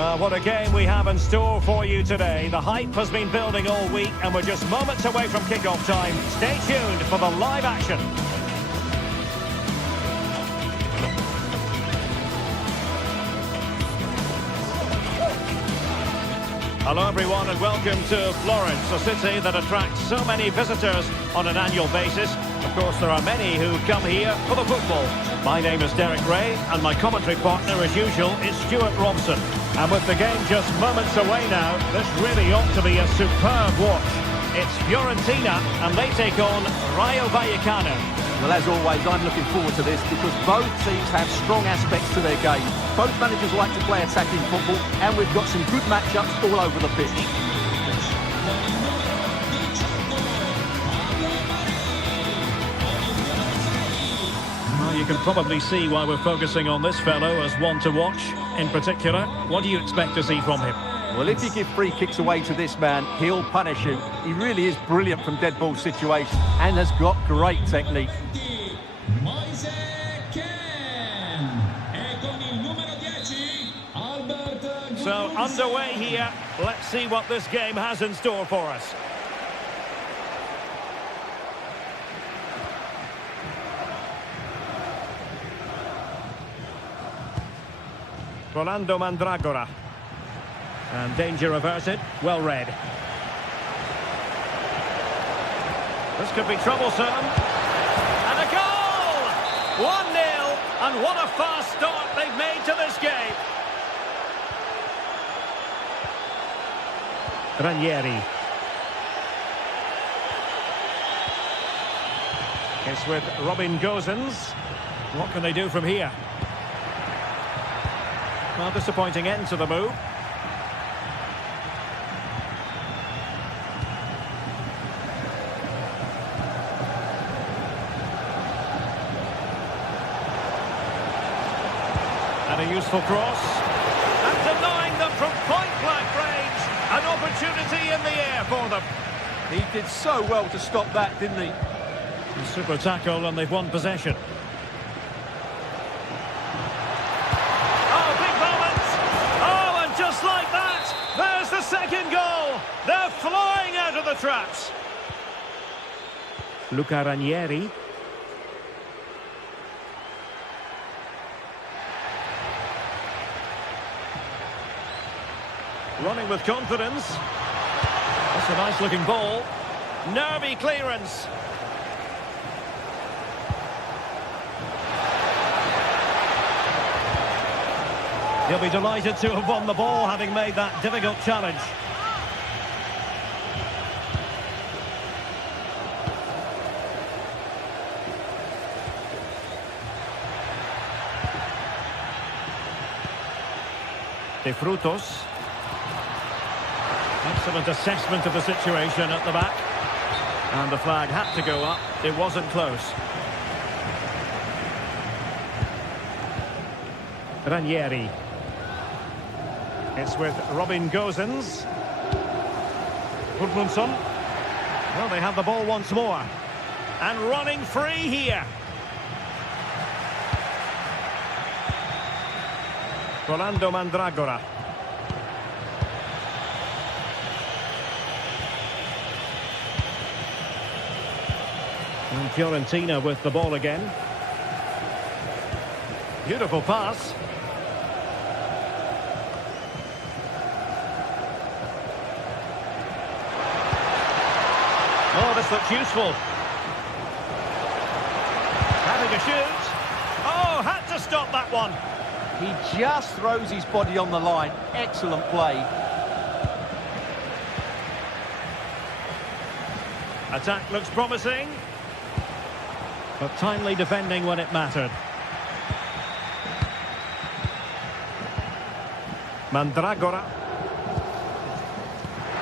Well, what a game we have in store for you today. The hype has been building all week and we're just moments away from kick-off time. Stay tuned for the live action. Hello everyone and welcome to Florence, a city that attracts so many visitors on an annual basis. Of course, there are many who come here for the football. My name is Derek Ray and my commentary partner, as usual, is Stuart Robson. And with the game just moments away now, this really ought to be a superb watch. It's Fiorentina and they take on Rio Vayakano. Well, as always, I'm looking forward to this because both teams have strong aspects to their game. Both managers like to play attacking football, and we've got some good matchups all over the pitch. Well, you can probably see why we're focusing on this fellow as one to watch. In particular, what do you expect to see from him? Well, if you give free kicks away to this man, he'll punish you. He really is brilliant from dead ball situations and has got great technique. So, underway here. Let's see what this game has in store for us. Rolando Mandragora. And danger averted, well read. This could be troublesome. And a goal! 1-0, and what a fast start they've made to this game. Ranieri. It's with Robin Gosens. What can they do from here? Well, disappointing end to the move. And a useful cross. And denying them from point-blank range. An opportunity in the air for them. He did so well to stop that, didn't he? Super tackle and they've won possession. Oh, big moment! Oh, and just like that, there's the second goal. They're flying out of the traps. Luca Ranieri. Running with confidence. That's a nice-looking ball. Nervy clearance. He'll be delighted to have won the ball, having made that difficult challenge. De Frutos. Excellent assessment of the situation at the back. And the flag had to go up. It wasn't close. Ranieri. It's with Robin Gosens. Gudmundsson. Well, they have the ball once more. And running free here. Rolando Mandragora. And Fiorentina with the ball again. Beautiful pass. Oh, this looks useful. Having a shoot. Oh, had to stop that one. He just throws his body on the line. Excellent play. Attack looks promising. But timely defending when it mattered. Mandragora.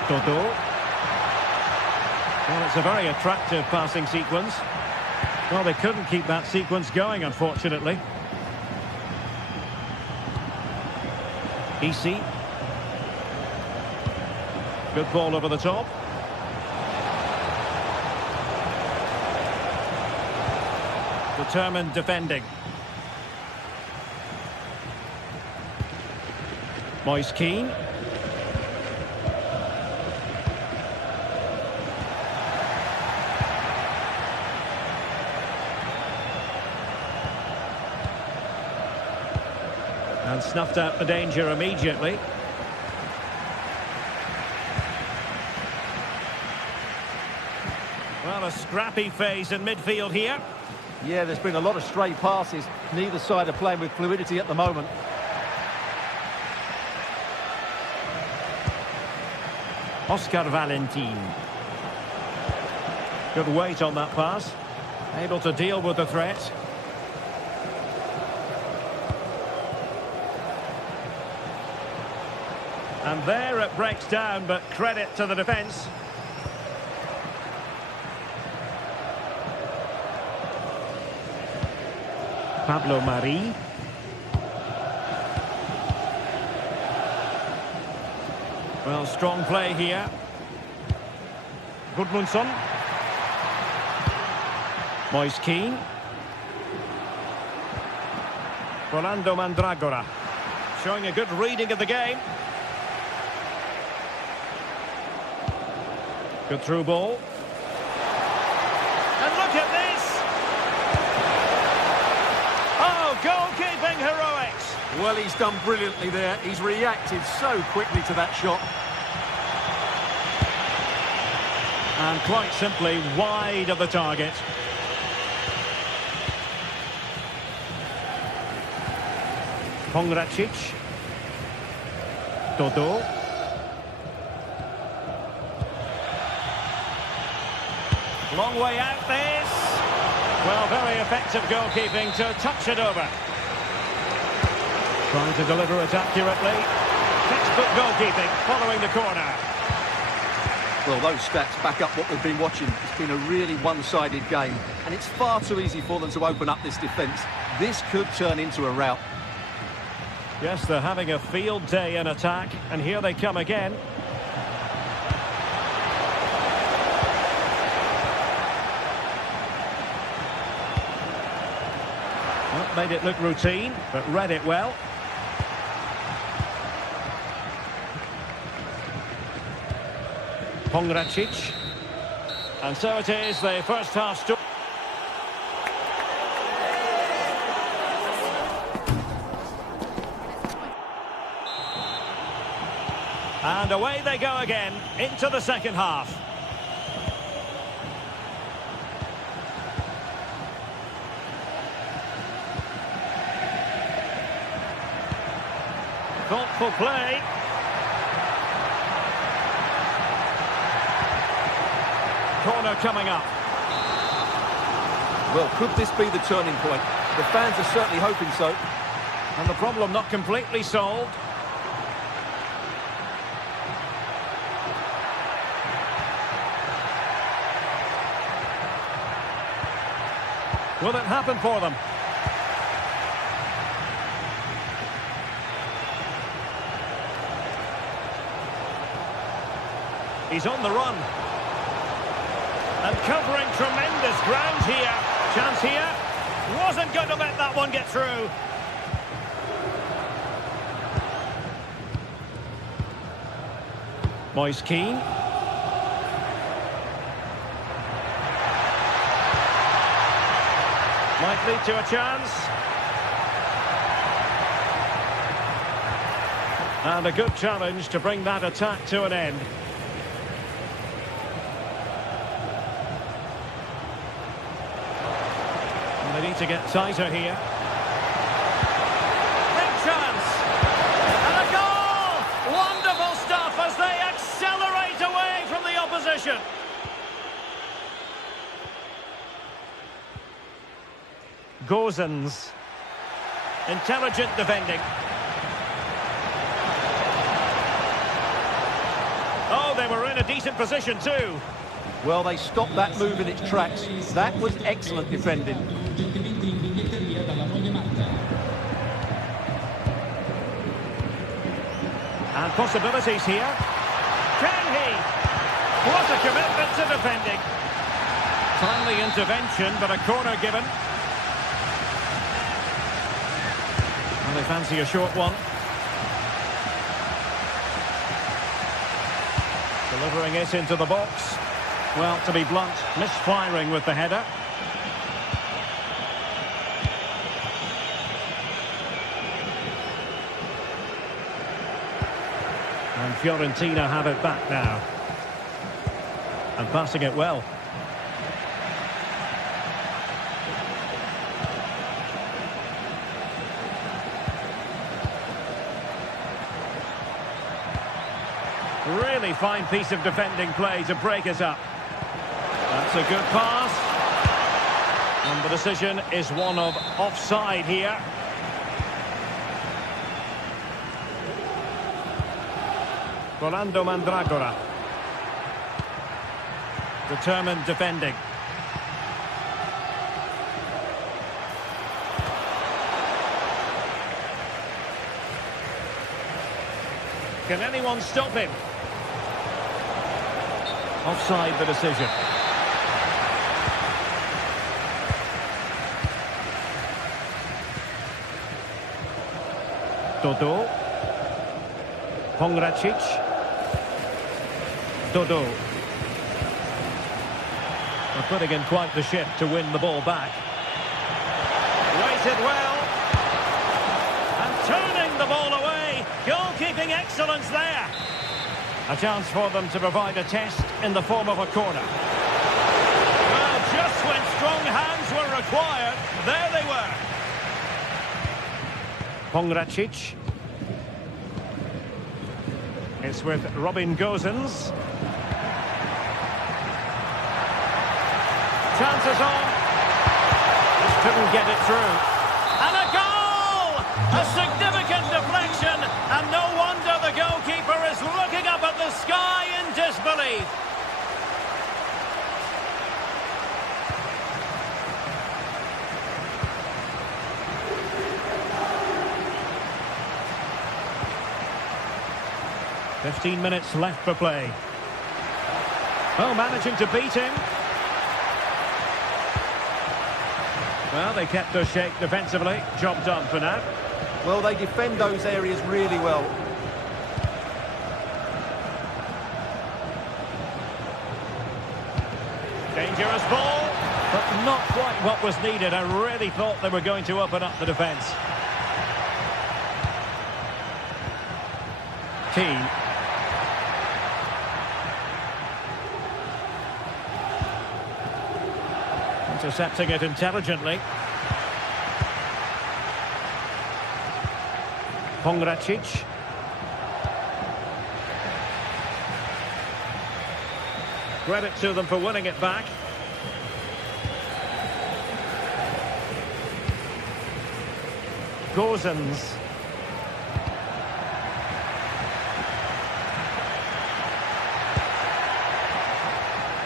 Toto. Well, it's a very attractive passing sequence. Well, they couldn't keep that sequence going, unfortunately. Easy. Good ball over the top. Determined defending. Moise Keane. And snuffed out the danger immediately. Well, a scrappy phase in midfield here. Yeah, there's been a lot of stray passes. Neither side are playing with fluidity at the moment. Oscar Valentin. Good weight on that pass. Able to deal with the threat. And there it breaks down, but credit to the defence. Pablo Mari. Well, strong play here. Gudmundsson. Moise Keane. Rolando Mandragora. Showing a good reading of the game. Good through ball. And look at this! Oh, goalkeeping heroics! Well, he's done brilliantly there. He's reacted so quickly to that shot. And quite simply wide of the target. Pongracic. Dodo. Long way out this. Well, very effective goalkeeping to touch it over. Trying to deliver it accurately. Textbook goalkeeping following the corner. Well, those stats back up what we've been watching. It's been a really one-sided game, and it's far too easy for them to open up this defence. This could turn into a rout. Yes, they're having a field day in attack, and here they come again. Well, made it look routine, but read it well. Pongracic. And so it is, the first half story. And away they go again, into the second half. Thoughtful play. Corner coming up. Well, could this be the turning point? The fans are certainly hoping so. And the problem not completely solved. Will it happen for them? He's on the run. And covering tremendous ground here. Chance here. Wasn't going to let that one get through. Moise Keane. Might lead to a chance. And a good challenge to bring that attack to an end. And they need to get tighter here. Big chance. And a goal! Wonderful stuff as they accelerate away from the opposition. Gozens. Intelligent defending. Oh, they were in a decent position too. Well, they stopped that move in its tracks. That was excellent defending. And possibilities here. Can he? What a commitment to defending. Timely intervention, but a corner given. And they fancy a short one. Delivering it into the box. Well, to be blunt, misfiring with the header. And Fiorentina have it back now. And passing it well. Really fine piece of defending play to break it up. That's a good pass. And the decision is one of offside here. Rolando Mandragora. Determined defending. Can anyone stop him? Offside the decision. Dodo. Pongracic. Dodo. They're putting in quite the shift to win the ball back. Waited well. And turning the ball away. Goalkeeping excellence there. A chance for them to provide a test in the form of a corner. Well, just when strong hands were required, there they were. Pongracic. It's with Robin Gosens. Chances on. Just couldn't get it through. And a goal! A significant deflection, and no wonder the goalkeeper is looking up at the sky in disbelief. "15 minutes left for play." Oh, managing to beat him. Well, they kept their shape defensively. Job done for now. Well, they defend those areas really well. Dangerous ball, but not quite what was needed. I really thought they were going to open up the defence. Keane. Intercepting it intelligently. Pongracic. Credit to them for winning it back. Gosens.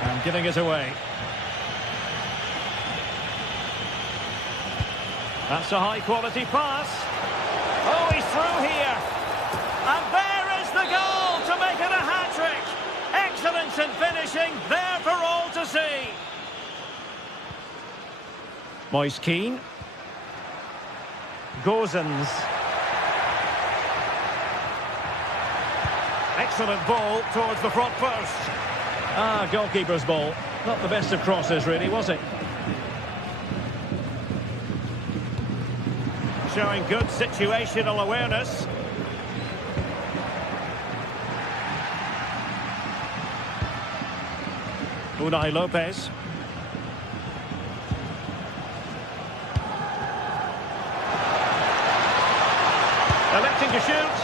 And giving it away. That's a high-quality pass. Oh, he's through here. And there is the goal to make it a hat-trick. Excellence in finishing, there for all to see. Moise Keane. Gosens. Excellent ball towards the front post. Ah, goalkeeper's ball. Not the best of crosses, really, was it? Showing good situational awareness. Unai Lopez. Electing to shoot.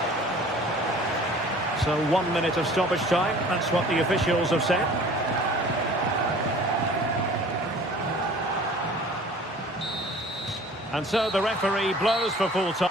So 1 minute of stoppage time. That's what the officials have said. And so the referee blows for full time.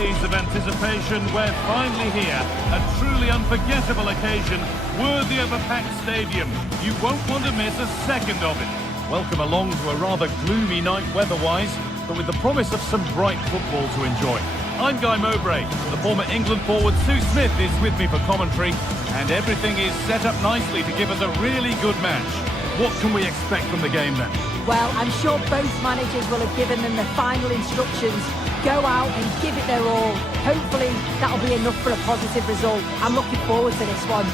days of anticipation, we're finally here. A truly unforgettable occasion, worthy of a packed stadium. You won't want to miss a second of it. Welcome along to a rather gloomy night weather-wise, but with the promise of some bright football to enjoy. I'm Guy Mowbray. The former England forward Sue Smith is with me for commentary, and everything is set up nicely to give us a really good match. What can we expect from the game then? Well, I'm sure both managers will have given them the final instructions. Go out and give it their all. Hopefully, that'll be enough for a positive result. I'm looking forward to this one.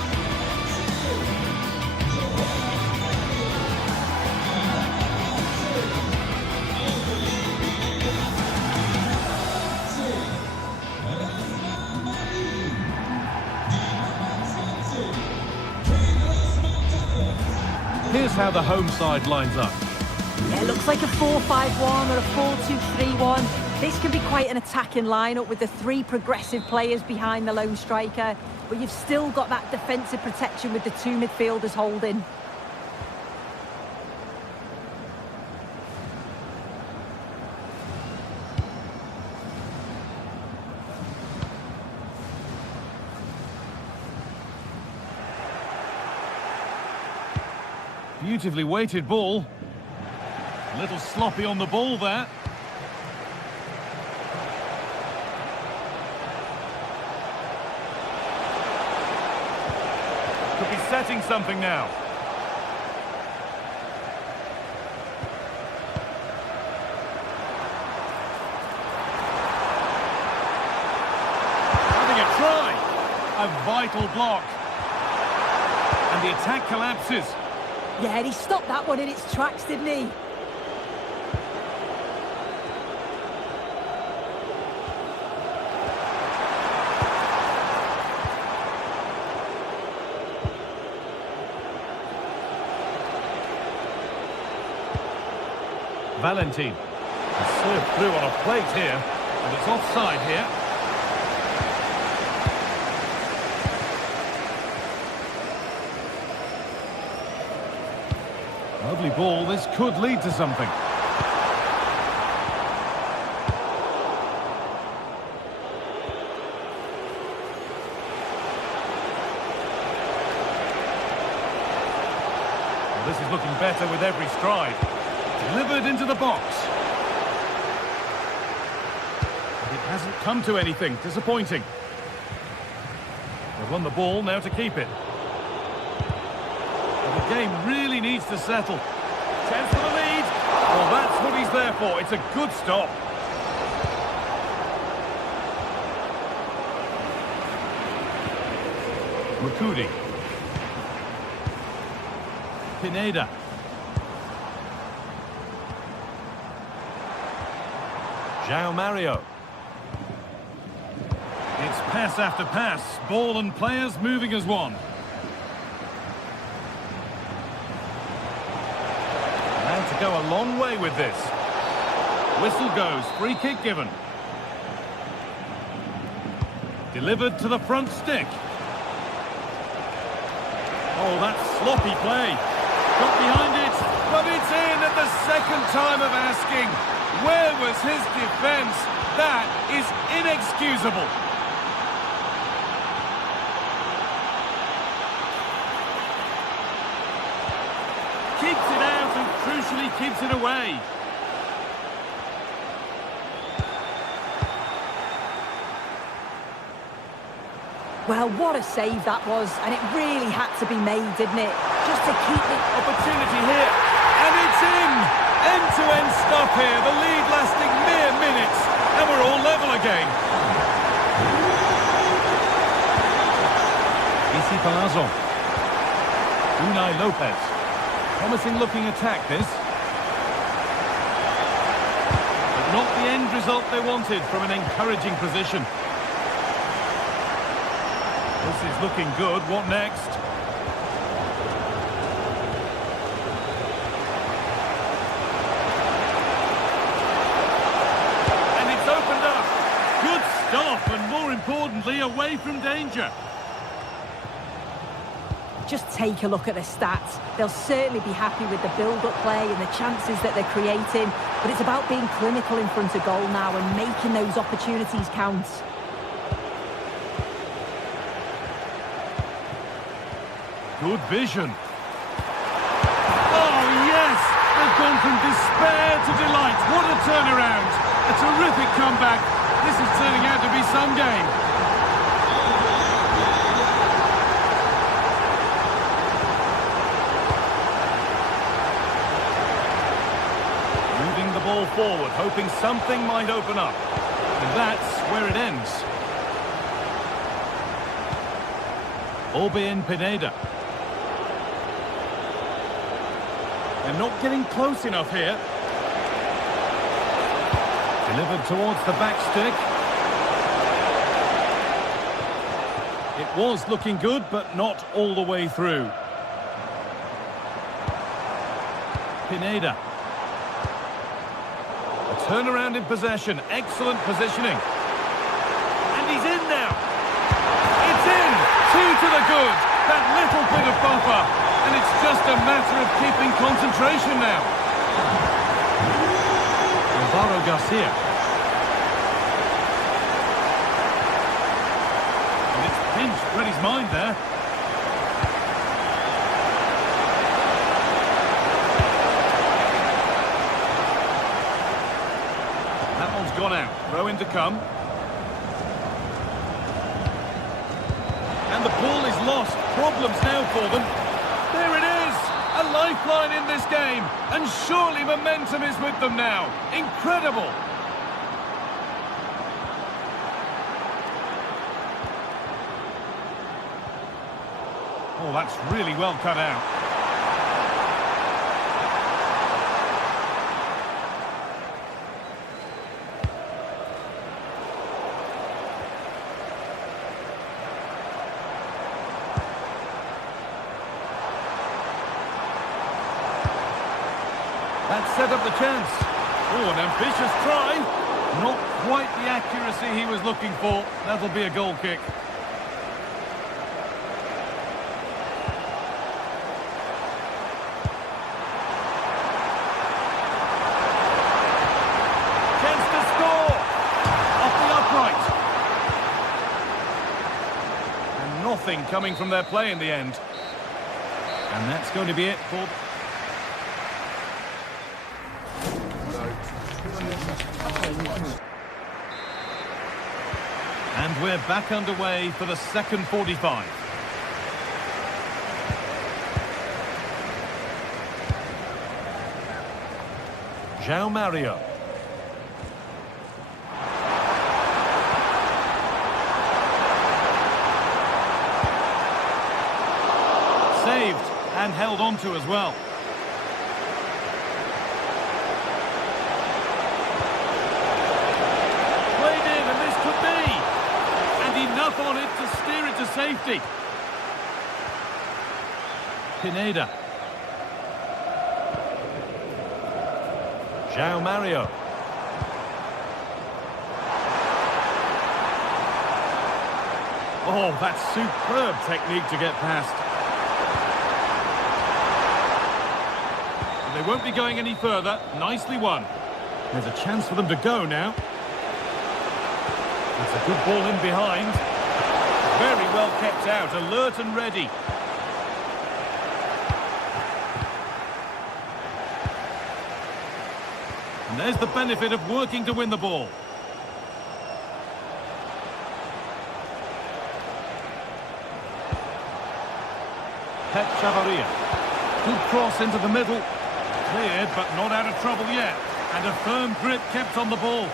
Here's how the home side lines up. Yeah, it looks like a 4-5-1 or a 4-2-3-1. This can be quite an attacking lineup with the three progressive players behind the lone striker, but you've still got that defensive protection with the two midfielders holding. Beautifully weighted ball. A little sloppy on the ball there. Could be setting something now. Having a try. A vital block. And the attack collapses. Yeah, and he stopped that one in its tracks, didn't he? Valentin. Served through on a plate here, and it's offside here. Lovely ball, this could lead to something. Well, this is looking better with every stride. Delivered into the box. But it hasn't come to anything. Disappointing. They've won the ball, now to keep it. Well, the game really needs to settle. Chance for the lead. Well, that's what he's there for. It's a good stop. Makudi. Pineda. João Mario. It's pass after pass. Ball and players moving as one. And to go a long way with this. Whistle goes. Free kick given. Delivered to the front stick. Oh, that's sloppy play. Got behind it, but it's in at the second time of asking. Where was his defence? That is inexcusable. Keeps it out and crucially keeps it away. Well, what a save that was, and it really had to be made, didn't it? Just to keep the opportunity here, and it's in! End-to-end stuff here, the lead lasting mere minutes, and we're all level again. Isi Palazzo. Unai Lopez. Promising looking attack, this. But not the end result they wanted from an encouraging position. This is looking good. What next? And it's opened up. Good stop, and more importantly, away from danger. Just take a look at the stats. They'll certainly be happy with the build-up play and the chances that they're creating, but it's about being clinical in front of goal now and making those opportunities count. Good vision. Oh, yes! They've gone from despair to delight. What a turnaround. A terrific comeback. This is turning out to be some game. Moving the ball forward, hoping something might open up. And that's where it ends. Orbin Pineda. They're not getting close enough here. Delivered towards the back stick. It was looking good, but not all the way through. Pineda. A turnaround in possession. Excellent positioning. And he's in now. It's in. 2 to the good. That little bit of buffer. And it's just a matter of keeping concentration now. Alvaro Garcia. And it's pinched Reddy's mind there. That one's gone out. Throw in to come. And the ball is lost. Problems now for them. There it is! A lifeline in this game, and surely momentum is with them now. Incredible! Oh, that's really well cut out. That set up the chance. Oh, an ambitious try. Not quite the accuracy he was looking for. That'll be a goal kick. Chance to score. Off the upright. And nothing coming from their play in the end. And that's going to be it for... And we're back underway for the second 45. João Mario. Saved and held on to as well. Enough on it to steer it to safety. Pineda. João Mario. Oh, that's superb technique to get past. They won't be going any further. Nicely won. There's a chance for them to go now. That's a good ball in behind. Very well kept out, alert and ready. And there's the benefit of working to win the ball. Pep Chavaria. Good cross into the middle. Cleared, but not out of trouble yet. And a firm grip kept on the ball.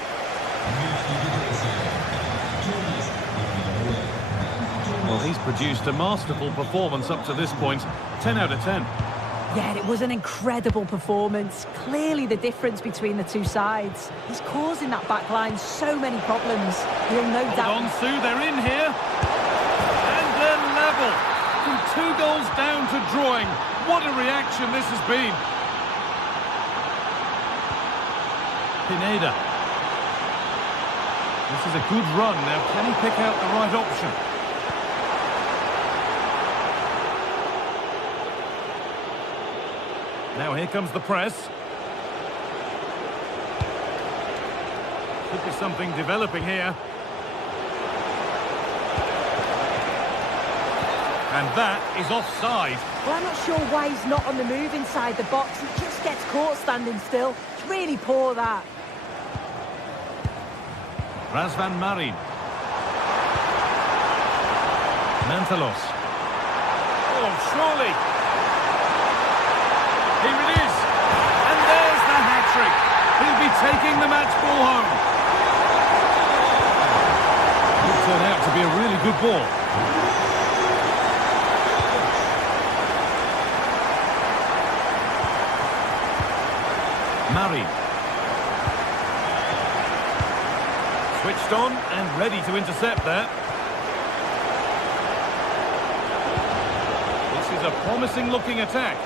Well, he's produced a masterful performance up to this point. 10 out of 10. Yeah, it was an incredible performance. Clearly the difference between the two sides. He's causing that back line so many problems. He'll no doubt... Hold on, Sue, they're in here. And they're level. From 2 goals down to drawing. What a reaction this has been. Pineda. This is a good run. Now, can he pick out the right option? Now here comes the press. Could be something developing here. And that is offside. Well, I'm not sure why he's not on the move inside the box. He just gets caught standing still. It's really poor, that. Razvan Marin. Mantalos. Oh, surely. Here it is. And there's the hat-trick. He'll be taking the match ball home. It turned out to be a really good ball. Marin. Switched on and ready to intercept there. This is a promising looking attack,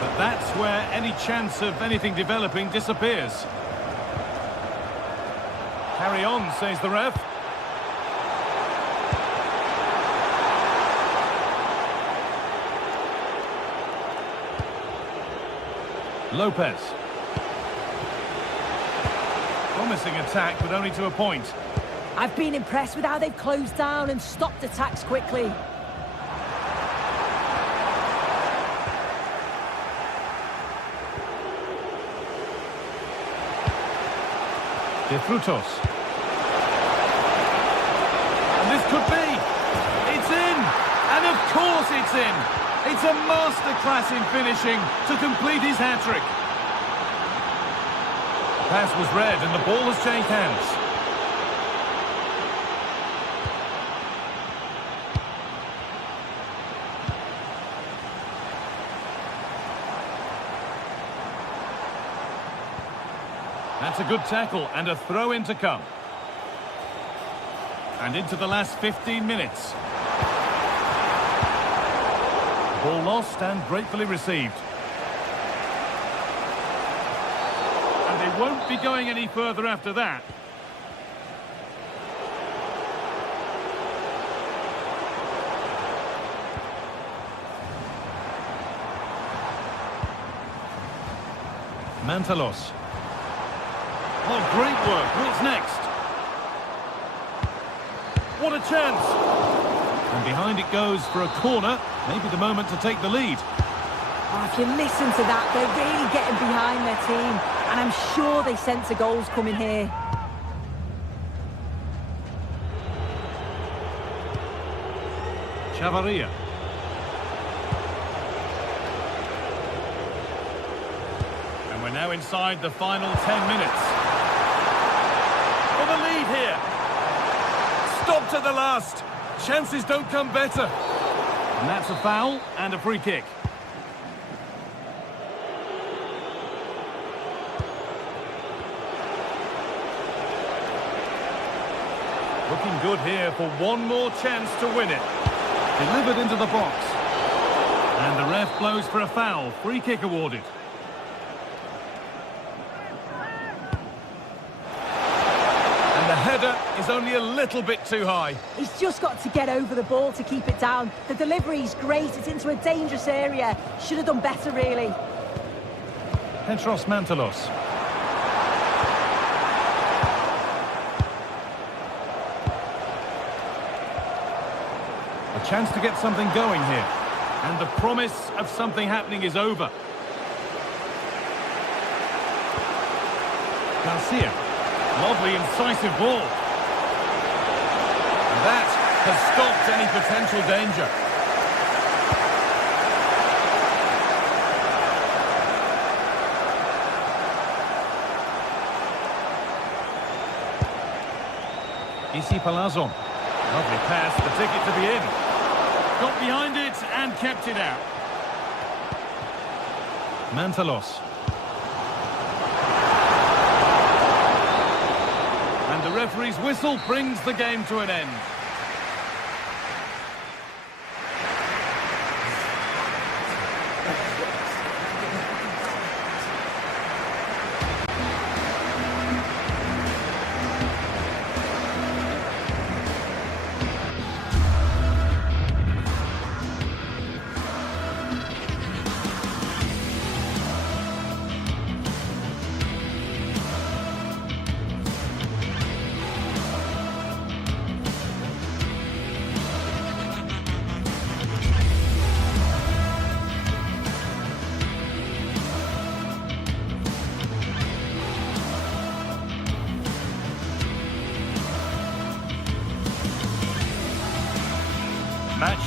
but that's where any chance of anything developing disappears. Carry on, says the ref. Lopez. Promising attack, but only to a point. I've been impressed with how they've closed down and stopped attacks quickly. De Frutos. And this could be. It's in. And of course it's in. It's a masterclass in finishing to complete his hat-trick. Pass was read and the ball has changed hands. That's a good tackle and a throw-in to come. And into the last 15 minutes. Ball lost and gratefully received. And they won't be going any further after that. Mantalos. Oh, great work. What's next? What a chance! And behind it goes for a corner. Maybe the moment to take the lead. Oh, if you listen to that, they're really getting behind their team. And I'm sure they sense a goal's coming here. Chavarria. And we're now inside the final 10 minutes. For the lead here. Stop to the last. Chances don't come better. And that's a foul and a free kick. Looking good here for one more chance to win it. Delivered into the box. And the ref blows for a foul. Free kick awarded. And the header is only a little bit too high. He's just got to get over the ball to keep it down. The delivery's great. It's into a dangerous area. Should have done better, really. Petros Mantalos. A chance to get something going here. And the promise of something happening is over. Garcia. Lovely, incisive ball. And that has stopped any potential danger. Isi Palazon. Lovely pass, the ticket to be in. Got behind it and kept it out. Mantalos. And the referee's whistle brings the game to an end.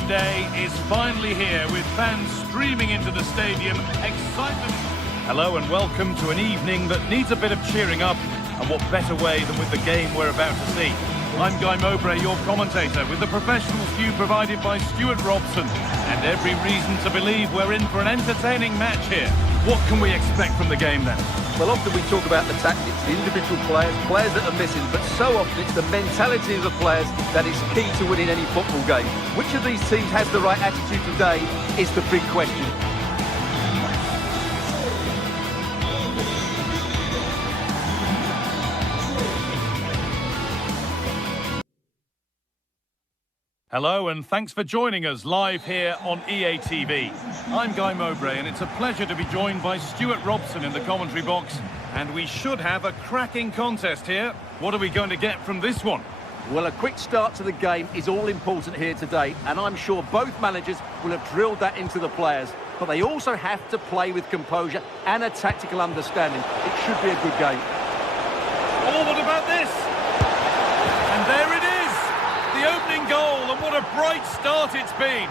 day is finally here with fans streaming into the stadium. Excitement. Hello and welcome to an evening that needs a bit of cheering up, and what better way than with the game we're about to see. I'm Guy Mowbray, your commentator, with the professionals view provided by Stuart Robson, and every reason to believe we're in for an entertaining match here. What can we expect from the game then? Well, often we talk about the tactics, the individual players that are missing, but so often it's the mentality of the players that is key to winning any football game. Which of these teams has the right attitude today is the big question. Hello and thanks for joining us live here on EA TV. I'm Guy Mowbray and it's a pleasure to be joined by Stuart Robson in the commentary box. And we should have a cracking contest here. What are we going to get from this one? Well, a quick start to the game is all important here today, and I'm sure both managers will have drilled that into the players. But they also have to play with composure and a tactical understanding. It should be a good game. Oh, what about this? And there it is! The opening goal, and what a bright start it's been.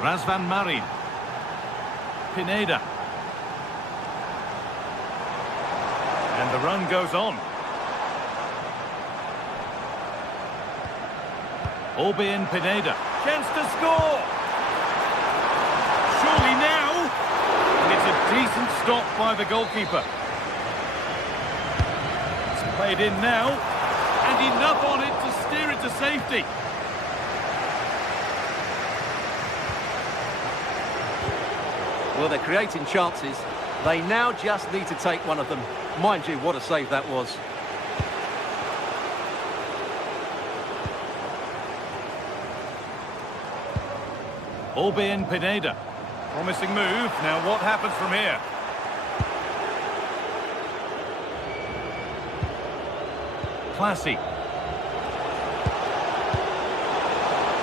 Razvan Marin. Pineda. And the run goes on. Albin Pineda. Chance to score! Surely now! And it's a decent stop by the goalkeeper. It's played in now. And enough on it to steer it to safety. Well, they're creating chances. They now just need to take one of them. Mind you, what a save that was. Albin Pineda. Promising move. Now what happens from here? Classy.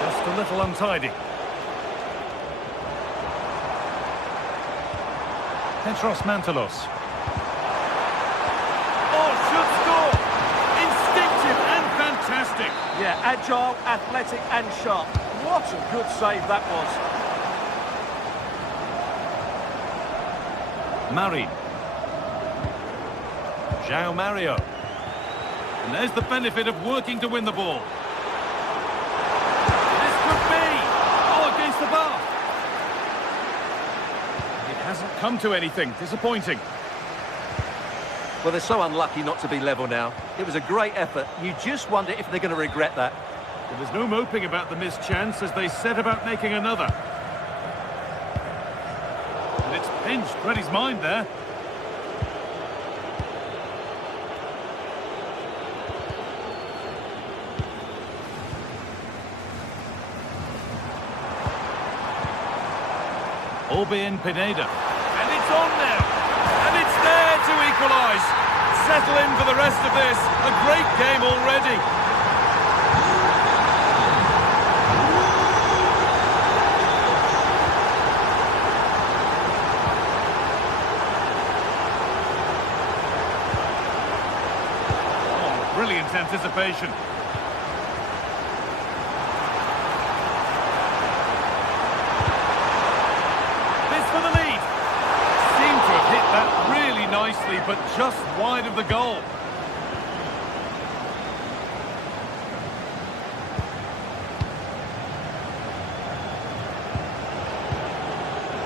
Just a little untidy. Petros Mantalos. Oh, should score! Instinctive and fantastic. Yeah, agile, athletic and sharp. What a good save that was. Marin. João Mario. And there's the benefit of working to win the ball. This could be! Oh, against the bar. It hasn't come to anything. Disappointing. Well, they're so unlucky not to be level now. It was a great effort. You just wonder if they're going to regret that. Well, there's no moping about the missed chance as they set about making another. And it's pinched Freddie's mind there. Albin Pineda. And it's on now. And it's there to equalise. Settle in for the rest of this. A great game already. Oh, brilliant anticipation. Nicely, but just wide of the goal.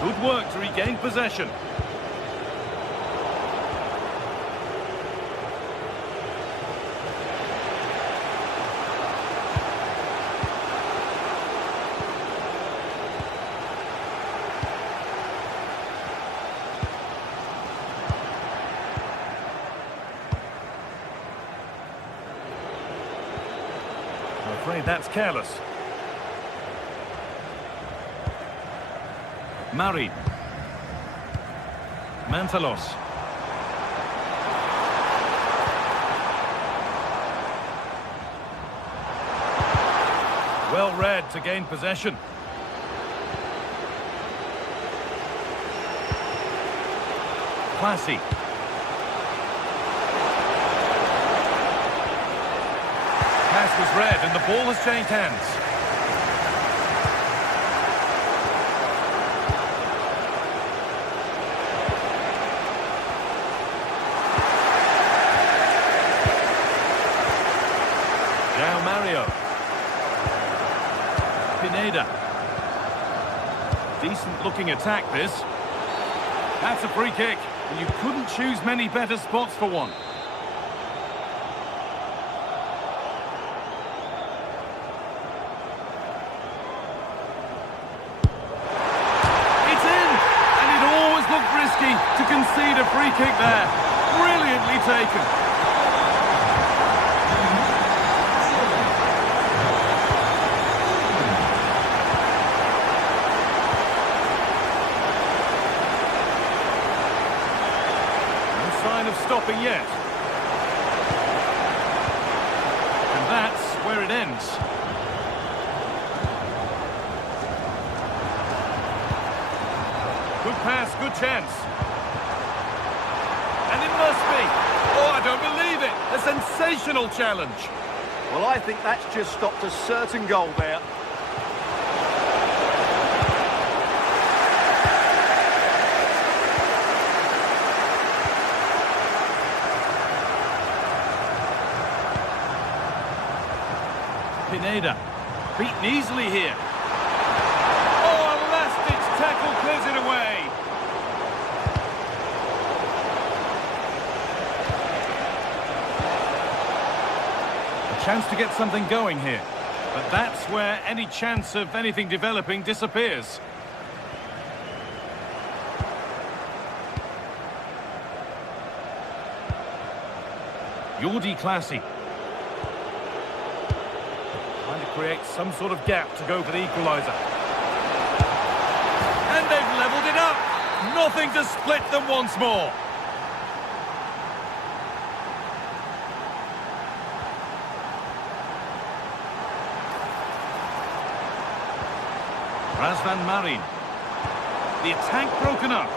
Good work to regain possession. I'm afraid that's careless. Marin. Mantalos. Well read to gain possession. Classy. Pass was red and the ball has changed hands. Now Mario. Pineda. Decent looking attack this. That's a free kick. And you couldn't choose many better spots for one. It's in! And it always looked risky to concede a free kick there. Brilliantly taken. Of stopping yet. And that's where it ends. Good pass, good chance. And it must be. Oh, I don't believe it. A sensational challenge. Well, I think that's just stopped a certain goal there. Pineda, beaten easily here. Oh, a last-ditch tackle clears it away. A chance to get something going here. But that's where any chance of anything developing disappears. Jordi Classy. Trying to create some sort of gap to go for the equaliser. And they've levelled it up. Nothing to split them once more. Razvan Marin. The attack broken up.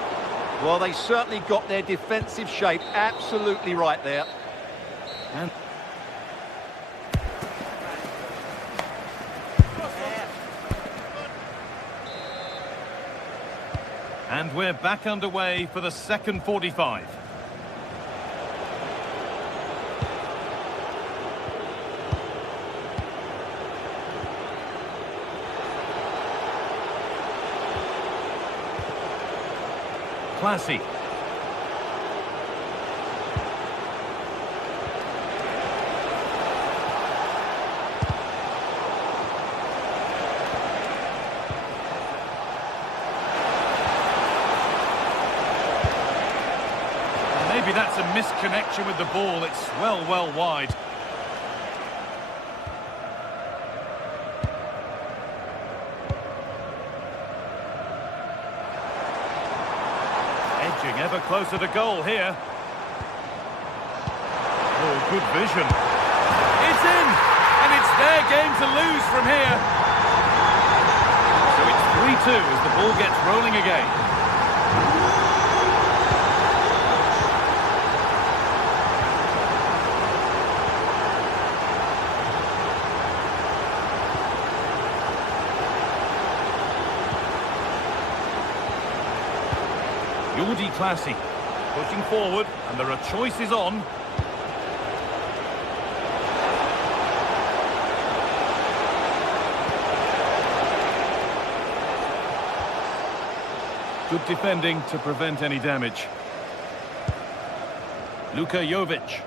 Well, they certainly got their defensive shape absolutely right there. And we're back underway for the second 45. Classy. Maybe that's a misconnection with the ball. It's well wide. Edging ever closer to goal here. Oh, good vision. It's in! And it's their game to lose from here. So it's 3-2 as the ball gets rolling again. Jordi Classy pushing forward, and there are choices on. Good defending to prevent any damage. Luka Jovic.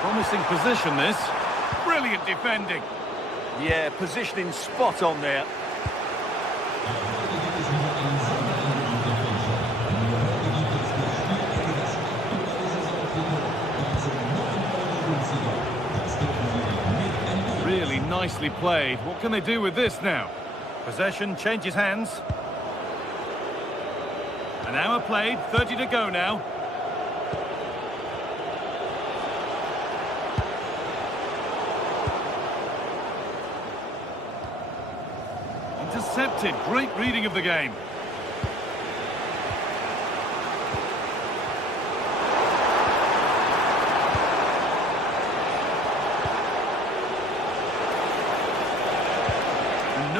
Promising position this. Brilliant defending. Yeah, positioning spot on there. Really nicely played. What can they do with this now? Possession changes hands. An hour played, 30 to go now. Intercepted. Great reading of the game.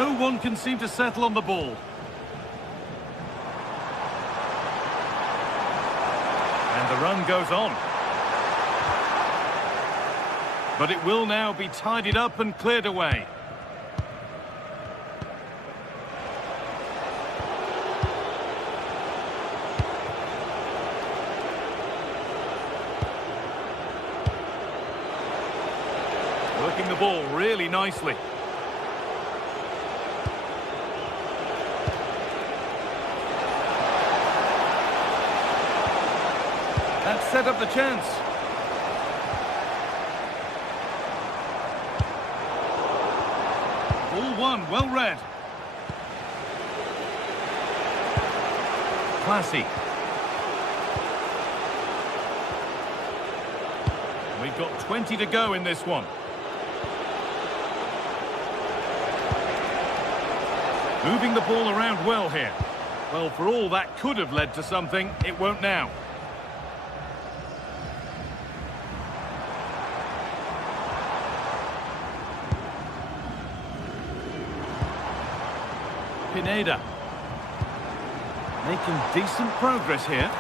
No one can seem to settle on the ball. And the run goes on. But it will now be tidied up and cleared away. Working the ball really nicely. That set up the chance. Ball one, well read. Classy. We've got 20 to go in this one. Moving the ball around well here. Well, for all that could have led to something, it won't now. Pineda. Making decent progress here.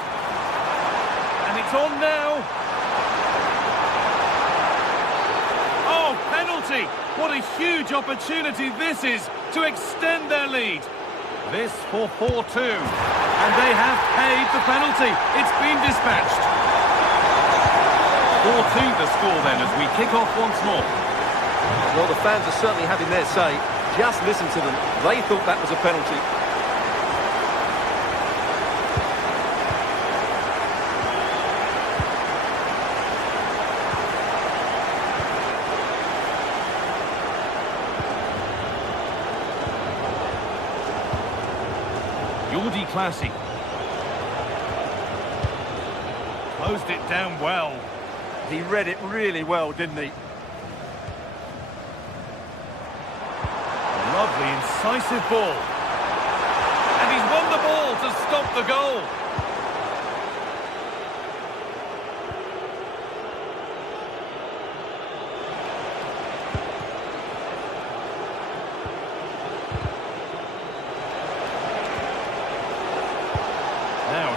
And it's on now. Oh, penalty! What a huge opportunity this is to extend their lead. This for 4-2. And they have paid the penalty. It's been dispatched. 4-2 the score then as we kick off once more. Well, the fans are certainly having their say. Just listen to them. They thought that was a penalty. Classy. Closed it down well. He read it really well, didn't he? Lovely, incisive ball. And he's won the ball to stop the goal.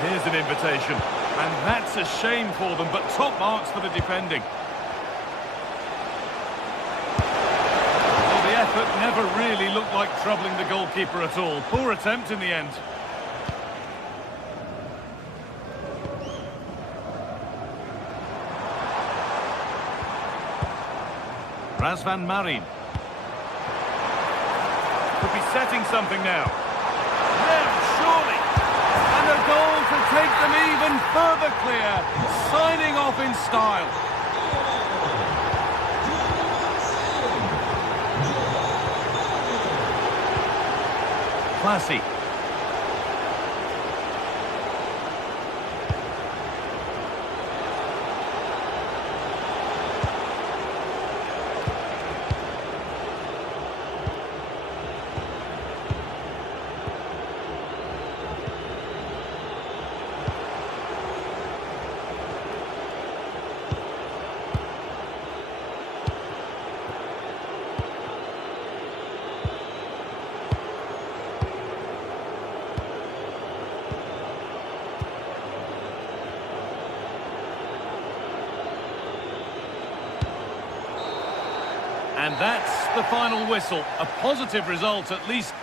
Here's an invitation, and that's a shame for them, but top marks for the defending. Well, the effort never really looked like troubling the goalkeeper at all. Poor attempt in the end. Razvan Marin. Could be setting something now. Now, surely. And a goal to take them even further clear, signing off in style. Classy. And that's the final whistle. A positive result, at least.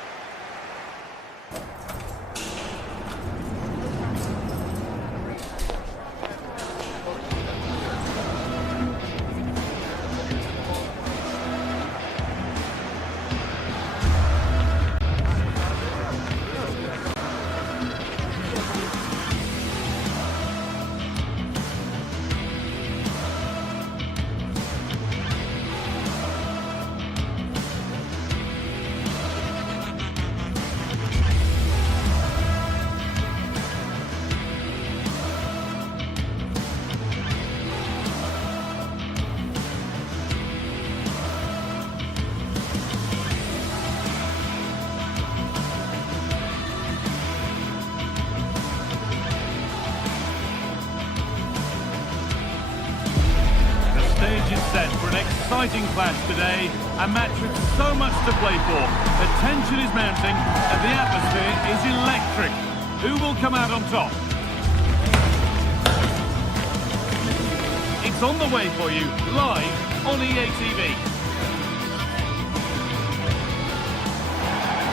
Set for an exciting clash today, A match with so much to play for. The tension is mounting and the atmosphere is electric. Who will come out on top? It's on the way for you, live on EA TV.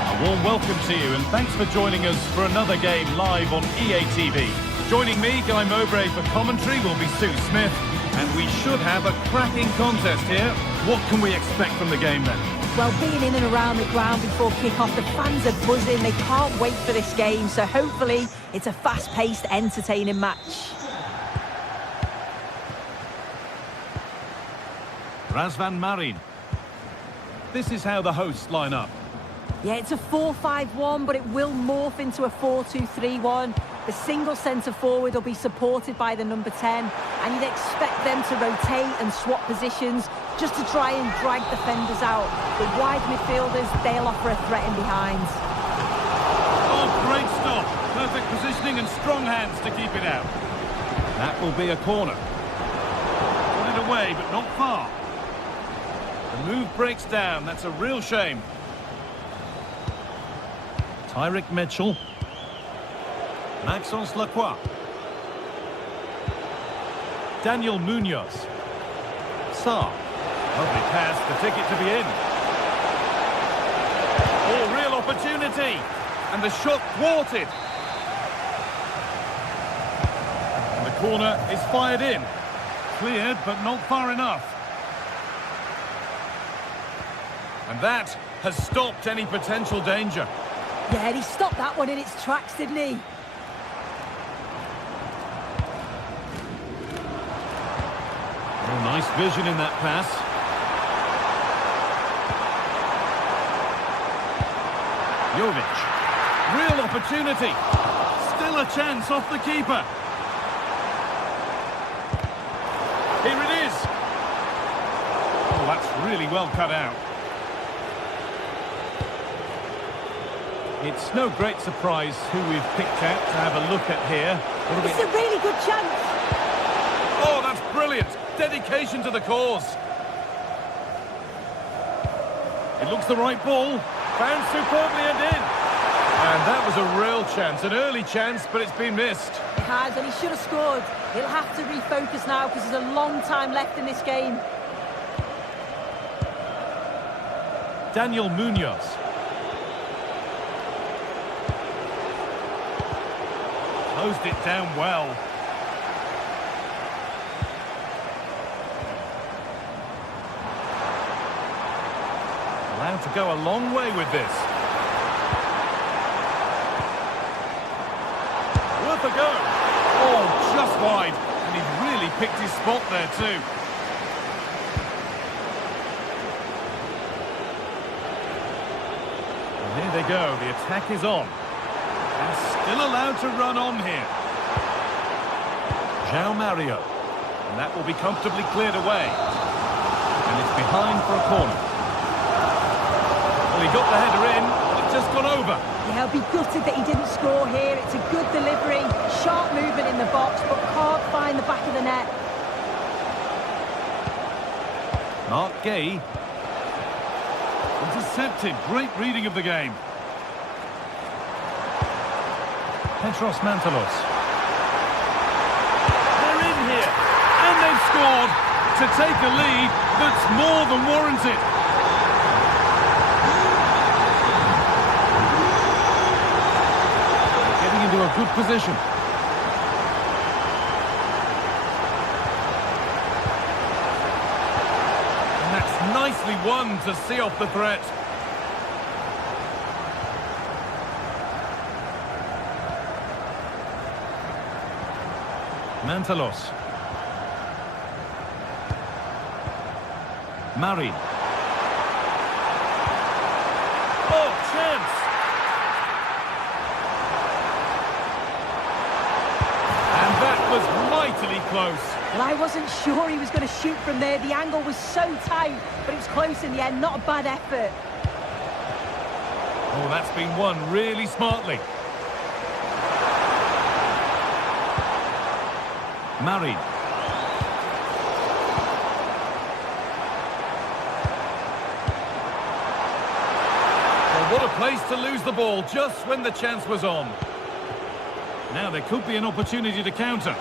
A warm welcome to you and thanks for joining us for another game live on EA TV. Joining me, Guy Mowbray for commentary, will be Sue Smith. And we should have a cracking contest here. What can we expect from the game then? Well, being in and around the ground before kick-off, the fans are buzzing. They can't wait for this game. So hopefully it's a fast-paced, entertaining match. Razvan Marin. This is how the hosts line up. Yeah, it's a 4-5-1, but it will morph into a 4-2-3-1. The single centre-forward will be supported by the number 10, and you'd expect them to rotate and swap positions just to try and drag defenders out. The wide midfielders, they'll offer a threat in behind. Oh, great stop. Perfect positioning and strong hands to keep it out. That will be a corner. Put it away, but not far. The move breaks down. That's a real shame. Tyrick Mitchell. Maxence Lacroix. Daniel Munoz. Sarr. Lovely pass, the ticket to be in. Oh, real opportunity. And the shot thwarted. And the corner is fired in. Cleared, but not far enough. And that has stopped any potential danger. Yeah, he stopped that one in its tracks, didn't he? Oh, nice vision in that pass. Jovic. Real opportunity. Still a chance off the keeper. Here it is. Oh, that's really well cut out. It's no great surprise who we've picked out to have a look at here. It's a really good chance. Oh, that's brilliant. Dedication to the cause. It looks the right ball. Found superbly and in. And that was a real chance, an early chance, but it's been missed. It has, and he should have scored. He'll have to refocus now because there's a long time left in this game. Daniel Munoz. Closed it down well. Allowed to go a long way with this. Worth a go. Oh, just wide. And he really picked his spot there too. And here they go. The attack is on. And still allowed to run on here. João Mario. And that will be comfortably cleared away. And it's behind for a corner. Well, he got the header in, but it's just gone over. Yeah, I'll be gutted that he didn't score here. It's a good delivery, sharp movement in the box, but can't find the back of the net. Mark Gay. Intercepted. Great reading of the game. Petros Mantalos. They're in here. And they've scored to take a lead that's more than warranted. Getting into a good position. And that's nicely won to see off the threat. Mantalos. Marin. Oh, chance! And that was mightily close. Well, I wasn't sure he was going to shoot from there. The angle was so tight, but it was close in the end. Not a bad effort. Oh, that's been won really smartly. What a place to lose the ball just when the chance was on. Now there could be an opportunity to counter.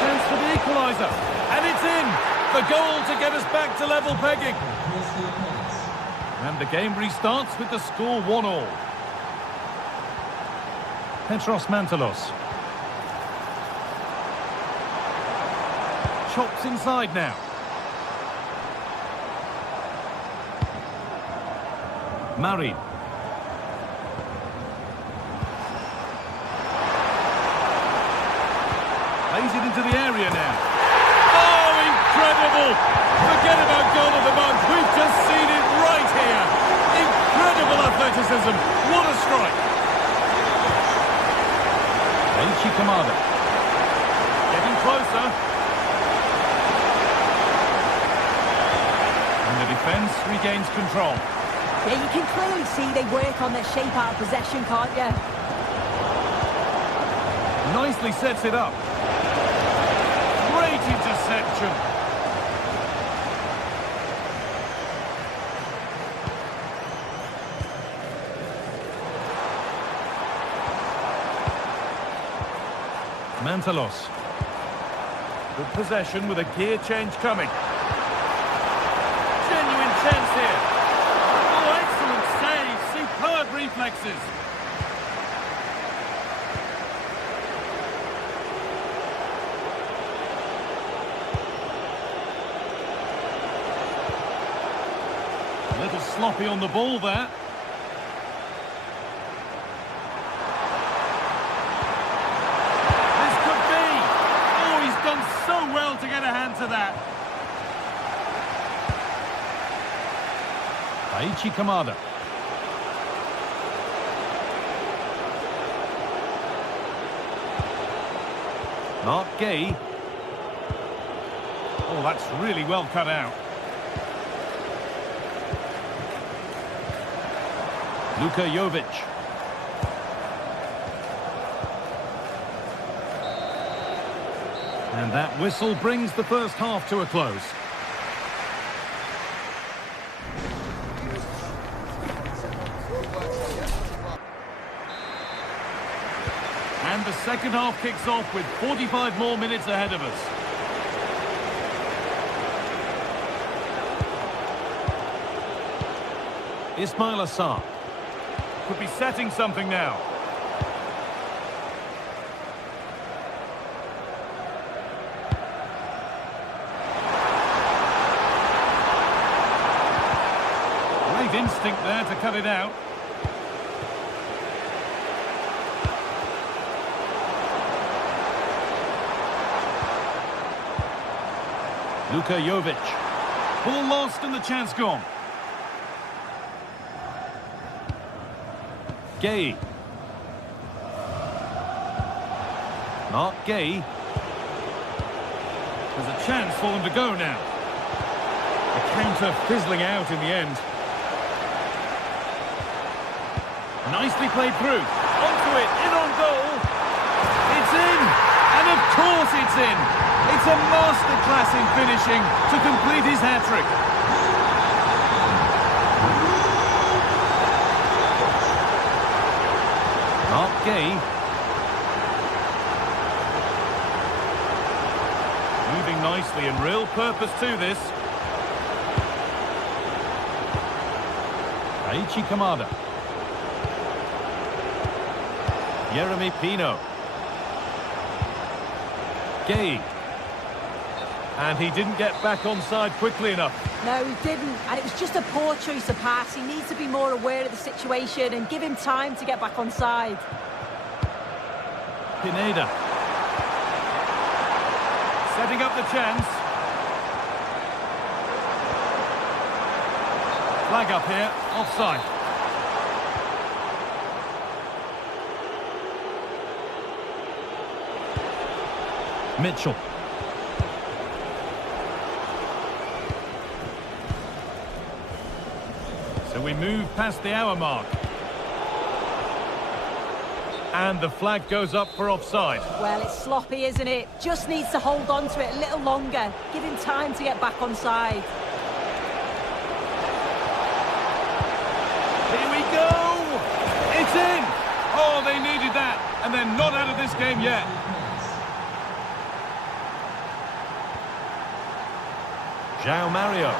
Chance for the equaliser. And it's in! The goal to get us back to level pegging. And the game restarts with the score 1-1. Petros Mantalos. Chops inside now. Marin. Plays it into the area now. Oh, incredible! Forget about goal of the month. We've just seen it right here. Incredible athleticism. What a strike. Aichi Kamada. Getting closer. And the defence regains control. Yeah, you can clearly see they work on their shape out of possession, can't you? Nicely sets it up. Great interception. Mantalos. Good possession with a gear change coming. Genuine chance here. Oh, excellent save. Superb reflexes. A little sloppy on the ball there. This could be. Oh, he's done so well to get a hand to that. Aichi Kamada. Mark Gay. Oh, that's really well cut out. Luka Jovic. And that whistle brings the first half to a close. And the second half kicks off with 45 more minutes ahead of us. Ismail Assar. Could be setting something now. Great instinct there to cut it out. Luka Jovic. Ball lost and the chance gone. Gay. Mark Gay. There's a chance for them to go now. The counter fizzling out in the end. Nicely played through. Onto it, in on goal. It's in! And of course it's in! It's a masterclass in finishing to complete his hat-trick. Mark Gay. Moving nicely and real purpose to this. Aichi Kamada. Jeremy Pino. Gay. And he didn't get back onside quickly enough. No, he didn't. And it was just a poor choice of pass. He needs to be more aware of the situation and give him time to get back onside. Pineda. Setting up the chance. Flag up here, offside. Mitchell. So we move past the hour mark. And the flag goes up for offside. Well, it's sloppy, isn't it? Just needs to hold on to it a little longer. Give him time to get back onside. in! Oh, they needed that, and they're not out of this game yet. João Mario.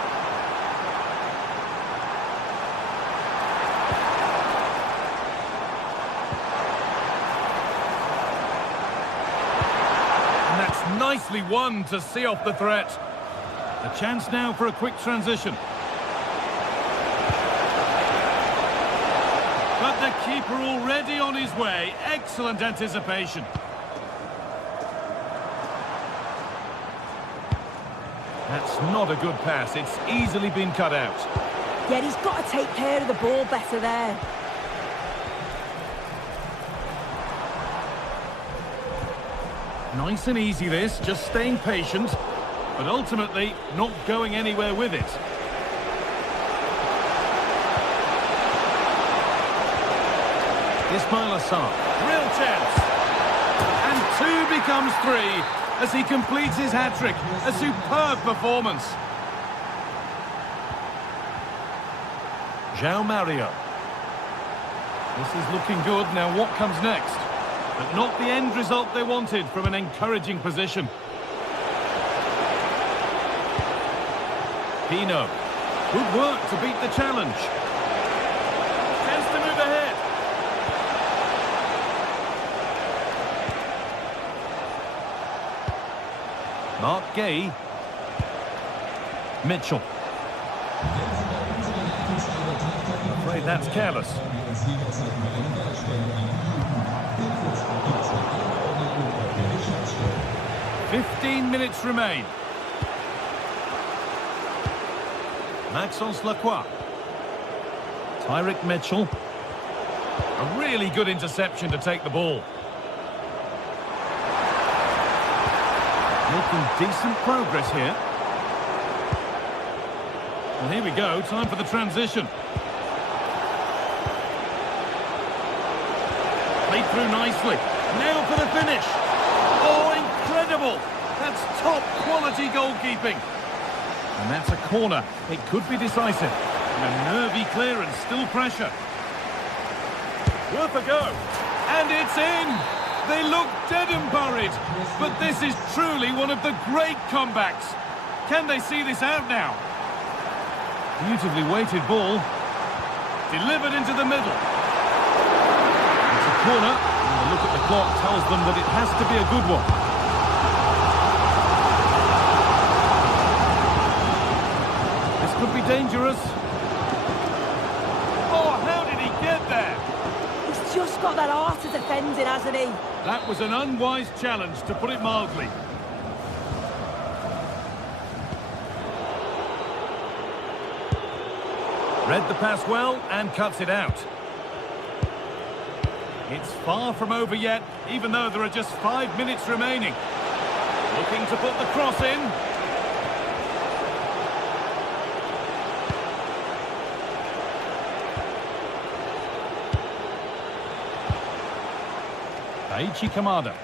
And that's nicely won to see off the threat. A chance now for a quick transition. But the keeper already on his way. Excellent anticipation. That's not a good pass. It's easily been cut out. Yeah, he's got to take care of the ball better there. Nice and easy this, just staying patient, but ultimately not going anywhere with it. Ismail Assar. Real chance. And 2 becomes 3 as he completes his hat-trick. A superb performance. João Mario. This is looking good. Now what comes next? But not the end result they wanted from an encouraging position. Pino. Good work to beat the challenge. Chance to move ahead. Mark Gay. Mitchell. I'm afraid that's careless. "15 minutes remain. Maxence Lacroix. Tyrick Mitchell. A really good interception to take the ball. Making decent progress here. Well, here we go. Time for the transition. Played through nicely. Now for the finish. Oh, incredible. That's top quality goalkeeping. And that's a corner. It could be decisive. And a nervy clearance, still pressure. Worth a go. And it's in. They look dead and buried. But this is truly one of the great comebacks. Can they see this out now? Beautifully weighted ball. Delivered into the middle. It's a corner. And the look at the clock tells them that it has to be a good one. This could be dangerous. Oh, how did he get there? He's just got that art of defending, hasn't he? That was an unwise challenge, to put it mildly. Read the pass well and cuts it out. It's far from over yet, even though there are just 5 minutes remaining. Looking to put the cross in. Aichi Kamada.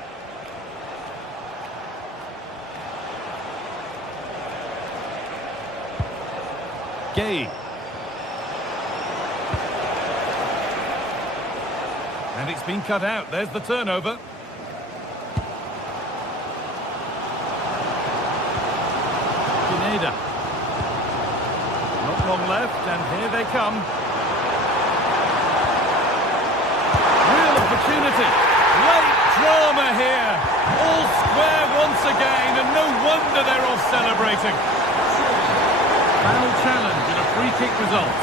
Gay. And it's been cut out. There's the turnover. Pineda. Not long left, and here they come. Real opportunity. Late drama here. All square once again, and no wonder they're off celebrating. Foul challenge and a free kick result.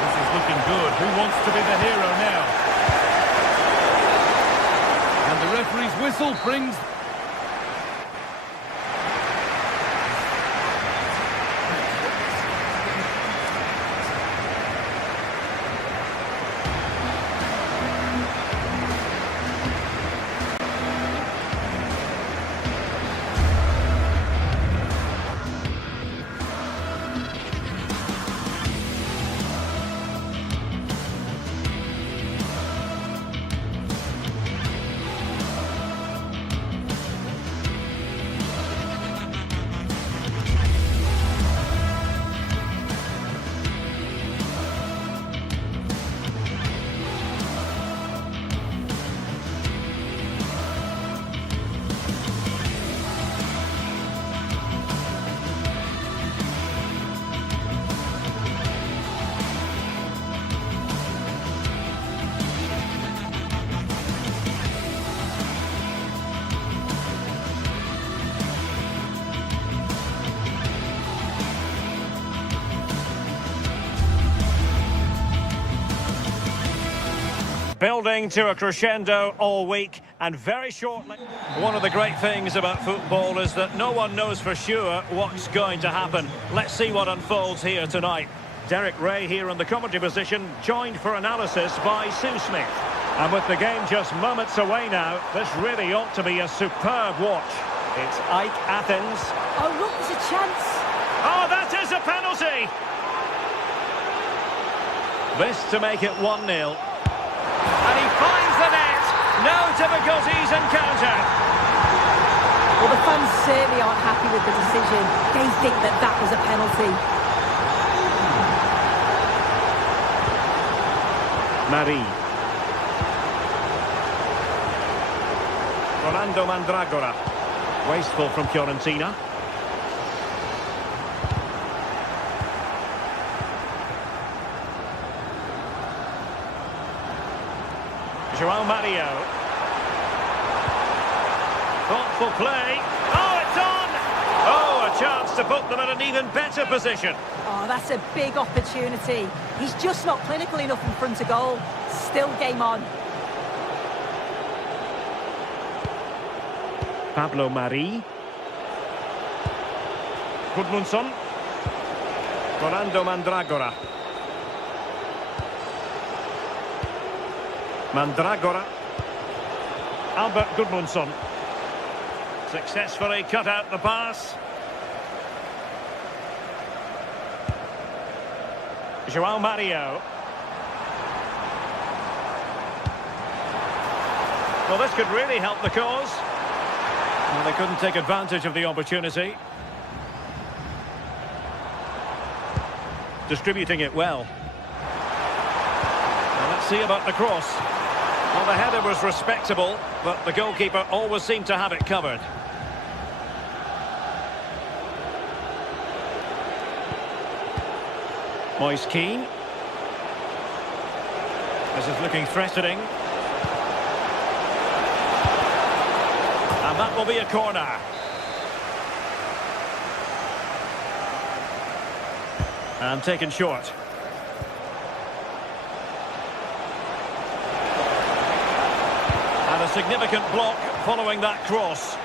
This is looking good. Who wants to be the hero now? And the referee's whistle brings... Building to a crescendo all week, and very shortly. One of the great things about football is that no one knows for sure what's going to happen. Let's see what unfolds here tonight. Derek Ray here in the commentary position, joined for analysis by Sue Smith. And with the game just moments away now, this really ought to be a superb watch. It's Ike Athens. Oh, look, there's a chance. Oh, that is a penalty! This to make it 1-0. And he finds the net. No difficulties encountered. Well, the fans certainly aren't happy with the decision. They think that that was a penalty. Marie. Rolando Mandragora. Wasteful from Fiorentina. João Mario. Thoughtful play. Oh, it's on! Oh, a chance to put them in an even better position. Oh, that's a big opportunity. He's just not clinical enough in front of goal. Still game on. Pablo Mari. Gudmundsson. Rolando Mandragora. Mandragora. Albert Gudmundsson. Successfully cut out the pass. João Mario. Well, this could really help the cause. Well, they couldn't take advantage of the opportunity. Distributing it well. Well, let's see about the cross. Well, the header was respectable, but the goalkeeper always seemed to have it covered. Moise Keane. This is looking threatening. And that will be a corner. And taken short. And a significant block following that cross.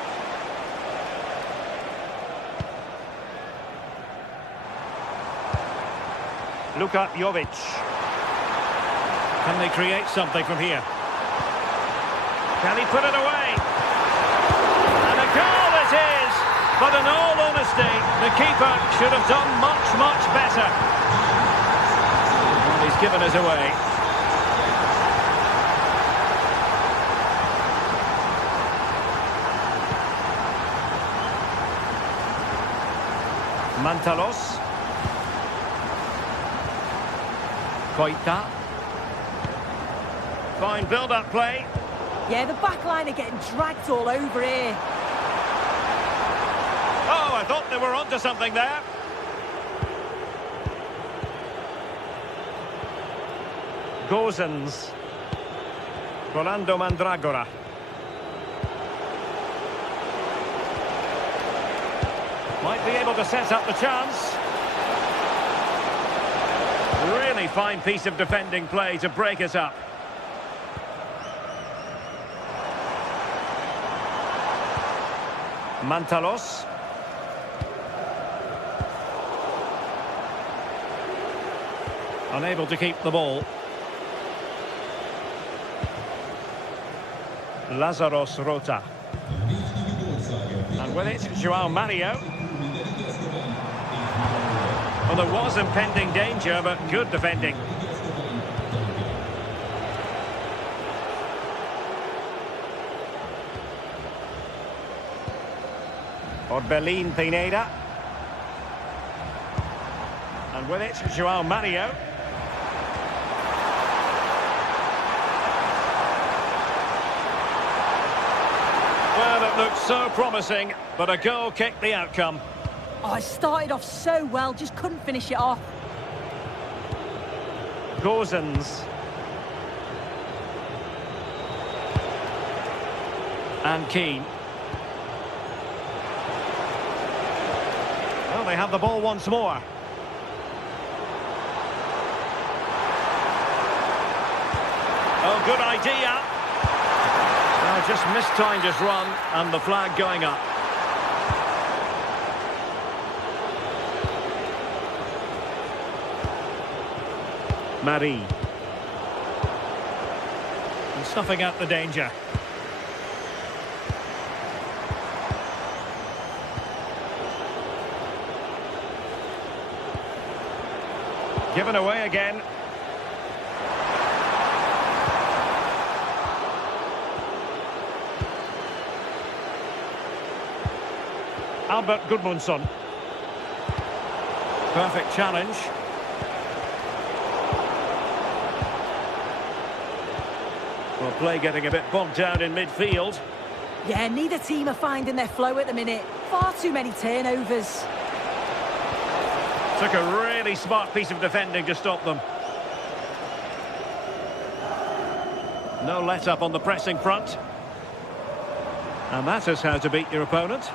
Luka Jovic. Can they create something from here? Can he put it away? And a goal it is! But in all honesty, the keeper should have done much, much better. Well, he's given us away. Mantalos. Koita. Fine build-up play. Yeah, the back line are getting dragged all over here. Oh, I thought they were onto something there. Gozens. Rolando Mandragora. Might be able to set up the chance. Really fine piece of defending play to break it up. Mantalos. Unable to keep the ball. Lazaros Rota. And with it, João Mario. Well, there was impending danger, but good defending. Orbelin Pineda. And with it, João Mario. Well, it looked so promising, but a goal kicked the outcome. Oh, it started off so well, just couldn't finish it off. Gozens. And Keane. Well, they have the ball once more. Oh, good idea. Just mistimed his run, and the flag going up. Marie. And snuffing out the danger. Given away again. Albert Gudmundsson. Perfect challenge. Well, play getting a bit bogged down in midfield. Yeah, neither team are finding their flow at the minute. Far too many turnovers. Took a really smart piece of defending to stop them. No let-up on the pressing front. And that is how to beat your opponent.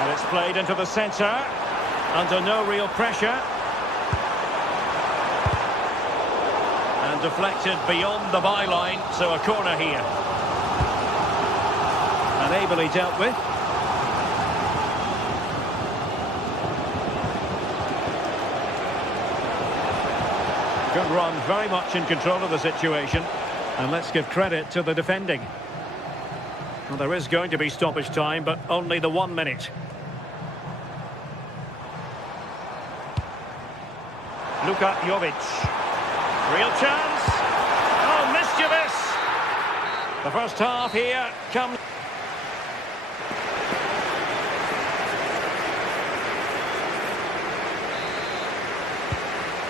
And it's played into the centre. Under no real pressure. And deflected beyond the byline, so a corner here. And ably dealt with. Good run, very much in control of the situation. And let's give credit to the defending. Well, there is going to be stoppage time, but only the 1 minute. Luka Jovic. Real chance. Oh, mischievous. The first half here comes.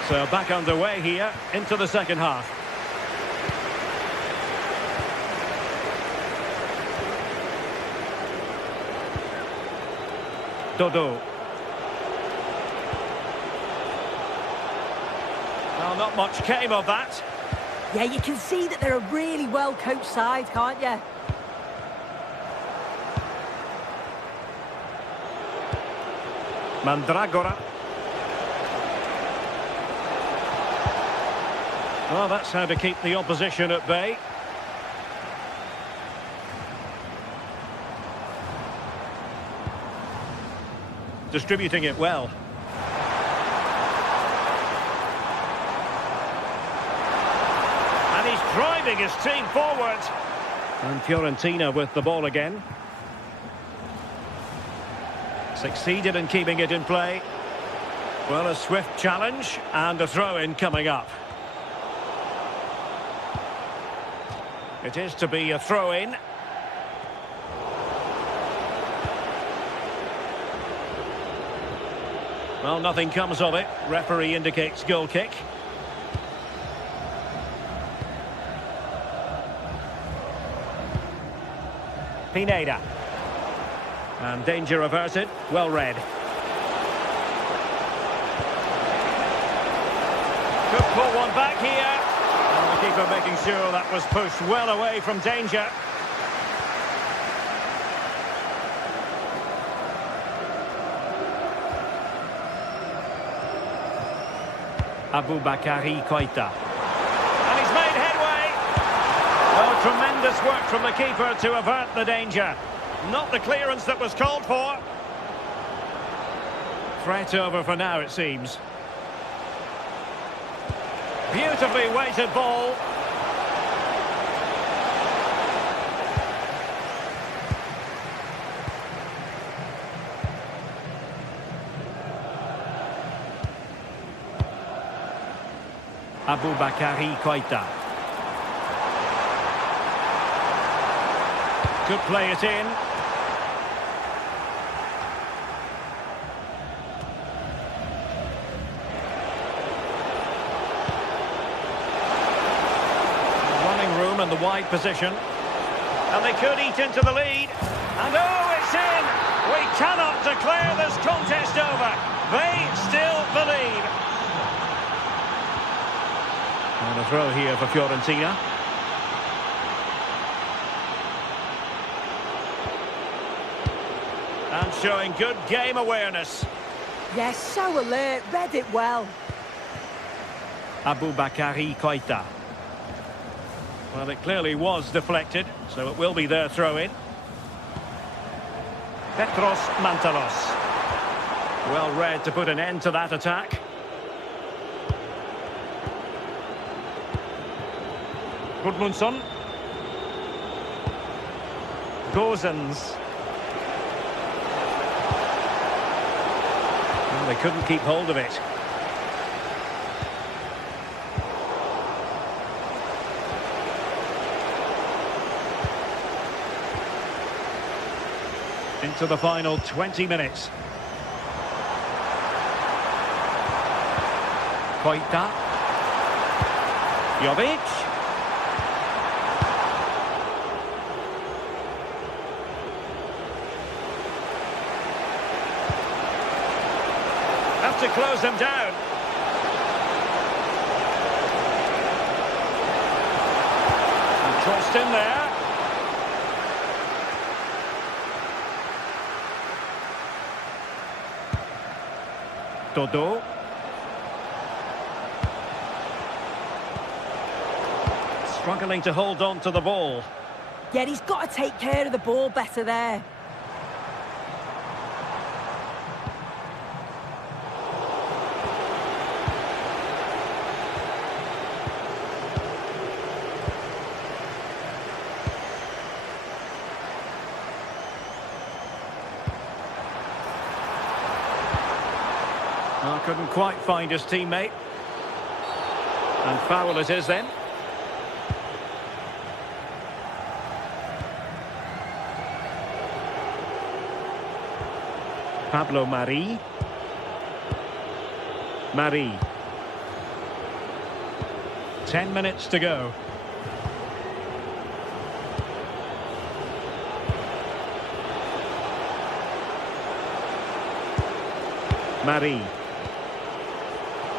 So back underway here into the second half. Dodo. Well, not much came of that. Yeah, you can see that they're a really well-coached side, can't you? Mandragora. Well, that's how to keep the opposition at bay. Distributing it well. And he's driving his team forward. And Fiorentina with the ball again. Succeeded in keeping it in play. Well, a swift challenge and a throw-in coming up. It is to be a throw-in. Well, nothing comes of it. Referee indicates goal kick. Pineda. And danger averted. Well read. Could pull one back here. And the keeper making sure that was pushed well away from danger. Aboubakary Koita. And he's made headway. Oh, tremendous work from the keeper to avert the danger. Not the clearance that was called for. Threat over for now, it seems. Beautifully weighted ball. Aboubakary Koita. Could play it in. Running room and the wide position. And they could eat into the lead. And oh, it's in! We cannot declare this contest over. They still believe. And a throw here for Fiorentina. And showing good game awareness. Yes, so alert, read it well. Aboubakary Koita. Well, it clearly was deflected, so it will be their throw-in. Petros Mantalos. Well read to put an end to that attack. Gudmundsson. Gozens. Well, they couldn't keep hold of it. Into the final 20 minutes. Koita. Jovic. Have to close them down. And crossed in there. Dodo. Struggling to hold on to the ball. Yeah, he's got to take care of the ball better there. Well, couldn't quite find his teammate. And foul it is then. Pablo Mari. Mari. 10 minutes to go. Mari.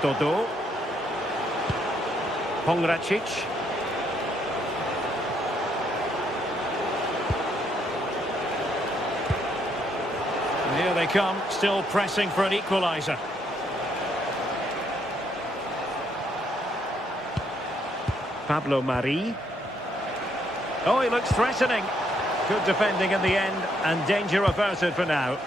Dodo. Pongracic. Here they come, still pressing for an equaliser. Pablo Mari. Oh, he looks threatening. Good defending in the end, and danger averted for now.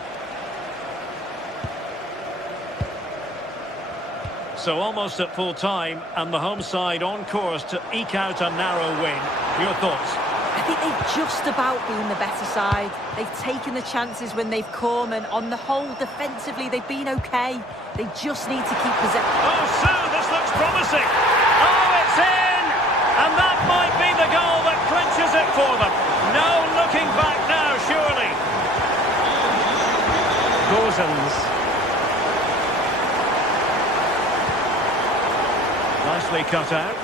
So almost at full time, and the home side on course to eke out a narrow win. Your thoughts? I think they've just about been the better side. They've taken the chances when they've come, and on the whole, defensively, they've been okay. They just need to keep possession. Oh, Sue, this looks promising. Oh, it's in! And that might be the goal that clinches it for them. No looking back now, surely. Gozens. Nicely cut out.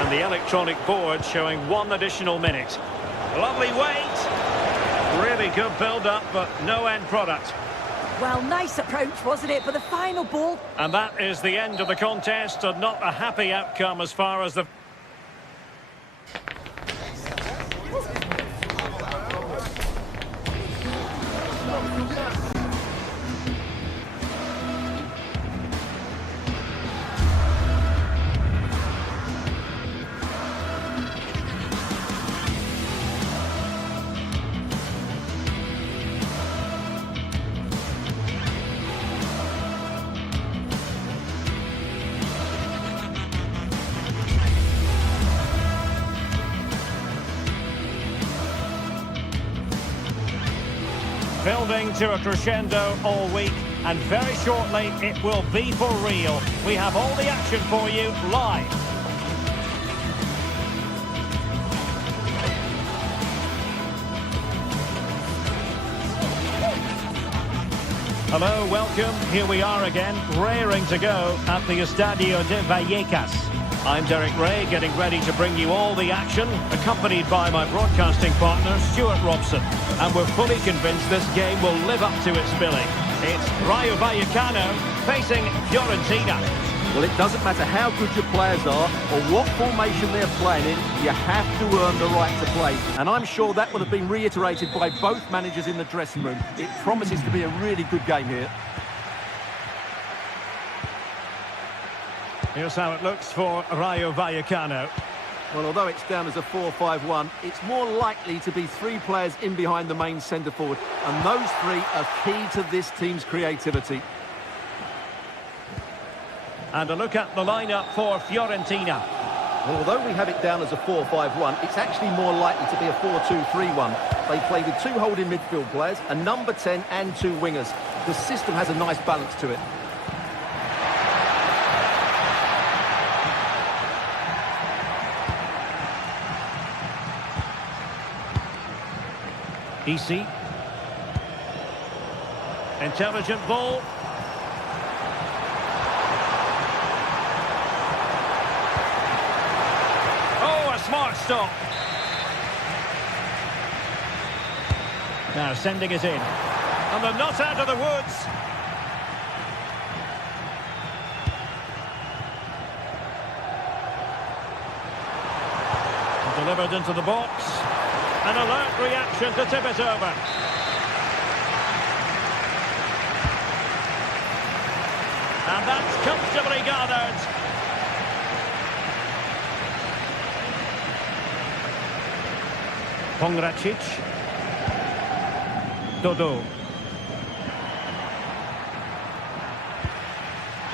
And the electronic board showing 1 additional minute. Lovely wait. Really good build-up, but no end product. Well, nice approach, wasn't it? But the final ball... And that is the end of the contest, and not a happy outcome as far as the... Building to a crescendo all week, and very shortly it will be for real. We have all the action for you live. Hello, welcome. Here we are again, raring to go at the Estadio de Vallecas. I'm Derek Ray, getting ready to bring you all the action, accompanied by my broadcasting partner, Stuart Robson. And we're fully convinced this game will live up to its billing. It's Rio Vayakano facing Fiorentina. Well, it doesn't matter how good your players are or what formation they're playing in, you have to earn the right to play. And I'm sure that will have been reiterated by both managers in the dressing room. It promises to be a really good game here. Here's how it looks for Rio Vayakano. Well, although it's down as a 4-5-1, it's more likely to be 3 players in behind the main centre-forward. And those 3 are key to this team's creativity. And a look at the lineup for Fiorentina. Well, although we have it down as a 4-5-1, it's actually more likely to be a 4-2-3-1. They play with 2 holding midfield players, a number 10 and 2 wingers. The system has a nice balance to it. Easy. Intelligent ball. Oh, a smart stop. Now sending it in. And they're not out of the woods. Delivered into the box. An alert reaction to tip it over. And that's comfortably gathered. Pongracic. Dodo.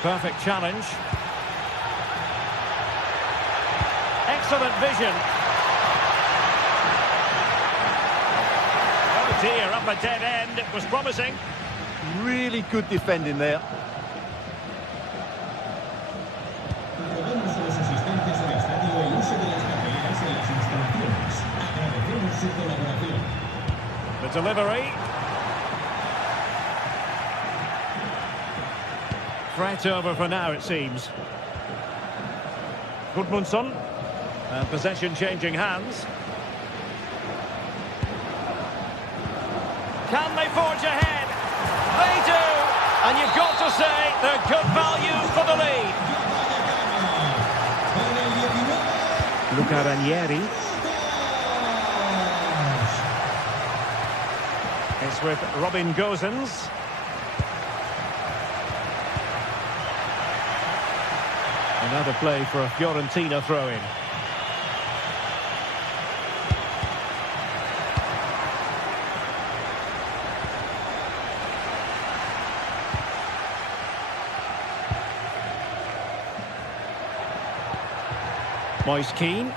Perfect challenge. Excellent vision. Oh dear, up a dead end. It was promising. Really good defending there. The delivery. Threat over for now, it seems. Gudmundsson. And possession changing hands. Can they forge ahead? They do! And you've got to say they're good value for the lead. Luca Ranieri. It's with Robin Gosens. Another play for a Fiorentina throw-in. Moise Keane.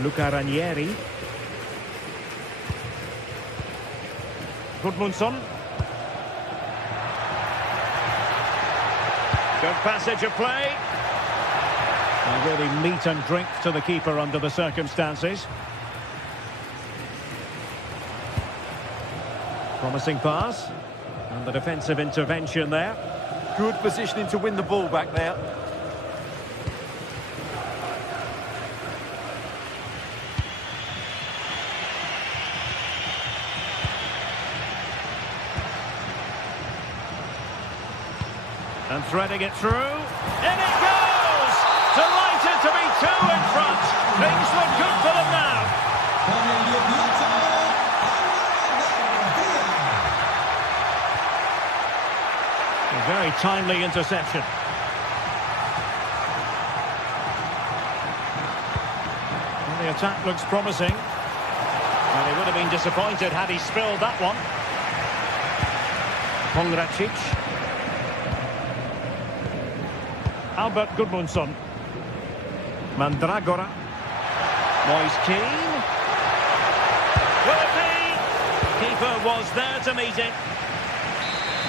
Luca Ranieri. Gudmundsson. Good passage of play. And really meat and drink to the keeper under the circumstances. Promising pass. And the defensive intervention there. Good positioning to win the ball back there. And threading it through. In it goes! Delighted to be 2 in front. Things look good for them now. A very timely interception. Well, the attack looks promising. And he would have been disappointed had he spilled that one. Pongracic. Albert Gudmundsson. Mandragora. Moise Keane. Will it be? Keeper was there to meet it.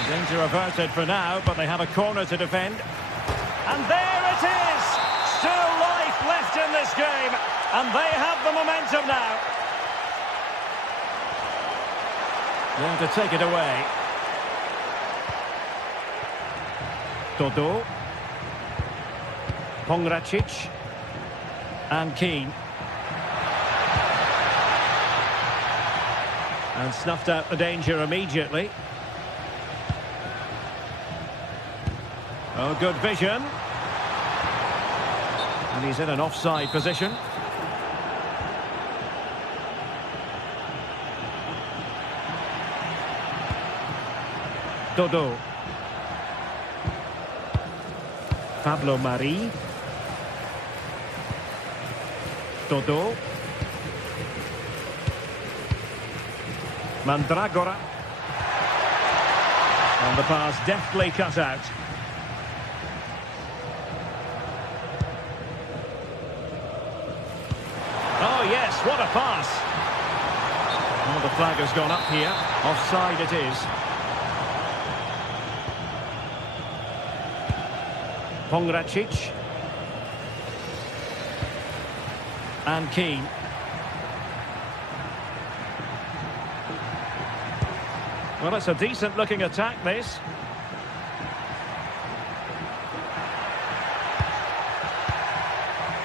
Danger averted for now, but they have a corner to defend. And there it is! Still life left in this game. And they have the momentum now. There to take it away. Dodo. Pongracic and Keane. And snuffed out the danger immediately. Oh, good vision. And he's in an offside position. Dodo. Pablo Mari. Dodo. Mandragora. And the pass deftly cut out. Oh yes, what a pass. Well, the flag has gone up here. Offside it is. Pongracic. And Keane. Well, it's a decent-looking attack, this.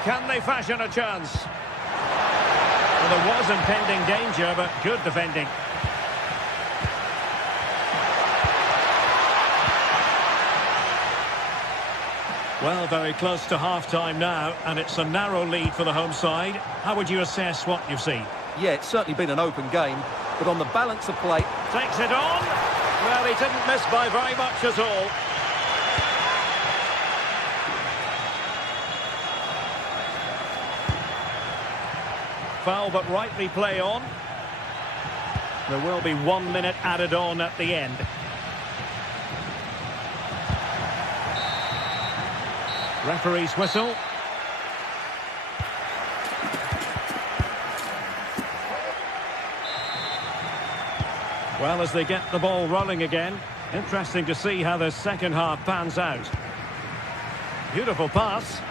Can they fashion a chance? Well, there was impending danger, but good defending. Well, very close to half-time now, and it's a narrow lead for the home side. How would you assess what you've seen? Yeah, it's certainly been an open game, but on the balance of play... Takes it on. Well, he didn't miss by very much at all. Foul, but rightly play on. There will be 1 minute added on at the end. Referee's whistle. Well, as they get the ball rolling again, interesting to see how the second half pans out. Beautiful pass.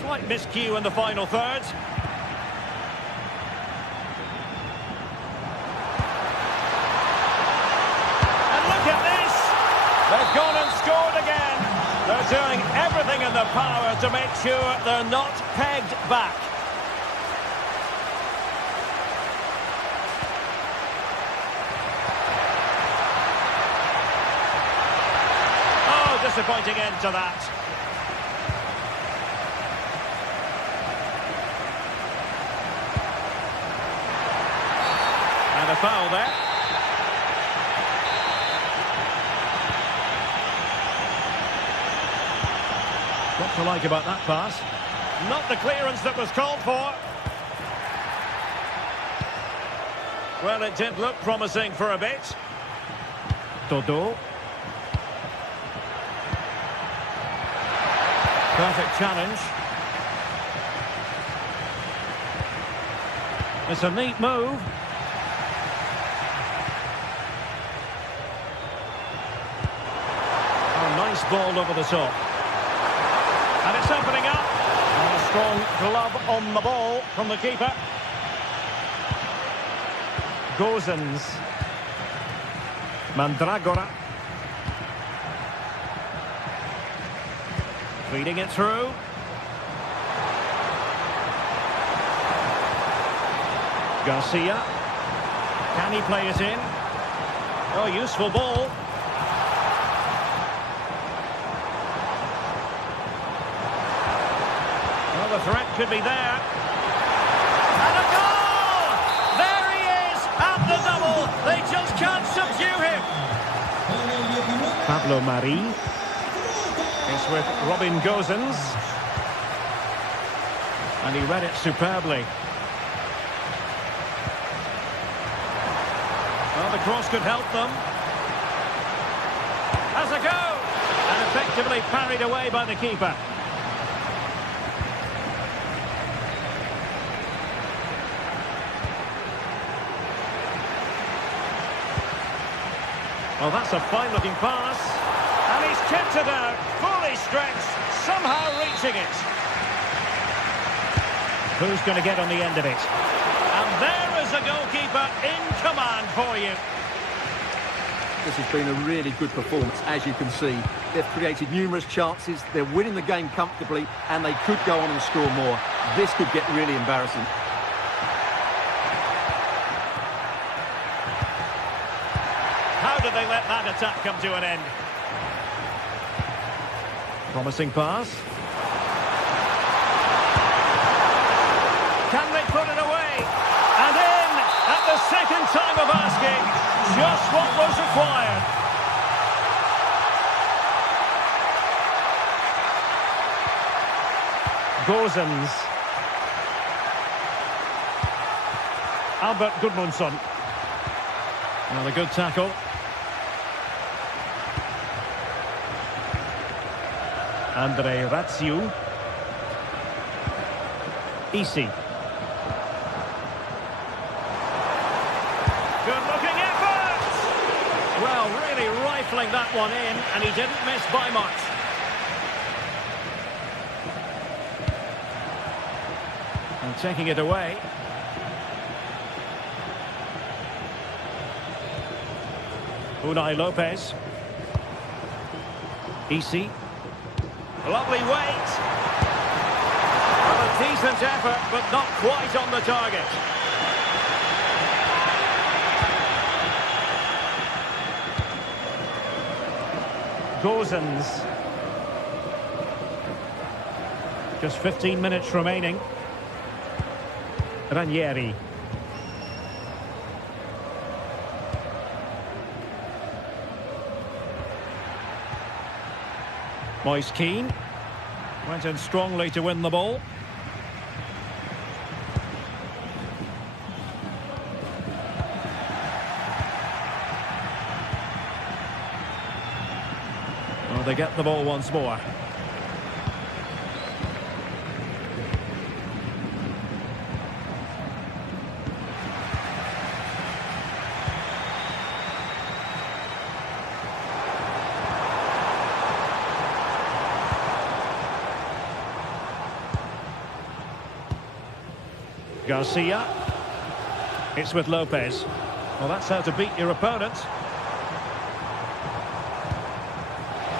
Slight miscue in the final third. They've gone and scored again. They're doing everything in their power to make sure they're not pegged back. Oh, disappointing end to that. And a foul there. What to like about that pass? Not the clearance that was called for. Well, it did look promising for a bit. Dodo. Perfect challenge. It's a neat move. Oh, nice ball over the top. And it's opening up. And a strong glove on the ball from the keeper. Gozens. Mandragora. Feeding it through. Garcia. Can he play it in? Oh, useful ball. The threat could be there. And a goal! There he is at the double. They just can't subdue him. Pablo Mari is with Robin Gozens. And he read it superbly. Well, the cross could help them. Has a go! And effectively parried away by the keeper. Well, that's a fine-looking pass. And he's kept it out, fully stretched, somehow reaching it. Who's going to get on the end of it? And there is a goalkeeper in command for you. This has been a really good performance, as you can see. They've created numerous chances, they're winning the game comfortably, and they could go on and score more. This could get really embarrassing. did they let that attack come to an end? Promising pass. Can they put it away? And in at the second time of asking. Just what was required. Gozens. Albert Gudmundsson. Well, a good tackle. Andre Ratsiu. Isi. Good-looking effort! Well, really rifling that one in, and he didn't miss by much. And taking it away. Unai Lopez. Isi. Lovely weight. Well, a decent effort, but not quite on the target. Gozens. Just 15 minutes remaining. Ranieri. Moise Keane. Went in strongly to win the ball. Well, they get the ball once more. Garcia. It's with Lopez. Well, that's how to beat your opponent.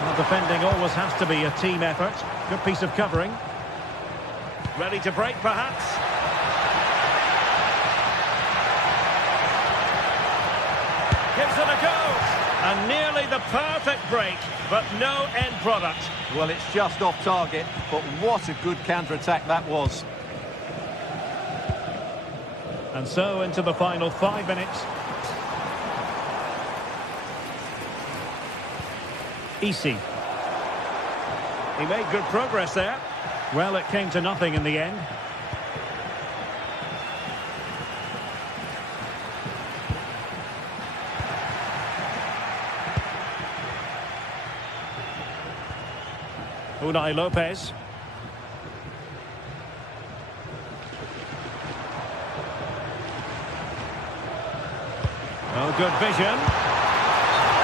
Well, defending always has to be a team effort. Good piece of covering. Ready to break, perhaps. Gives it a go. And nearly the perfect break, but no end product. Well, it's just off target, but what a good counter-attack that was. And so into the final 5 minutes. Isi. He made good progress there. Well, it came to nothing in the end. Unai Lopez. Oh, good vision.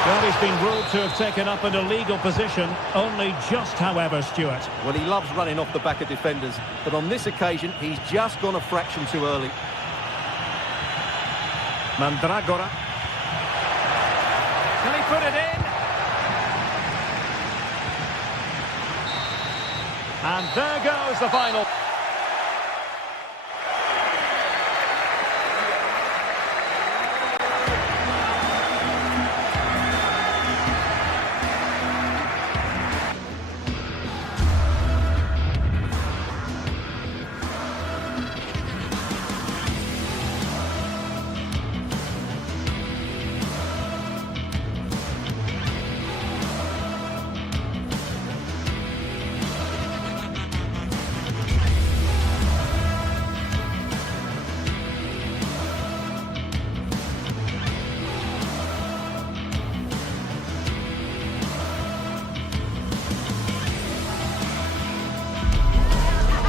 Well, he's been ruled to have taken up an illegal position, only just, however, Stuart. Well, he loves running off the back of defenders, but on this occasion, he's just gone a fraction too early. Mandragora. Can he put it in? And there goes the final.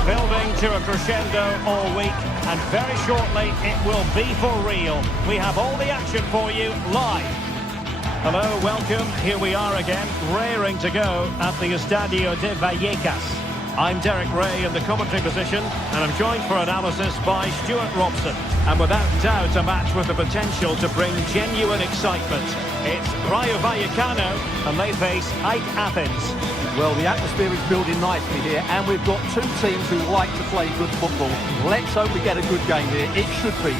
Building to a crescendo all week, and very shortly it will be for real. We have all the action for you live. Hello, welcome. Here we are again, raring to go at the Estadio de Vallecas. I'm Derek Ray in the commentary position, and I'm joined for analysis by Stuart Robson. And without doubt, a match with the potential to bring genuine excitement. It's Rio Vayakano, and they face AEK Athens. Well, the atmosphere is building nicely here, and we've got two teams who like to play good football. Let's hope we get a good game here. It should be.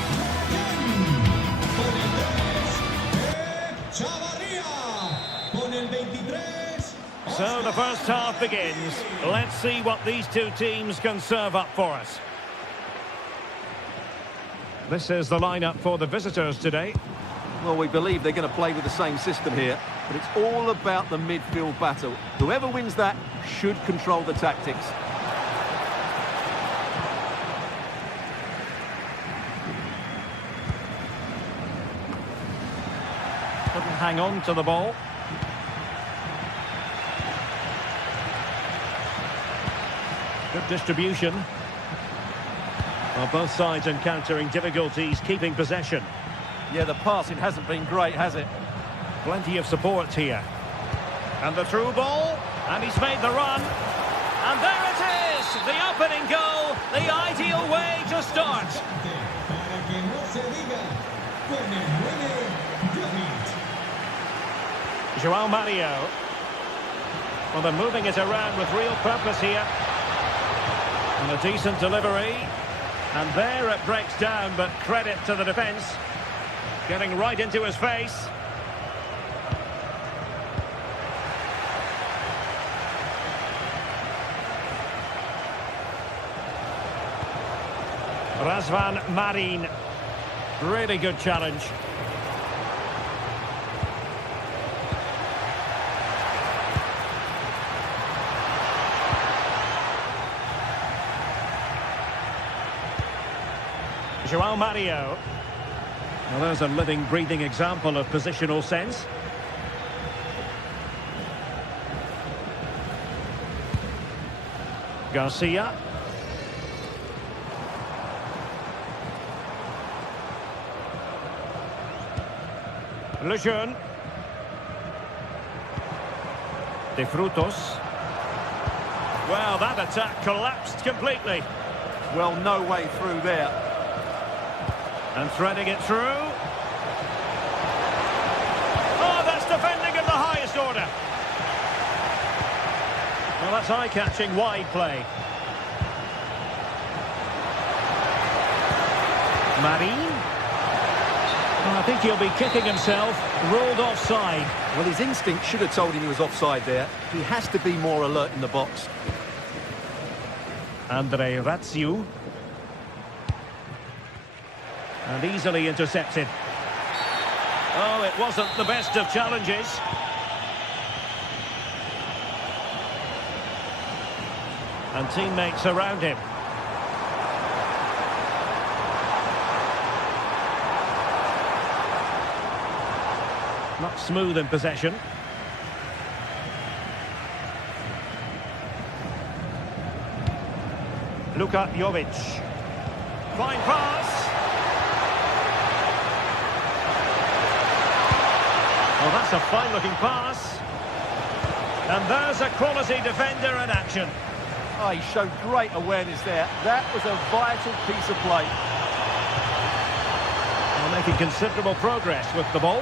So the first half begins. Let's see what these two teams can serve up for us. This is the lineup for the visitors today. Well, we believe they're going to play with the same system here, but it's all about the midfield battle. Whoever wins that should control the tactics. Couldn't hang on to the ball. Good distribution. Well, both sides encountering difficulties keeping possession. Yeah, the passing hasn't been great, has it? Plenty of support here. And the through ball. And he's made the run. And there it is! The opening goal. The ideal way to start. João Mario. Well, they're moving it around with real purpose here. And a decent delivery. And there it breaks down, but credit to the defence. Getting right into his face. Razvan Marin. Really good challenge. João Mario. Well, there's a living, breathing example of positional sense. Garcia. Lejeune. De Frutos. Well, that attack collapsed completely. Well, no way through there. And threading it through. Oh, that's defending of the highest order. Well, that's eye-catching wide play. Marin. Well, I think he'll be kicking himself. Ruled offside. Well, his instinct should have told him he was offside there. He has to be more alert in the box. Andre Ratsiu. And easily intercepted. Oh, it wasn't the best of challenges. And teammates around him. Not smooth in possession. Luka Jovic. Fine pass. Well, that's a fine-looking pass. And there's a quality defender in action. Oh, he showed great awareness there. That was a vital piece of play. Well, making considerable progress with the ball.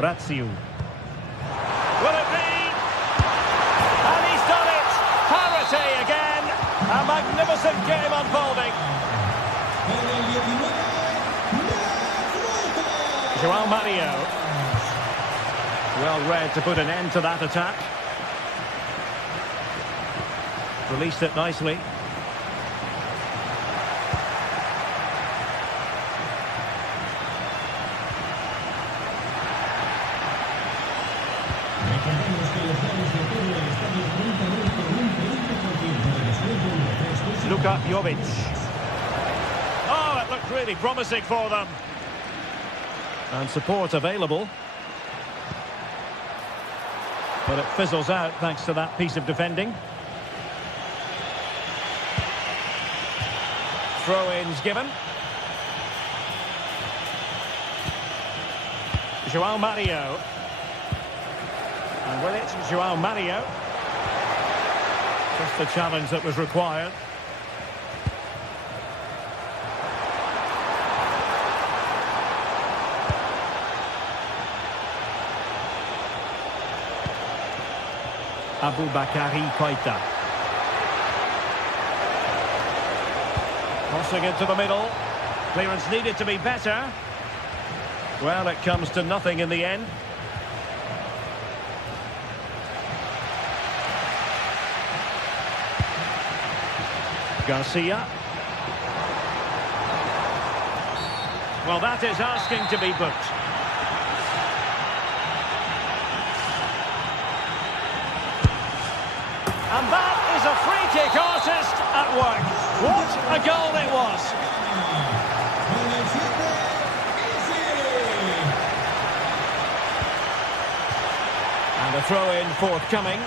Ratsiu. Will it be? And he's done it! Parity again! A magnificent game unfolding. João Mario. Well read to put an end to that attack. Released it nicely. Luka Jovic. Oh, it looked really promising for them. And support available. But it fizzles out thanks to that piece of defending. Throw-ins given. João Mario. And with it, João Mario. Just the challenge that was required. Aboubakary Koita. Crossing into the middle. Clearance needed to be better. Well, it comes to nothing in the end. Garcia. Well, that is asking to be booked. And that is a free kick artist at work. What a goal it was. And a throw-in forthcoming.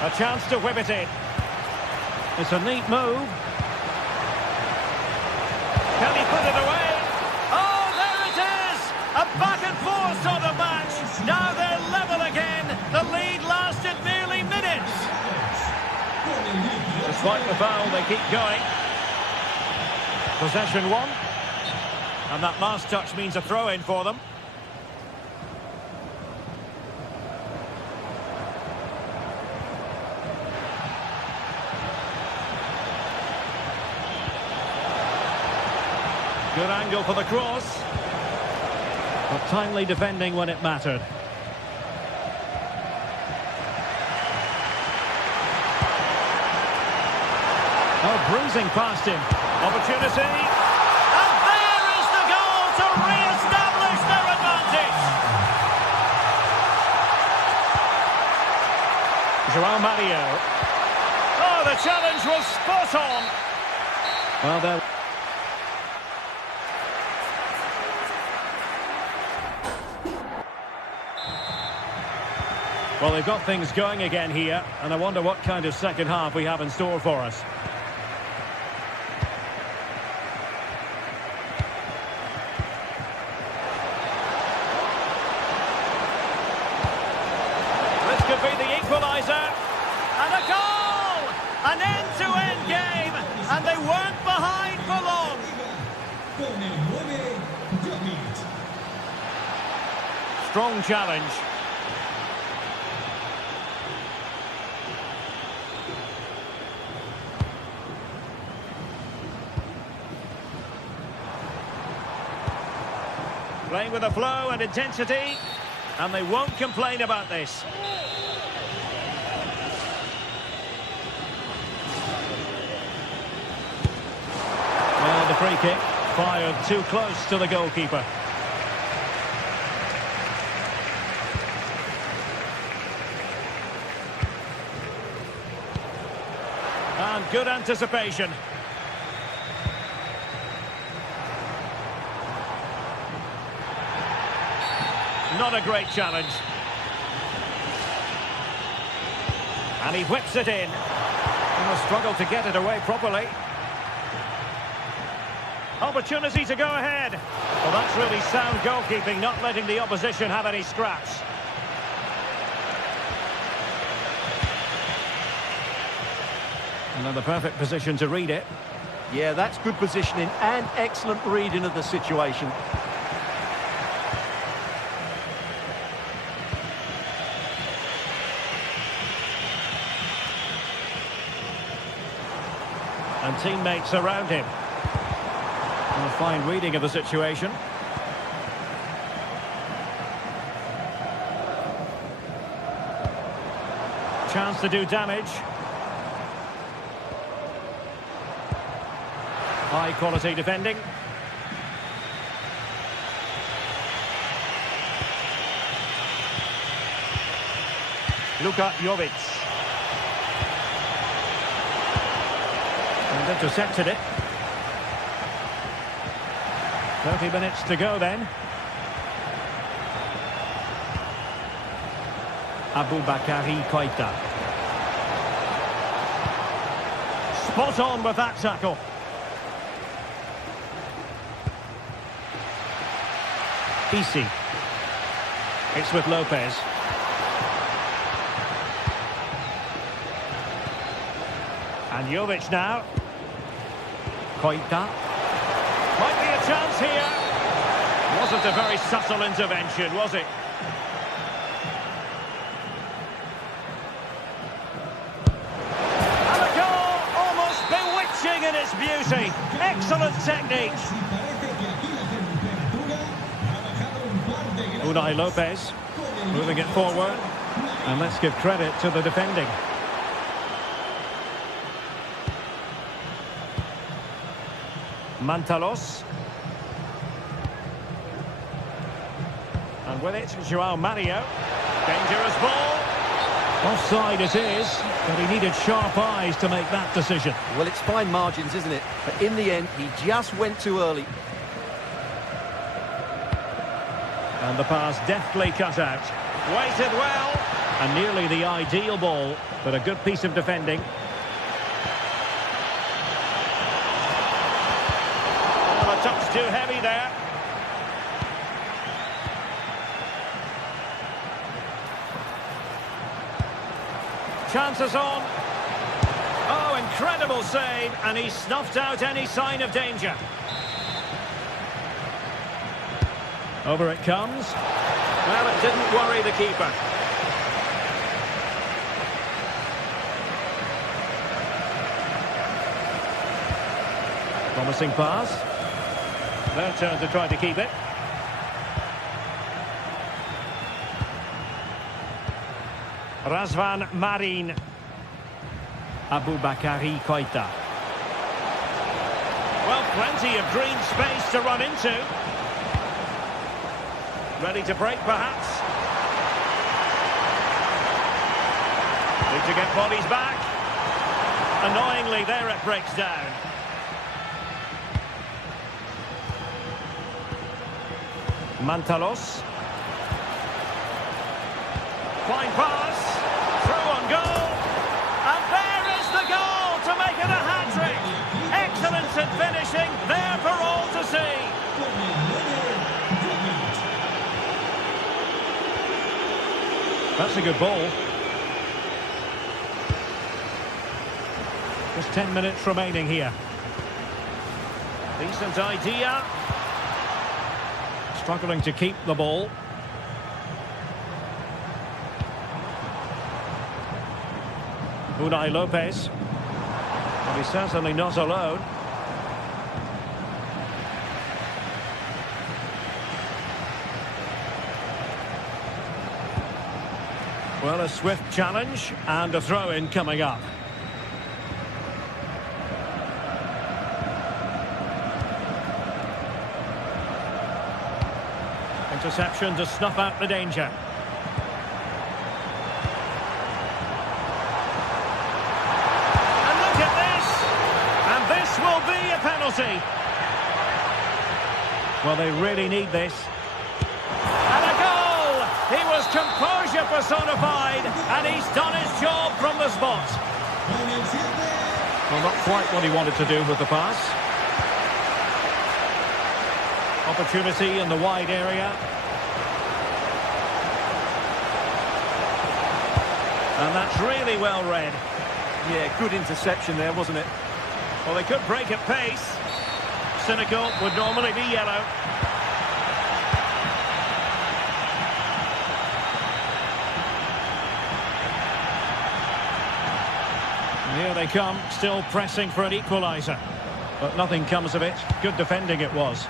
A chance to whip it in. It's a neat move. Can he put it away? Oh, there it is! A back and forth on the match. Now they're level again. The lead lasted merely minutes. Despite the foul, they keep going. Possession won. And that last touch means a throw-in for them. Good angle for the cross. But timely defending when it mattered. Oh, bruising past him. Opportunity. And there is the goal to re-establish their advantage. João Mario. Oh, the challenge was spot on. Well, there... Well, they've got things going again here, and I wonder what kind of second half we have in store for us. This could be the equaliser, and a goal! An end-to-end game, and they weren't behind for long. Strong challenge. Playing with a flow and intensity, and they won't complain about this. Well, the free kick fired too close to the goalkeeper. And good anticipation. Not a great challenge. And he whips it in. He will struggle to get it away properly. Opportunity to go ahead. Well, that's really sound goalkeeping, not letting the opposition have any scraps. Another perfect position to read it. Yeah, that's good positioning and excellent reading of the situation. And teammates around him. And a fine reading of the situation. Chance to do damage. High quality defending. Luka Jovic. And intercepted it. 30 minutes to go then. Aboubakary Keita. Spot on with that tackle. Easy. It's with Lopez. And Jovic now. Keita. Might be a chance here. Wasn't a very subtle intervention, was it? And a goal, almost bewitching in its beauty. Excellent technique. Unai Lopez moving it forward. And let's give credit to the defending. Mantalos. And with it, João Mario. Dangerous ball. Offside it is, but he needed sharp eyes to make that decision. Well, it's fine margins, isn't it? But in the end, he just went too early. And the pass deftly cut out. Weighted well. And nearly the ideal ball, but a good piece of defending. Oh, a touch too heavy there. Chances on. Oh, incredible save, and he snuffed out any sign of danger. Over it comes. Well, it didn't worry the keeper. Promising pass. Their turn to try to keep it. Razvan Marin. Aboubakary Koita. Well, plenty of green space to run into. Ready to break, perhaps. Need to get bodies back. Annoyingly, there it breaks down. Mantalos. Fine pass. Through on goal. And there is the goal to make it a hat-trick. Excellence in finishing, there for all to see. That's a good ball. Just 10 minutes remaining here. Decent idea. Struggling to keep the ball. Unai Lopez. Well, he's certainly not alone. Well, a swift challenge and a throw-in coming up. Interception to snuff out the danger. And look at this! And this will be a penalty. Well, they really need this. And a goal! He was composure personified, and he's done his job from the spot. Well, not quite what he wanted to do with the pass. Opportunity in the wide area. And that's really well read. Yeah, good interception there, wasn't it? Well, they could break at pace. Cynical would normally be yellow. And here they come, still pressing for an equaliser. But nothing comes of it. Good defending it was.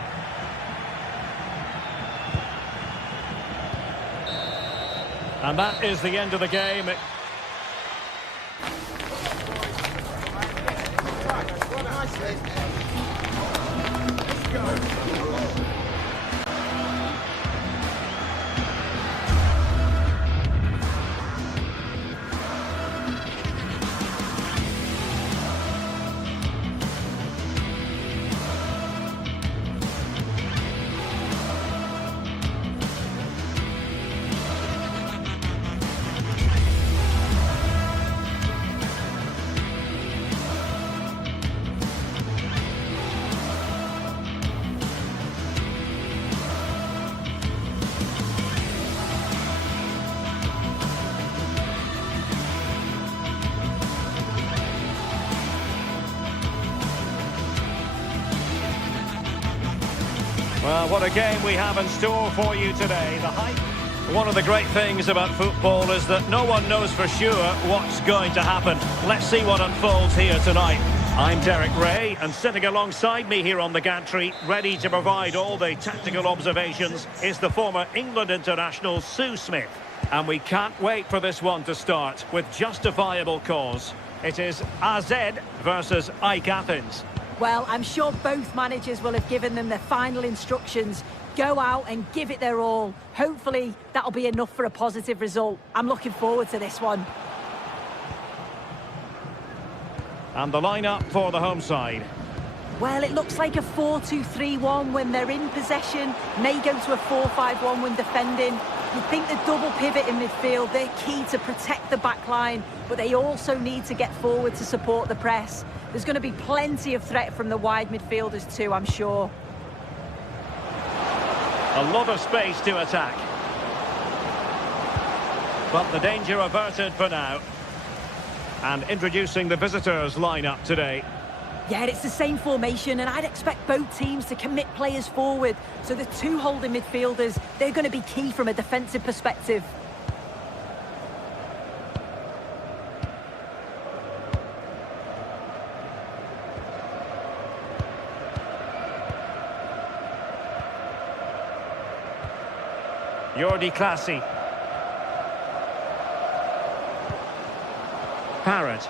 And that is the end of the game. Well, what a game we have in store for you today. The hype. One of the great things about football is that no one knows for sure what's going to happen. Let's see what unfolds here tonight. I'm Derek Ray, and sitting alongside me here on the gantry, ready to provide all the tactical observations, is the former England international Sue Smith. And we can't wait for this one to start with justifiable cause. It is AZ versus AEK Athens. Well, I'm sure both managers will have given them their final instructions. Go out and give it their all. Hopefully, that'll be enough for a positive result. I'm looking forward to this one. And the lineup for the home side. Well, it looks like a 4-2-3-1 when they're in possession. May go to a 4-5-1 when defending. You'd think the double pivot in midfield, they're key to protect the back line, but they also need to get forward to support the press. There's going to be plenty of threat from the wide midfielders too, I'm sure. A lot of space to attack. But the danger averted for now. And introducing the visitors' lineup today. Yeah, it's the same formation, and I'd expect both teams to commit players forward. So the two holding midfielders, they're going to be key from a defensive perspective. Jordi Classy. Parrott.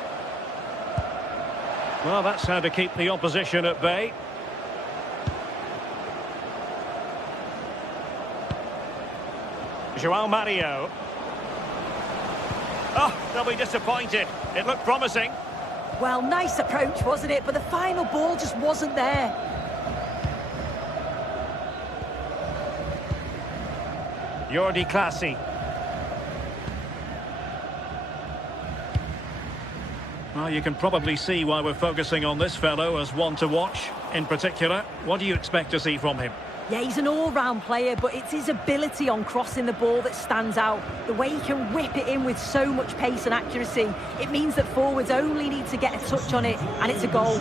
Well, that's how to keep the opposition at bay. João Mario. Oh, they'll be disappointed. It looked promising. Well, nice approach, wasn't it? But the final ball just wasn't there. Jordi Classy. Well, you can probably see why we're focusing on this fellow as one to watch. In particular, what do you expect to see from him? Yeah, he's an all-round player, but it's his ability on crossing the ball that stands out. The way he can whip it in with so much pace and accuracy. It means that forwards only need to get a touch on it, and it's a goal.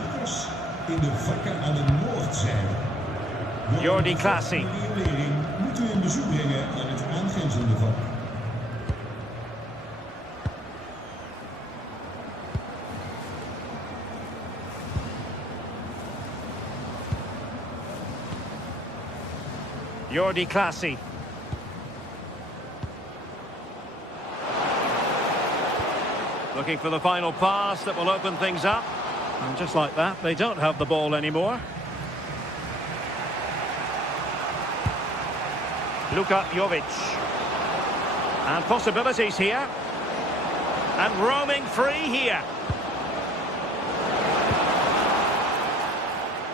In de vakken aan de noordzijde. Jordi Classy. Moet u een bezoek brengen aan het aangrenzende vak. Jordi Classy. Looking for the final pass that will open things up. And just like that, they don't have the ball anymore. Luka Jovic. And possibilities here. And roaming free here.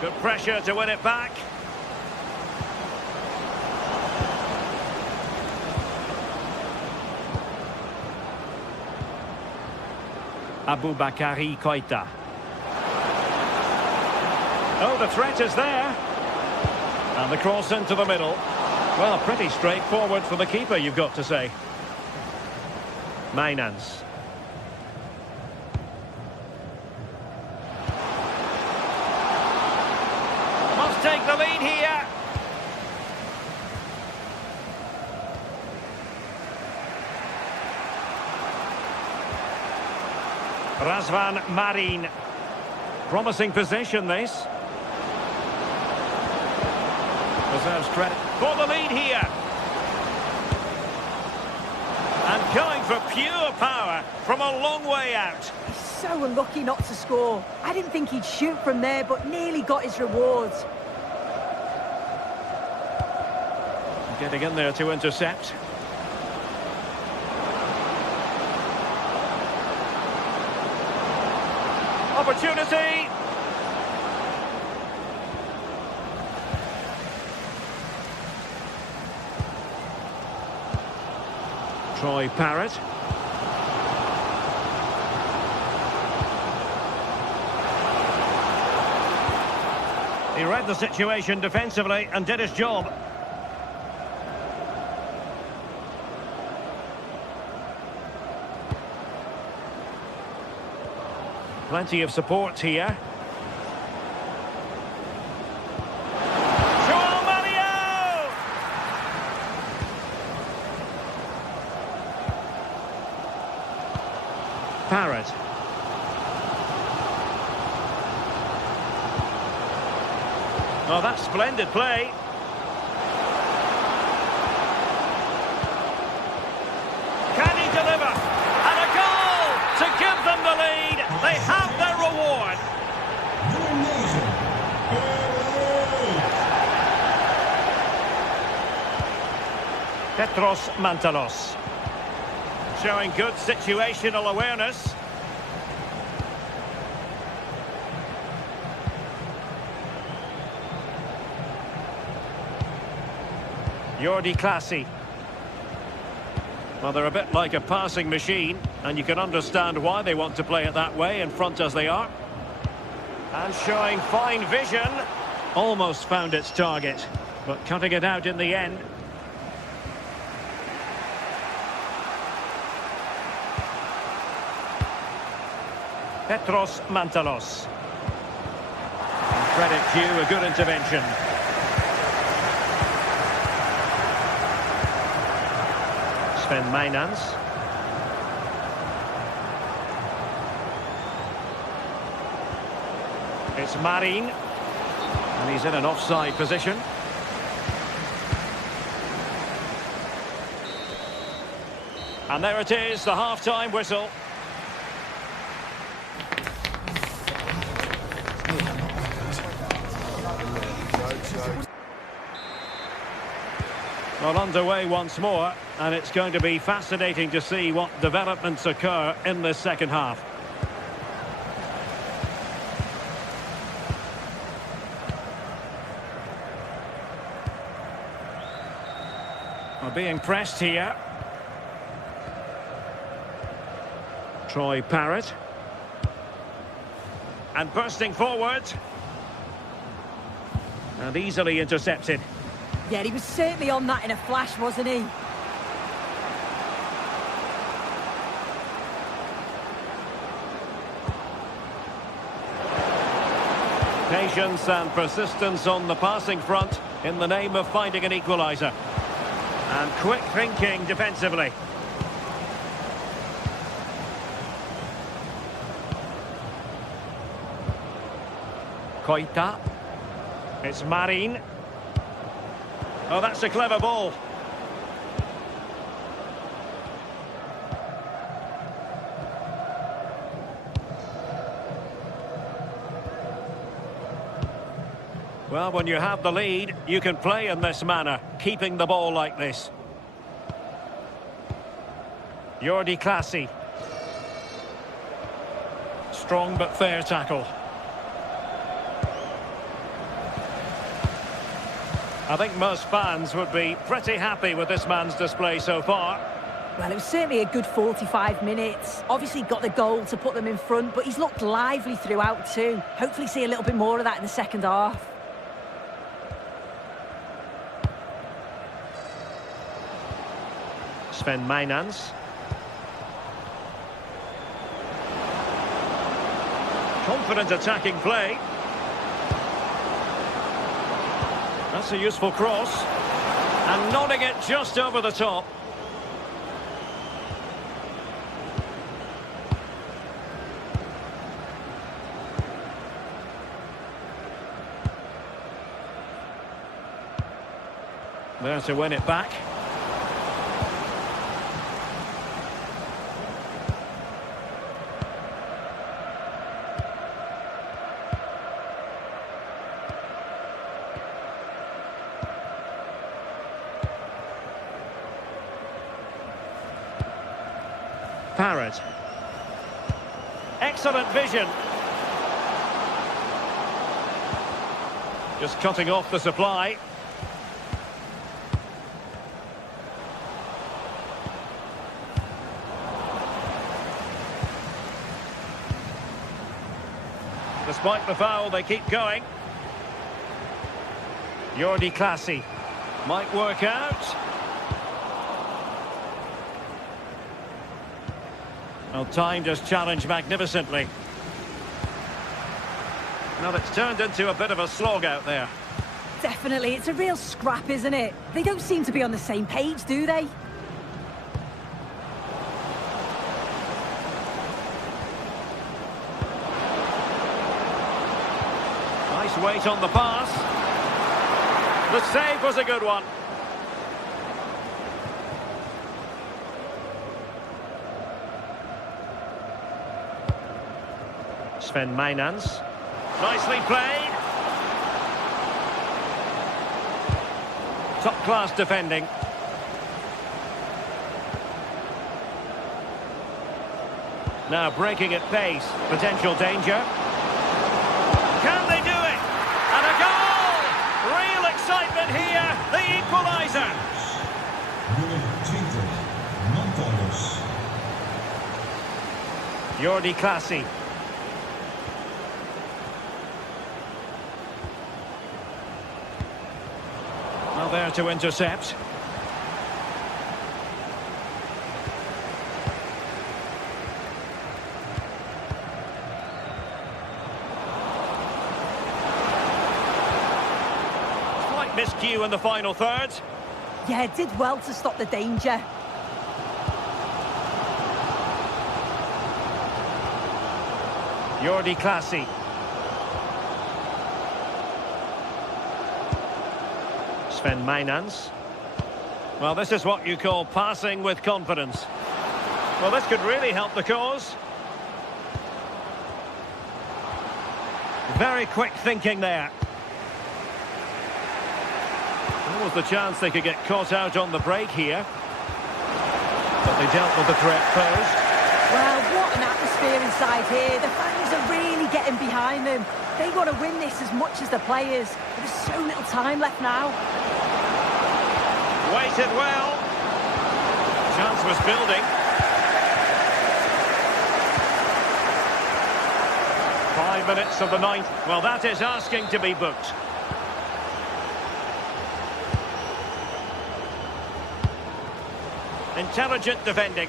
Good pressure to win it back. Aboubakary Koita. Oh, the threat is there. And the cross into the middle. Well, pretty straightforward for the keeper, you've got to say. Mainans. Must take the lead here. Razvan Marin. Promising position, this. Deserves credit for the lead here. And going for pure power from a long way out. He's so unlucky not to score. I didn't think he'd shoot from there, but nearly got his rewards. Getting in there to intercept. Opportunity. Troy Parrott. He read the situation defensively and did his job. Plenty of support here. João Mario! Parrott. Oh, that's splendid play. Can he deliver? And a goal to give them the lead. They have their reward. Petros Mantalos. Showing good situational awareness. Jordi Classy. Well, they're a bit like a passing machine, and you can understand why they want to play it that way, in front as they are. And showing fine vision. Almost found its target, but cutting it out in the end. Petros Mantalos. And credit due, a good intervention. Sven Mijnans. It's Marin. And he's in an offside position. And there it is, the half-time whistle. Well, underway once more, and it's going to be fascinating to see what developments occur in this second half. We're being pressed here. Troy Parrott. And bursting forward. And easily intercepted. Yeah, he was certainly on that in a flash, wasn't he? Patience and persistence on the passing front in the name of finding an equaliser. And quick thinking defensively. Koita. It's Marin. Oh, that's a clever ball. Well, when you have the lead, you can play in this manner, keeping the ball like this. Jordi Classy. Strong but fair tackle. I think most fans would be pretty happy with this man's display so far. Well, it was certainly a good 45 minutes. Obviously got the goal to put them in front, but he's looked lively throughout too. Hopefully see a little bit more of that in the second half. Sven Mijnans. Confident attacking play. That's a useful cross. And nodding it just over the top. There to win it back. Parrott. Excellent vision. Just cutting off the supply. Despite the foul, they keep going. Jordi Classy. Might work out. Well, timed his challenge magnificently. Now it's turned into a bit of a slog out there. Definitely, it's a real scrap, isn't it? They don't seem to be on the same page, do they? Nice weight on the pass. The save was a good one. Sven Mainans. Nicely played. Top-class defending. Now breaking at pace. Potential danger. Can they do it? And a goal! Real excitement here. The equaliser. Nummer 20, Mantalos. Jordi Clasie. Well, there to intercept. Slight miscue in the final third. Yeah, did well to stop the danger. Jordi Clasie. Sven Mainans. Well, this is what you call passing with confidence. Well, this could really help the cause. Very quick thinking there. There was the chance they could get caught out on the break here. But they dealt with the threat posed. Well, what an atmosphere inside here. The fans are really getting behind them. They want to win this as much as the players. There's so little time left now. Waited well. Chance was building. 5 minutes of the ninth. Well, that is asking to be booked. Intelligent defending.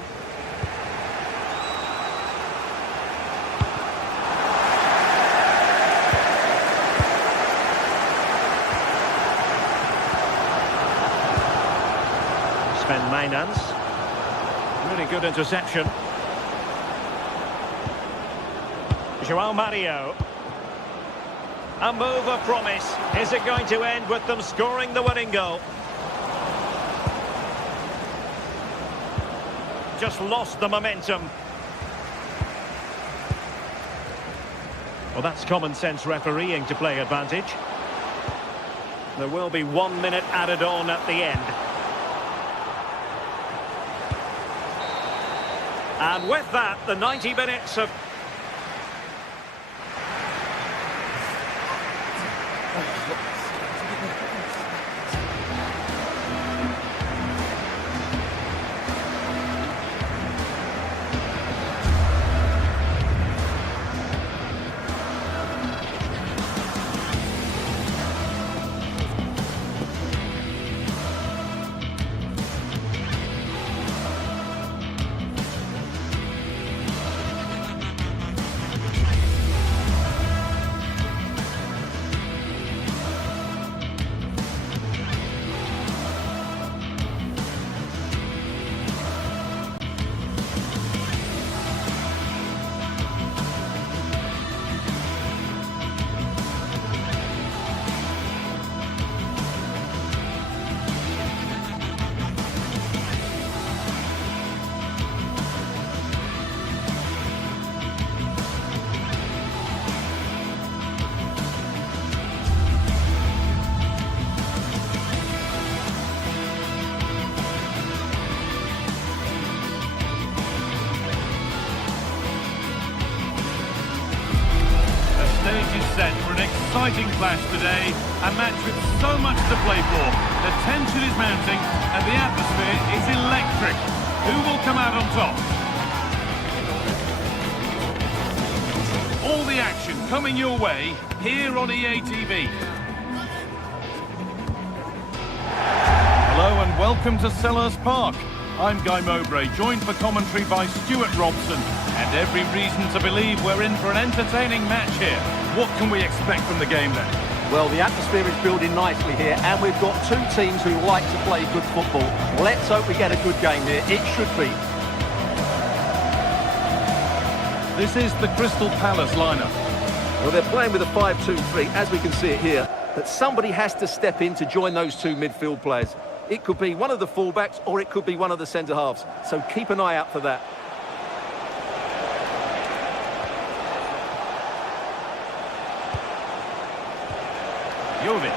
Sven Mainans. Really good interception. João Mario. A move of promise. Is it going to end with them scoring the winning goal? Just lost the momentum. Well, that's common sense refereeing to play advantage. There will be 1 minute added on at the end. And with that, the 90 minutes of... Set for an exciting clash today, a match with so much to play for. The tension is mounting and the atmosphere is electric. Who will come out on top? All the action coming your way here on EA TV. Hello and welcome to Selhurst Park. I'm Guy Mowbray, joined for commentary by Stuart Robson, and every reason to believe we're in for an entertaining match here. What can we expect from the game then? Well, the atmosphere is building nicely here, and we've got two teams who like to play good football. Let's hope we get a good game here. It should be. This is the Crystal Palace lineup. Well, they're playing with a 5-2-3, as we can see it here. that somebody has to step in to join those two midfield players. It could be one of the fullbacks or it could be one of the centre-halves. So keep an eye out for that. Jovic.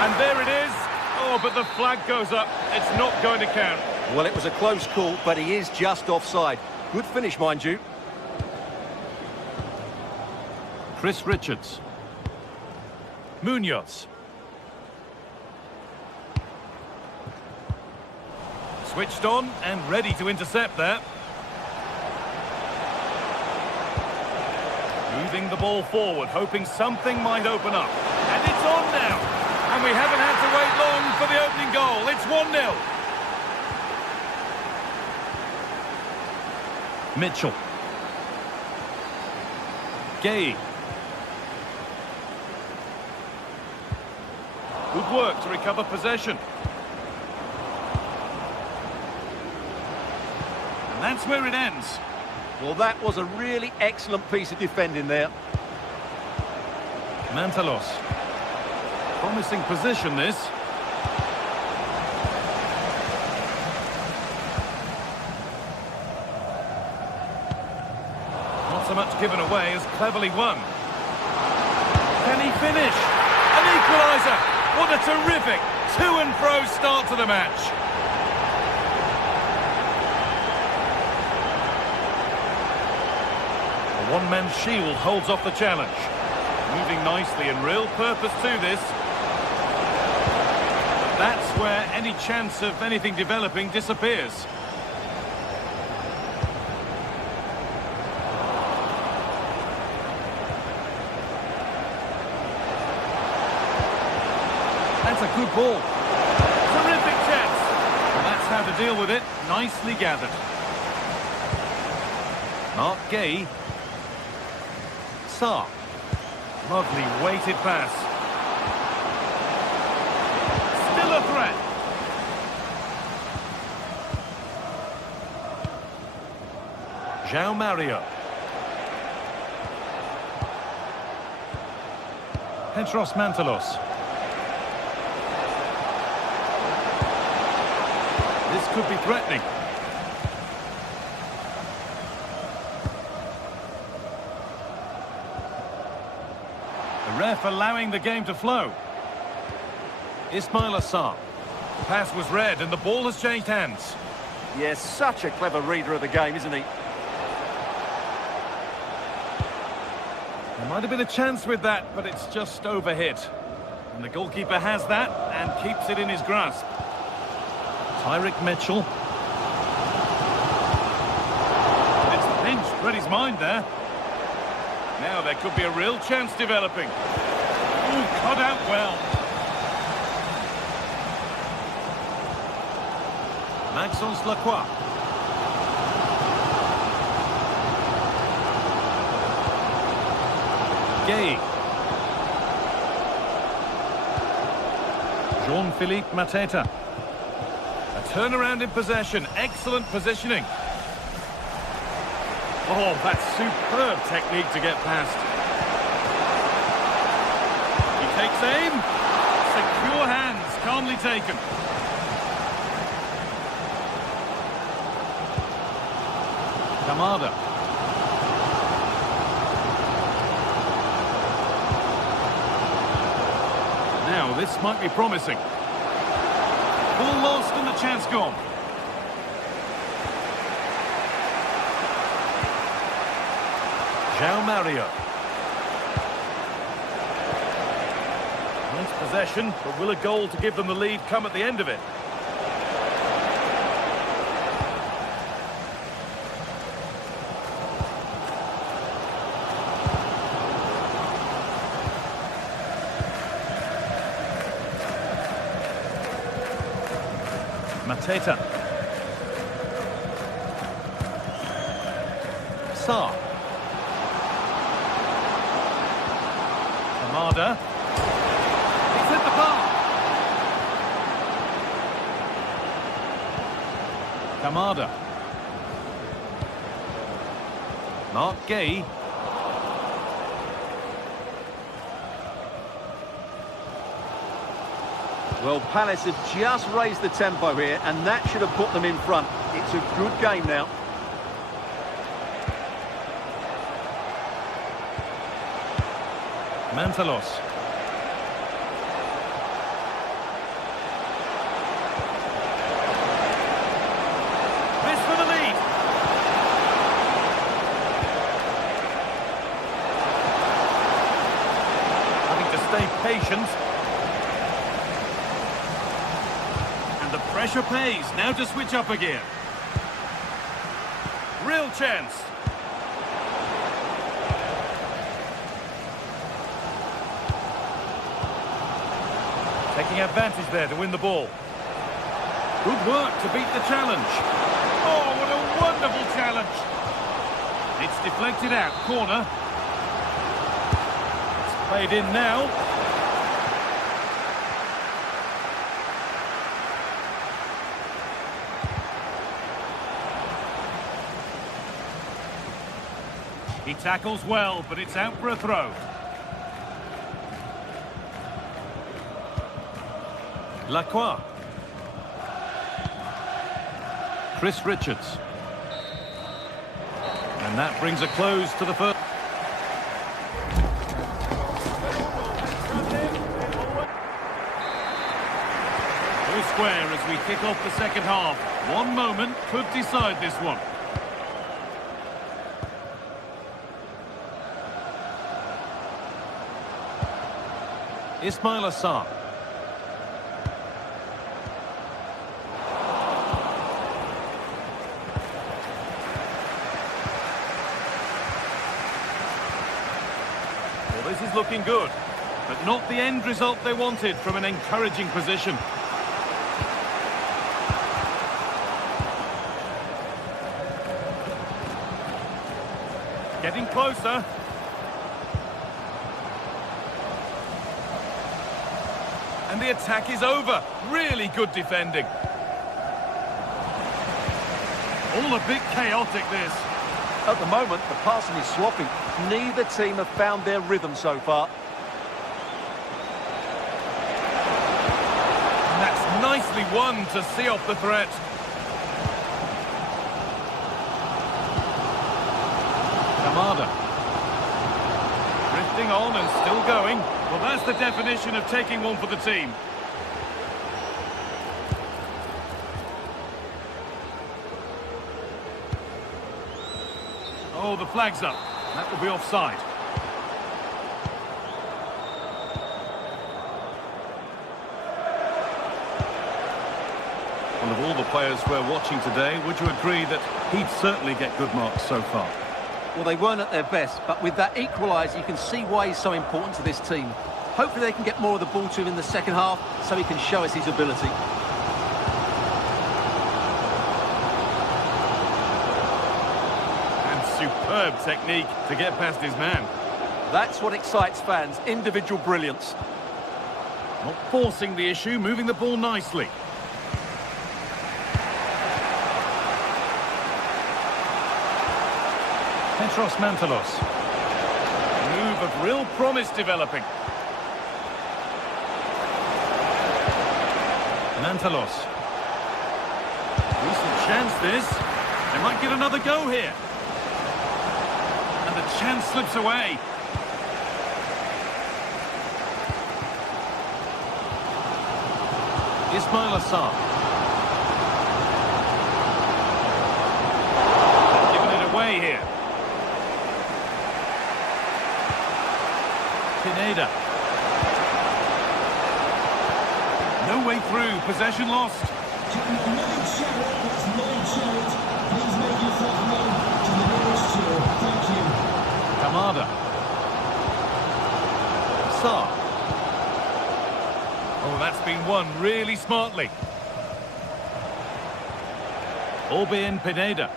And there it is. Oh, but the flag goes up. It's not going to count. Well, it was a close call, but he is just offside. Good finish, mind you. Chris Richards. Munoz. Switched on and ready to intercept there. Moving the ball forward, hoping something might open up. And it's on now. And we haven't had to wait long for the opening goal. It's 1-0. Mitchell. Gay. Good work to recover possession. And that's where it ends. Well, that was a really excellent piece of defending there. Mantalos. Promising position, this. Not so much given away as cleverly won. Can he finish? An equaliser! What a terrific to-and-fro start to the match. A one-man shield holds off the challenge. Moving nicely and real purpose to this. But that's where any chance of anything developing disappears. That's a good ball. Terrific chance. And that's how to deal with it. Nicely gathered. Mark Gay. Saar. Lovely weighted pass. Still a threat. João Mario. Petros Mantalos. This could be threatening. The ref allowing the game to flow. Ismail Assar. The pass was read and the ball has changed hands. Yes, such a clever reader of the game, isn't he? There might have been a chance with that, but it's just overhit. And the goalkeeper has that and keeps it in his grasp. Tyrick Mitchell. It's pinched, read his mind there. Now there could be a real chance developing. Ooh, cut out well. Maxence Lacroix. Gay. Jean-Philippe Mateta. A turnaround in possession. Excellent positioning. Oh, that's superb technique to get past. He takes aim. Secure hands, calmly taken. Kamada. Now, this might be promising. Ball lost and the chance gone. João Mario. Nice possession, but will a goal to give them the lead come at the end of it? Mateta. Saar. Kamada. He's hit the bar. Kamada. Mark Gay. Well, Palace have just raised the tempo here, and that should have put them in front. It's a good game now. Mantalos. This for the lead. Having to stay patient. And the pressure pays. Now to switch up a gear. Real chance. Taking advantage there to win the ball. Good work to beat the challenge. Oh, what a wonderful challenge. It's deflected out. Corner. It's played in now. He tackles well, but it's out for a throw. Lacroix. Chris Richards. And that brings a close to the first. All square as we kick off the second half. One moment could decide this one. Ismail Assar. Well, this is looking good, but not the end result they wanted from an encouraging position. Getting closer. And the attack is over. Really good defending. All a bit chaotic, this. At the moment, the passing is sloppy. Neither team have found their rhythm so far. And that's nicely won to see off the threat. Kamada. Drifting on and still going. Well, that's the definition of taking one for the team. Oh, the flag's up. That will be offside. Well, of all the players we're watching today, would you agree that he'd certainly get good marks so far? Well, they weren't at their best, but with that equaliser, you can see why he's so important to this team. Hopefully they can get more of the ball to him in the second half so he can show us his ability. And superb technique to get past his man. That's what excites fans, individual brilliance. Not forcing the issue, moving the ball nicely. Petros Mantalos. Move of real promise developing. Mantalos. Decent chance this. They might get another go here. And the chance slips away. Ismail Assar. Giving it away here. Pineda. No way through. Possession lost. Kamada. Sarr. Oh, that's been won really smartly. Albin Pineda.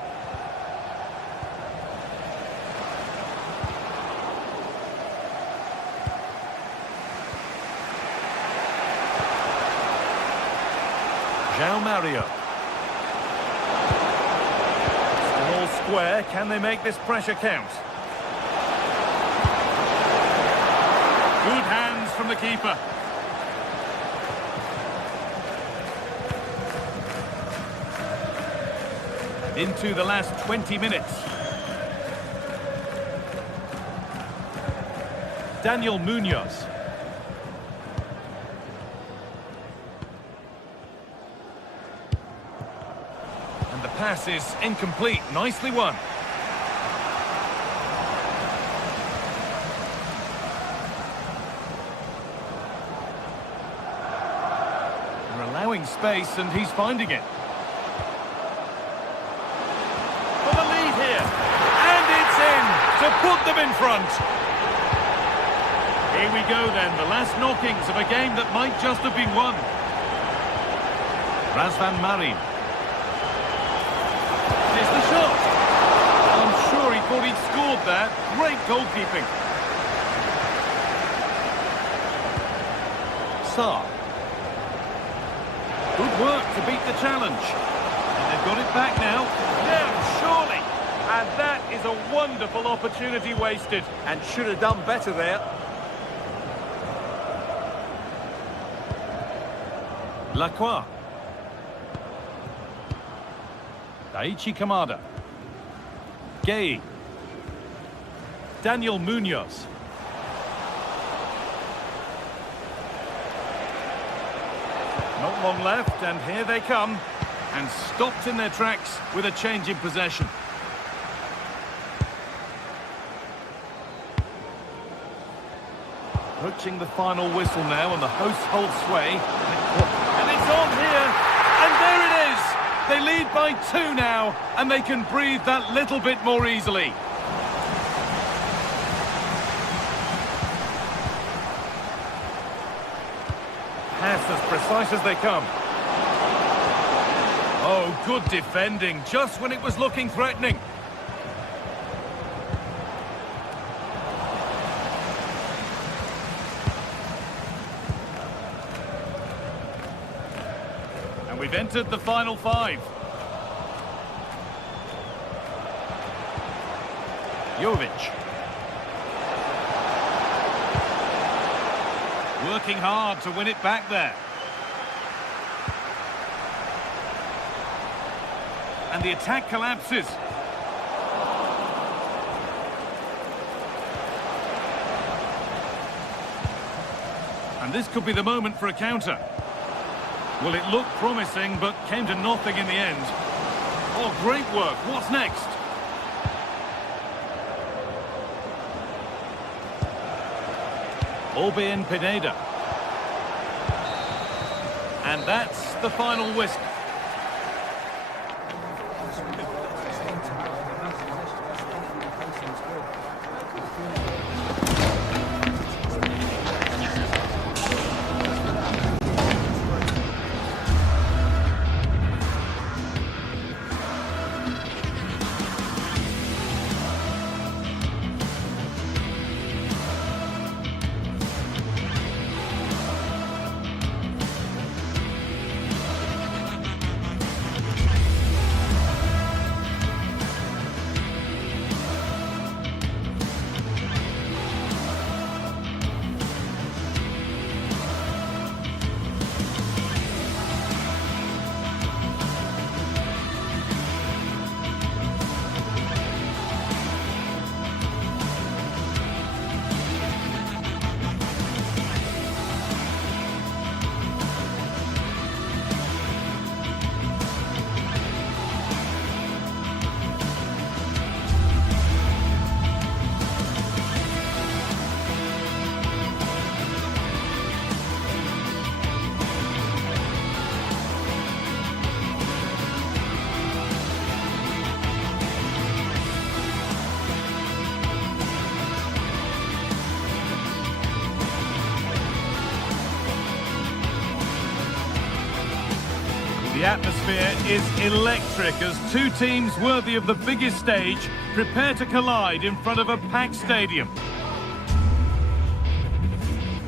João Mario. Still all square. Can they make this pressure count? Good hands from the keeper. into the last 20 minutes. Daniel Munoz. And the pass is incomplete. Nicely won. They're allowing space and he's finding it. For the lead here. And it's in to put them in front. Here we go then, the last knockings of a game that might just have been won. Razvan Marin. Here's the shot. I'm sure he thought he'd scored there. Great goalkeeping. Saar. Good work to beat the challenge. And they've got it back now. Yeah, surely. And that is a wonderful opportunity wasted. And should have done better there. Lacroix. Daichi Kamada. Gay. Daniel Munoz. Not long left, and here they come. And stopped in their tracks with a change in possession. Approaching the final whistle now, and the hosts hold sway. And it's on here, and there it is! They lead by 2 now, and they can breathe that little bit more easily. Pass as precise as they come. Oh, good defending, just when it was looking threatening. We've entered the final 5. Jovic. Working hard to win it back there. And the attack collapses. And this could be the moment for a counter. Well, it looked promising, but came to nothing in the end. Oh, great work. What's next? Albion Pineda. And that's the final whistle. The atmosphere is electric as 2 teams worthy of the biggest stage prepare to collide in front of a packed stadium.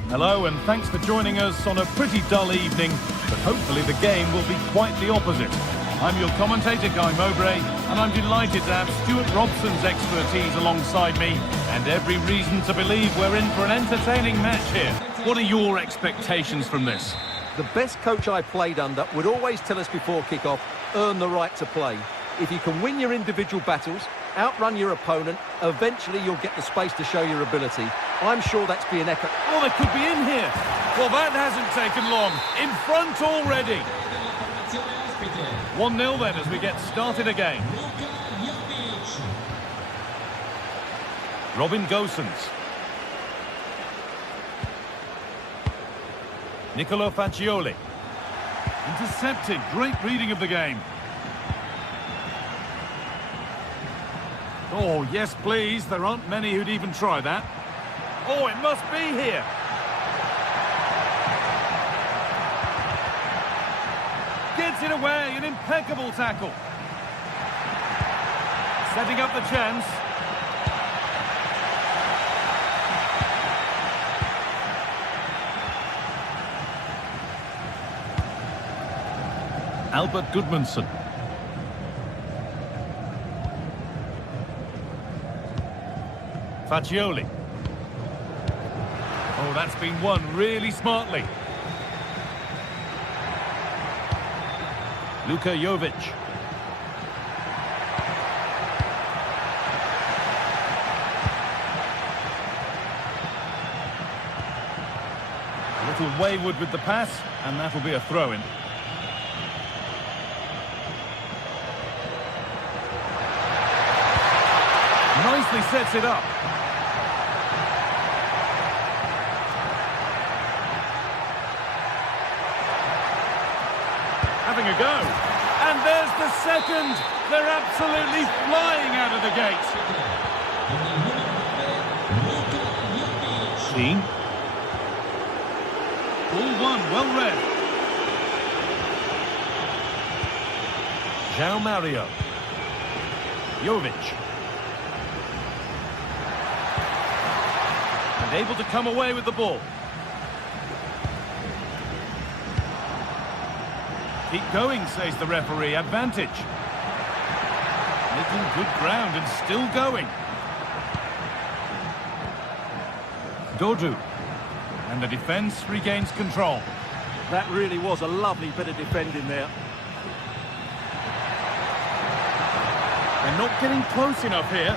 Hello, and thanks for joining us on a pretty dull evening, but hopefully the game will be quite the opposite. I'm your commentator, Guy Mowbray, and I'm delighted to have Stuart Robson's expertise alongside me, and every reason to believe we're in for an entertaining match here. What are your expectations from this? The best coach I played under would always tell us before kick-off, earn the right to play. If you can win your individual battles, outrun your opponent, eventually you'll get the space to show your ability. I'm sure that's being echoed. Oh, they could be in here. Well, that hasn't taken long. In front already. 1-0 then as we get started again. Robin Gosens. Nicolo Faccioli. Intercepted. Great reading of the game. Oh, yes, please. There aren't many who'd even try that. Oh, it must be here. Gets it away. An impeccable tackle. Setting up the chance. Albert Gudmundsson. Faccioli. Oh, that's been won really smartly. Luka Jovic. A little wayward with the pass, and that'll be a throw-in. Nicely sets it up. Having a go. And there's the second. They're absolutely flying out of the gate. Team. Ball one, well read. João Mario. Jovic. And able to come away with the ball. Keep going, says the referee. Advantage. Making good ground and still going. Dodu. And the defence regains control. That really was a lovely bit of defending there. They're not getting close enough here.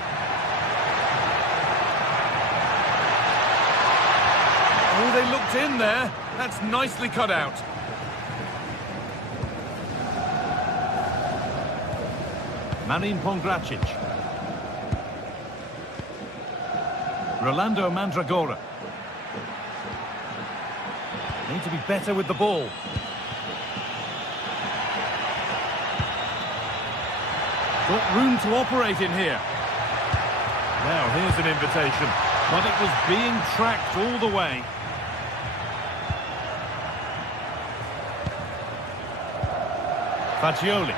Oh, they looked in there. That's nicely cut out. Marin Pongracic. Rolando Mandragora. Need to be better with the ball. Got room to operate in here. Now here's an invitation, but it was being tracked all the way. Faccioli.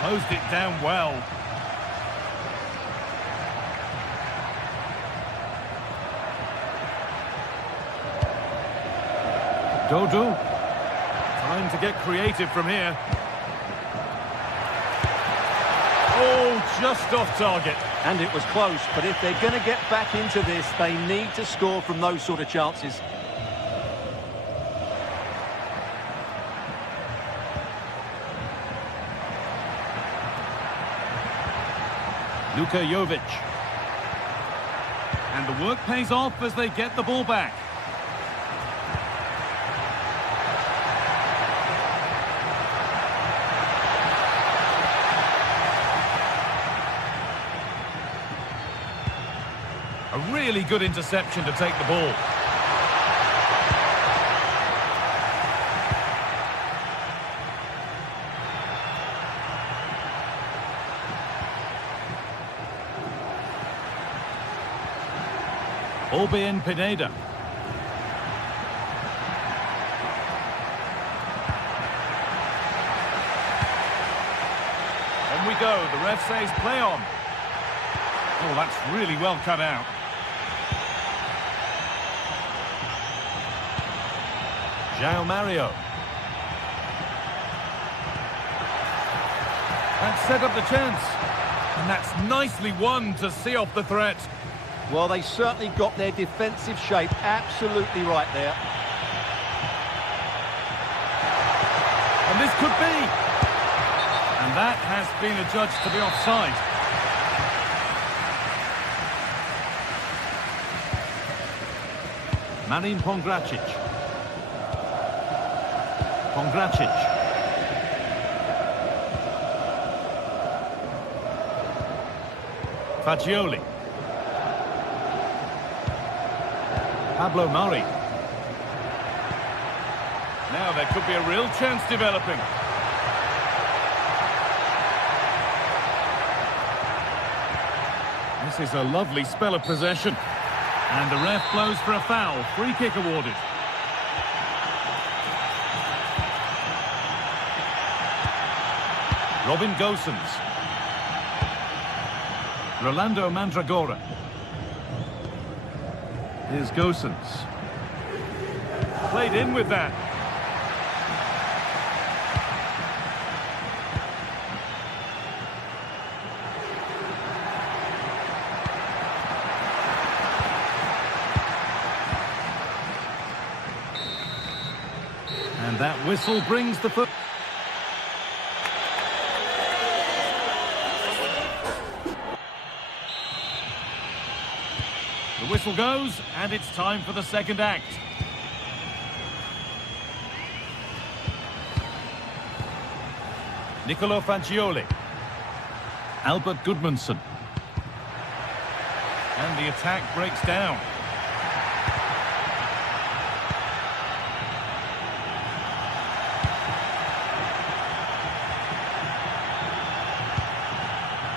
Closed it down well. Dodu. Time to get creative from here. Oh, just off target. And it was close, but if they're going to get back into this, they need to score from those sort of chances. Luka Jovic. And the work pays off as they get the ball back. A really good interception to take the ball. Orbien Pineda. On we go. The ref says play on. Oh, that's really well cut out. João Mario. That set up the chance. And that's nicely won to see off the threat. Well, they certainly got their defensive shape absolutely right there. And this could be. And that has been adjudged to be offside. Marin Pongracic. Pongracic. Fagioli. Pablo Mari. Now there could be a real chance developing. This is a lovely spell of possession. And the ref blows for a foul. Free kick awarded. Robin Gosens. Rolando Mandragora. Here's Gosens. Played in with that. And that whistle brings the foot. The whistle goes, and it's time for the second act. Nicolo Fagioli. Albert Gudmundsson. And the attack breaks down.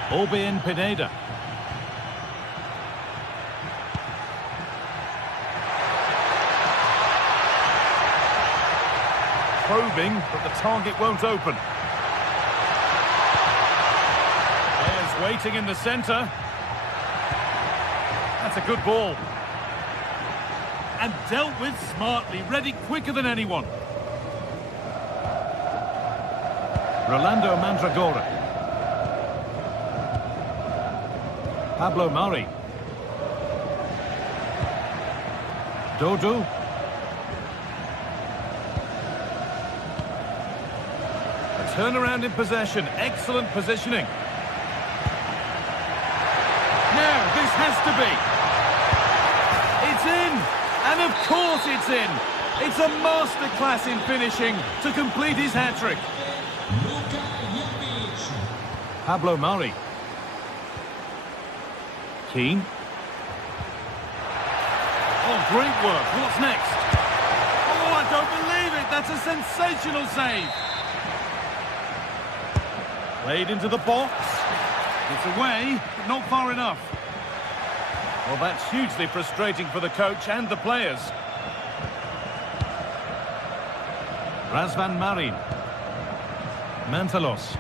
Orbien Pineda. Probing, but the target won't open. Players waiting in the centre. That's a good ball. And dealt with smartly, ready quicker than anyone. Rolando Mandragora. Pablo Mari. Dodo. Turnaround in possession, excellent positioning. Now, this has to be. It's in, and of course it's in. It's a masterclass in finishing to complete his hat-trick. Pablo Mari. Keane. Oh, great work. What's next? Oh, I don't believe it. That's a sensational save. Played into the box. It's away, but not far enough. Well, that's hugely frustrating for the coach and the players. Razvan Marin. Mantalos.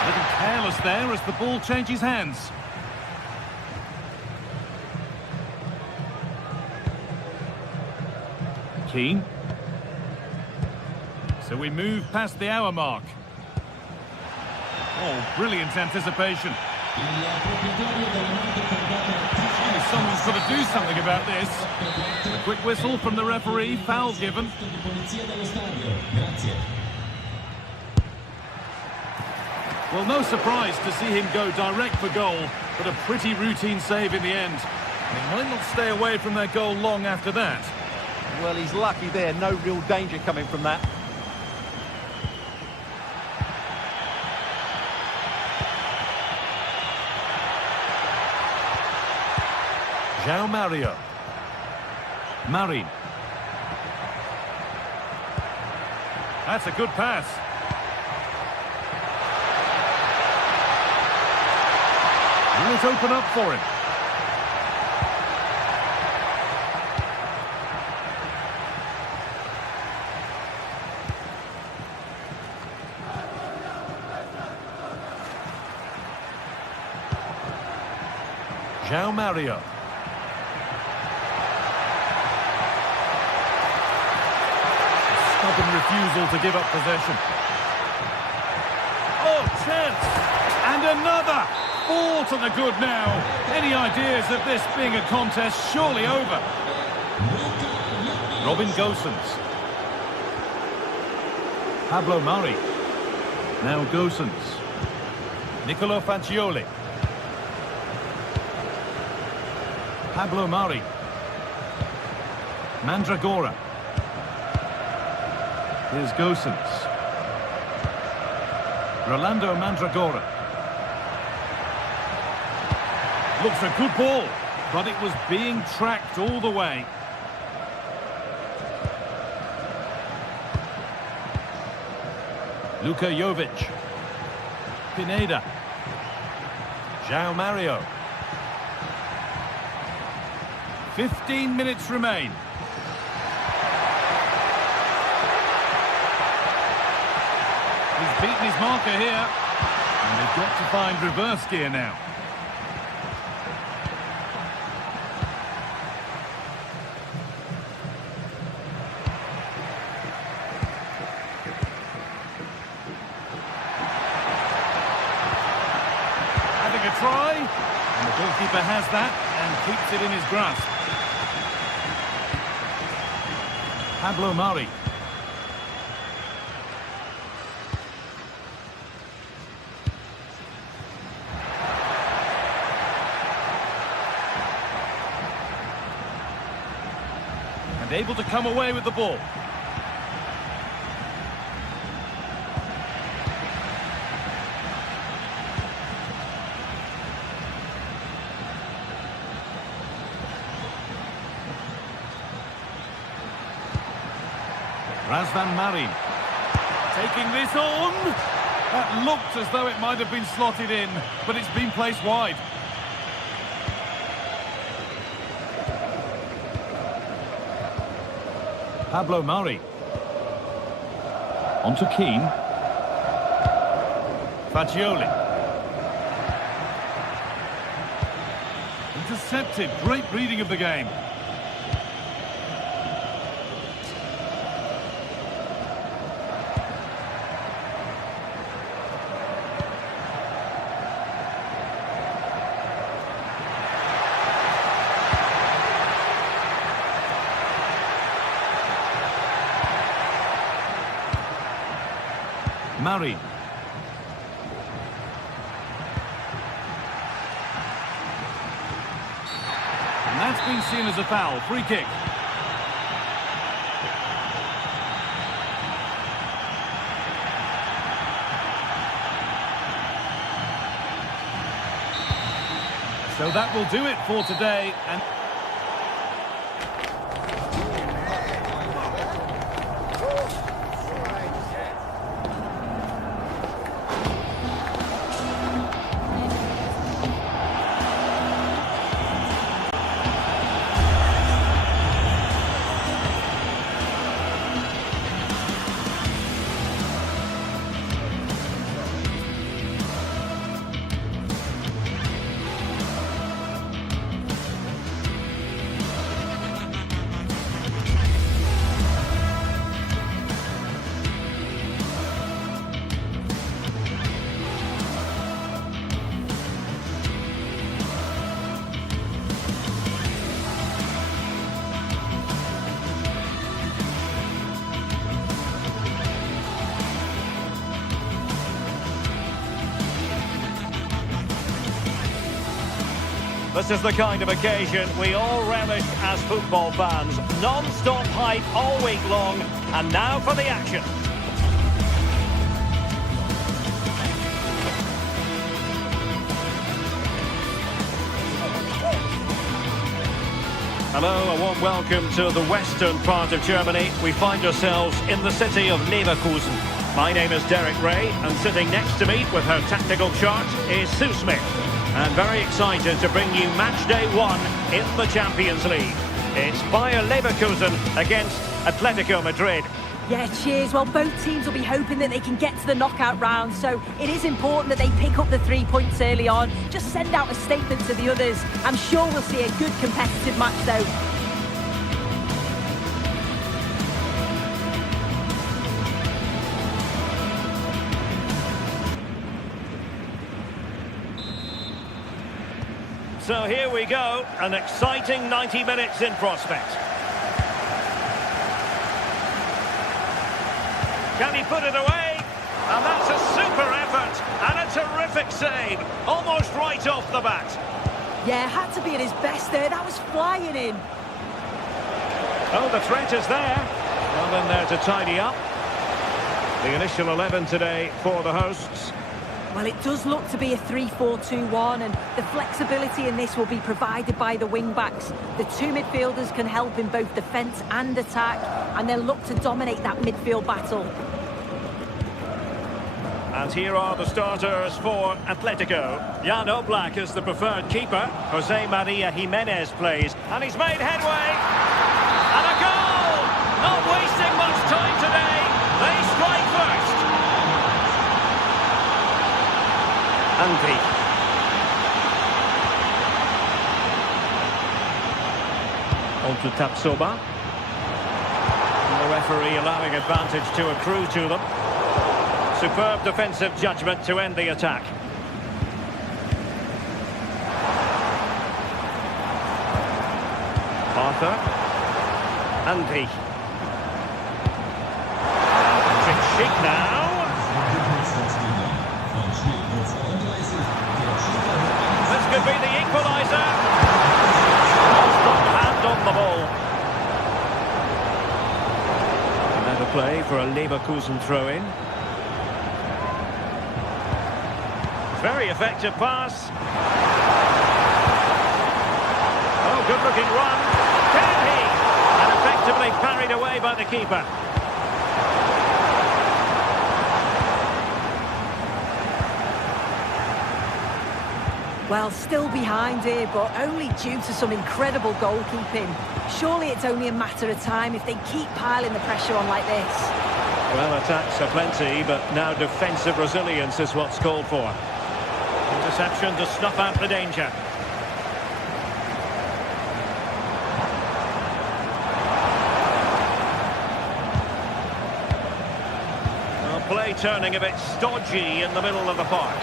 A little careless there as the ball changes hands. Keane. So we move past the hour mark. Oh, brilliant anticipation. Surely someone's got to do something about this. A quick whistle from the referee, foul given. Well, no surprise to see him go direct for goal, but a pretty routine save in the end. They might not stay away from their goal long after that. Well, he's lucky there. No real danger coming from that. João Mario. Marin. That's a good pass. Will it open up for him? João Mario. Stubborn refusal to give up possession. Oh, chance! And another! 4 to the good now. Any ideas of this being a contest surely over? Robin Gosens. Pablo Mari. Now Gosens. Nicolo Fagioli. Pablo Mari. Mandragora. Here's Gosens. Rolando Mandragora. Looks a good ball, but it was being tracked all the way. Luka Jovic. Pineda. João Mario. 15 minutes remain. He's beaten his marker here. And they've got to find reverse gear now. Having a try. And the goalkeeper has that and keeps it in his grasp. Pablo Mari. And able to come away with the ball. Razvan Marin taking this on. That looked as though it might have been slotted in, but it's been placed wide. Pablo Mari. On to Keane. Fagioli. Intercepted. Great reading of the game. Mari. And that's been seen as a foul. Free kick. So that will do it for today. And this is the kind of occasion we all relish as football fans. Non-stop hype all week long, and now for the action. Hello, a warm welcome to the western part of Germany. We find ourselves in the city of Leverkusen. My name is Derek Ray, and sitting next to me with her tactical chart is Sue Smith. And very excited to bring you Matchday 1 in the Champions League. It's Bayer Leverkusen against Atletico Madrid. Yeah, cheers. Well, both teams will be hoping that they can get to the knockout round, so it is important that they pick up the 3 points early on. Just send out a statement to the others. I'm sure we'll see a good competitive match, though. So here we go, an exciting 90 minutes in prospect. Can he put it away? And that's a super effort and a terrific save, almost right off the bat. Yeah, had to be at his best there. That was flying in. Oh, the threat is there. Well in there to tidy up. The initial 11 today for the hosts. Well, it does look to be a 3-4-2-1, and the flexibility in this will be provided by the wing-backs. The two midfielders can help in both defence and attack, and they'll look to dominate that midfield battle. And here are the starters for Atletico. Jan Oblak is the preferred keeper. Jose Maria Jimenez plays, and he's made headway. And a goal! Not wasting much time today. They strike first. Andri. On to Tapsoba. And the referee allowing advantage to accrue to them. Superb defensive judgment to end the attack. Arthur. Andri. Chic now. This could be the equaliser. Strong hand on the ball. Another play for a Leverkusen throw-in. Very effective pass. Oh, good-looking run. Can he? And effectively parried away by the keeper. Well, still behind here, but only due to some incredible goalkeeping. Surely it's only a matter of time if they keep piling the pressure on like this. Well, attacks are plenty, but now defensive resilience is what's called for. Interception to snuff out the danger. Well, play turning a bit stodgy in the middle of the park.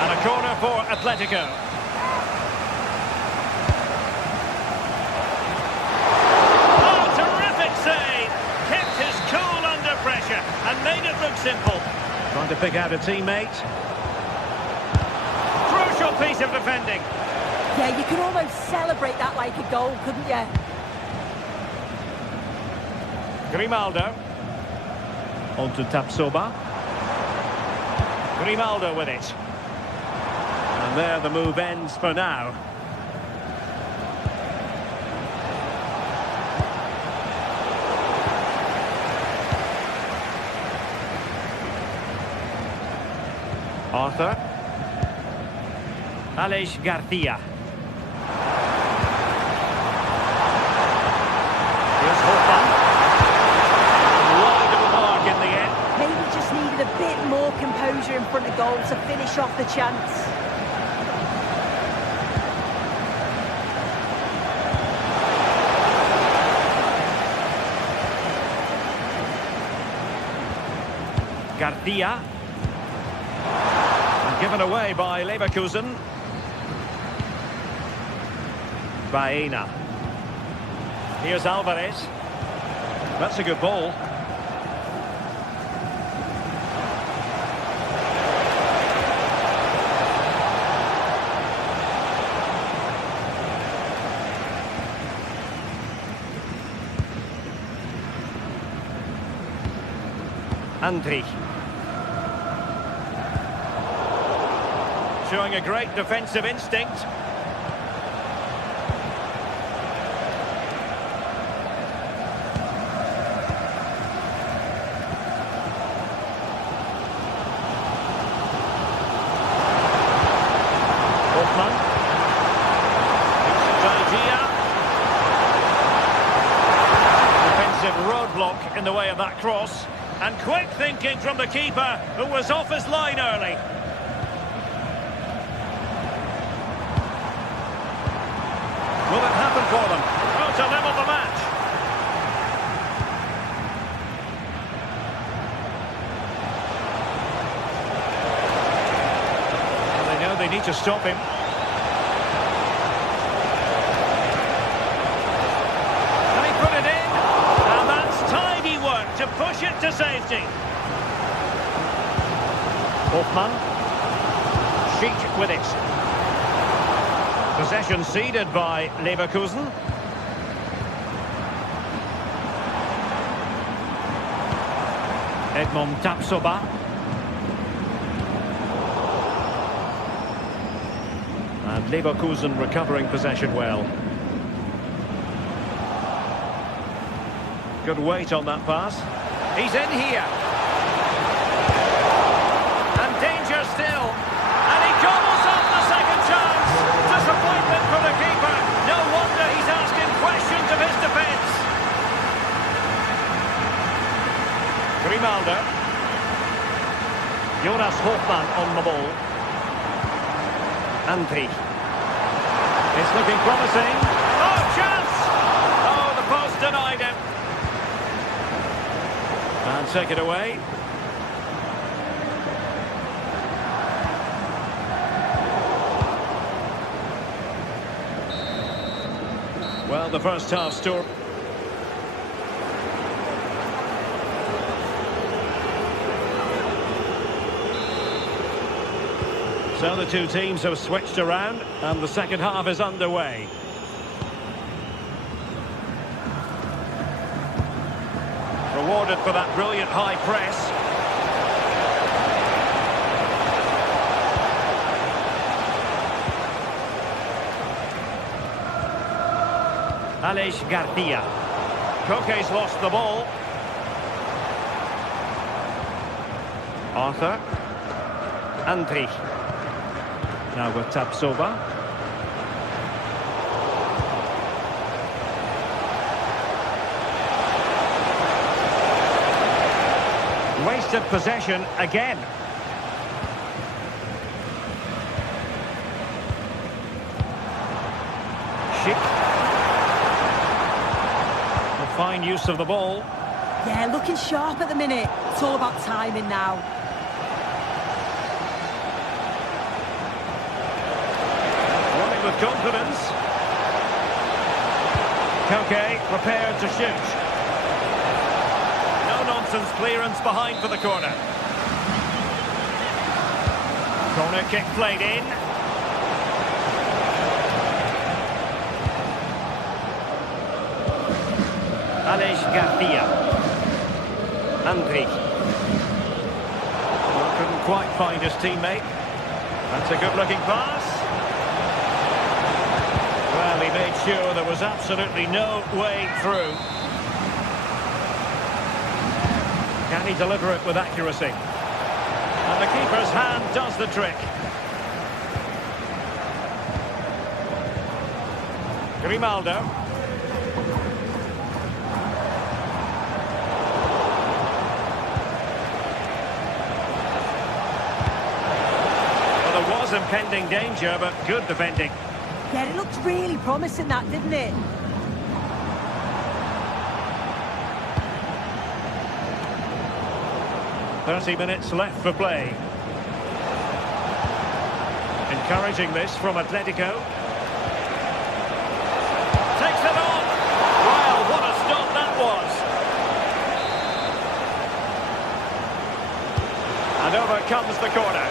And a corner for Atletico. And made it look simple. Trying to pick out a teammate. Crucial piece of defending. Yeah, you could almost celebrate that like a goal, couldn't you? Grimaldo. On to Tapsoba. Grimaldo with it. And there the move ends for now. Arthur. Aleix Garcia. Here's Hofmann. Wide of the mark in the end. Maybe just needed a bit more composure in front of goal to finish off the chance. Garcia. Given away by Leverkusen. Baena. Here's Alvarez. That's a good ball. Andri. Showing a great defensive instinct. Hofmann. It's idea. Defensive roadblock in the way of that cross. And quick thinking from the keeper, who was off his line early. Will it happen for them? Oh, to level the match. need to stop him. Can he put it in? And that's tidy work to push it to safety. Hofmann. Sheet with it. Possession ceded by Leverkusen. Edmond Tapsoba. And Leverkusen recovering possession well. Good weight on that pass. He's in here. And danger still. And he gobbles up the second chance. Disappointment for the keeper. No wonder he's asking questions of his defence. Grimaldo. Jonas Hofmann on the ball. Andri. It's looking promising. Oh, chance! Oh, the post denied him. And take it away. Well, the first half story. So the two teams have switched around and the second half is underway. Rewarded for that brilliant high press. Aleix Garcia. Koke's lost the ball. Arthur. Andri. Now with Tapsoba. Wasted possession again. Schick. A fine use of the ball. Yeah, looking sharp at the minute. It's all about timing now. With confidence. Koke prepared to shoot. No-nonsense clearance behind for the corner. Corner kick played in. Aleix Garcia. Andri. Well, couldn't quite find his teammate. That's a good-looking pass. Well, he made sure there was absolutely no way through. Can he deliver it with accuracy? And the keeper's hand does the trick. Grimaldo. Well, there was impending danger, but good defending. Yeah, it looked really promising, that, didn't it? "30 minutes left for play." Encouraging this from Atletico. Takes it on! Wow, what a stop that was! And over comes the corner.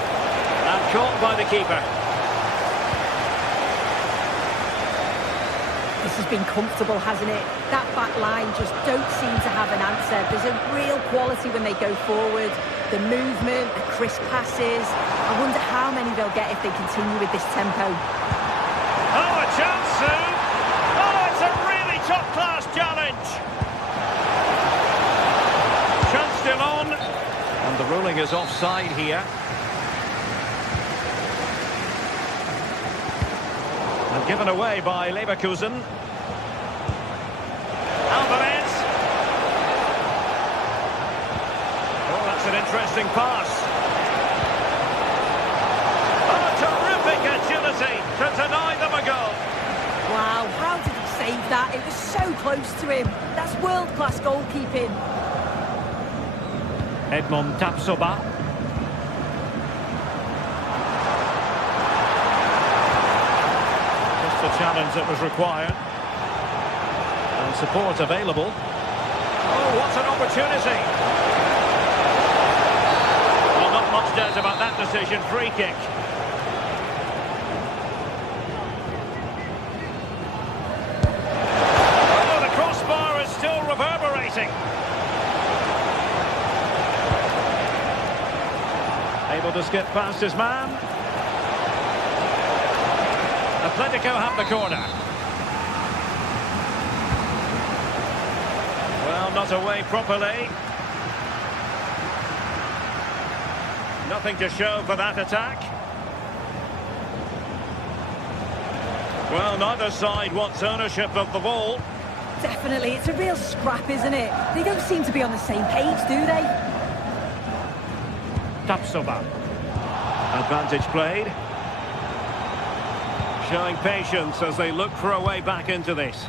And caught by the keeper. This has been comfortable, hasn't it? That back line just don't seem to have an answer. There's a real quality when they go forward. The movement, the crisp passes. I wonder how many they'll get if they continue with this tempo. Oh, a chance soon! Oh, it's a really top-class challenge! Chance still on. And the ruling is offside here. And given away by Leverkusen. Alvarez. Oh, that's an interesting pass. Oh, terrific agility to deny them a goal. Wow, how did he save that? It was so close to him. That's world-class goalkeeping. Edmond Tapsoba. challenge that was required. And support available. Oh, what an opportunity! Well, not much doubt about that decision. Free kick. Oh, the crossbar is still reverberating. Able to skip past his man. Atletico have the corner. Well, not away properly. Nothing to show for that attack. Well, neither side wants ownership of the ball. Definitely, it's a real scrap, isn't it? They don't seem to be on the same page, do they? Tapsoba. Advantage played. Showing patience as they look for a way back into this.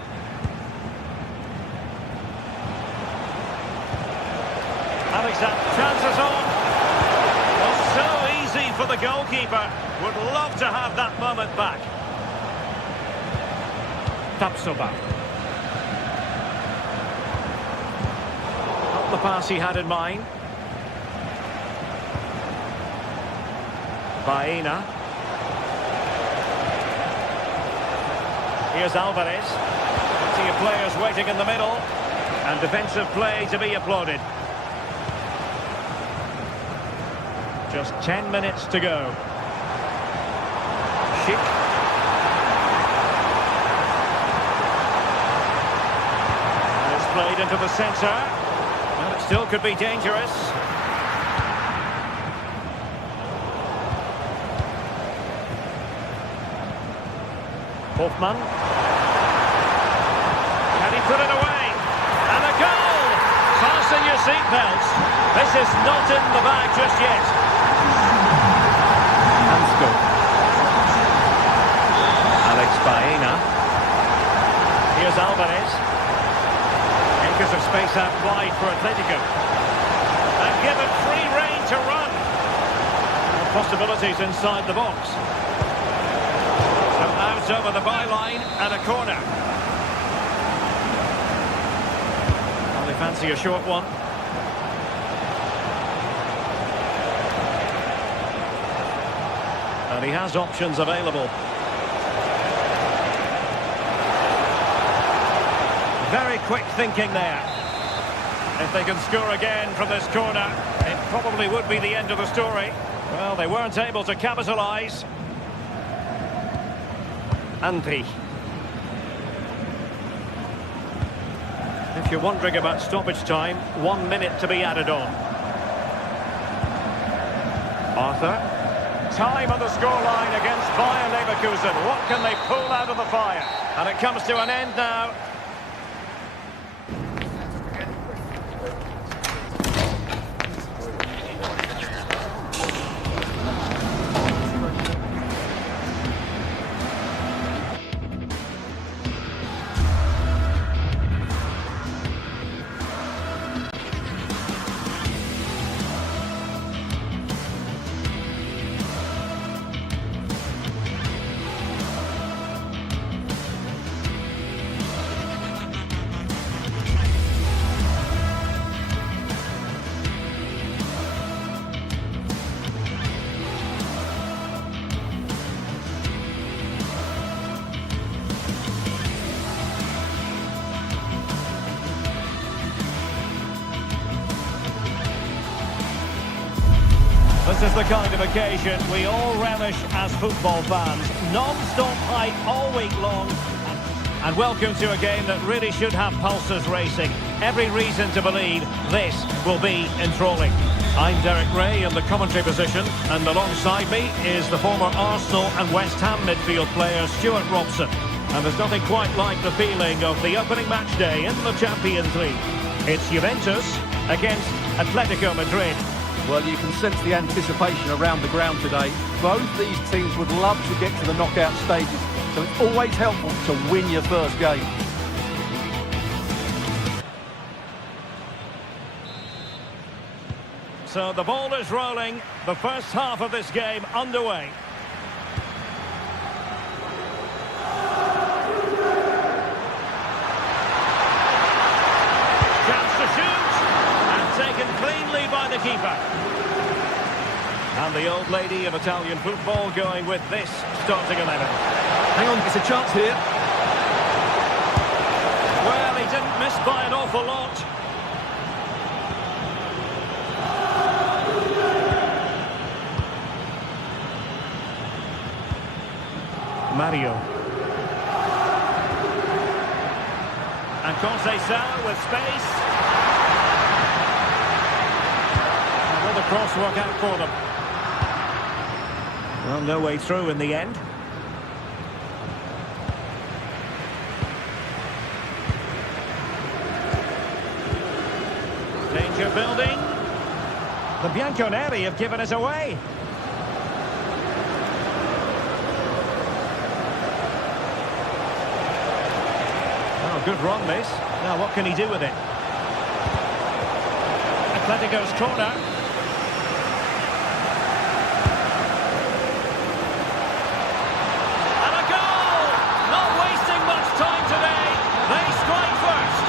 Alexander, chances on. Well, so easy for the goalkeeper. Would love to have that moment back. Tapsoba. Not the pass he had in mind. Baena. Here's Alvarez. Plenty of players waiting in the middle. And defensive play to be applauded. Just 10 minutes to go. Schick. And it's played into the centre. And it still could be dangerous. Hoffman. Can he put it away? And a goal! Fasten your seatbelts. This is not in the bag just yet. Hansko. Alex Baena. Here's Alvarez. Acres of space out wide for Atletico. And given free rein to run. Possibilities inside the box. So out over the byline and a corner. Well, they fancy a short one. And he has options available. Very quick thinking there. If they can score again from this corner, it probably would be the end of the story. Well, they weren't able to capitalise. Andri. If you're wondering about stoppage time, 1 minute to be added on. Arthur. Time on the scoreline against Bayer Leverkusen. What can they pull out of the fire? And it comes to an end now. This is the kind of occasion we all relish as football fans. Non-stop hype all week long. And welcome to a game that really should have pulses racing. Every reason to believe this will be enthralling. I'm Derek Ray in the commentary position, and alongside me is the former Arsenal and West Ham midfield player Stuart Robson. And there's nothing quite like the feeling of the opening match day in the Champions League. It's Juventus against Atletico Madrid. Well, you can sense the anticipation around the ground today. Both these teams would love to get to the knockout stages, so it's always helpful to win your first game. So the ball is rolling, the first half of this game underway. lady of Italian football going with this starting 11. Hang on, it's a chance here. Well, he didn't miss by an awful lot. Mario. And Conceição with space. And will the cross work out for them? Well, no way through in the end. Danger building. The Bianconeri have given us away. Oh, good run this. Now what can he do with it? Atletico's corner. And a goal! Not wasting much time today. They strike first.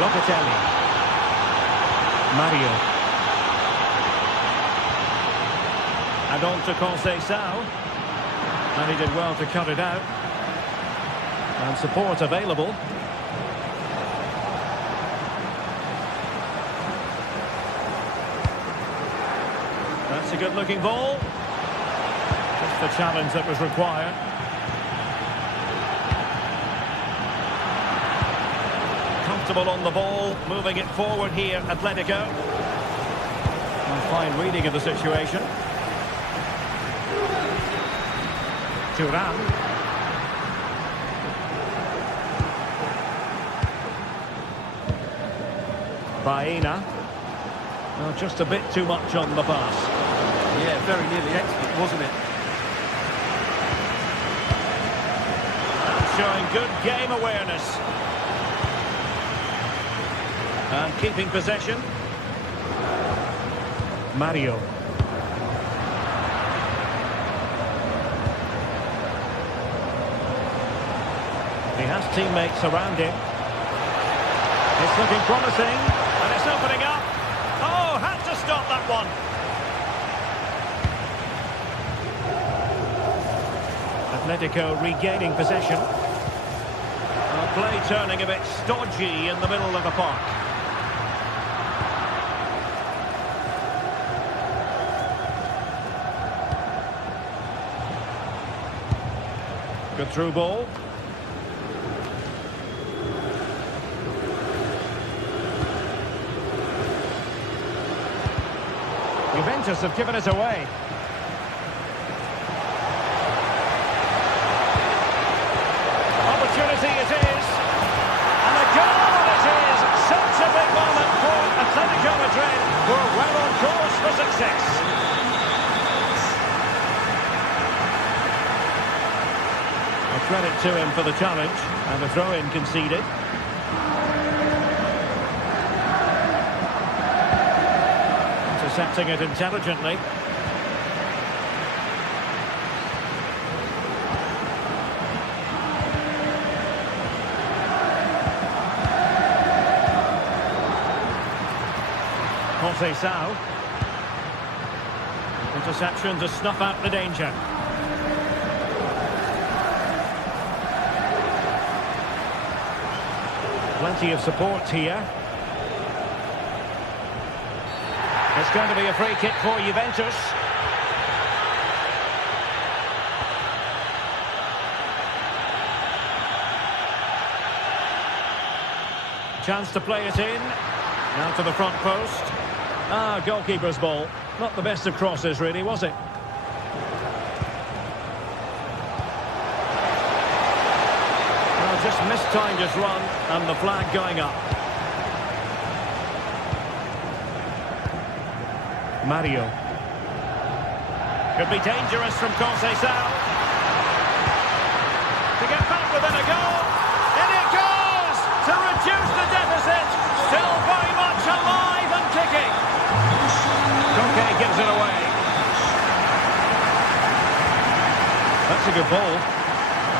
Locatelli. Mario. And on to Conceição. And he did well to cut it out. And support available. That's a good-looking ball. Just the challenge that was required. Comfortable on the ball, moving it forward here, Atletico. And fine reading of the situation. Thuram. Baena. Oh, just a bit too much on the pass. Yeah, very nearly excellent, wasn't it? And showing good game awareness. And keeping possession. Mario. He has teammates around him. It's looking promising. And it's opening up. Oh, had to stop that one. Atletico regaining possession. Play turning a bit stodgy in the middle of the park. Good through ball. Juventus have given us away. Opportunity it is. And a goal it is. Such a big moment for Atletico Madrid, who are well on course for success. A credit to him for the challenge, and a throw-in conceded. Intercepting it intelligently. Conceição. Interception to snuff out the danger. Plenty of support here. It's going to be a free kick for Juventus. Chance to play it in. Now to the front post. Ah, goalkeeper's ball. Not the best of crosses, really, was it? Well, just mistimed his run, and the flag going up. Mario. Could be dangerous from Conceição. To get back within a goal. And it goes! To reduce the deficit. Still very much alive and kicking. Koke gives it away. That's a good ball.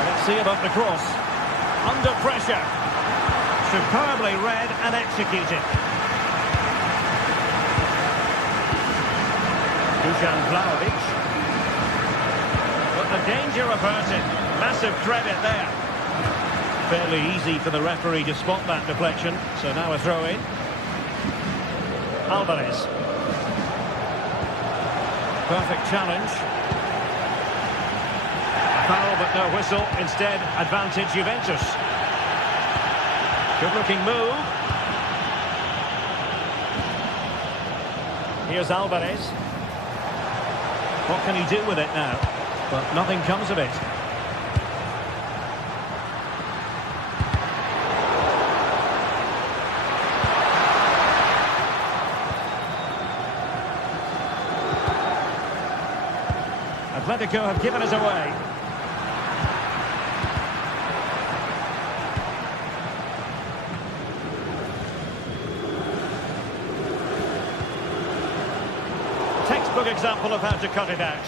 Let's see about the cross. Under pressure. Superbly read and executed. Dusan Vlahovic. But the danger averted. Massive credit there. Fairly easy for the referee to spot that deflection. So now a throw in. Alvarez. Perfect challenge. Foul but no whistle. Instead, advantage Juventus. Good looking move. Here's Alvarez. What can he do with it now? But nothing comes of it. Atletico have given us away. Textbook example of how to cut it out.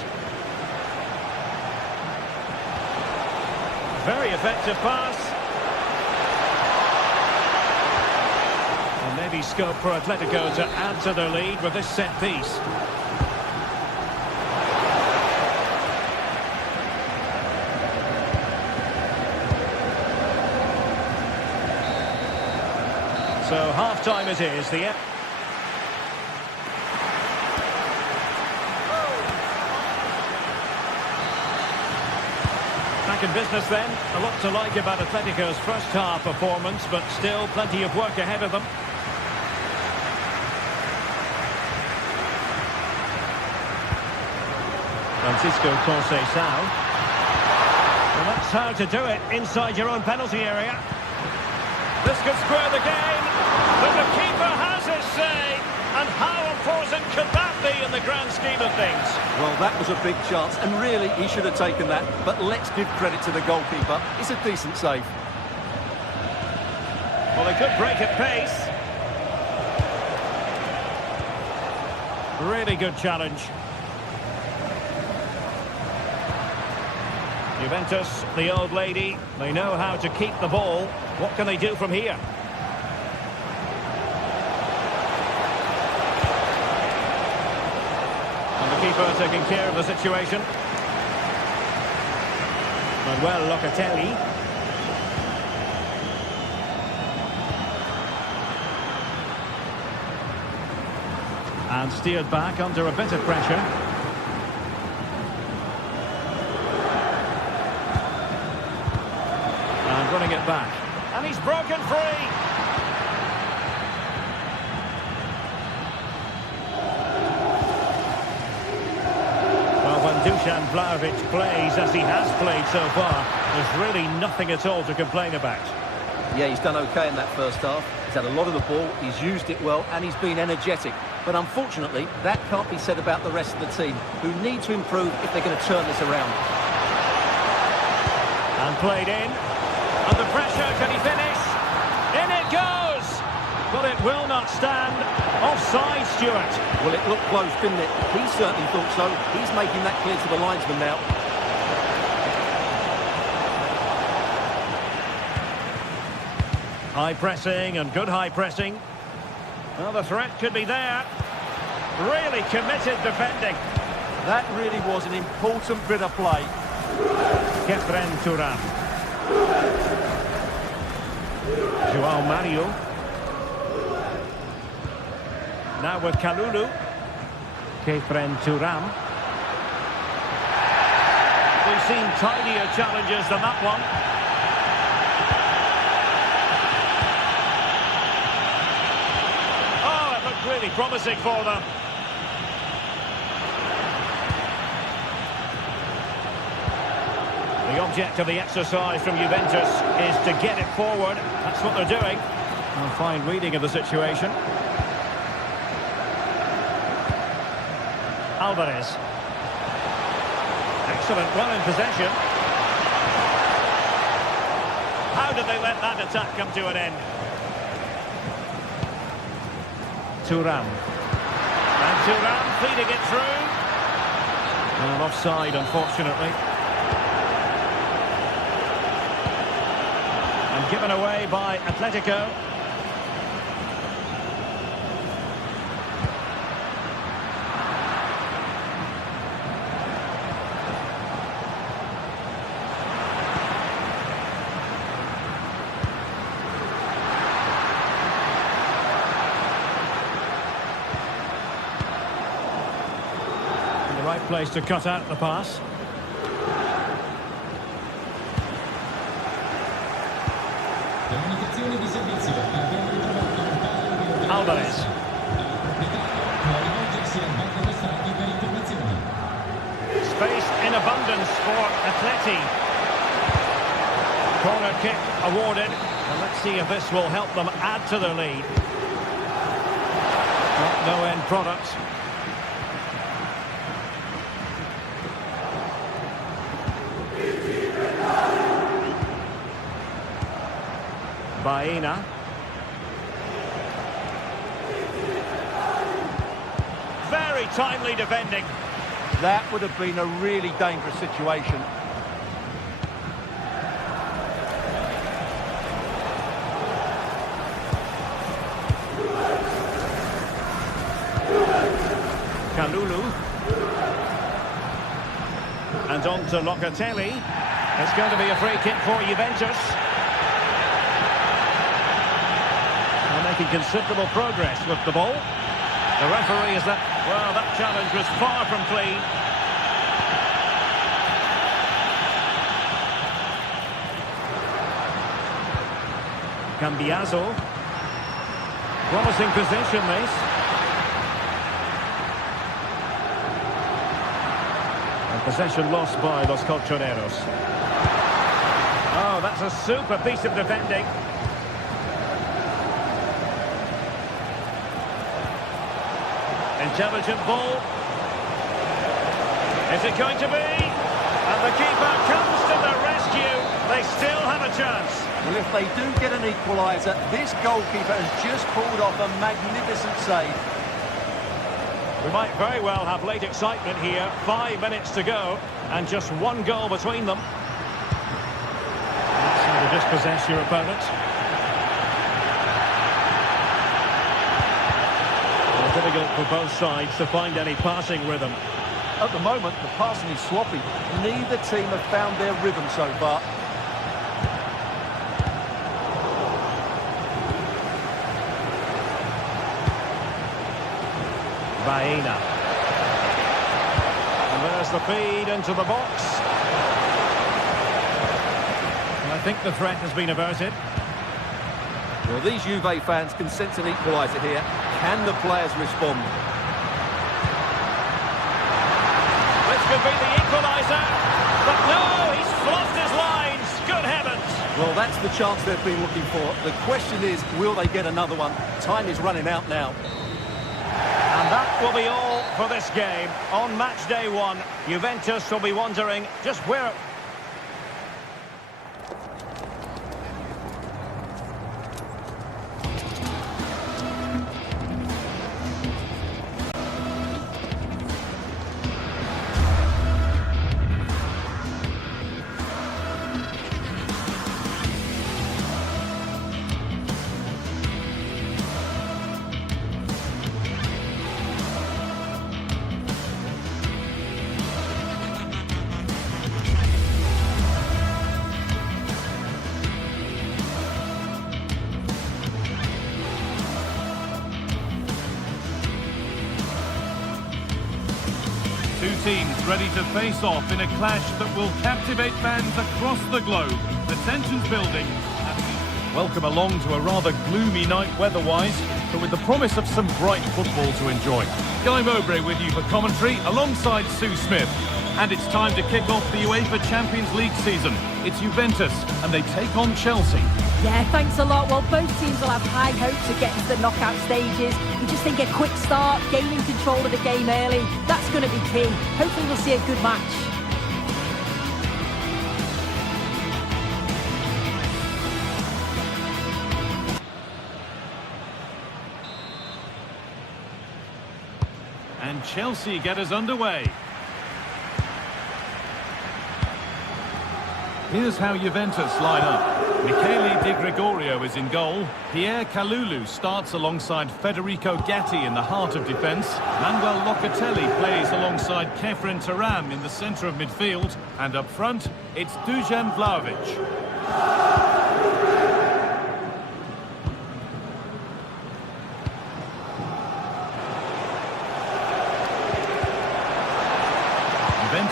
Very effective pass. And maybe scope for Atletico to add to their lead with this set piece. So half-time it is. Back in business then. A lot to like about Atletico's first half performance, but still plenty of work ahead of them. Francisco Conceição. And that's how to do it inside your own penalty area. This could square the game, but the keeper has his say. And how important could that be in the grand scheme of things? Well, that was a big chance, and really, he should have taken that. But let's give credit to the goalkeeper. It's a decent save. Well, they could break at pace. Really good challenge. Juventus, the old lady, they know how to keep the ball. What can they do from here? And the keeper taking care of the situation. Manuel Locatelli. And steered back under a bit of pressure. Running it back. And he's broken free. Well, when Dusan Vlahovic plays as he has played so far, there's really nothing at all to complain about. Yeah, he's done okay in that first half. He's had a lot of the ball, he's used it well, and he's been energetic. But unfortunately, that can't be said about the rest of the team, who need to improve if they're going to turn this around. And played in. Under pressure, can he finish? In it goes! But it will not stand. Offside, Stuart. Well, it looked close, didn't it? He certainly thought so. He's making that clear to the linesman now. High pressing and good high pressing. Well, the threat could be there. Really committed defending. That really was an important bit of play. Kefren Turan. Joao Mario. Now with Kalulu. Kefren Turan. We've seen tidier challenges than that one. Oh, it looked really promising for them. The object of the exercise from Juventus is to get it forward. That's what they're doing. A fine reading of the situation. Alvarez. Excellent run in possession. How did they let that attack come to an end? Thuram. And Thuram feeding it through. Well, offside, unfortunately. And given away by Atletico. place to cut out the pass. Comunicazione di servizio. Abbiamo ritrovato un palo di Alvarez. può rivolgersi al banco d'estratti per informazioni. Space in abundance for Atleti. Corner kick awarded. And let's see if this will help them add to their lead. No end product. Baena. Very timely defending. That would have been a really dangerous situation. Kalulu. And on to Locatelli. It's going to be a free kick for Juventus. They're making considerable progress with the ball. The referee is that, well, that challenge was far from clean. Cambiaso. Promising position, this. Possession lost by Los Colchoneros. Oh, that's a super piece of defending. Intelligent ball. Is it going to be? And the keeper comes to the rescue. They still have a chance. Well, if they do get an equaliser, this goalkeeper has just pulled off a magnificent save. We might very well have late excitement here. 5 minutes to go, and just one goal between them. That's how to dispossess your opponent. Well, difficult for both sides to find any passing rhythm. At the moment, the passing is sloppy. Neither team have found their rhythm so far. Baena. And there's the feed into the box. And I think the threat has been averted. Well, these Juve fans can sense an equaliser here. Can the players respond? This could be the equaliser. But no, he's fluffed his lines. Good heavens. Well, that's the chance they've been looking for. The question is, will they get another one? Time is running out now. And that will be all for this game. On match day 1, Juventus will be wondering just where... Two teams ready to face off in a clash that will captivate fans across the globe. The tension's building. Welcome along to a rather gloomy night weather-wise, but with the promise of some bright football to enjoy. Guy Mowbray with you for commentary, alongside Sue Smith. And it's time to kick off the UEFA Champions League season. It's Juventus, and they take on Chelsea. Yeah, thanks a lot. Well, both teams will have high hopes of getting to the knockout stages. You just think a quick start, gaining control of the game early, that's going to be key. Hopefully we'll see a good match. And Chelsea get us underway. Here's how Juventus line up. Michele Di Gregorio is in goal. Pierre Kalulu starts alongside Federico Gatti in the heart of defence. Manuel Locatelli plays alongside Kefren Turam in the centre of midfield. And up front, it's Dusan Vlahovic.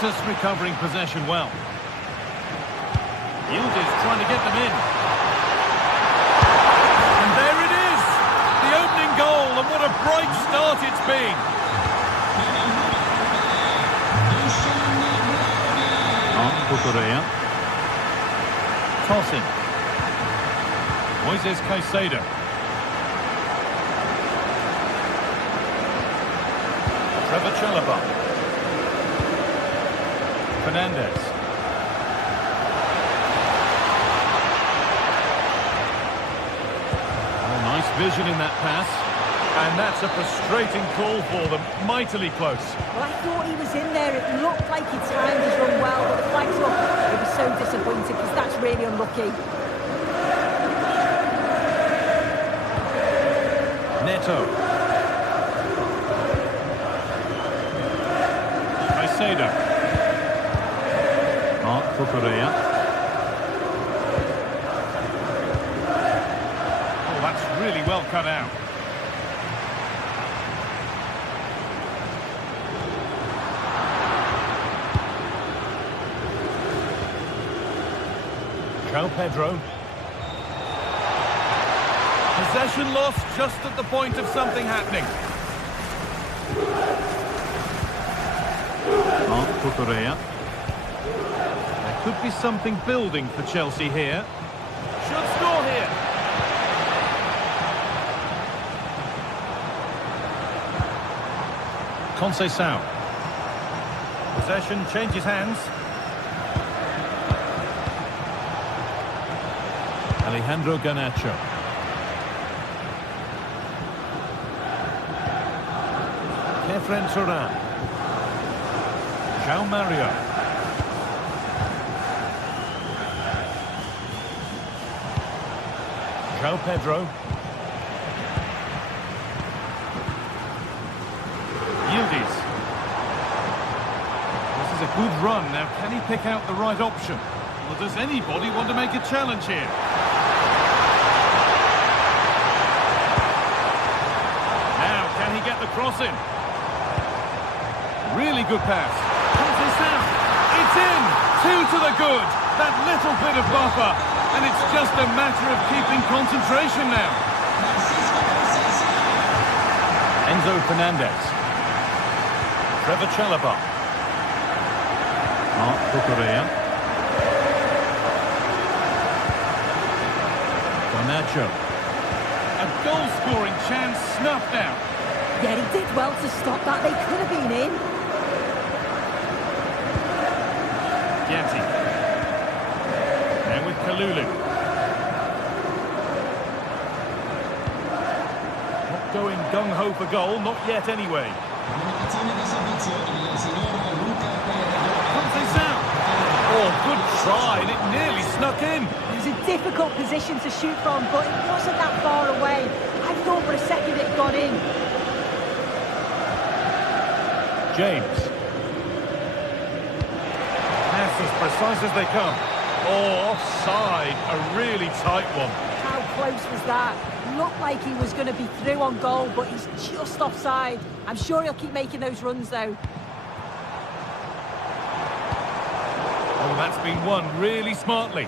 Juventus recovering possession well. Yildiz trying to get them in. And there it is! The opening goal, and what a bright start it's been! Kukureya. Tossing. Moises Caicedo. Trevor Chalobah. Fernandez. Oh, nice vision in that pass. And that's a frustrating call for them. Mightily close. Well, I thought he was in there. It looked like he timed his run well, but the flag's up. It was so disappointed because that's really unlucky. Neto. Caicedo. Kukureya. Oh, that's really well cut out. João Pedro. Possession lost just at the point of something happening. Kukureya. There could be something building for Chelsea here. Should score here. Conceição. Possession changes hands. Alejandro Garnacho. Kefren Turan. João Mario. João Pedro. Yildiz. This is a good run. Now, can he pick out the right option? Well, does anybody want to make a challenge here? Now, can he get the cross in? Really good pass. It's in! 2 to the good. That little bit of buffer. And it's just a matter of keeping concentration now. Enzo Fernandez. Trevor Chalobah. Kukureya. Garnacho. A goal-scoring chance snuffed out. Yeah, he did well to stop that. They could have been in. Yeti. Now with Kalulu. Not going gung-ho for goal, not yet anyway. Oh, good try, and it nearly snuck in. It was a difficult position to shoot from, but it wasn't that far away. I thought for a second it got in. James. Pass as precise as they come. Oh, offside. A really tight one. How close was that? Looked like he was going to be through on goal, but he's just offside. I'm sure he'll keep making those runs, though. Oh, that's been won really smartly.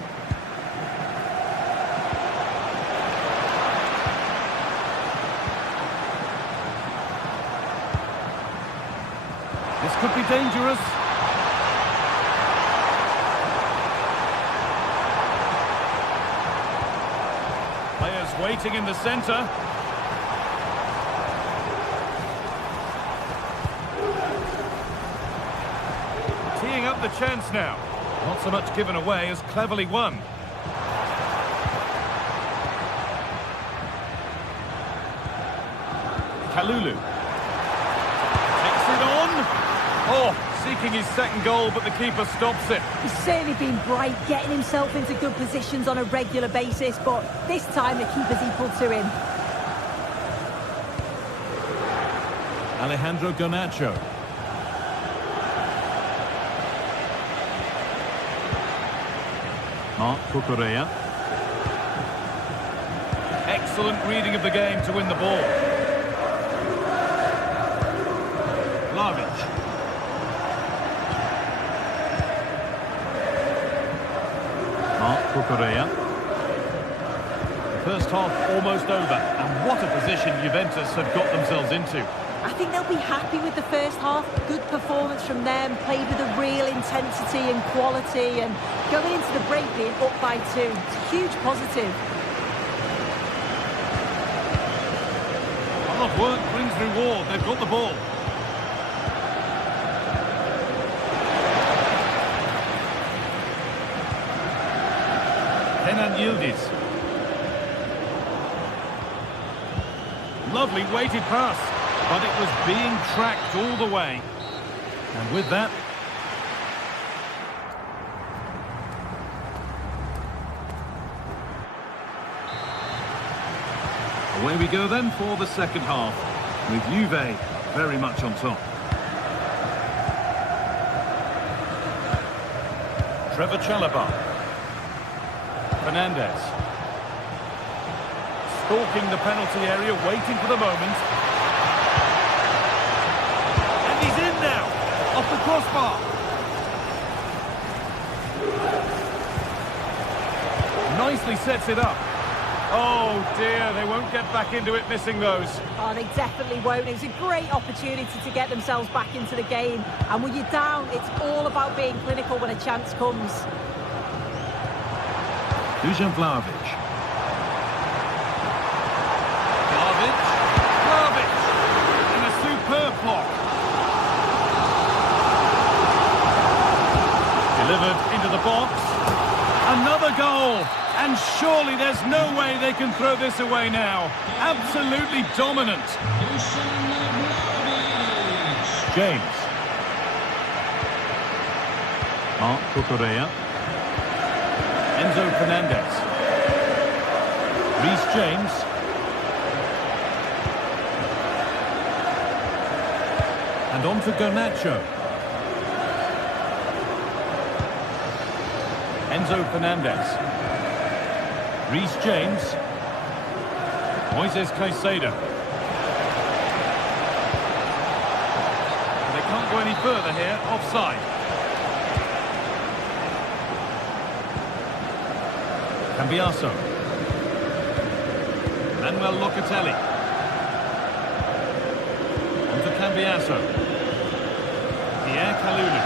This could be dangerous. Players waiting in the centre. Teeing up the chance now. Not so much given away as cleverly won. Kalulu. Takes it on. Oh, seeking his second goal, but the keeper stops it. He's certainly been bright, getting himself into good positions on a regular basis, but this time the keeper's equal to him. Alejandro Garnacho. Kukureya. Excellent reading of the game to win the ball. Vlahovic. Cucurella. The first half almost over, and what a position Juventus have got themselves into. I think they'll be happy with the first half. Good performance from them, played with a real intensity and quality, and going into the break being up by 2. It's a huge positive. Hard work brings reward. They've got the ball. Kenan Yildiz. Lovely weighted pass, but it was being tracked all the way. And with that, away we go then for the second half, with Juve very much on top. Trevor Chalobah. Fernandez. Stalking the penalty area, waiting for the moment. And he's in now, off the crossbar. Nicely sets it up. Oh dear, they won't get back into it missing those. Oh, they definitely won't. It was a great opportunity to get themselves back into the game. And when you're down, it's all about being clinical when a chance comes. Dusan Vlahovic. And a superb block. Delivered into the box. Another goal. And surely there's no way they can throw this away now. Absolutely dominant. James. Marc Cucurella. Enzo Fernandez. Reece James. And on to Garnacho. Enzo Fernandez. Reece James. Moises Caicedo. They can't go any further here, offside. Cambiaso. Manuel Locatelli. On to Cambiaso. Pierre Kalulu.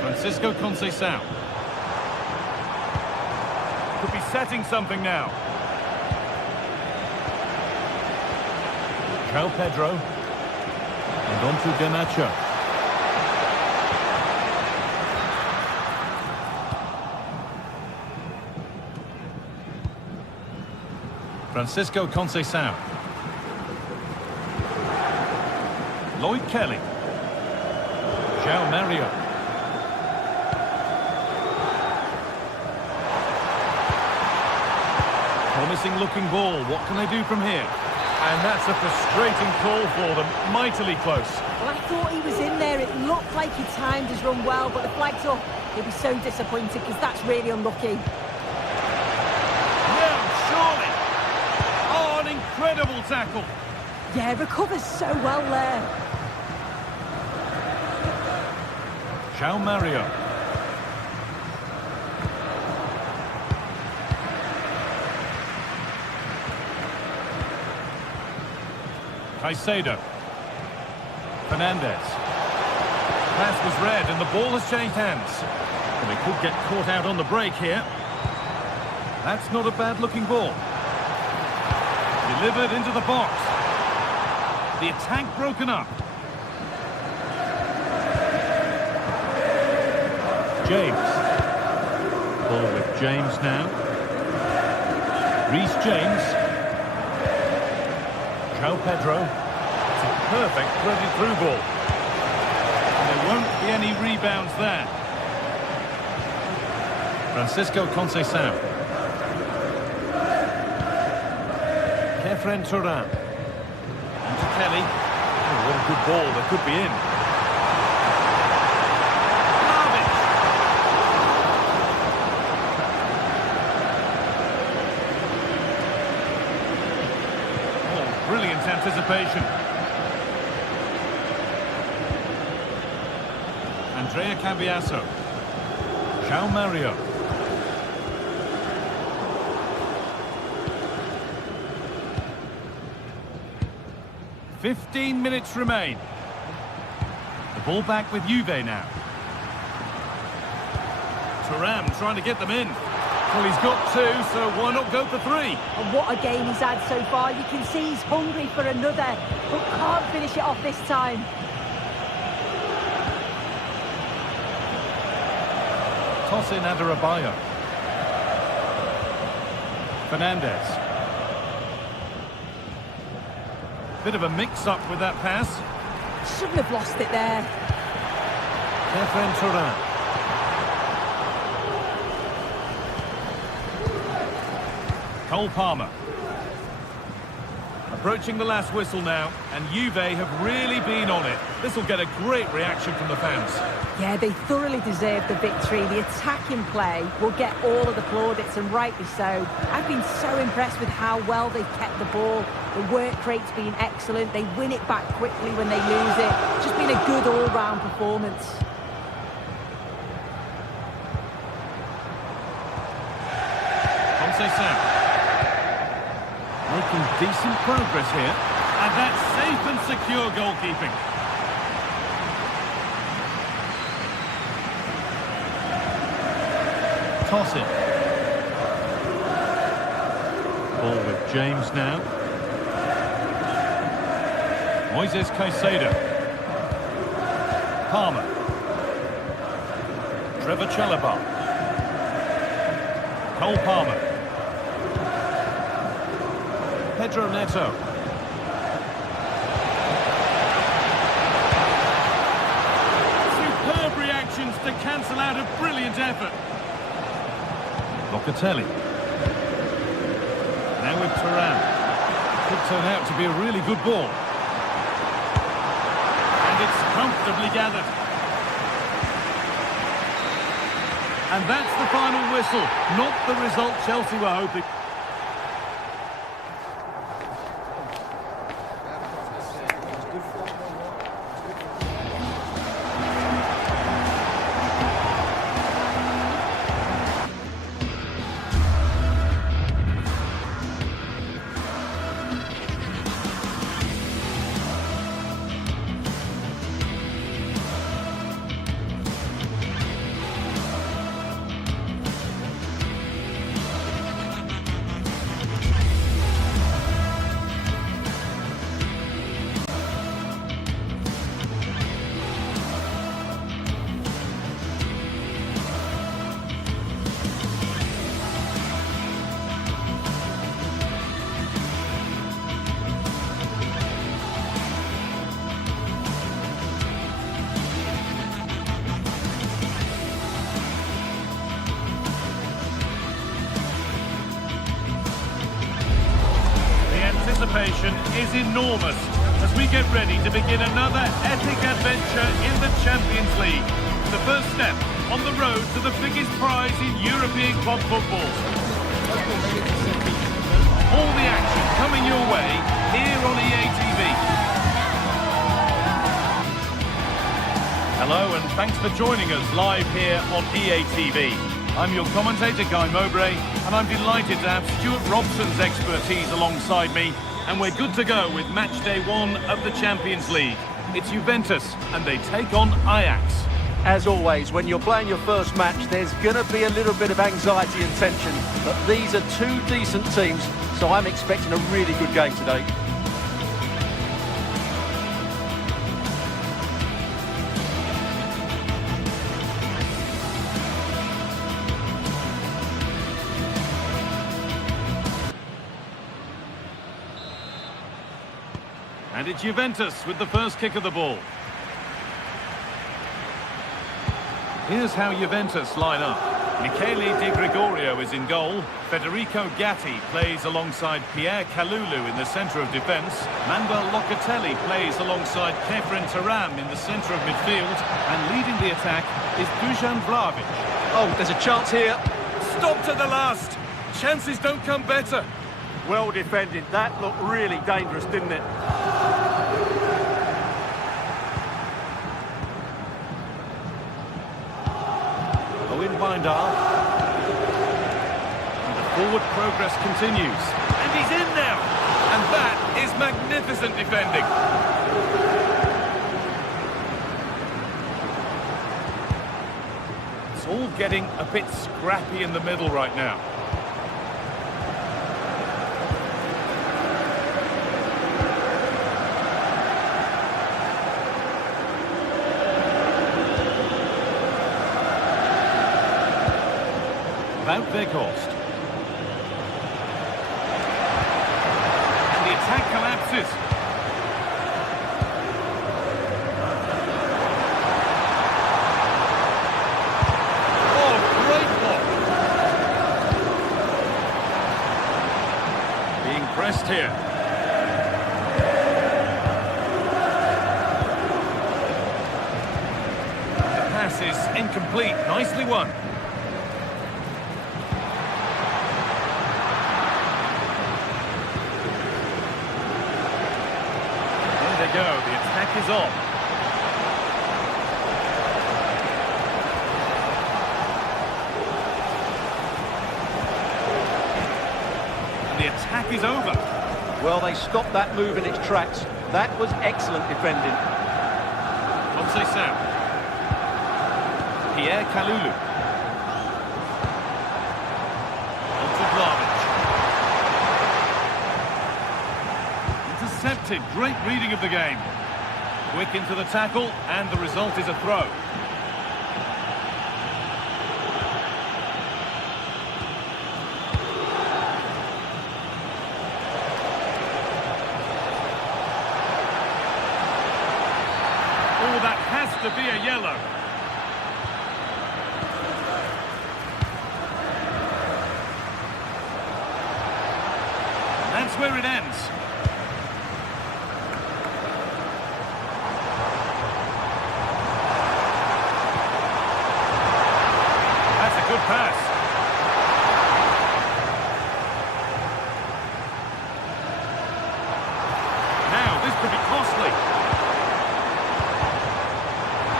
Francisco Conceição. Could be setting something now. João Pedro. And on to Garnacho. Francisco Conceição. Lloyd Kelly. João Mario. Promising looking ball. What can they do from here? And that's a frustrating call for them. Mightily close. Well, I thought he was in there. It looked like he timed his run well, but the flag's up. He'll be so disappointed because that's really unlucky. Incredible tackle. Yeah, recovers so well there. João Mario. Caicedo. Fernandez. Pass was read and the ball has changed hands. And they could get caught out on the break here. That's not a bad looking ball. Delivered into the box. The attack broken up. James. Ball with James now. Reece James. João Pedro. It's a perfect threaded through ball. And there won't be any rebounds there. Francisco Conceição. Kefren Turan. And to Kelly. Oh, what a good ball. They could be in. Oh, brilliant anticipation. Andrea Cambiaso. João Mario. "15 minutes remain. The ball back with Juve now. Thuram trying to get them in. Well, he's got two, so why not go for three? And what a game he's had so far. You can see he's hungry for another, but can't finish it off this time. Toss in Adarabioyo. Fernandez. Bit of a mix-up with that pass. Shouldn't have lost it there. Thuram. Cole Palmer. Approaching the last whistle now, and Juve have really been on it. This will get a great reaction from the fans. Yeah, they thoroughly deserve the victory. The attacking play will get all of the plaudits, and rightly so. I've been so impressed with how well they've kept the ball. The work rate's been excellent. They win it back quickly when they lose it. Just been a good all-round performance. Conceição. Making decent progress here. And that's safe and secure goalkeeping. Toss it. Ball with James now. Moises Caicedo. Palmer. Trevor Chalobah. Cole Palmer. Pedro Neto. Superb reactions to cancel out a brilliant effort. Locatelli. Now with Thuram. Could turn out to be a really good ball. And it's comfortably gathered. And that's the final whistle. Not the result Chelsea were hoping. Anticipation is enormous as we get ready to begin another epic adventure in the Champions League. The first step on the road to the biggest prize in European club football. All the action coming your way here on EA TV. Hello and thanks for joining us live here on EA TV. I'm your commentator, Guy Mowbray, and I'm delighted to have Stuart Robson's expertise alongside me, and we're good to go with match day 1 of the Champions League. It's Juventus, and they take on Ajax. As always, when you're playing your first match, there's going to be a little bit of anxiety and tension, but these are two decent teams, so I'm expecting a really good game today. And it's Juventus with the first kick of the ball. Here's how Juventus line up. Michele Di Gregorio is in goal. Federico Gatti plays alongside Pierre Kalulu in the centre of defence. Manuel Locatelli plays alongside Kefren Thuram in the centre of midfield. And leading the attack is Dusan Vlahovic. Oh, there's a chance here. Stopped at the last. Chances don't come better. Well defended. That looked really dangerous, didn't it? Bindal. And the forward progress continues. And he's in now. And that is magnificent defending. It's all getting a bit scrappy in the middle right now. About Weghorst. And the attack collapses. Oh, great block. Being pressed here. The pass is incomplete. Nicely won. Go. The attack is on. And the attack is over. Well, they stopped that move in its tracks. That was excellent defending. Conceição. Pierre Kalulu. Onto Vlahovic. Intercepted. Great reading of the game. Quick into the tackle, and the result is a throw. Oh, that has to be a yellow. That's where it ends. Good pass. Now, this could be costly.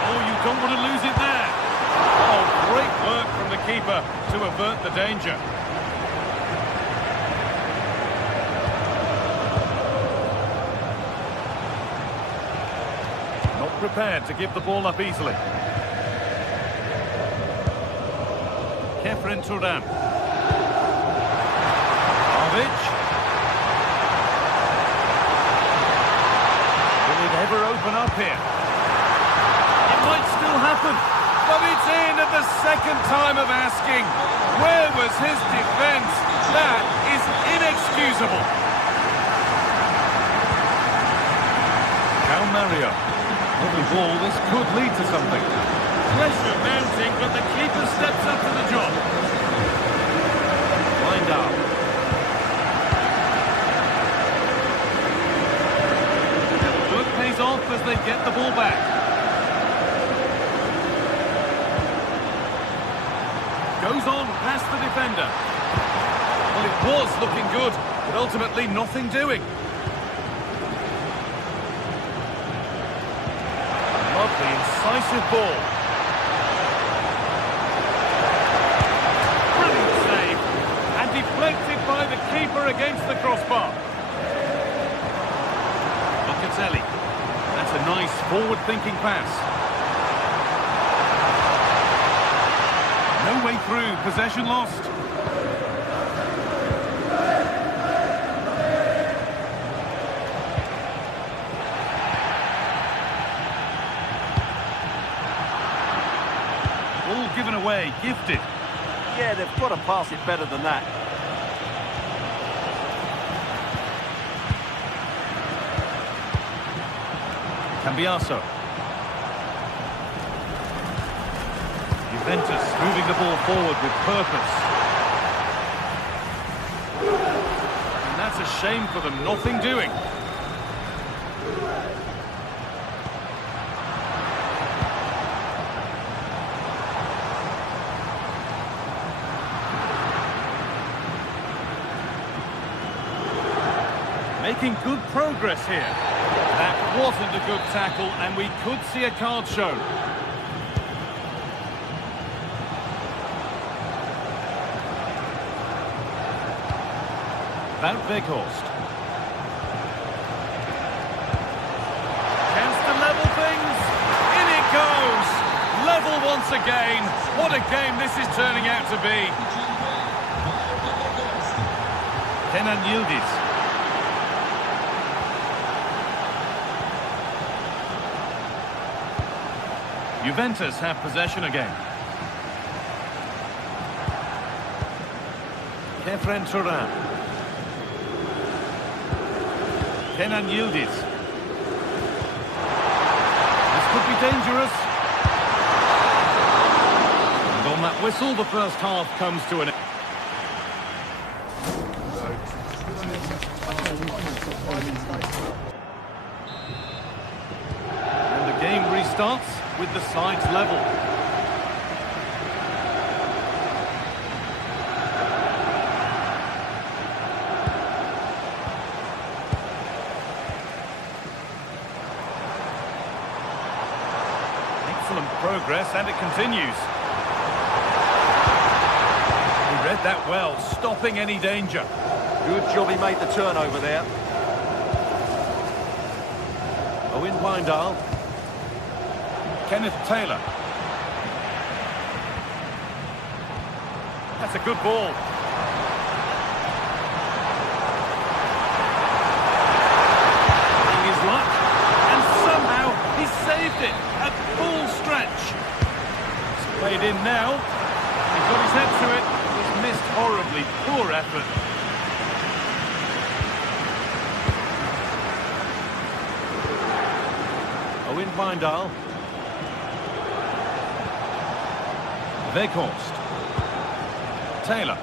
Oh, you don't want to lose it there. Oh, great work from the keeper to avert the danger. Not prepared to give the ball up easily. Fiorentina. Vlahovic. Will it ever open up here? It might still happen, but it's in at the second time of asking. Where was his defence? That is inexcusable. Cal Mario. Lovely ball, this could lead to something. Pressure mounting, but the keeper steps up to the job. Bindal. Work pays off as they get the ball back. Goes on past the defender. Well, it was looking good, but ultimately nothing doing. Lovely, incisive ball. Deflected by the keeper against the crossbar. Locatelli. That's a nice forward-thinking pass. No way through. Possession lost. Ball given away. Gifted. Yeah, they've got to pass it better than that. Cambiaso. Juventus moving the ball forward with purpose. And that's a shame for them, nothing doing. Making good progress here. That wasn't a good tackle, and we could see a card shown. Wout Weghorst. Chance to level things. In it goes. Level once again. What a game this is turning out to be. Kenan Yildiz. Juventus have possession again. Kefren Turan. Kenan Yildiz. This could be dangerous. And on that whistle, the first half comes to an end. And the game restarts with the sides level. Excellent progress, and it continues. He read that well, stopping any danger. Good job he made the turnover there. Owen Wijndal. Kenneth Taylor. That's a good ball. Trying his luck, and somehow he saved it at full stretch. It's played in now. He's got his head to it. He's missed horribly. Poor effort. Owen Wijndal. Weghorst. Taylor.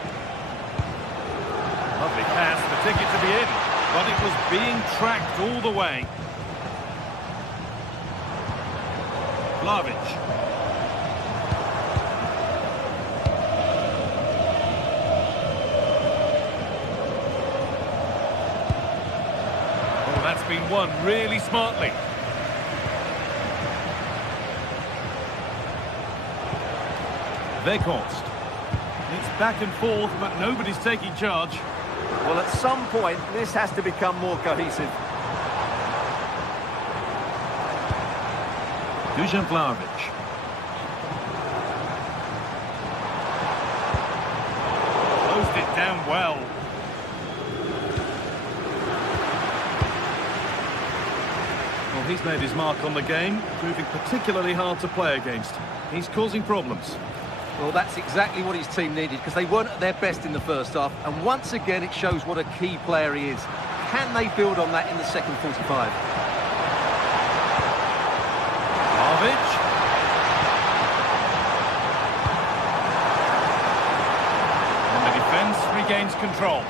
Lovely pass, the ticket to be in, but it was being tracked all the way. Vlahovic. Oh, that's been won really smartly. Weghorst. It's back and forth, but nobody's taking charge. Well, at some point, this has to become more cohesive. Dusan Vlahovic. Closed it down well. Well, he's made his mark on the game, proving particularly hard to play against. He's causing problems. Well, that's exactly what his team needed, because they weren't at their best in the first half. And once again, it shows what a key player he is. Can they build on that in the second 45? Vlahovic. And the defence regains control.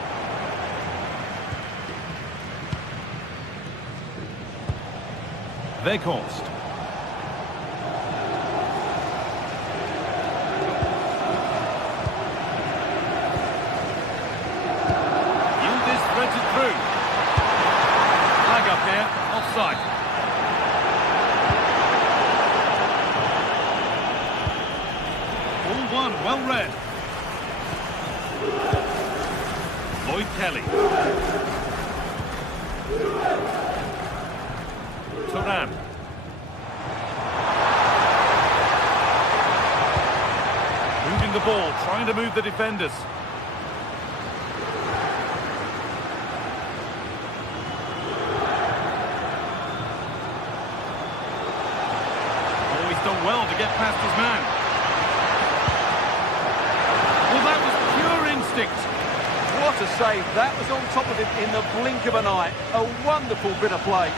Weghorst. Offside. All one, well read. Lloyd Kelly. Turan. Moving the ball, trying to move the defenders. Done well to get past his man. Well, that was pure instinct. What a save. That was on top of him in the blink of an eye. A wonderful bit of play.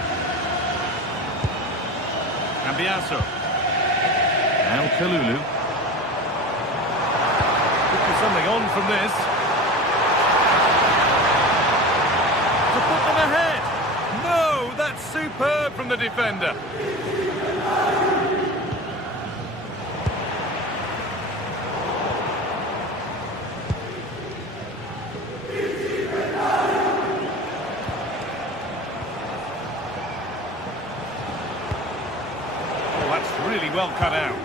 Cambiasso. Now Kalulu. Could be something on from this. To put them ahead. No, that's superb from the defender. Really well cut out.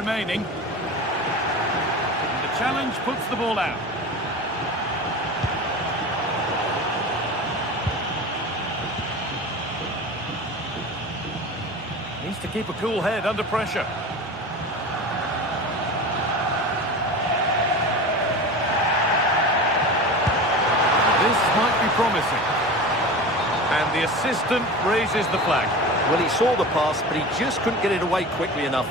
remaining. And the challenge puts the ball out. Needs to keep a cool head under pressure. This might be promising. And the assistant raises the flag. Well, he saw the pass, but he just couldn't get it away quickly enough.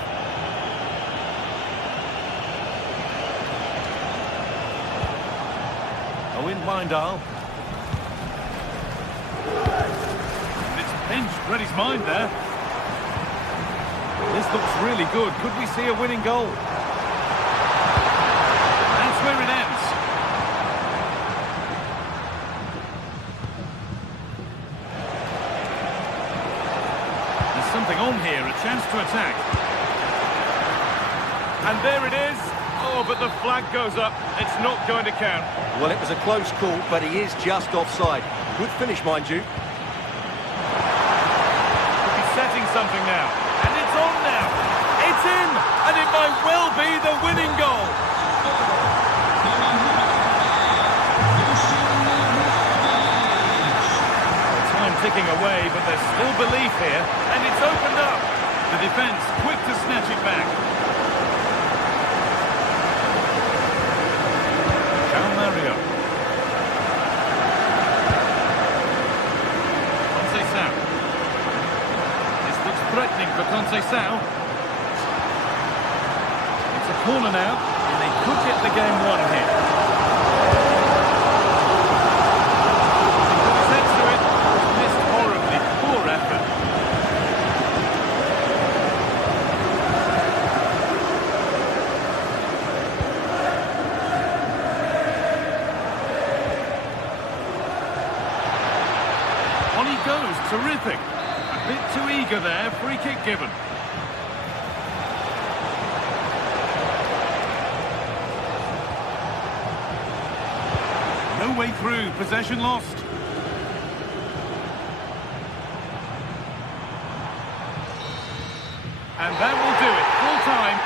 Owen Windal. And it's pinched, read his mind there. This looks really good. Could we see a winning goal? That's where it ends. There's something on here, a chance to attack. And there it is. Oh, but the flag goes up. It's not going to count. Well, it was a close call, but he is just offside. Good finish, mind you. Could be setting something now. And it's on now. It's in. And it might well be the winning goal. Time ticking away, but there's still belief here. And it's opened up. The defence quick to snatch it back. Mario. Conceição. This looks threatening for Conceição. It's a corner now, and they could get the game won here. He put his head to it, missed horribly, poor effort. On he goes, terrific. A bit too eager there, free kick given. No way through, possession lost. And that will do it, full time.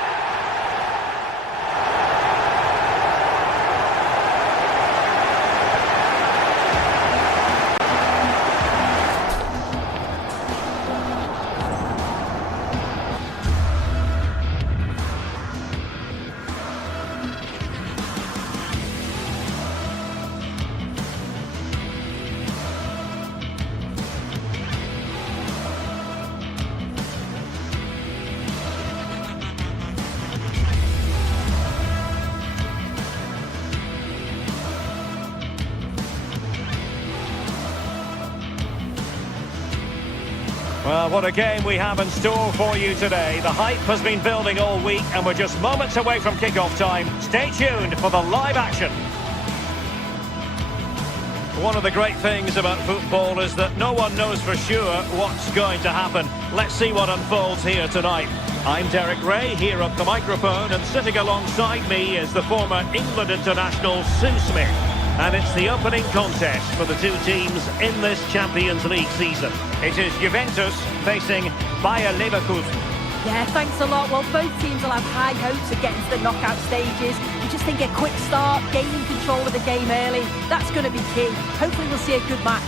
Well, what a game we have in store for you today. The hype has been building all week and we're just moments away from kick-off time. Stay tuned for the live action. One of the great things about football is that no one knows for sure what's going to happen. Let's see what unfolds here tonight. I'm Derek Ray, here at the microphone, and sitting alongside me is the former England international Sue Smith. And it's the opening contest for the two teams in this Champions League season. It is Juventus facing Bayer Leverkusen. Yeah, thanks a lot. Well, both teams will have high hopes of getting to the knockout stages. You just think a quick start, gaining control of the game early, that's going to be key. Hopefully we'll see a good match.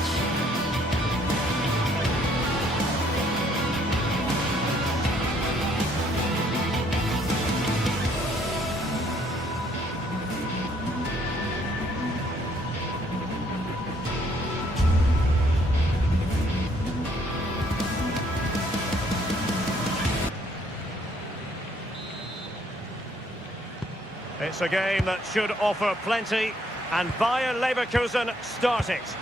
It's a game that should offer plenty, and Bayer Leverkusen start it.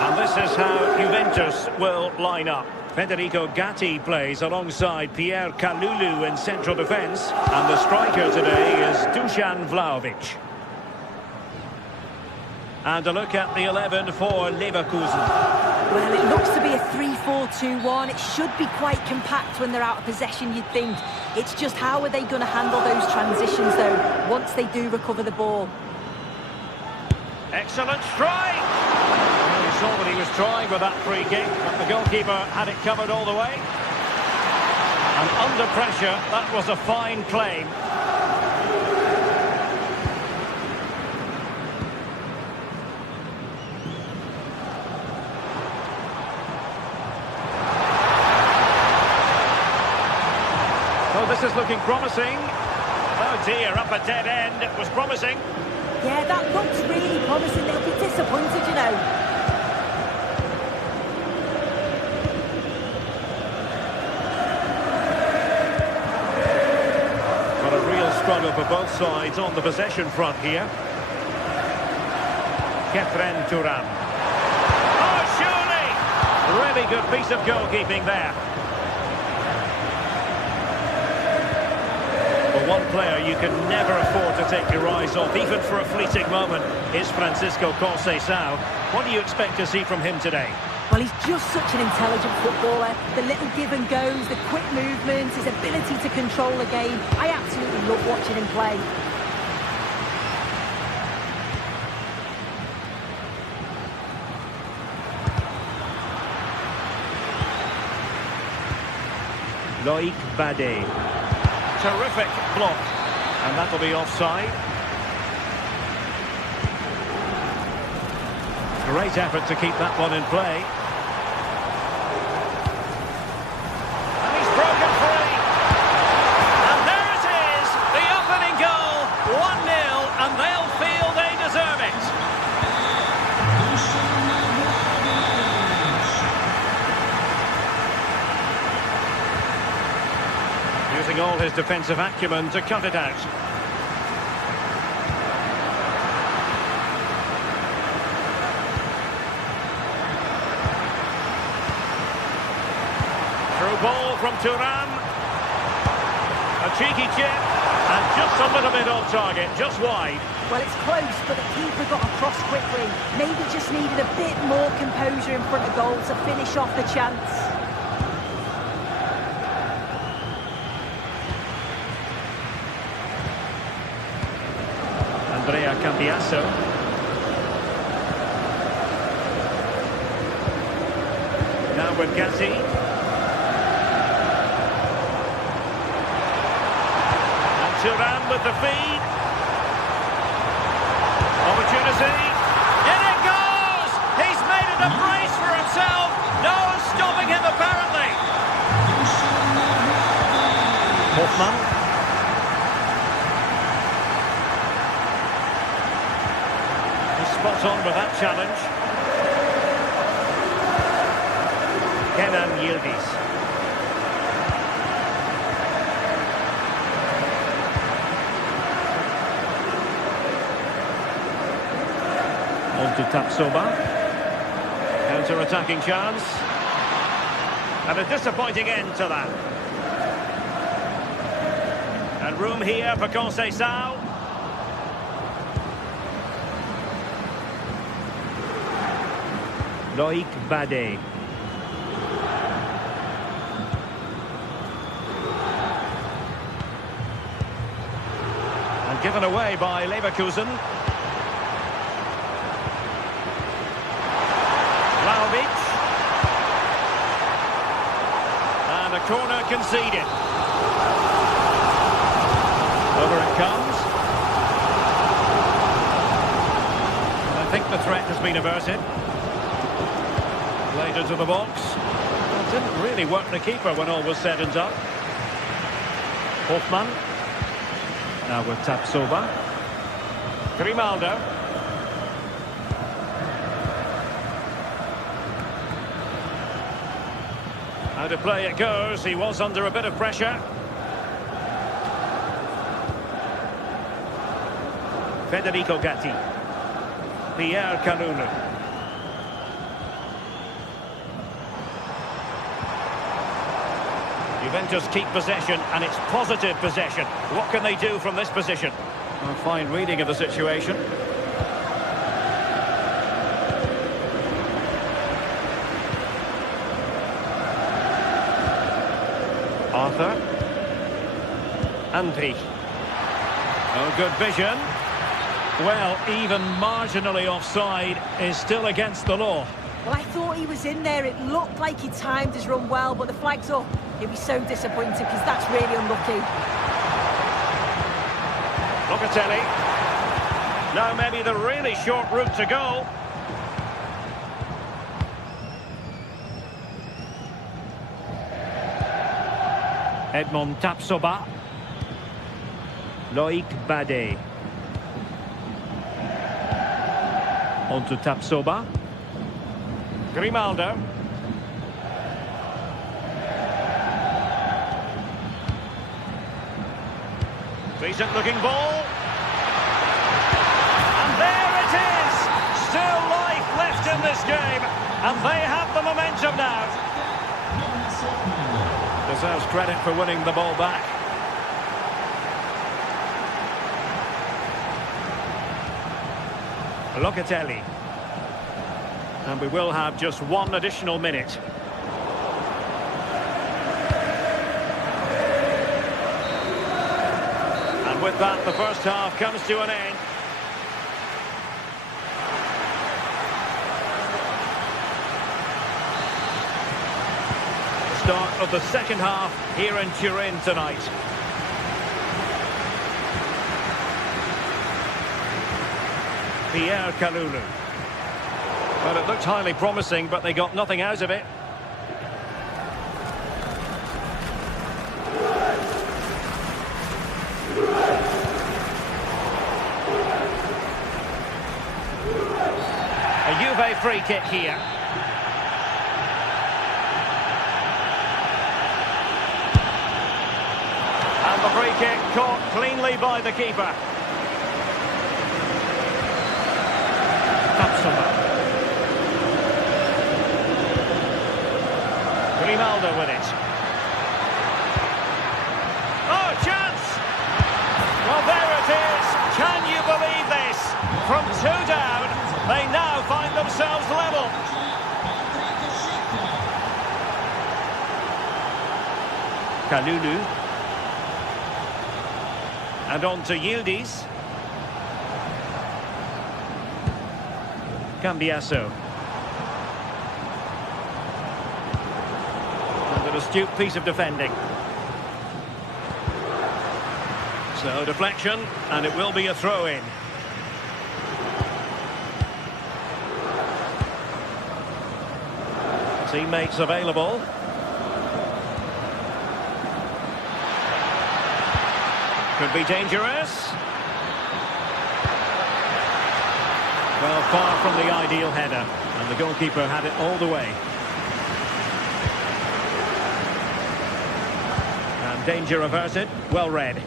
And this is how Juventus will line up. Federico Gatti plays alongside Pierre Kalulu in central defence, and the striker today is Dusan Vlahovic. And a look at the 11 for Leverkusen. Well, it looks to be a 3-4-2-1. It should be quite compact when they're out of possession, you'd think. It's just how are they going to handle those transitions, though, once they do recover the ball. Excellent strike! Well, you saw what he was trying with that free kick, but the goalkeeper had it covered all the way. And under pressure, that was a fine claim. Oh, this is looking promising. Oh dear, up a dead end. It was promising. Yeah, that looks really promising. They'll be disappointed, you know. But a real struggle for both sides on the possession front here. Turam. Oh, surely! Really good piece of goalkeeping there. For one player you can never afford to take your eyes off, even for a fleeting moment, is Francisco Conceição. What do you expect to see from him today? Well, he's just such an intelligent footballer. The little give and goes, the quick movements, his ability to control the game. I absolutely love watching him play. Loic Bade. Terrific block. And that'll be offside. Great effort to keep that one in play. And he's broken free. And there it is, the opening goal. 1-0, and they'll feel they deserve it. Using all his defensive acumen to cut it out. Through ball from Thuram. A cheeky chip. And just a little bit off target, just wide. Well, it's close, but the keeper got across quickly. Maybe just needed a bit more composure in front of goal to finish off the chance. Andrea Cambiasso. Now with Gatti. And Thuram with the feed. Opportunity. In it goes! He's made it a brace for himself. No one stopping him apparently. Hoffmann. Spot on with that challenge. Kenan Yildiz. On to Tapsoba. Counter-attacking chance. And a disappointing end to that. And room here for Conceição. Loic Bade. And given away by Leverkusen. Vlahovic. And a corner conceded. Over it comes. And I think the threat has been averted. Played into the box. Well, didn't really work the keeper when all was said and done. Hoffmann. Now with Tapsoba. Grimaldo. How to play it goes. He was under a bit of pressure. Federico Gatti. Pierre Canunu. Juventus keep possession, and it's positive possession. What can they do from this position? A fine reading of the situation. Arthur. Andri. Oh, good vision. Well, even marginally offside is still against the law. Well, I thought he was in there. It looked like he timed his run well, but the flag's up. He'll be so disappointed because that's really unlucky. Locatelli. Now maybe the really short route to go. Edmond Tapsoba. Loic Bade. On to Tapsoba. Grimaldo. Decent looking ball. And there it is! Still life left in this game. And they have the momentum now. Deserves credit for winning the ball back. Locatelli. And we will have just one additional minute. And with that, the first half comes to an end. The start of the second half here in Turin tonight. Pierre Kalulu. Well, it looked highly promising, but they got nothing out of it. A Juve free kick here. And the free kick caught cleanly by the keeper. Grimaldo with it. Oh, chance! Well, there it is. Can you believe this? From 2 down, they now find themselves level. Kalulu. And on to Yildiz. Cambiasso. And an astute piece of defending. So deflection, and it will be a throw-in. Teammates available. Could be dangerous. Well, far from the ideal header, and the goalkeeper had it all the way. And danger averted, well read.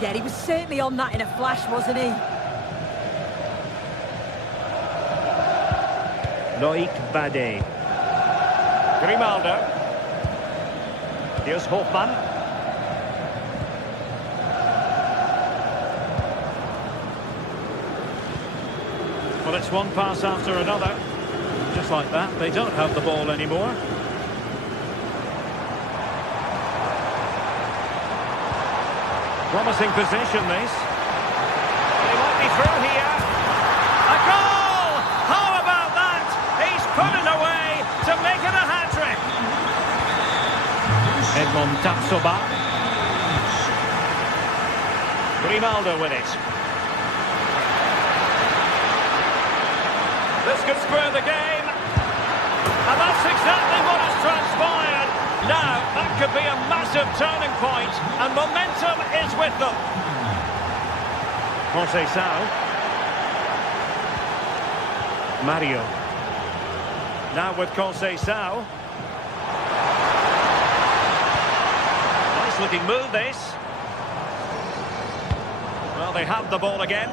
Yeah, he was certainly on that in a flash, wasn't he? Loic Bade. Grimaldo. Here's Hofmann. Well, it's one pass after another. Just like that, they don't have the ball anymore. Promising position, this. They might be through here. A goal! How about that? He's put it away to make it a hat-trick. Edmond Tapsoba. Grimaldo with it. This could spur the game. And that's exactly what has transpired. Now, that could be a massive turning point, and momentum is with them. Conceição. Mario. Now with Conceição. Nice looking move, this. Well, they have the ball again.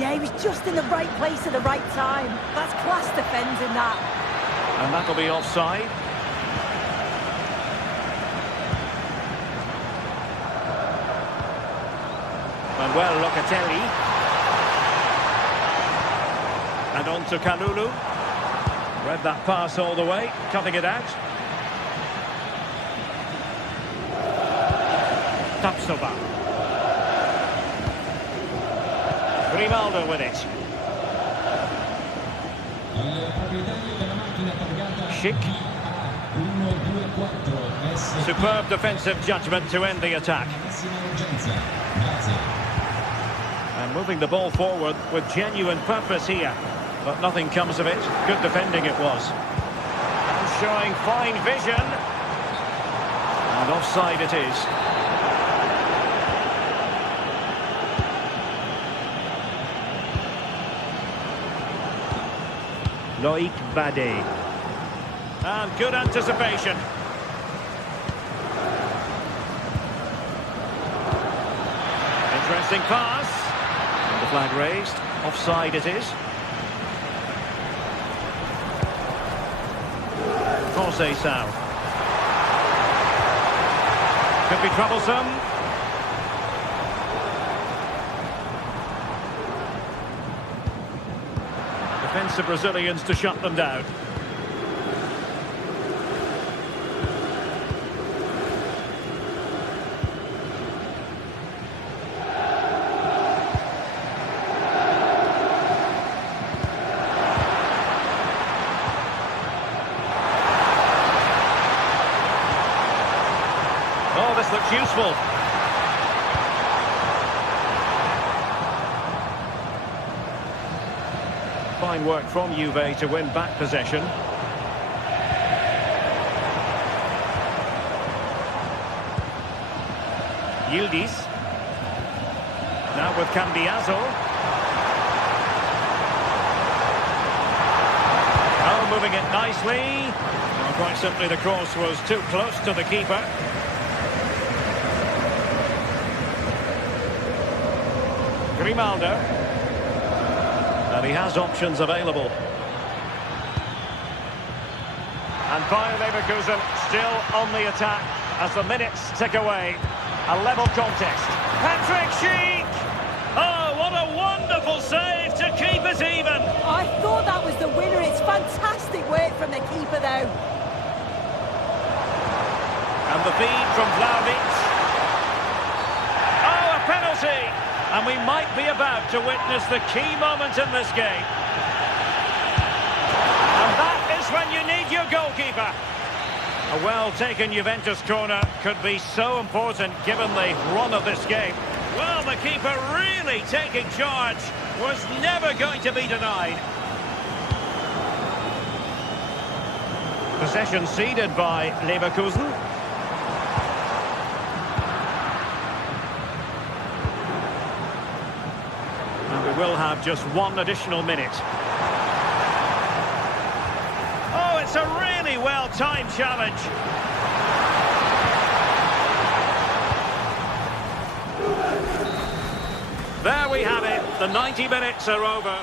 Yeah, he was just in the right place at the right time. That's class defending, that. And that'll be offside. Manuel Locatelli. And on to Kalulu. Read that pass all the way, cutting it out. Tapsoba. Grimaldo with it. Schick. Superb defensive judgment to end the attack. And moving the ball forward with genuine purpose here. But nothing comes of it. Good defending it was. And showing fine vision. And offside it is. Loic Bade. And good anticipation. Interesting pass. And the flag raised. Offside it is. Jose Sal. Could be troublesome. Defensive Brazilians to shut them down. Oh, this looks useful. Fine work from Juve to win back possession. Yildiz. Now with Cambiaso. Oh, moving it nicely. Well, quite simply the cross was too close to the keeper. Grimaldo. And he has options available. And Bayer Leverkusen still on the attack as the minutes tick away. A level contest. Patrick Schick! Oh, what a wonderful save to keep it even! I thought that was the winner. It's fantastic work from the keeper, though. And the feed from Vlahovic. Oh, a penalty! And we might be about to witness the key moment in this game. And that is when you need your goalkeeper. A well-taken Juventus corner could be so important given the run of this game. Well, the keeper really taking charge. Was never going to be denied. Possession ceded by Leverkusen. Will have just one additional minute. Oh, it's a really well-timed challenge. There we have it. The 90 minutes are over.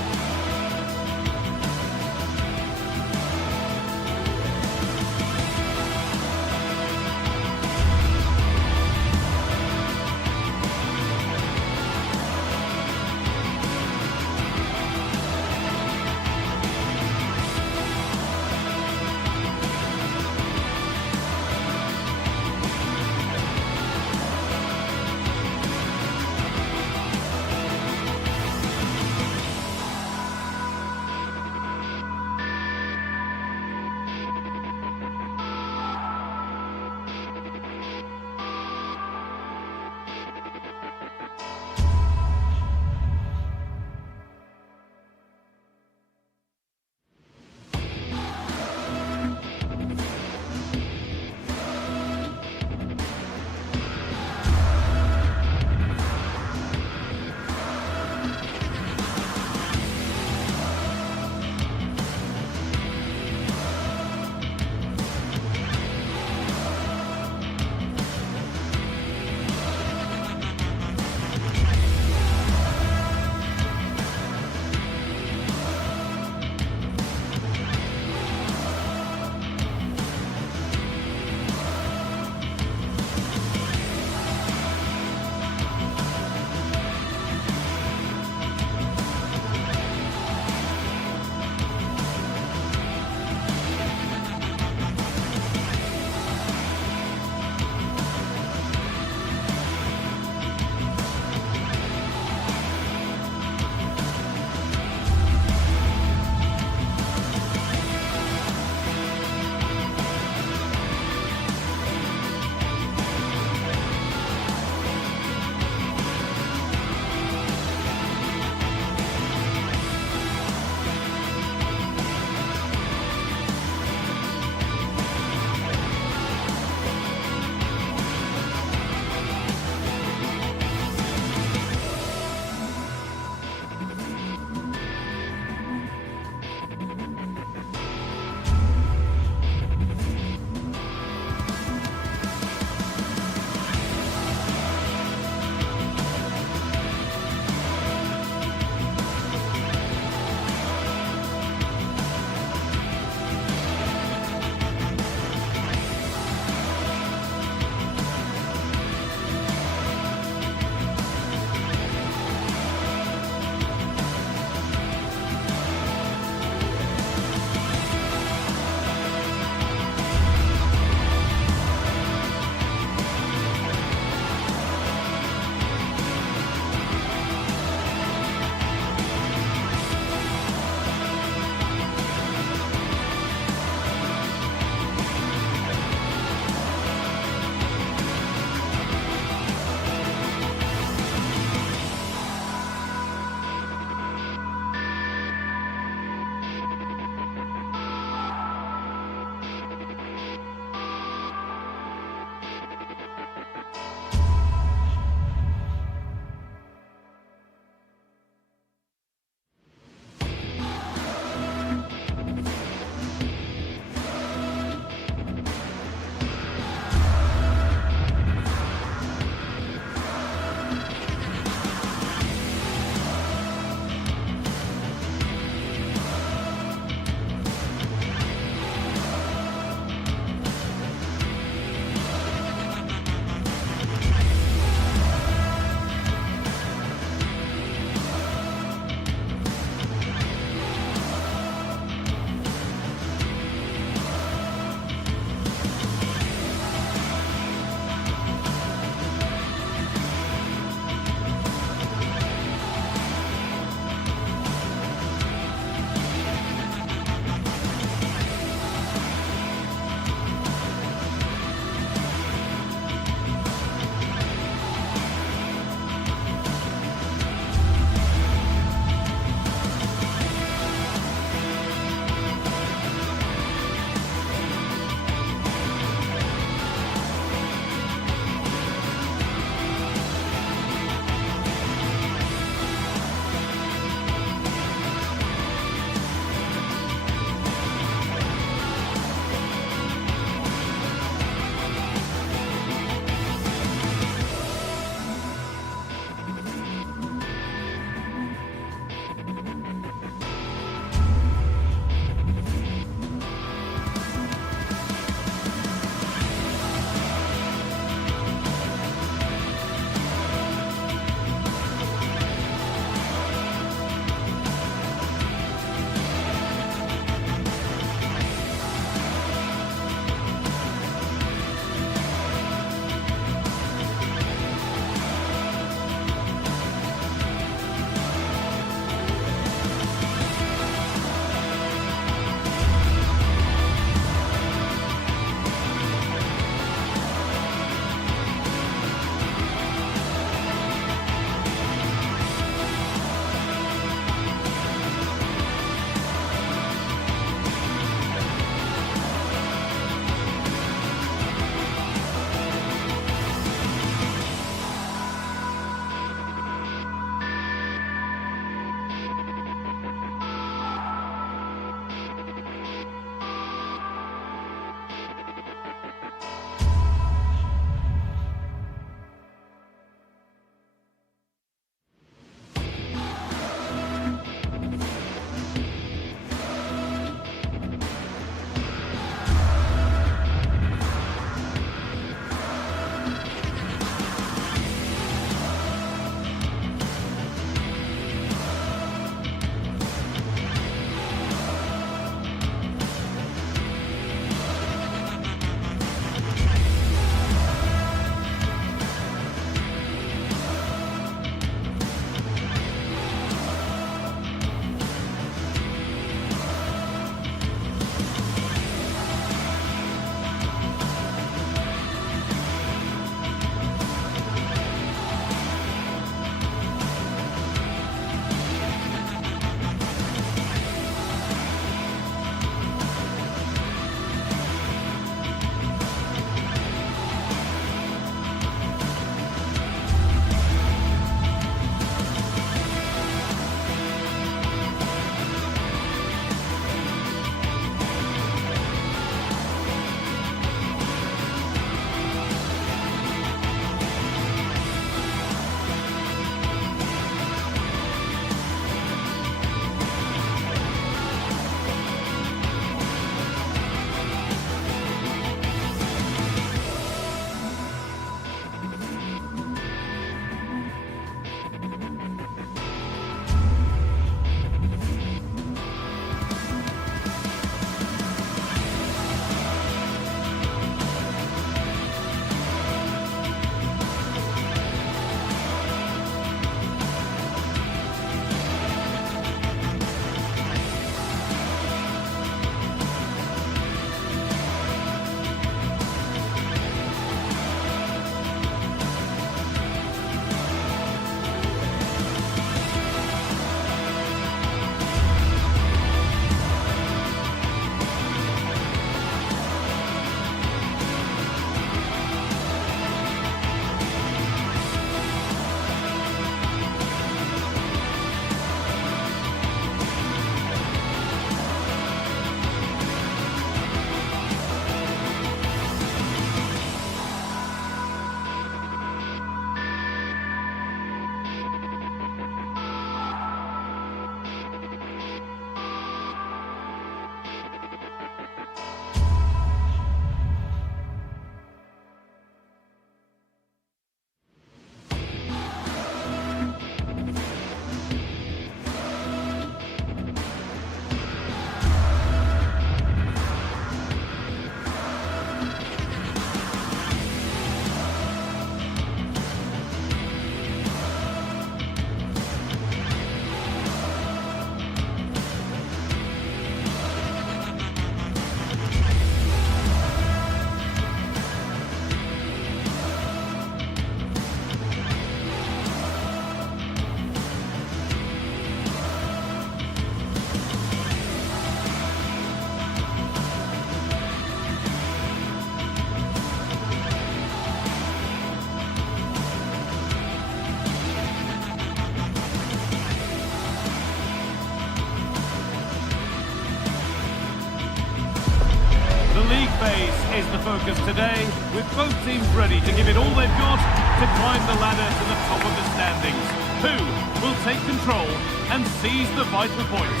league phase is the focus today, with both teams ready to give it all they've got to climb the ladder to the top of the standings. Who will take control and seize the vital points?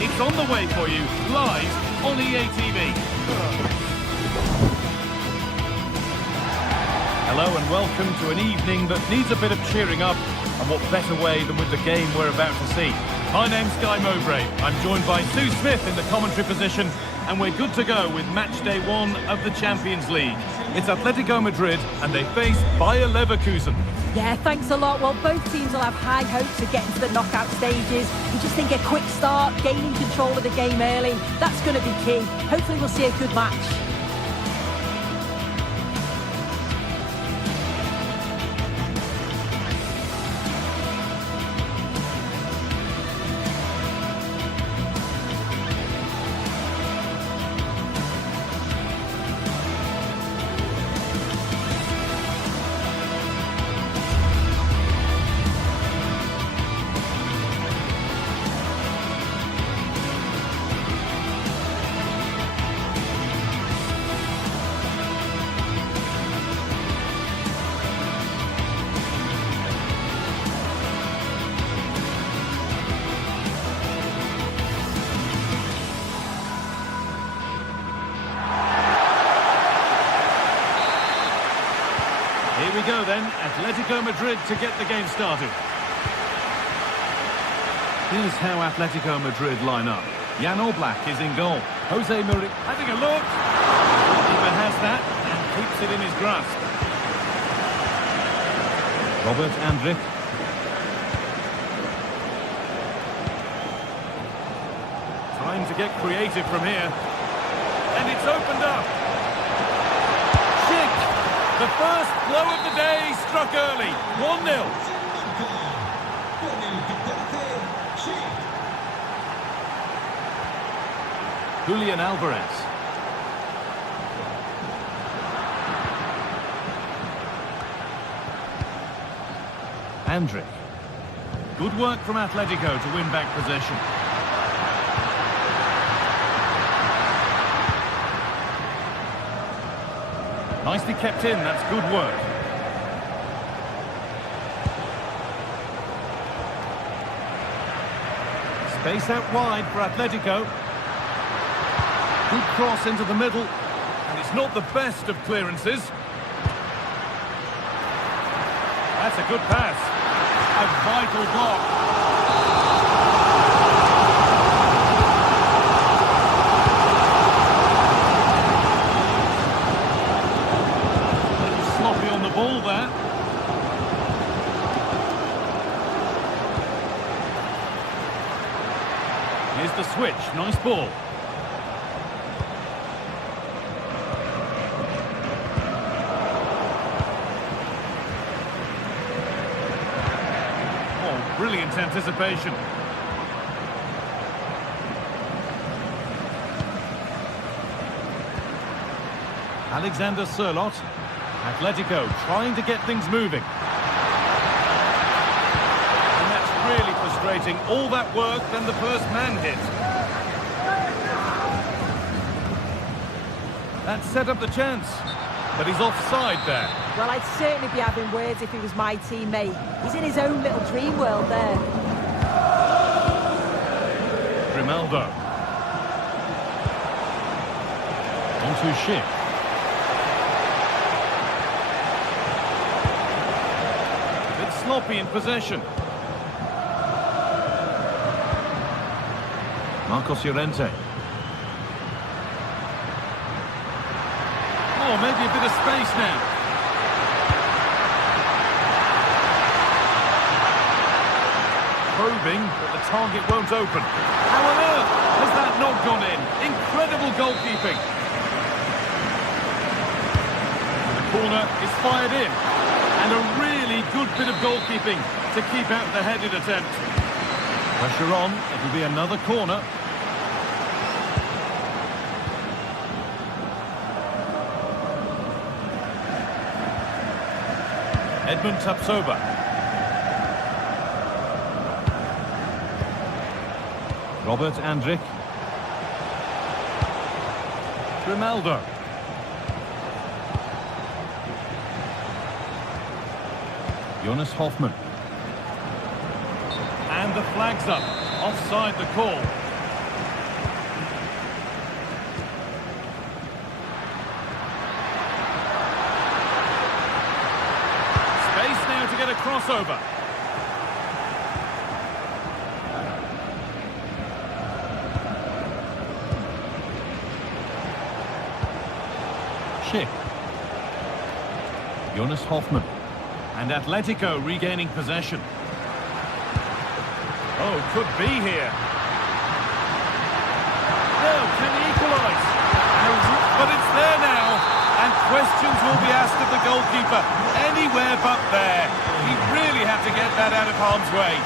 It's on the way for you, live on EA TV. Hello and welcome to an evening that needs a bit of cheering up, and what better way than with the game we're about to see. My name's Guy Mowbray. I'm joined by Sue Smith in the commentary position, and we're good to go with match day 1 of the Champions League. It's Atletico Madrid and they face Bayer Leverkusen. Yeah, thanks a lot. Well, both teams will have high hopes of getting to the knockout stages. We just think a quick start, gaining control of the game early, that's going to be key. Hopefully we'll see a good match. Here we go then, Atletico Madrid to get the game started. Here's how Atletico Madrid line up. Jan Oblak is in goal. Jose Mourinho having a look. The keeper has that and keeps it in his grasp. Robert Andrich. Time to get creative from here. And it's opened up. The first blow of the day struck early, 1-0. Julian Alvarez. Andrich. Good work from Atletico to win back possession. Nicely kept in, that's good work. Space out wide for Atletico. Good cross into the middle, and it's not the best of clearances. That's a good pass. A vital block. Ball there. Here's the switch, nice ball. Oh, brilliant anticipation. Alexander Sørloth. Atletico trying to get things moving. And that's really frustrating. All that work, then the first man hit. That set up the chance, but he's offside there. Well, I'd certainly be having words if he was my teammate. He's in his own little dream world there. Grimaldo. Onto Schick. Sloppy in possession. Marcos Llorente. Oh, maybe a bit of space now. Probing, but the target won't open. How on earth has that not gone in? Incredible goalkeeping. The corner is fired in. And a really good bit of goalkeeping to keep out the headed attempt. Pressure on, it'll be another corner. Edmund Tapsoba. Robert Andrich. Ronaldo. Jonas Hoffmann. And the flag's up. Offside the call. Space now to get a crossover. Schick. Jonas Hoffmann. And Atletico regaining possession. Oh, could be here. No, can he equalise? But it's there now. And questions will be asked of the goalkeeper. Anywhere but there. He really had to get that out of harm's way.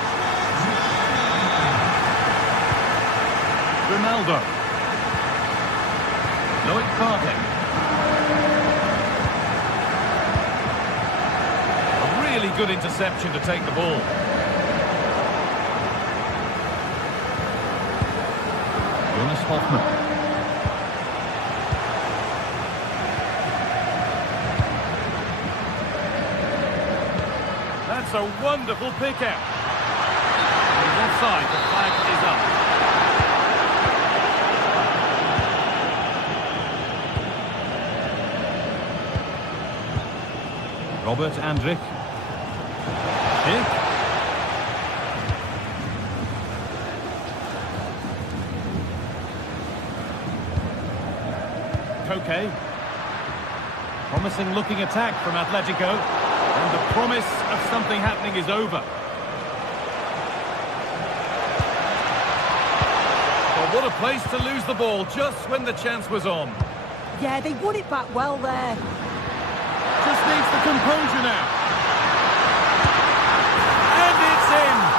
Ronaldo. Loic Partey. Really good interception to take the ball. Jonas Hoffmann. That's a wonderful pick out. He's offside, the flag is up. Robert Andrich. Koke. Promising looking attack from Atletico. And the promise of something happening is over. Well, what a place to lose the ball just when the chance was on. Yeah, they won it back well there. Just needs the composure now.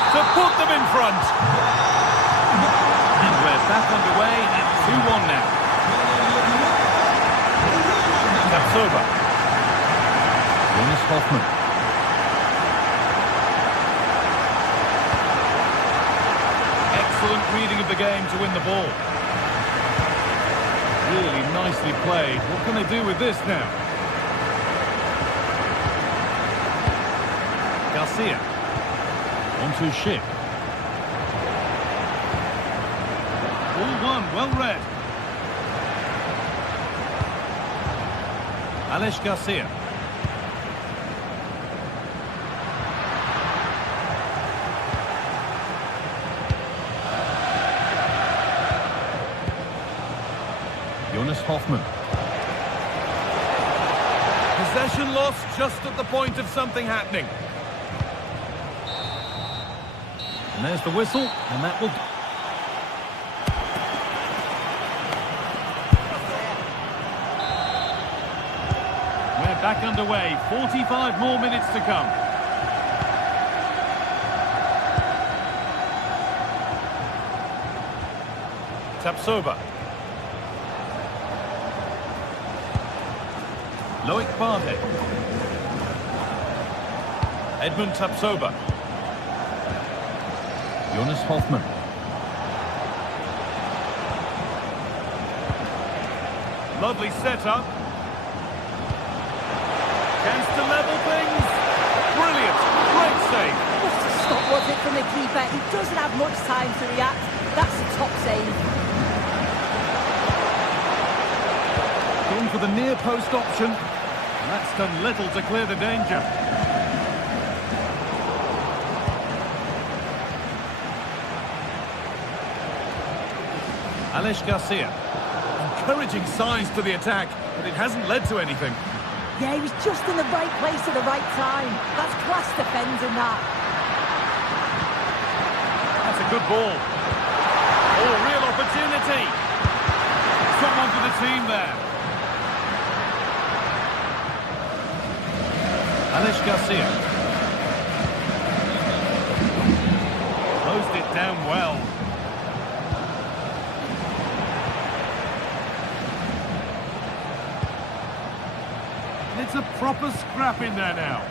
To put them in front. And we're back underway at 2-1 now. Tapsoba. Jonas Hoffmann. Excellent reading of the game to win the ball. Really nicely played. What can they do with this now? Garcia. On to Schick. Ball one, well read. Alex Garcia. Jonas Hoffmann. Possession lost just at the point of something happening. And there's the whistle, and that will... We're back underway. 45 more minutes to come. Tapsoba. Loic Partey. Edmund Tapsoba. Jonas Hoffmann. Lovely setup. Chance to level things. Brilliant. Great save. Just a stop, was it, from the keeper? He doesn't have much time to react. That's a top save. Going for the near post option. And that's done little to clear the danger. Alex Garcia. Encouraging signs to the attack, but it hasn't led to anything. Yeah, he was just in the right place at the right time. That's class defending, that. That's a good ball. Oh, real opportunity. Someone for the team there. Alex Garcia. Closed it down well. It's a proper scrap in there now.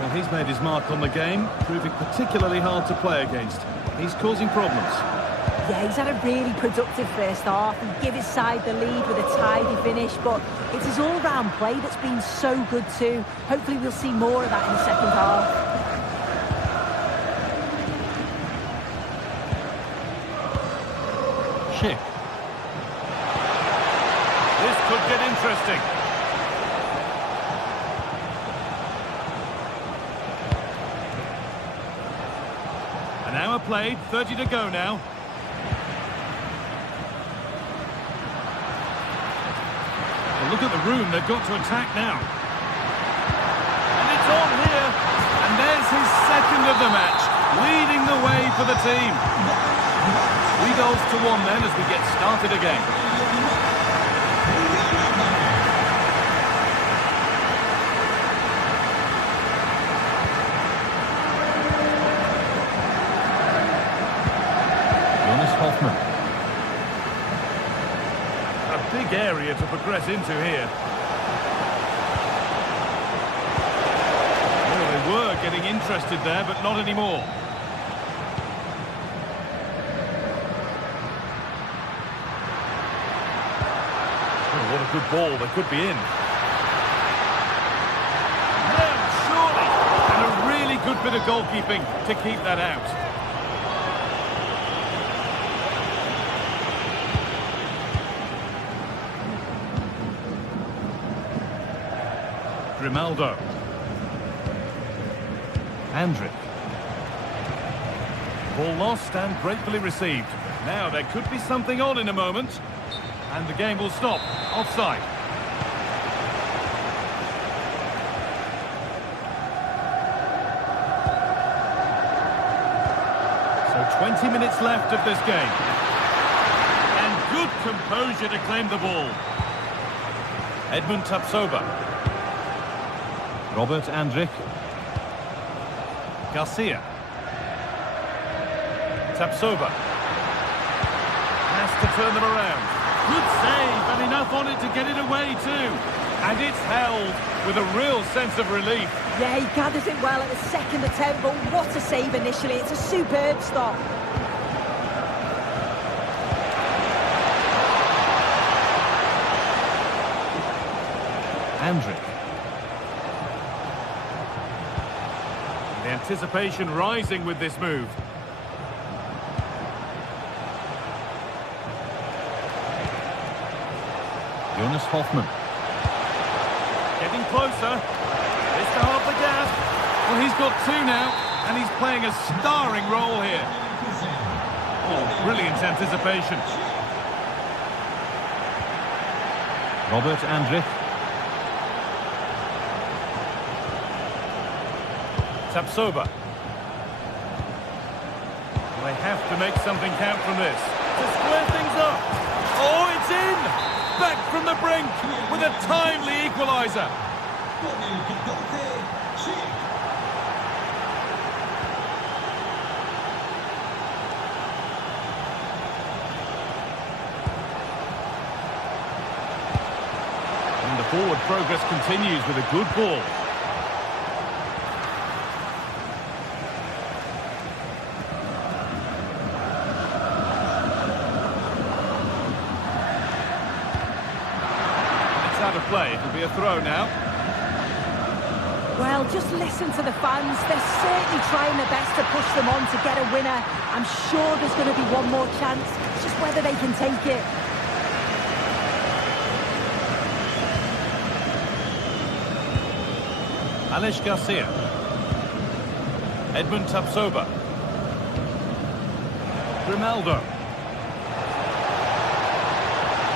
Well, he's made his mark on the game, proving particularly hard to play against. He's causing problems. Yeah, he's had a really productive first half and give his side the lead with a tidy finish, but it's his all-round play that's been so good too. Hopefully we'll see more of that in the second half. Chip. This could get interesting. An hour played, 30 to go now. Well, look at the room they've got to attack now. And it's on here. And there's his second of the match, leading the way for the team. 3 goals to 1 then as we get started again. A big area to progress into here. Well, they were getting interested there, but not anymore. Oh, what a good ball. They could be in. No, surely. And a really good bit of goalkeeping to keep that out. Grimaldo. Andrick. Ball lost and gratefully received. Now there could be something on in a moment. And the game will stop. Offside. So 20 minutes left of this game. And good composure to claim the ball. Edmund Tapsoba. Robert Andrick. Garcia. Tapsoba. Has to turn them around. Good save, and enough on it to get it away too. And it's held with a real sense of relief. Yeah, he gathers it well at the second attempt, but what a save initially. It's a superb stop. Andrick. The anticipation rising with this move. Jonas Hoffman. Getting closer. It's to half the gas. Well, he's got 2 now, and he's playing a starring role here. Oh, brilliant anticipation. Robert Andrick. Tapsoba. They have to make something count from this to square things up. Oh, it's in! Back from the brink with a timely equaliser. And the forward progress continues with a good ball. Play. It'll be a throw now. Well, just listen to the fans. They're certainly trying their best to push them on to get a winner. I'm sure there's going to be one more chance. It's just whether they can take it. Alex Garcia. Edmund Tapsoba. Grimaldo.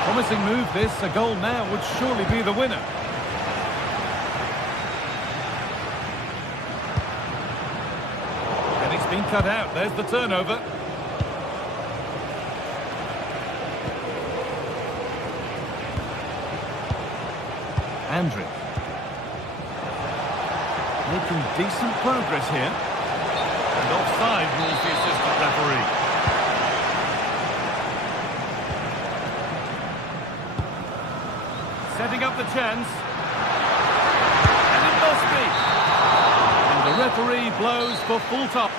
Promising move this, a goal now would surely be the winner. And it's been cut out, there's the turnover. Andrick. Making decent progress here. And offside rules the assistant referee. Setting up the chance. And it must be. And the referee blows for full time.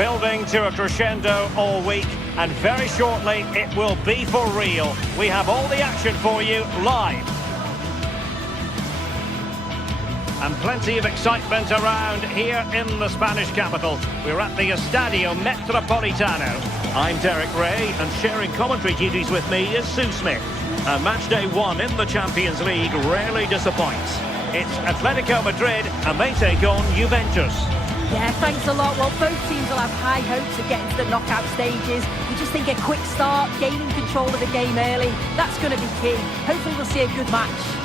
building to a crescendo all week, and very shortly it will be for real. We have all the action for you live. And plenty of excitement around here in the Spanish capital. We're at the Estadio Metropolitano. I'm Derek Ray, and sharing commentary duties with me is Sue Smith. And Matchday 1 in the Champions League rarely disappoints. It's Atletico Madrid, and they take on Juventus. Yeah, thanks a lot. Well, both teams will have high hopes of getting to the knockout stages. We just think a quick start, gaining control of the game early, that's going to be key. Hopefully we'll see a good match.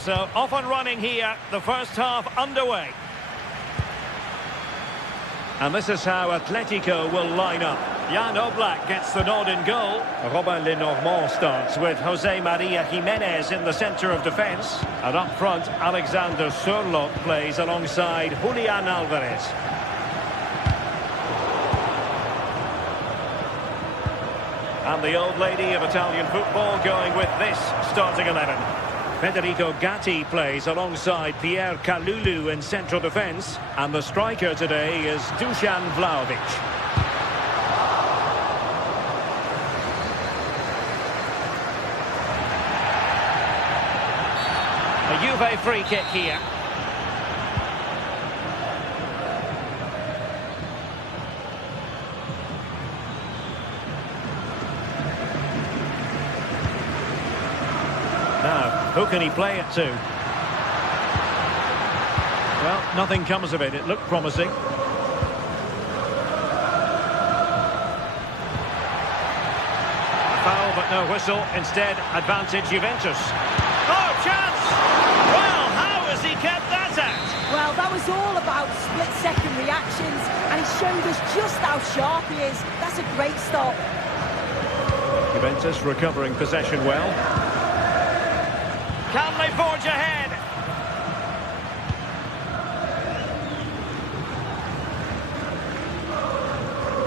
So off and running here, the first half underway. And this is how Atletico will line up. Jan Oblak gets the nod in goal. Robin Lenormand starts with Jose Maria Jimenez in the centre of defence. And up front, Alexander Sørloth plays alongside Julian Alvarez. And the old lady of Italian football going with this starting 11. Federico Gatti plays alongside Pierre Kalulu in central defence. And the striker today is Dusan Vlahovic. A Juve free kick here. Now, who can he play it to? Well, nothing comes of it. It looked promising. A foul, but no whistle. Instead, advantage Juventus. Oh, chance! Well, how has he kept that out? Well, that was all about split-second reactions, and he showed us just how sharp he is. That's a great stop. Juventus recovering possession well. Can they forge ahead?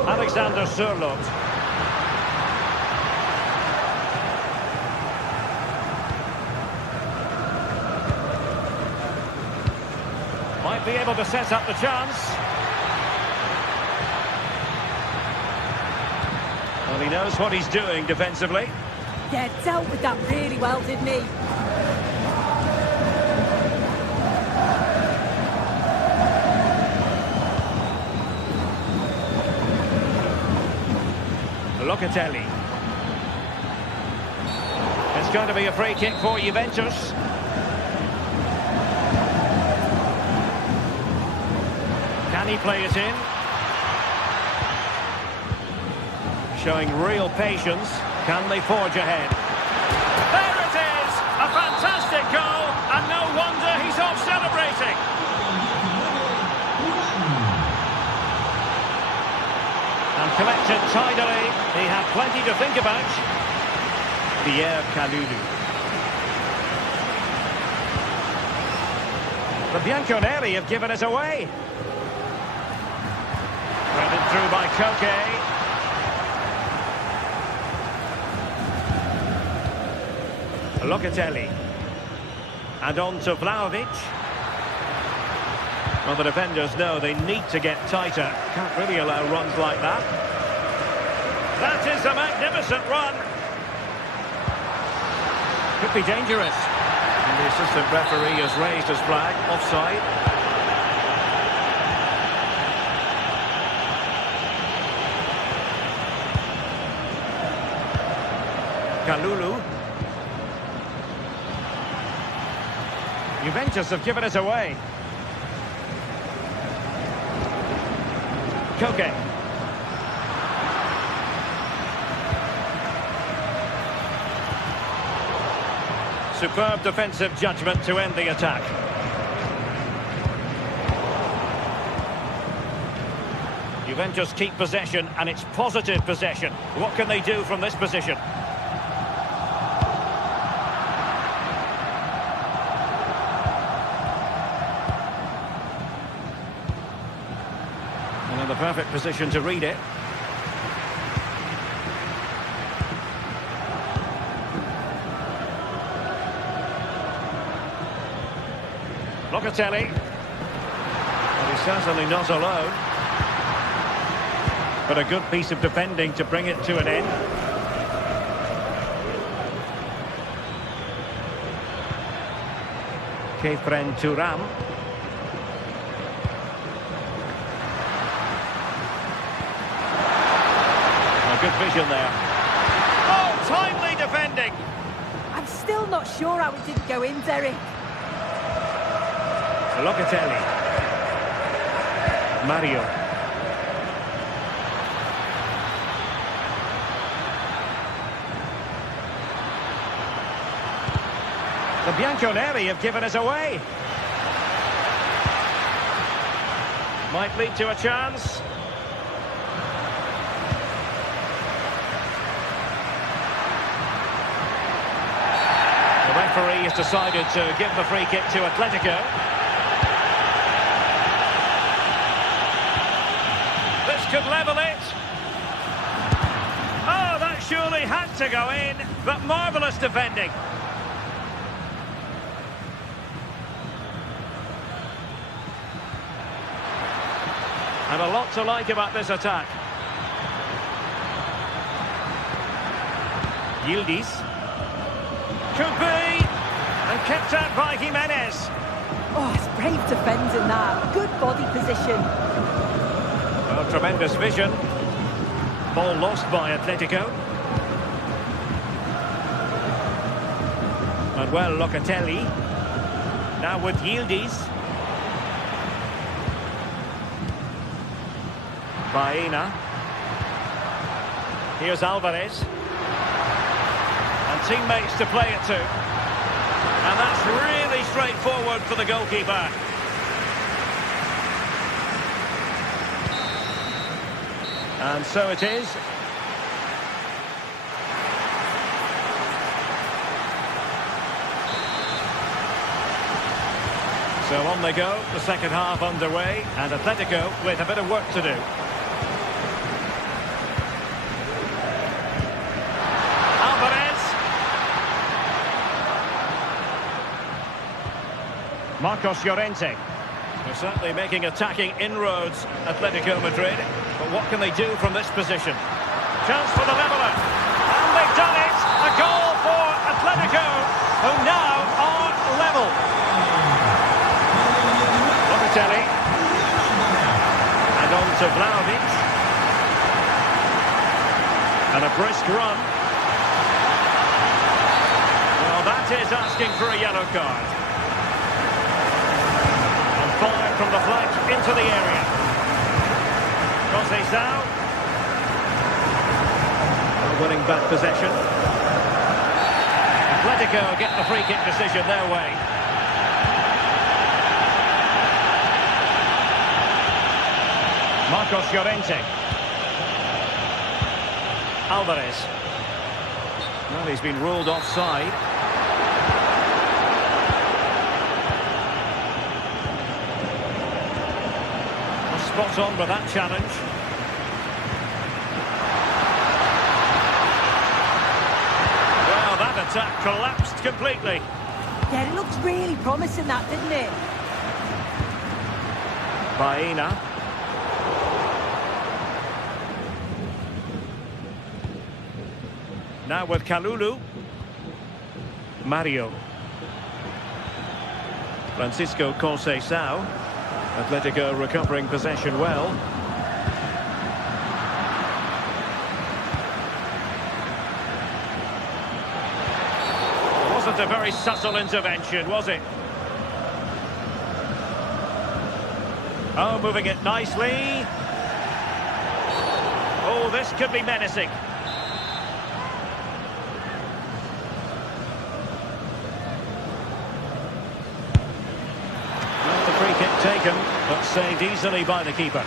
Alexander Sørloth. Might be able to set up the chance. Well, he knows what he's doing defensively. Yeah, dealt with that really well, didn't he? Locatelli. It's going to be a free kick for Juventus. Can he play it in? Showing real patience. Can they forge ahead? There it is! A fantastic goal, and no wonder he's off celebrating. And collected tidily. He had plenty to think about. Pierre Kalulu. The Bianconeri have given it away. Threaded through by Koke. Locatelli. And on to Vlahovic. Well, the defenders know they need to get tighter. Can't really allow runs like that. That is a magnificent run. Could be dangerous. And the assistant referee has raised his flag. Offside. Kalulu. Juventus have given it away. Koke. Superb defensive judgment to end the attack. Juventus keep possession, and it's positive possession. What can they do from this position? And in the perfect position to read it. Locatelli. But he's certainly not alone. But a good piece of defending to bring it to an end. Kefren Turam. Good vision there. Oh, timely defending. I'm still not sure how it didn't go in, Derek. Locatelli. Mario. The Bianconeri have given us away. Might lead to a chance. The referee has decided to give the free kick to Atletico. This could level it. Oh, that surely had to go in, but marvellous defending. And a lot to like about this attack. Yildiz. Could be. And kept out by Jimenez. Oh, it's brave defending that. Good body position. Oh, tremendous vision. Ball lost by Atletico. Manuel Locatelli. Now with Yildiz. Baena. Here's Alvarez. And teammates to play it to. And that's really straightforward for the goalkeeper. And so it is. So on they go, the second half underway, and Atletico with a bit of work to do. Marcos Llorente. They're certainly making attacking inroads, Atletico Madrid. But what can they do from this position? Chance for the leveller. And they've done it! A goal for Atletico, who now are level. Locatelli. And on to Vlahovic. And a brisk run. Well, that is asking for a yellow card. Fire from the flank into the area. Conceição. Winning back possession. Atletico get the free kick decision their way. Marcos Llorente. Alvarez. Well, he's been ruled offside. Spot on with that challenge. Well, that attack collapsed completely. Yeah, it looked really promising, that, didn't it? Baena. Now with Kalulu. Mario. Francisco Conceição. Atletico recovering possession well. It wasn't a very subtle intervention, was it? Oh, moving it nicely. Oh, this could be menacing. Taken, but saved easily by the keeper.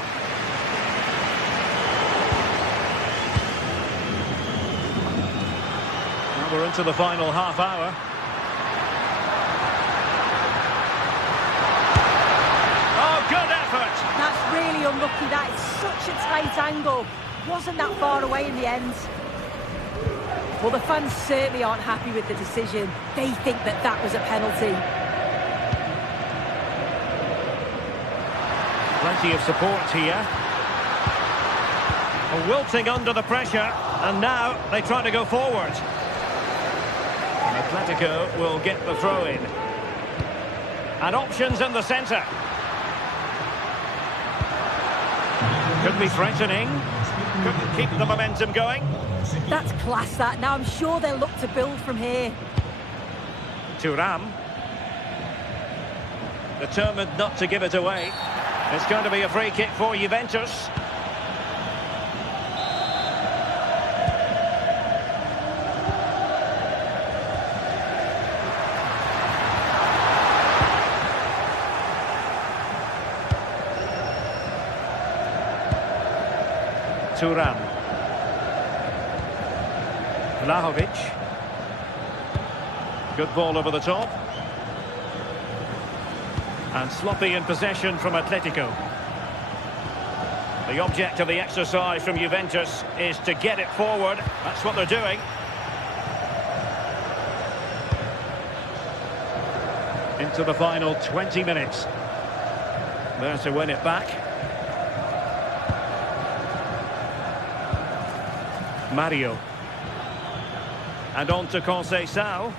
Now we're into the final half hour. That's really unlucky. unlucky. That is such a tight angle. Wasn't that far away in the end. Well, the fans certainly aren't happy with the decision. They think that that was a penalty. Plenty of support here. Wilting under the pressure, and now they try to go forward. And Atletico will get the throw in. And options in the centre. Could be threatening. Couldn't keep the momentum going. That's class, that. Now I'm sure they'll look to build from here. Thuram. Determined not to give it away. It's going to be a free kick for Juventus. Thuram. Vlahovic. Good ball over the top. And sloppy in possession from Atletico. The object of the exercise from Juventus is to get it forward. That's what they're doing. Into the final 20 minutes. There to win it back. Mario. And on to Conceição.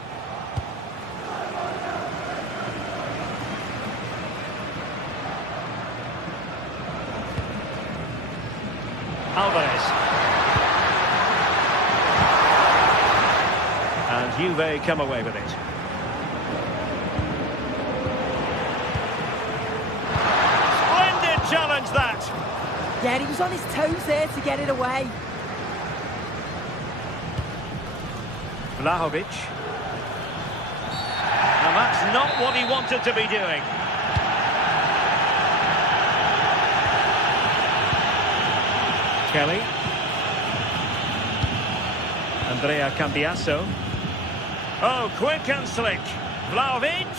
Alvarez. And Juve come away with it. Splendid challenge, that! Yeah, he was on his toes there to get it away. Vlahovic. And that's not what he wanted to be doing. Kelly. Andrea Cambiasso. Oh, quick and slick. Vlahovic.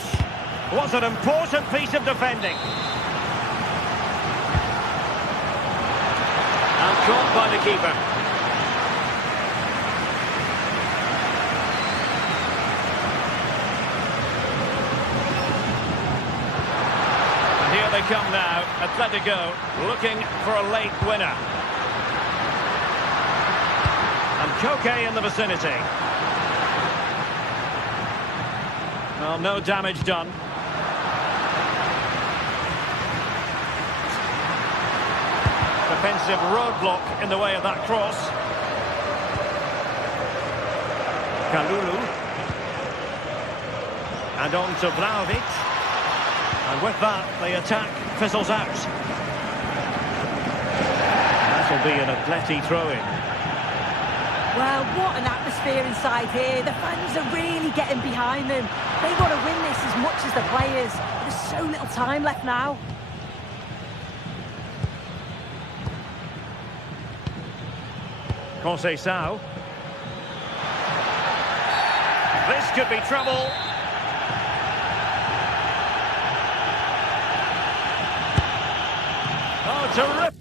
What an important piece of defending. And caught by the keeper. Here they come now, Atletico looking for a late winner. And Koke in the vicinity. Well, no damage done. Defensive roadblock in the way of that cross. Kalulu. And on to Vlahovic. And with that, the attack fizzles out. That'll be an Atleti throw-in. Well, what an atmosphere inside here. The fans are really getting behind them. They want to win this as much as the players. There's so little time left now. Conceição. This could be trouble. Oh, terrific!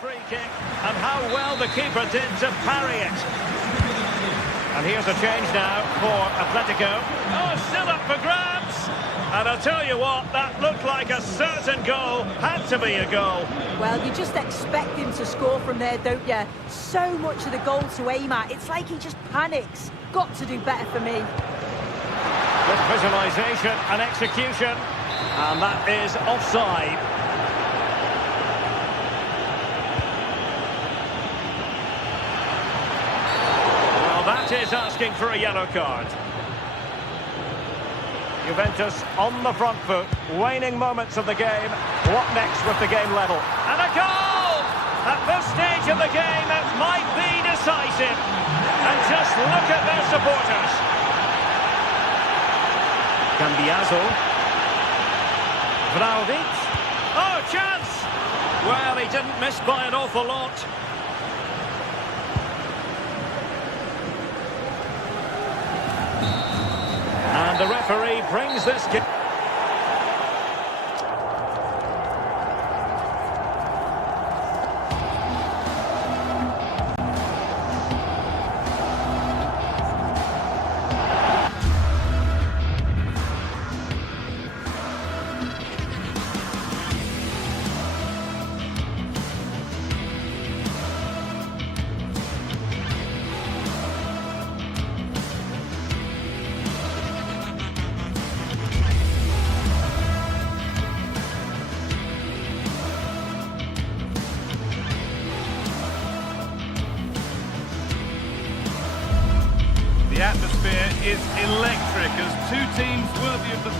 Free kick, and how well the keeper did to parry it. And here's a change now for Atletico. Oh, still up for grabs! And I'll tell you what, that looked like a certain goal. Had to be a goal. Well, you just expect him to score from there, don't you? So much of the goal to aim at. It's like he just panics. Got to do better for me. Good visualisation and execution. And that is offside. Well, that is asking for a yellow card. Juventus on the front foot, waning moments of the game. What next with the game level? And a goal! At this stage of the game, it might be decisive. And just look at their supporters. Cambiasso. Vlahovic. Oh, chance! Well, he didn't miss by an awful lot. referee brings this game. The atmosphere is electric as two teams worthy of the...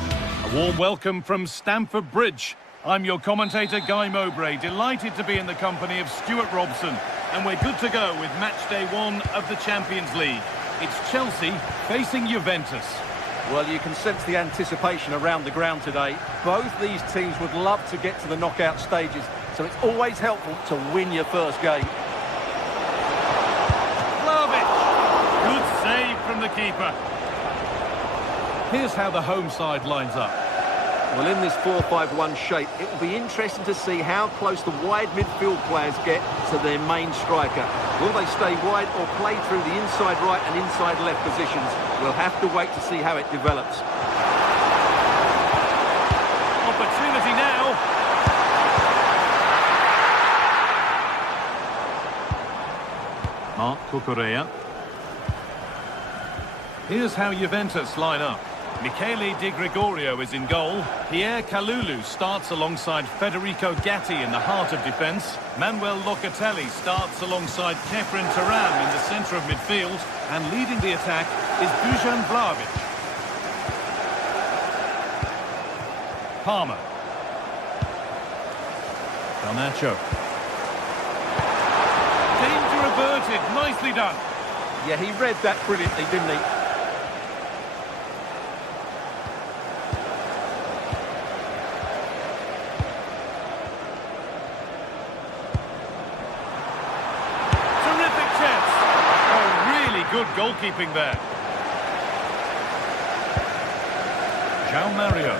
A warm welcome from Stamford Bridge. I'm your commentator, Guy Mowbray, delighted to be in the company of Stuart Robson. And we're good to go with Matchday 1 of the Champions League. It's Chelsea facing Juventus. Well, you can sense the anticipation around the ground today. Both these teams would love to get to the knockout stages, so it's always helpful to win your first game. Good save from the keeper. Here's how the home side lines up. Well, in this 4-5-1 shape, it will be interesting to see how close the wide midfield players get to their main striker. Will they stay wide or play through the inside right and inside left positions? We'll have to wait to see how it develops. Opportunity now. Marc Cucurella. Here's how Juventus line up. Michele Di Gregorio is in goal. Pierre Kalulu starts alongside Federico Gatti in the heart of defence. Manuel Locatelli starts alongside Kefren Turan in the centre of midfield. And leading the attack is Dusan Vlahovic. Palmer. Garnacho. Danger averted. Nicely done. Yeah, he read that brilliantly, didn't he? Good goalkeeping there. João Mario.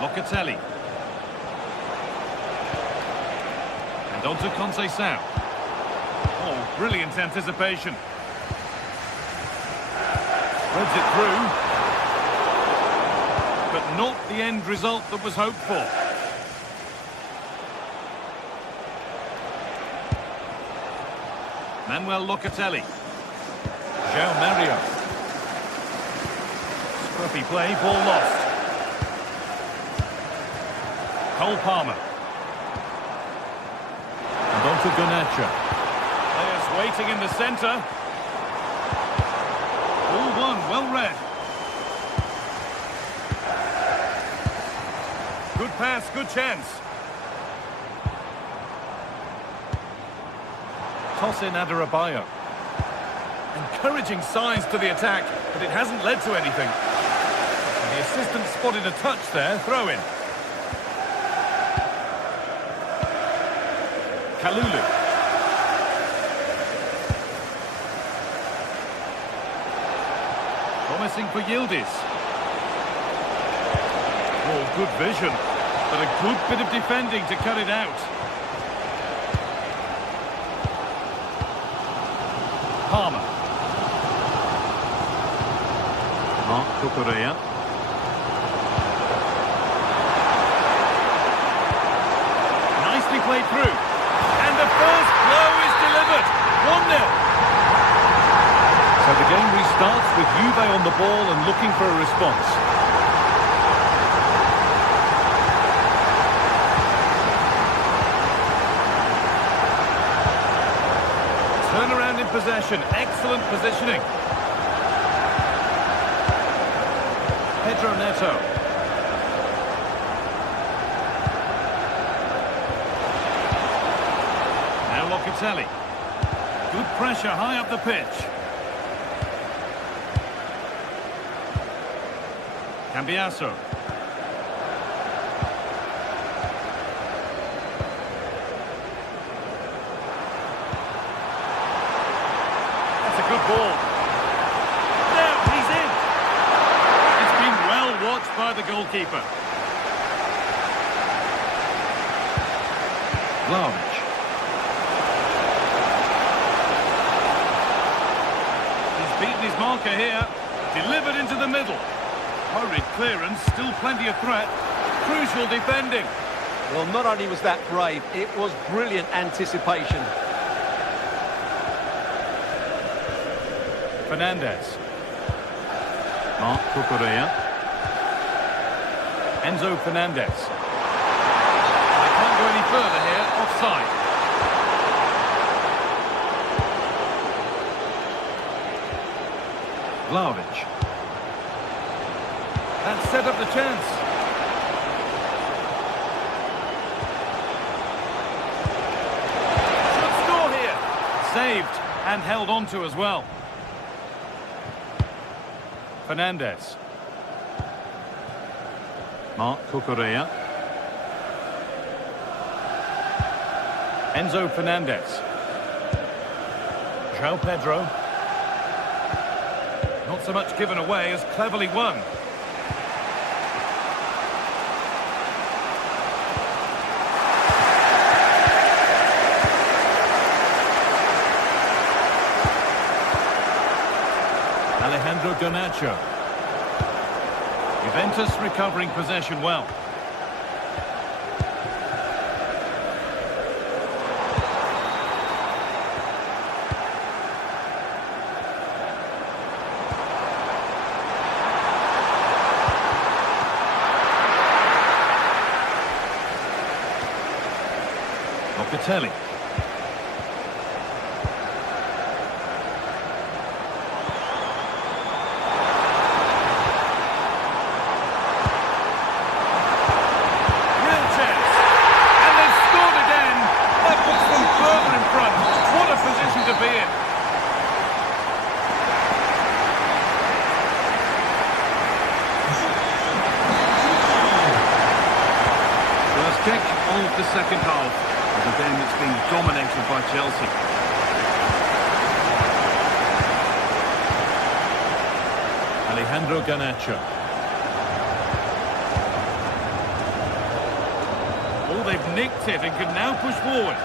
Locatelli. And on to Conceição. Oh, brilliant anticipation. Threads it through. But not the end result that was hoped for. Manuel Locatelli. João Mario. Scruffy play, ball lost. Cole Palmer. And on to Garnacho. Players waiting in the centre. All one, well read. Good pass, good chance. Toss in Adarabioyo. Encouraging signs to the attack, but it hasn't led to anything. And the assistant spotted a touch there, throw in. Kalulu. Promising for Yildiz. Oh, good vision, but a good bit of defending to cut it out. Palmer. Marc Cucurella. Nicely played through. And the first blow is delivered. 1-0. So the game restarts with Juve on the ball and looking for a response. Turnaround in possession, excellent positioning. Pedro Neto. Now Locatelli. Good pressure high up the pitch. Cambiasso. good ball. Now he's in. It's been well watched by the goalkeeper. Vlahovic. He's beaten his marker here. Delivered into the middle. Hurried clearance, still plenty of threat. Crucial defending. Well, not only was that brave, it was brilliant anticipation. Fernandez. Marc Cucurella. Enzo Fernandez. They can't go any further here, offside. Vlahovic. That set up the chance. Should score here. Saved and held on to as well. Fernandez. Marc Cucurella. Enzo Fernandez. João Pedro. Not so much given away as cleverly won. Alejandro Garnacho. Juventus recovering possession well. Locatelli. Kick of the second half of a game that's been dominated by Chelsea. Alejandro Garnacho. Oh, they've nicked it and can now push forward.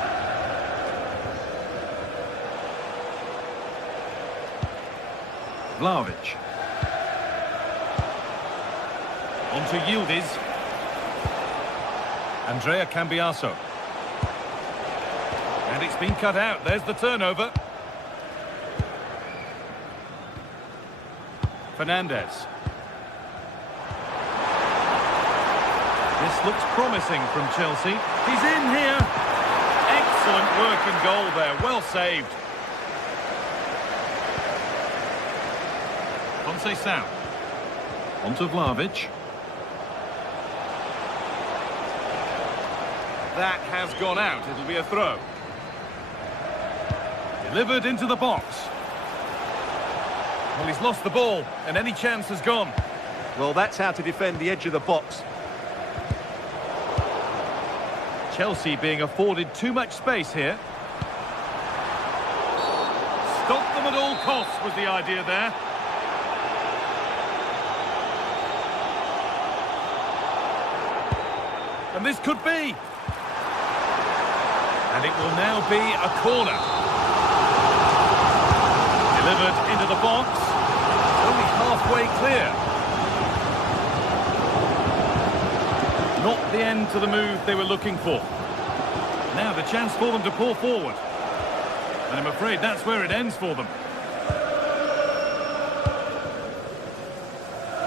Vlahovic. On to Yildiz. Andrea Cambiaso. And it's been cut out. There's the turnover. Fernandez. This looks promising from Chelsea. He's in here. Excellent work and goal there. Well saved. Conceição. On to Vlahovic. That has gone out. It'll be a throw. Delivered into the box. Well, he's lost the ball, and any chance has gone. Well, that's how to defend the edge of the box. Chelsea being afforded too much space here. Stop them at all costs was the idea there. And this could be. And it will now be a corner. Delivered into the box. Only halfway clear. Not the end to the move they were looking for. Now the chance for them to pull forward. And I'm afraid that's where it ends for them.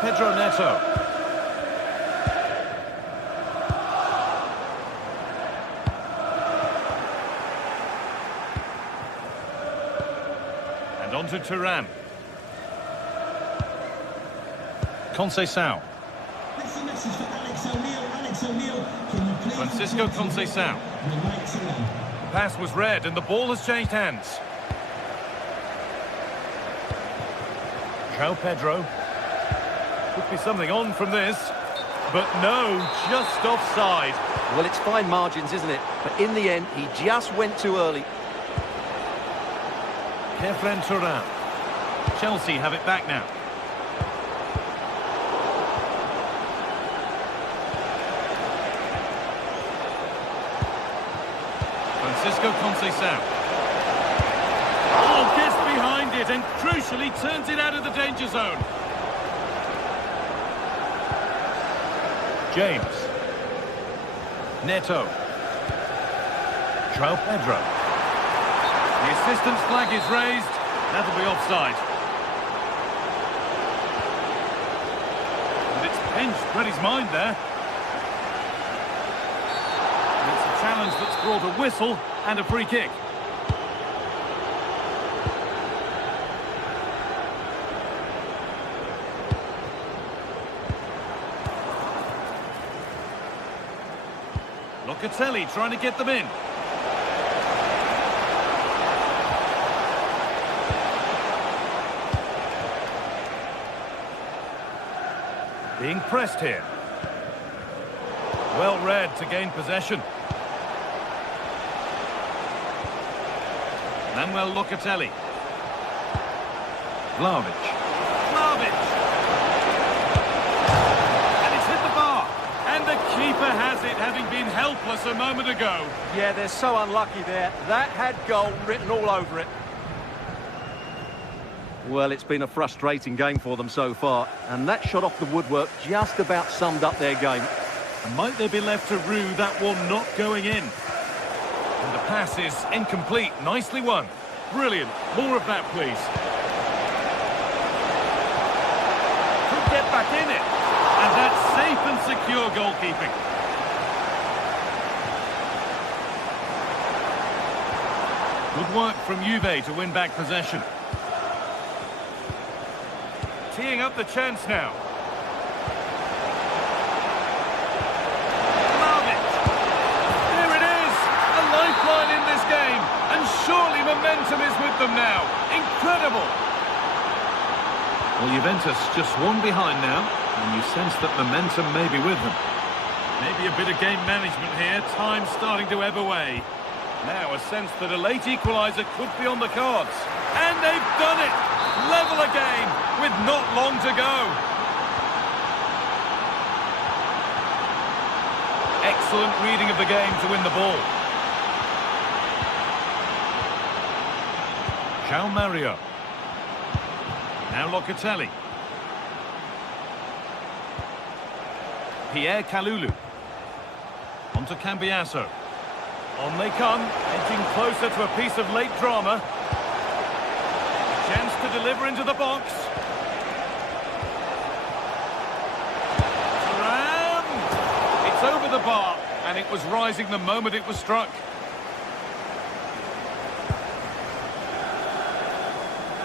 Pedro Neto. And on to Turan. Conceição. Francisco Conceição. The pass was read and the ball has changed hands. João Pedro. Could be something on from this. But no, just offside. Well, it's fine margins, isn't it? But in the end, he just went too early. Kefren Turan. Chelsea have it back now. Francisco Conceição. Oh, gets behind it and crucially turns it out of the danger zone. James. Neto. João Pedro. The assistant's flag is raised. That'll be offside. And it's pinched Reddy's mind there. And it's a challenge that's brought a whistle and a free kick. Locatelli trying to get them in. Being pressed here. Well read to gain possession. Manuel Locatelli. Vlahovic. And it's hit the bar. And the keeper has it, having been helpless a moment ago. Yeah, they're so unlucky there. That had goal written all over it. Well, it's been a frustrating game for them so far, and that shot off the woodwork just about summed up their game. And might they be left to rue that one not going in? And the pass is incomplete. Nicely won. Brilliant. More of that, please. Could get back in it. And that's safe and secure goalkeeping. Good work from Juve to win back possession. Teeing up the chance now. Vlahovic. There it is. A lifeline in this game. And surely momentum is with them now. Incredible. Well, Juventus just one behind now. And you sense that momentum may be with them. Maybe a bit of game management here. Time starting to ebb away. Now a sense that a late equaliser could be on the cards. And they've done it! Level again, with not long to go. Excellent reading of the game to win the ball. João Mario. Now Locatelli. Pierre Kalulu. On to Cambiasso. On they come, edging closer to a piece of late drama. Chance to deliver into the box. Thuram! It's over the bar, and it was rising the moment it was struck.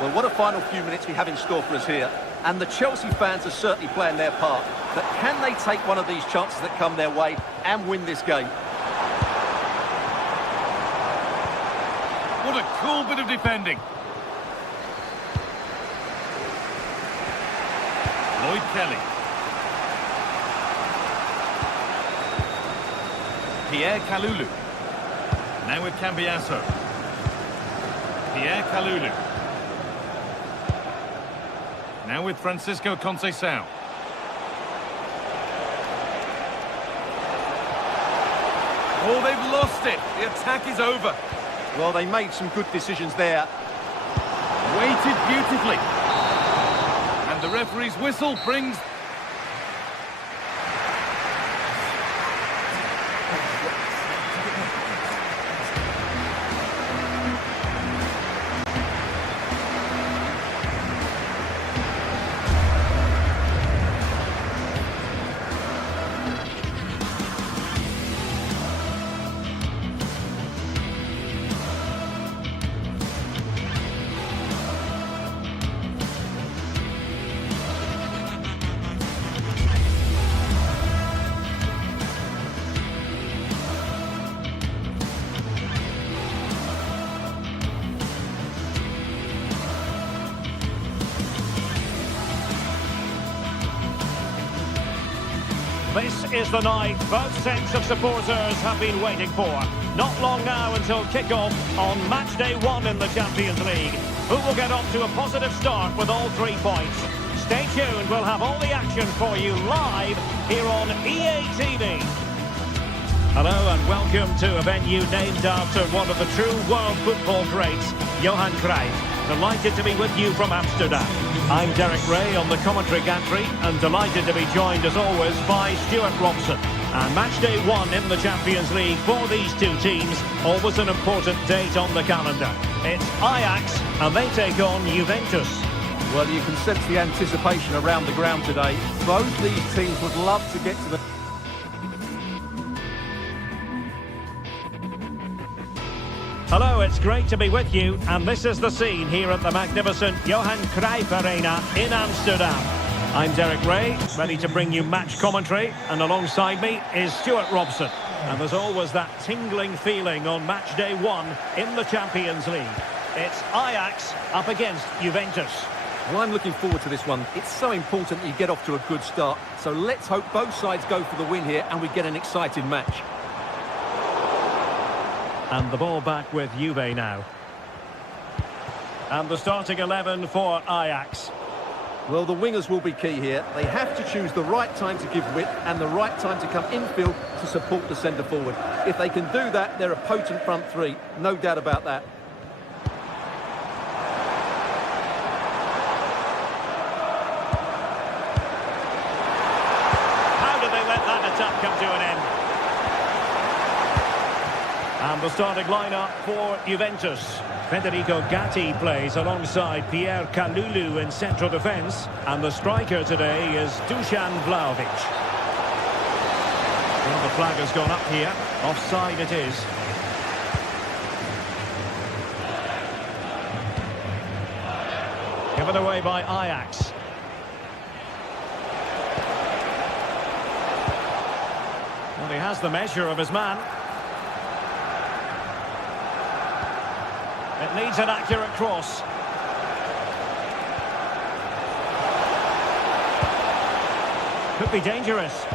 Well, what a final few minutes we have in store for us here. And the Chelsea fans are certainly playing their part. But can they take one of these chances that come their way and win this game? What a cool bit of defending. Lloyd Kelly. Pierre Kalulu. Now with Cambiasso. Pierre Kalulu. Now with Francisco Conceição. Oh, they've lost it. The attack is over. Well, they made some good decisions there. Waited beautifully. And the referee's whistle brings... This is the night both sets of supporters have been waiting for. Not long now until kick-off on Matchday 1 in the Champions League. Who will get off to a positive start with all 3 points? Stay tuned, we'll have all the action for you live here on EA TV. Hello and welcome to a venue named after one of the true world football greats, Johan Cruyff. Delighted to be with you from Amsterdam. I'm Derek Ray on the commentary gantry and delighted to be joined as always by Stuart Robson. And Matchday 1 in the Champions League for these two teams, always an important date on the calendar. It's Ajax and they take on Juventus. Well, you can sense the anticipation around the ground today. Both these teams would love to get to the... Hello, it's great to be with you, and this is the scene here at the magnificent Johan Cruyff Arena in Amsterdam. I'm Derek Ray, ready to bring you match commentary, and alongside me is Stuart Robson. And there's always that tingling feeling on match day 1 in the Champions League. It's Ajax up against Juventus. Well, I'm looking forward to this one. It's so important that you get off to a good start. So let's hope both sides go for the win here and we get an exciting match. And the ball back with Juve now. And the starting 11 for Ajax. Well, the wingers will be key here. They have to choose the right time to give width and the right time to come infield to support the centre forward. If they can do that, they're a potent front three. No doubt about that. How did they let that attack come to an end? And the starting lineup for Juventus. Federico Gatti plays alongside Pierre Kalulu in central defence. And the striker today is Dusan Vlahovic. Well, the flag has gone up here. Offside it is. Given away by Ajax. Well, he has the measure of his man. It needs an accurate cross. Could be dangerous.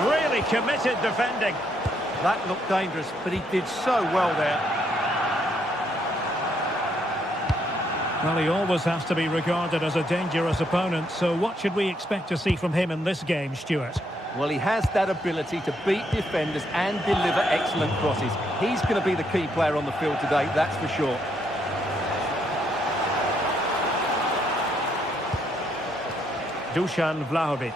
Really committed defending. That looked dangerous, but he did so well there. Well, he always has to be regarded as a dangerous opponent, so what should we expect to see from him in this game, Stuart? Well, he has that ability to beat defenders and deliver excellent crosses. He's going to be the key player on the field today, that's for sure. Dusan Vlahovic.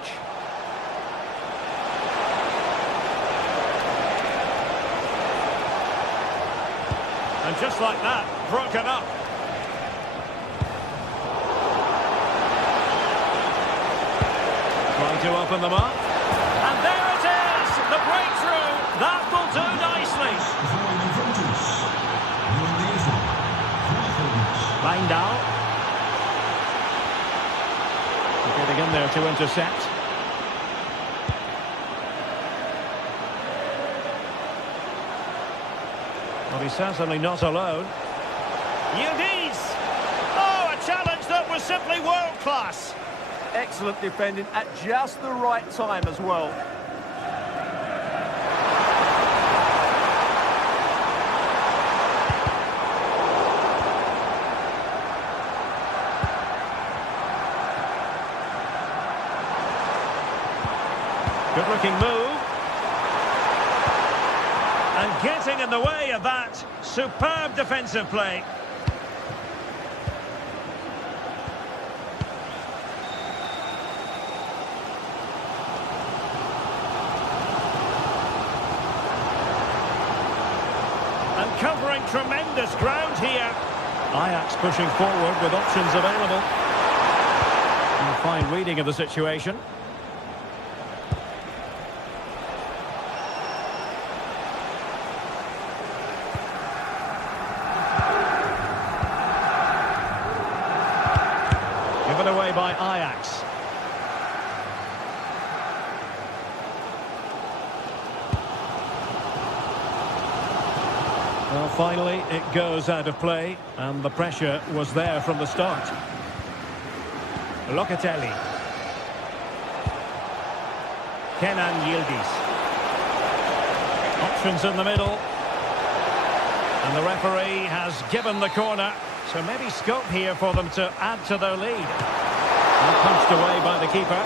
And just like that, broken up. Trying to open them up. And there it is! The breakthrough! That will do nicely. Wijndal. Getting in there to intercept. Well, he's certainly not alone. Yudiz! Oh, a challenge that was simply world-class. Excellent defending at just the right time as well. Good-looking move. And getting in the way of that superb defensive play. And covering tremendous ground here. Ajax pushing forward with options available. And a fine reading of the situation. Given away by Ajax. Well, finally, it goes out of play, and the pressure was there from the start. Locatelli. Kenan Yildiz. Options in the middle. And the referee has given the corner, so maybe scope here for them to add to their lead. And punched away by the keeper.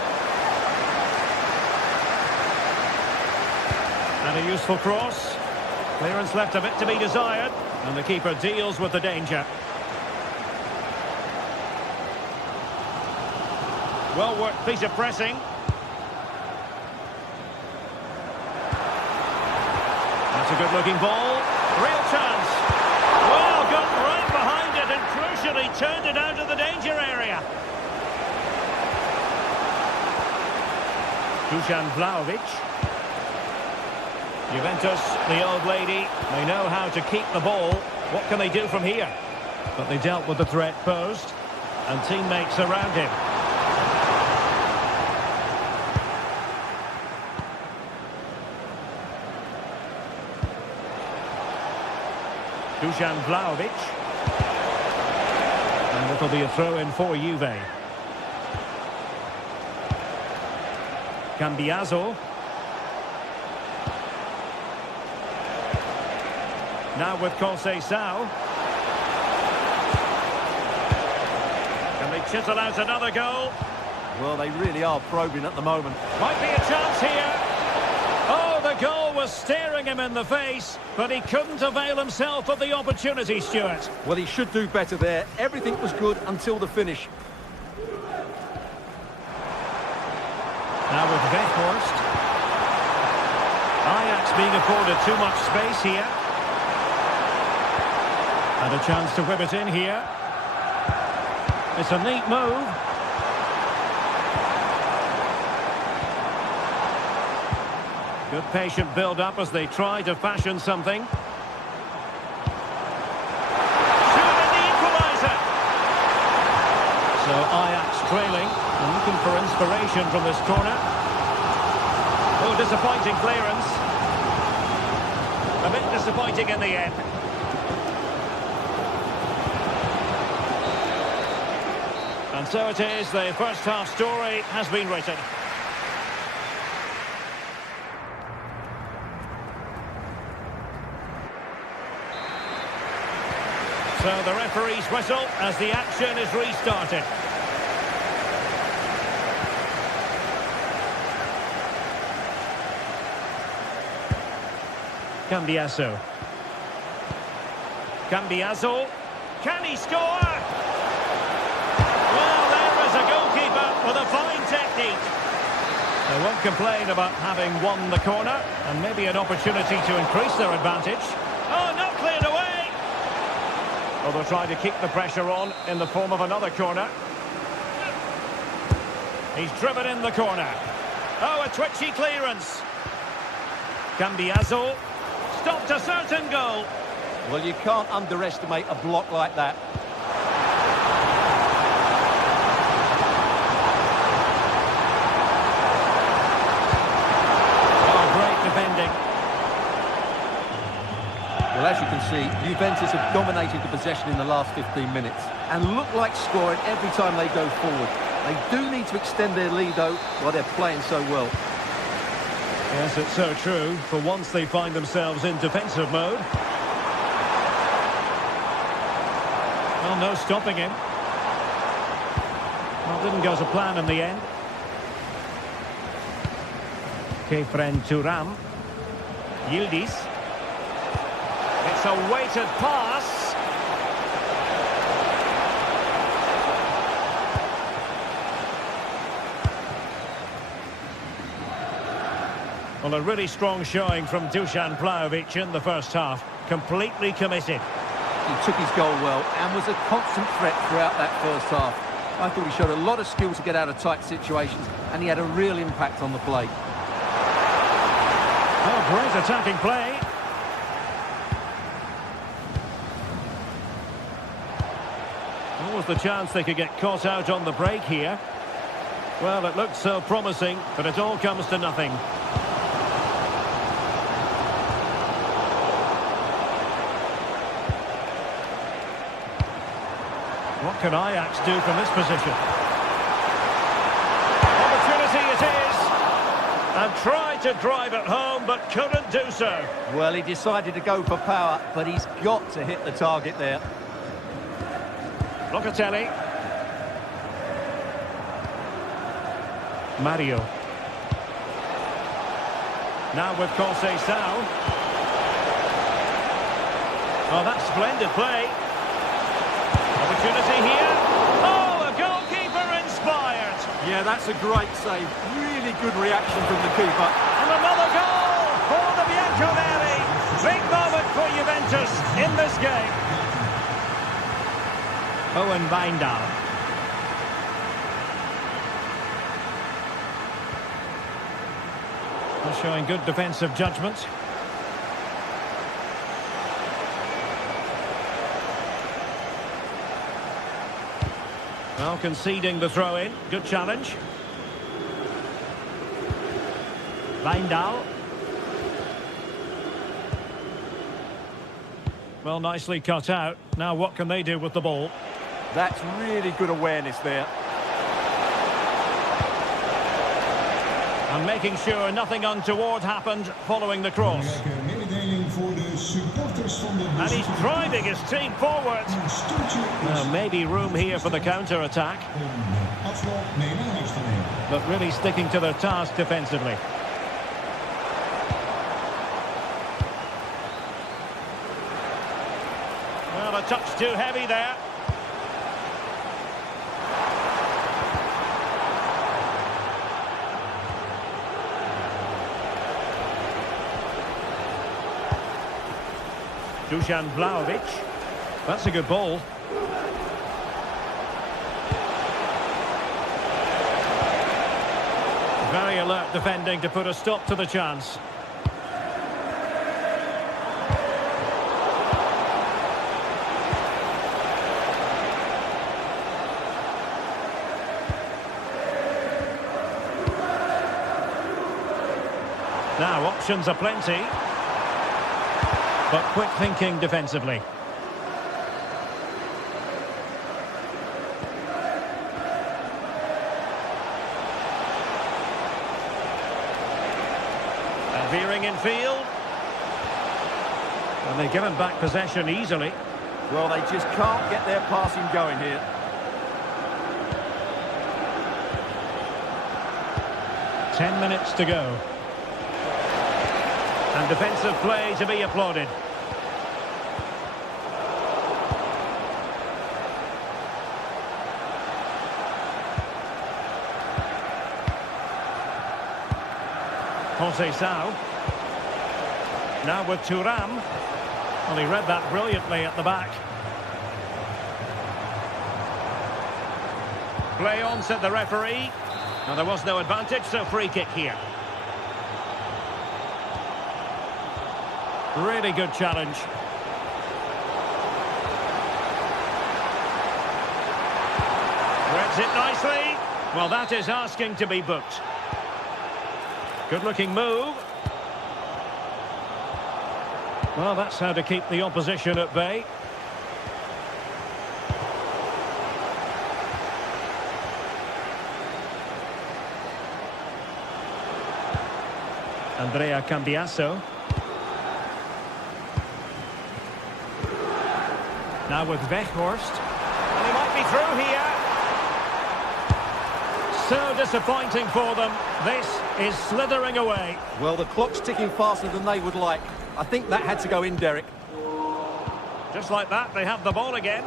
And a useful cross. Clearance left a bit to be desired, and the keeper deals with the danger. Well worked piece of pressing. That's a good looking ball. Real chance. Well, got right behind it and crucially turned it out of the danger area. Dusan Vlahovic. Juventus, the old lady, they know how to keep the ball. What can they do from here? But they dealt with the threat posed, and teammates around him. Dusan Vlahovic. And it'll be a throw-in for Juve. Cambiaso. Now with Conceição. Can they chisel out another goal? Well, they really are probing at the moment. Might be a chance here. Oh, the goal was staring him in the face, but he couldn't avail himself of the opportunity, Stuart. Well, he should do better there. Everything was good until the finish. Now with Weghorst. Ajax being afforded too much space here. And a chance to whip it in here. It's a neat move. Good patient build-up as they try to fashion something. Shoot at the equaliser. So Ajax trailing and looking for inspiration from this corner. Oh, disappointing clearance. A bit disappointing in the end. And so it is, the first half story has been written. So the referee's whistle as the action is restarted. Cambiaso. Cambiaso. Can he score? Well, there is a goalkeeper with a fine technique. They won't complain about having won the corner, and maybe an opportunity to increase their advantage. Oh, not cleared away! Well, they'll try to keep the pressure on in the form of another corner. He's driven in the corner. Oh, a twitchy clearance. Cambiaso stopped a certain goal. Well, you can't underestimate a block like that. Defending. Well, as you can see, Juventus have dominated the possession in the last 15 minutes and look like scoring every time they go forward. They do need to extend their lead, though, while they're playing so well. Yes, it's so true. For once they find themselves in defensive mode. Well, no stopping him. Well, didn't go to plan in the end. Kefren Thuram. Yildiz. It's a weighted pass. Well, a really strong showing from Dusan Vlahovic in the first half. Completely committed. He took his goal well and was a constant threat throughout that first half. I thought he showed a lot of skill to get out of tight situations, and he had a real impact on the play. Oh, great attacking play. What was the chance they could get caught out on the break here? Well, it looked so promising, but it all comes to nothing. What can Ajax do from this position? Opportunity it is. And tried to drive it home, but couldn't do so. Well, he decided to go for power, but he's got to hit the target there. Locatelli. Mario. Now with Conceição. Oh, that's splendid play. Opportunity here. Oh, a goalkeeper inspired. Yeah, that's a great save. Really good reaction from the keeper. And another goal for the Bianconeri. Big moment for Juventus in this game. Owen Wijndal. Showing good defensive judgment. Well, conceding the throw-in. Good challenge. Wijndal. Well, nicely cut out. Now what can they do with the ball? That's really good awareness there. And making sure nothing untoward happened following the cross. And he's driving his team forward. Maybe room here for the counter-attack. But really sticking to their task defensively. Well, a touch too heavy there. Dusan Vlahovic. That's a good ball. Very alert defending to put a stop to the chance. Now options are plenty. But quick thinking defensively. And veering in field. And they give him back possession easily. Well, they just can't get their passing going here. Ten minutes to go. And defensive play to be applauded. Conceição. Now with Thuram. Well, he read that brilliantly at the back. Play on, said the referee. Well, there was no advantage, so free kick here. Really good challenge. Threads it nicely. Well, that is asking to be booked. Good-looking move. Well, that's how to keep the opposition at bay. Andrea Cambiasso. Now with Weghorst. And he might be through here. So disappointing for them. This is slithering away. Well, the clock's ticking faster than they would like. I think that had to go in, Derek. Just like that, they have the ball again.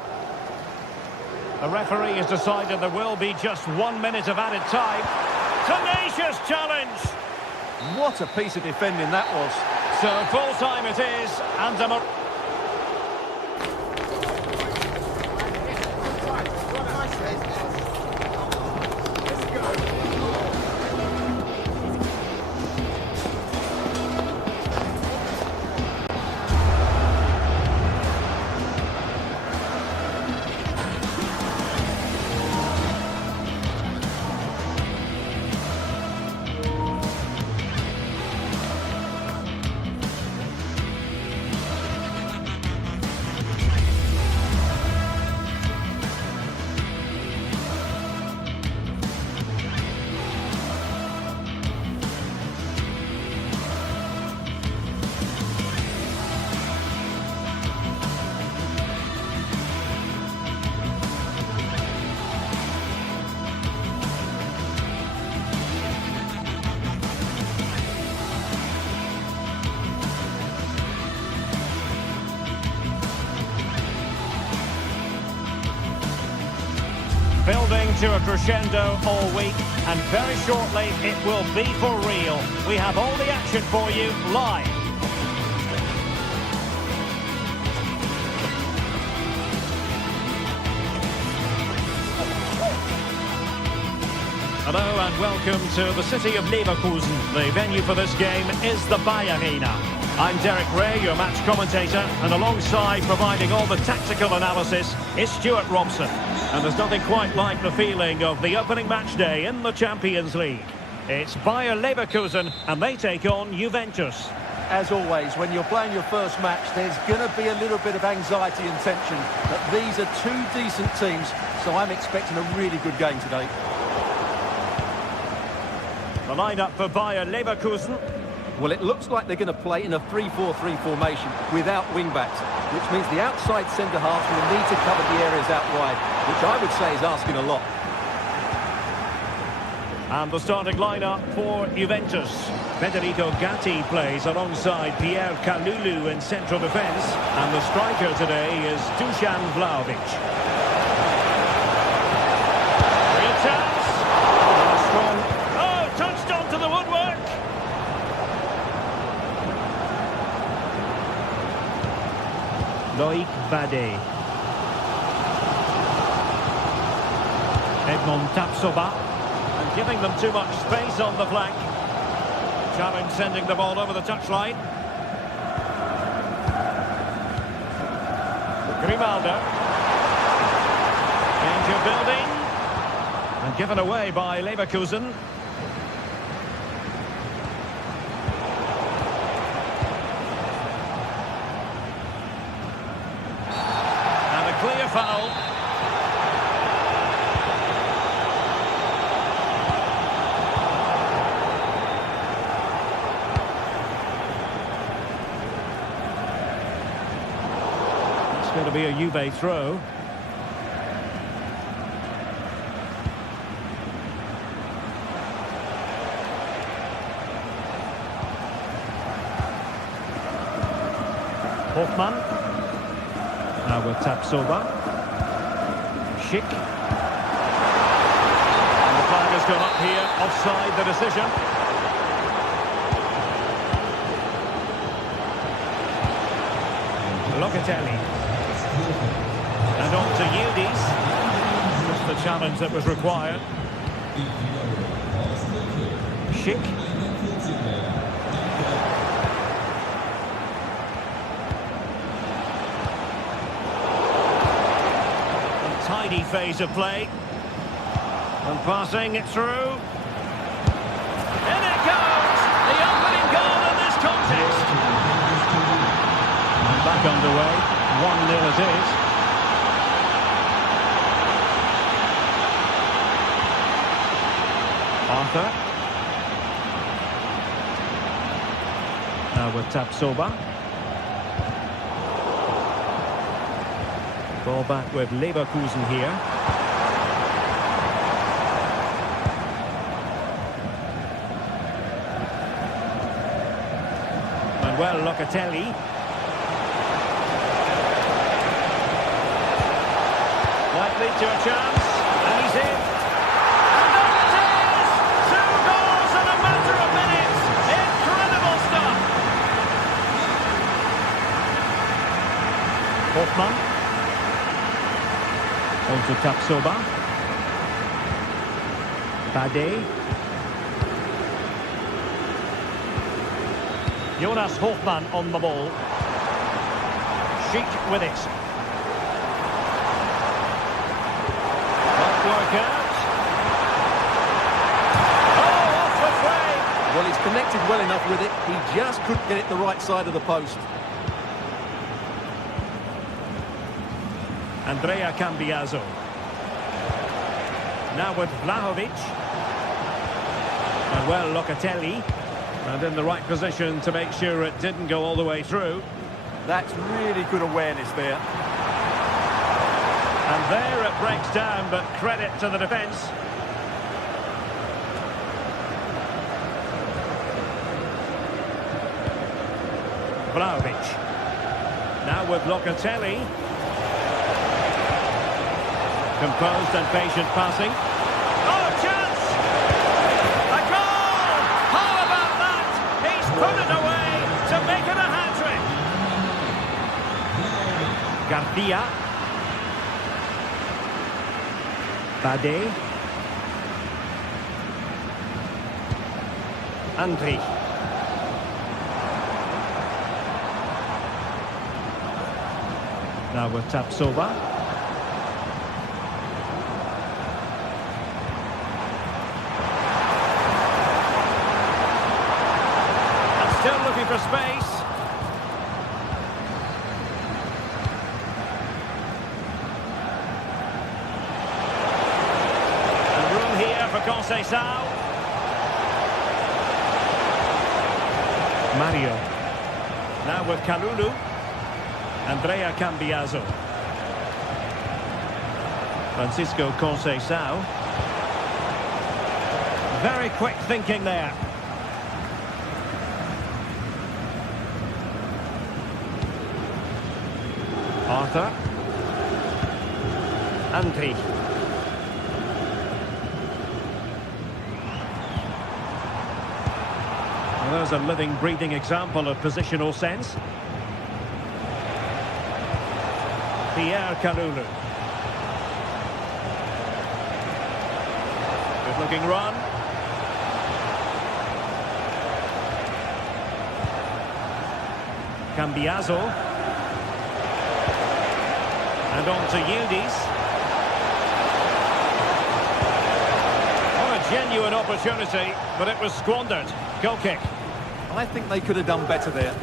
The referee has decided there will be just 1 minute of added time. Tenacious challenge. What a piece of defending that was. So full time it is, and Building to a crescendo all week, and very shortly it will be for real. We have all the action for you live. Hello and welcome to the city of Leverkusen. The venue for this game is the Arena. I'm Derek Ray, your match commentator, and alongside providing all the tactical analysis is Stuart Robson. And there's nothing quite like the feeling of the opening match day in the Champions League. It's Bayer Leverkusen and they take on Juventus. As always, when you're playing your first match, there's going to be a little bit of anxiety and tension. But these are two decent teams, so I'm expecting a really good game today. The lineup for Bayer Leverkusen. Well, it looks like they're going to play in a 3-4-3 formation without wing-backs, which means the outside centre-halves will need to cover the areas out wide, which I would say is asking a lot. And the starting lineup for Juventus. Federico Gatti plays alongside Pierre Kalulu in central defence, and the striker today is Dusan Vlahovic. Real chance. Strong. Oh, touched onto the woodwork. Loïc Badé. Edmond Tapsoba. And giving them too much space on the flank. Challenge sending the ball over the touchline. Grimaldo. Danger building. And given away by Leverkusen. Clear foul. It's going to be a Juve throw. Hoffmann. Now with Tapsoba. Schick. And the flag has gone up here, offside the decision. Locatelli. And on to Yildiz. Just the challenge that was required. Schick. Tidy phase of play. And passing it through. In it goes! The opening goal in this contest. And back underway. 1-0 it is. Arthur. Now with Tapsoba. Ball back with Leverkusen here. Manuel Locatelli. Likely to a chance. And he's in. And there it is! 2 goals in a matter of minutes. Incredible stuff. Hoffmann. On to Tapsoba. Badé. Jonas Hoffmann on the ball. Schick with it. Won't work out. Oh, off the frame. Well, he's connected well enough with it. He just couldn't get it the right side of the post. Andrea Cambiaso. Now with Vlahovic. Manuel Locatelli. And in the right position to make sure it didn't go all the way through. That's really good awareness there. And there it breaks down, but credit to the defence. Vlahovic. Now with Locatelli. Composed and patient passing. Oh, chance! A goal! How about that? He's put it away to make it a hat-trick. Garcia. Bade. Andri. Now with Tapsova. And still looking for space. And room here for Conceição. Mario. Now with Kalulu. Andrea Cambiaso. Francisco Conceição. Very quick thinking there. Arthur. Andri. Well, there's a living, breathing example of positional sense. Pierre Kalulu. Good looking run. Cambiaso. And on to Udis. What a genuine opportunity, but it was squandered. Goal kick. I think they could have done better there.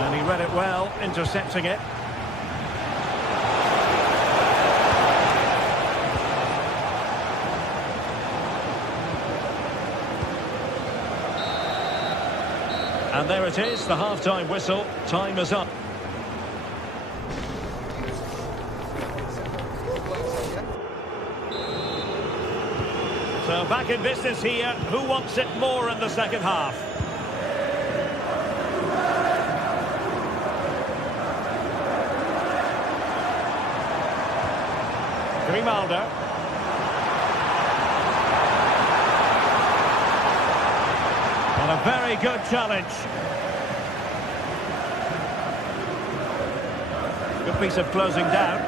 And he read it well, intercepting it. And there it is, the half-time whistle. Time is up. So back in business here. Who wants it more in the second half? Grimaldo. Well, a very good challenge. Good piece of closing down.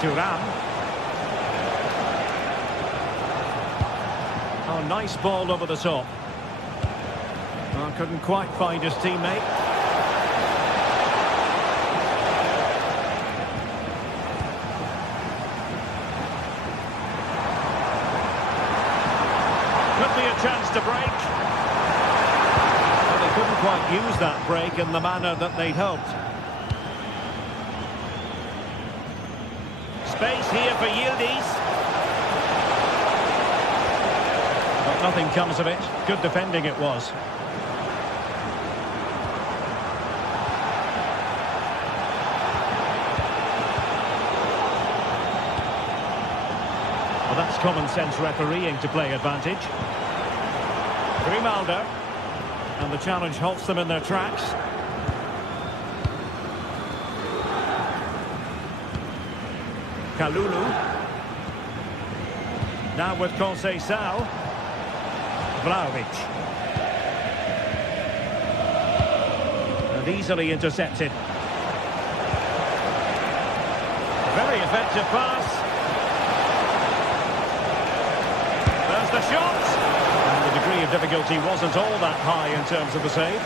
Thuram. Oh, nice ball over the top. Oh, couldn't quite find his teammate. Could be a chance to break. But they couldn't quite use that break in the manner that they'd hoped. Space here for Yildiz. But nothing comes of it. Good defending it was. Well, that's common sense refereeing to play advantage. Grimaldo. And the challenge halts them in their tracks. Kalulu. Now with Conceição. Vlahovic. And easily intercepted. Very effective pass. There's the shot. And the degree of difficulty wasn't all that high in terms of the save.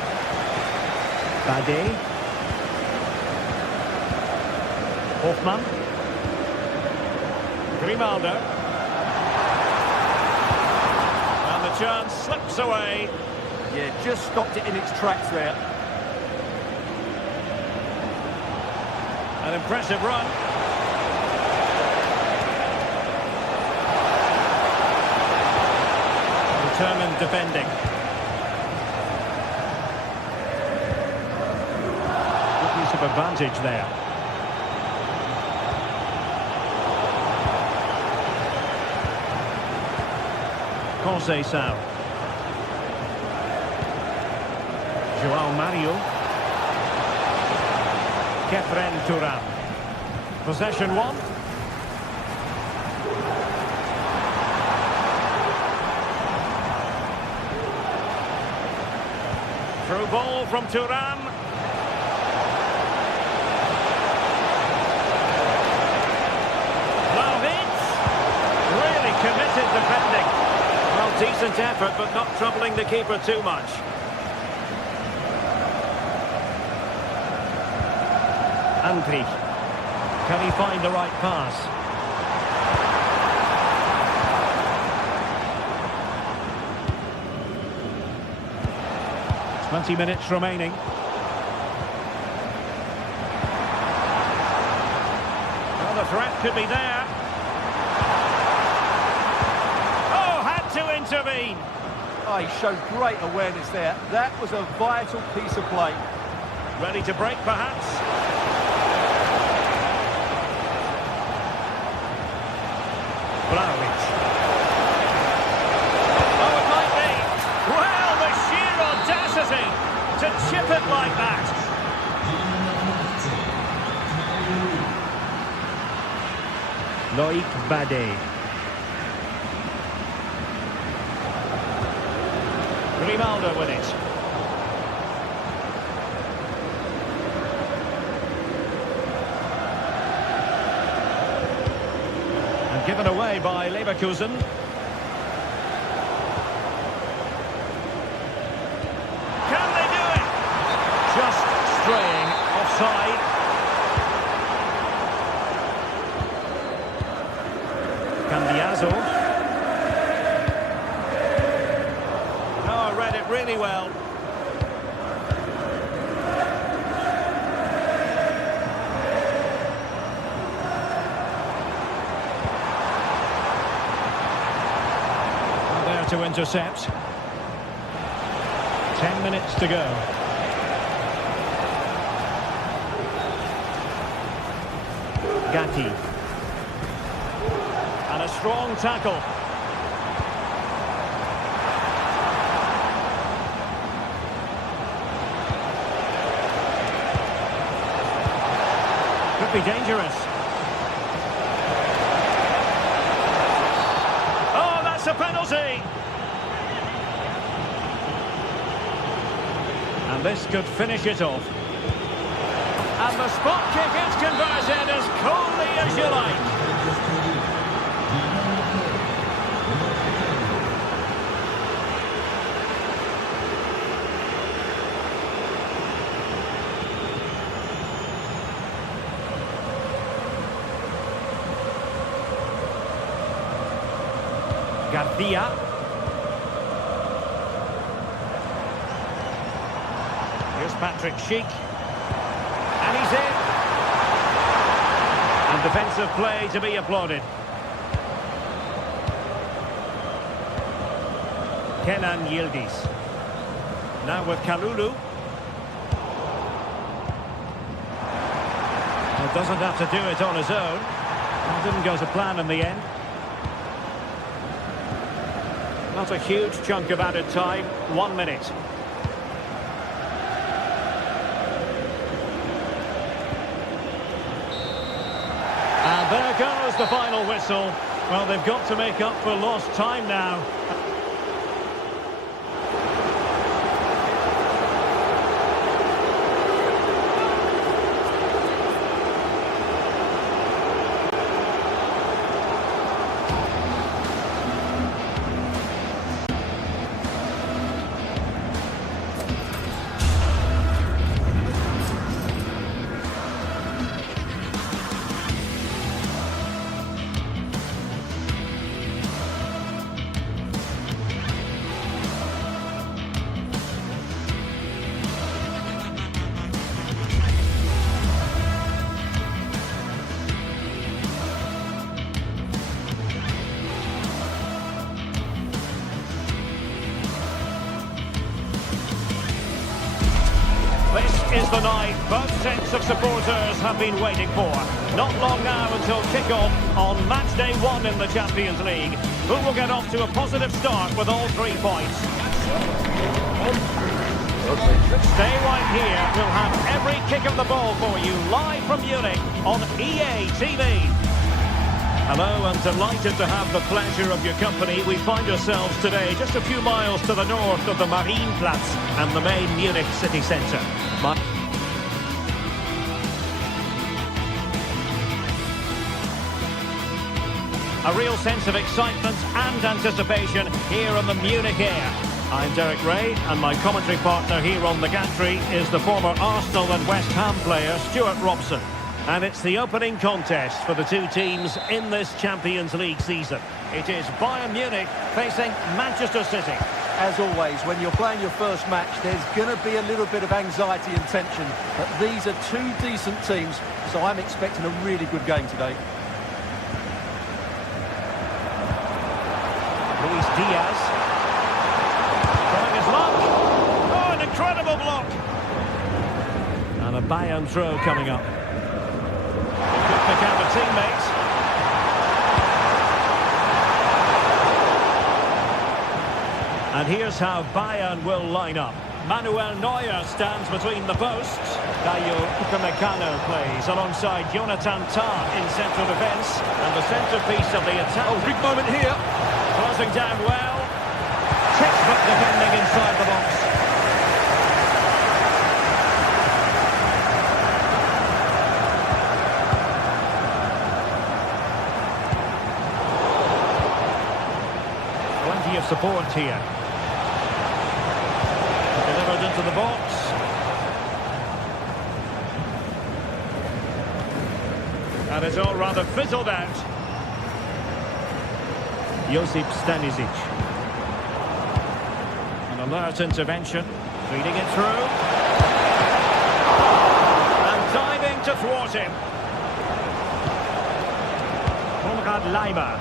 Bade. Hoffmann. Grimaldo. And the chance slips away. Yeah, just stopped it in its tracks there. An impressive run. Determined defending. Good use of advantage there. Conceição. João Mario. Kefren Turan. Possession one. Through ball from Turan. Really committed defending. Well, decent effort, but not troubling the keeper too much. Andri. Can he find the right pass? 20 minutes remaining. Well, the threat could be there. Oh, had to intervene. Oh, he showed great awareness there. That was a vital piece of play. Ready to break, perhaps? Vlahovic. Oh, it might be. Well, the sheer audacity to chip it like that. Loic Bade. Grimaldo with it. And given away by Leverkusen. Can they do it? Just straying offside. Cambiaso. Read it really well. There to intercept. 10 minutes to go. Gatti. And a strong tackle. Could be dangerous. Oh, that's a penalty! And this could finish it off. And the spot kick is converted as coldly as you like. Garcia. Here's Patrick Schick. And he's in. And defensive play to be applauded. Kenan Yildiz. Now with Kalulu. Well, doesn't have to do it on his own. Well, didn't go to plan in the end. Not a huge chunk of added time, 1 minute. And there goes the final whistle. Well, they've got to make up for lost time now. This is the night both sets of supporters have been waiting for. Not long now until kick-off on Matchday 1 in the Champions League. Who will get off to a positive start with all 3 points? Stay right here. We'll have every kick of the ball for you live from Munich on EA TV. Hello, and delighted to have the pleasure of your company. We find ourselves today just a few miles to the north of the Marienplatz and the main Munich city centre. A real sense of excitement and anticipation here on the Munich air. I'm Derek Ray, and my commentary partner here on the gantry is the former Arsenal and West Ham player Stuart Robson. And it's the opening contest for the two teams in this Champions League season. It is Bayern Munich facing Manchester City. As always, when you're playing your first match, there's going to be a little bit of anxiety and tension. But these are two decent teams, so I'm expecting a really good game today. Luis Diaz. Trying his luck. Oh, an incredible block. And a Bayern throw coming up. Good pick out of teammates. And here's how Bayern will line up. Manuel Neuer stands between the posts. Rio Vayakano plays alongside Jonathan Tah in central defence. And the centrepiece of the attack. Oh, big moment here. Closing down well. Textbook defending inside the box. Plenty of support here. Delivered into the box. And it's all rather fizzled out. Josip Stanisic. An alert intervention. Feeding it through. And diving to thwart him. Konrad Laimer.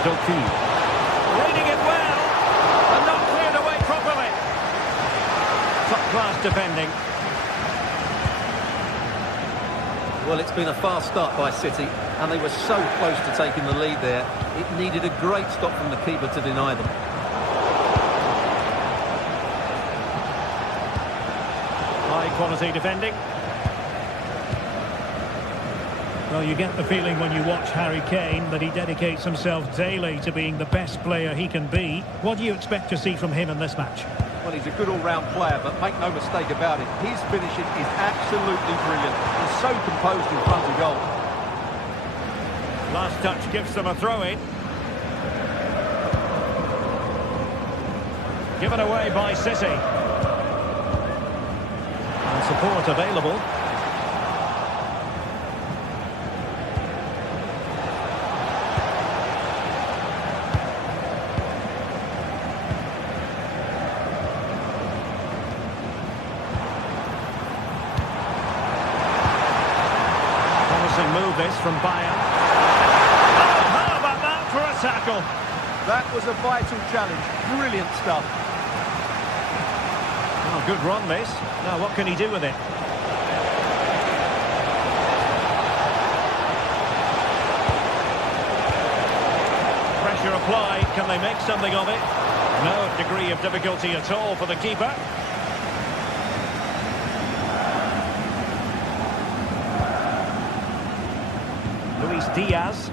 Doku. Reading it well. And not cleared away properly. Top-class defending. Well, it's been a fast start by City, and they were so close to taking the lead there. It needed a great stop from the keeper to deny them. High-quality defending. Well, you get the feeling when you watch Harry Kane that he dedicates himself daily to being the best player he can be. What do you expect to see from him in this match? Well, he's a good all-round player, but make no mistake about it, his finishing is absolutely brilliant. He's so composed in front of goal. Last touch gives them a throw-in. Given away by City. And support available. Move this from Bayern. Oh, how about that for a tackle? That was a vital challenge. Brilliant stuff. Oh, good run this. Now what can he do with it? Pressure applied. Can they make something of it? No degree of difficulty at all for the keeper. Luis Diaz.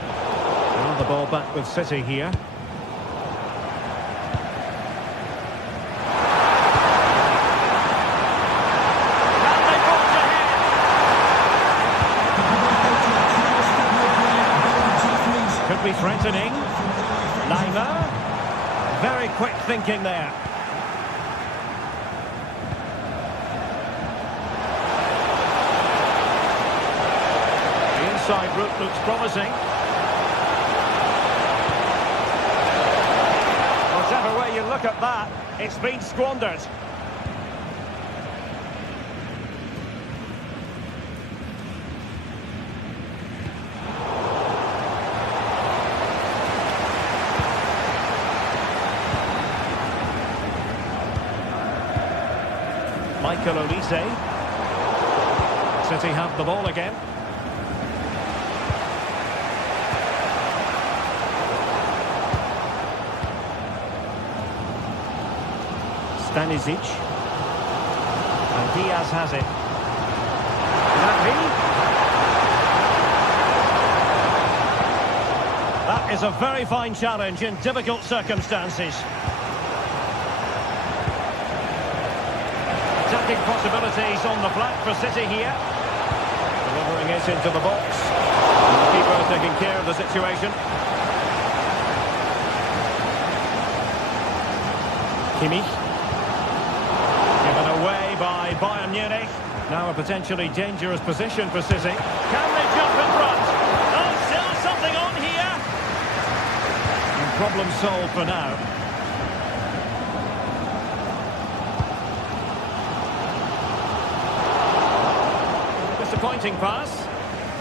Well, the ball back with City here. And they forge ahead. Could be threatening. Laimer. Very quick thinking there. Side route looks promising. Whatever way you look at that, it's been squandered. Michael Olise. City have the ball again. Stanisic. And Diaz has it. That is a very fine challenge in difficult circumstances. Attacking possibilities on the flank for City here. Delivering it into the box. And the keeper taking care of the situation. Kimmich. Given away by Bayern Munich. Now a potentially dangerous position for City. Can they jump in front? Oh, still something on here. And problem solved for now. Disappointing pass.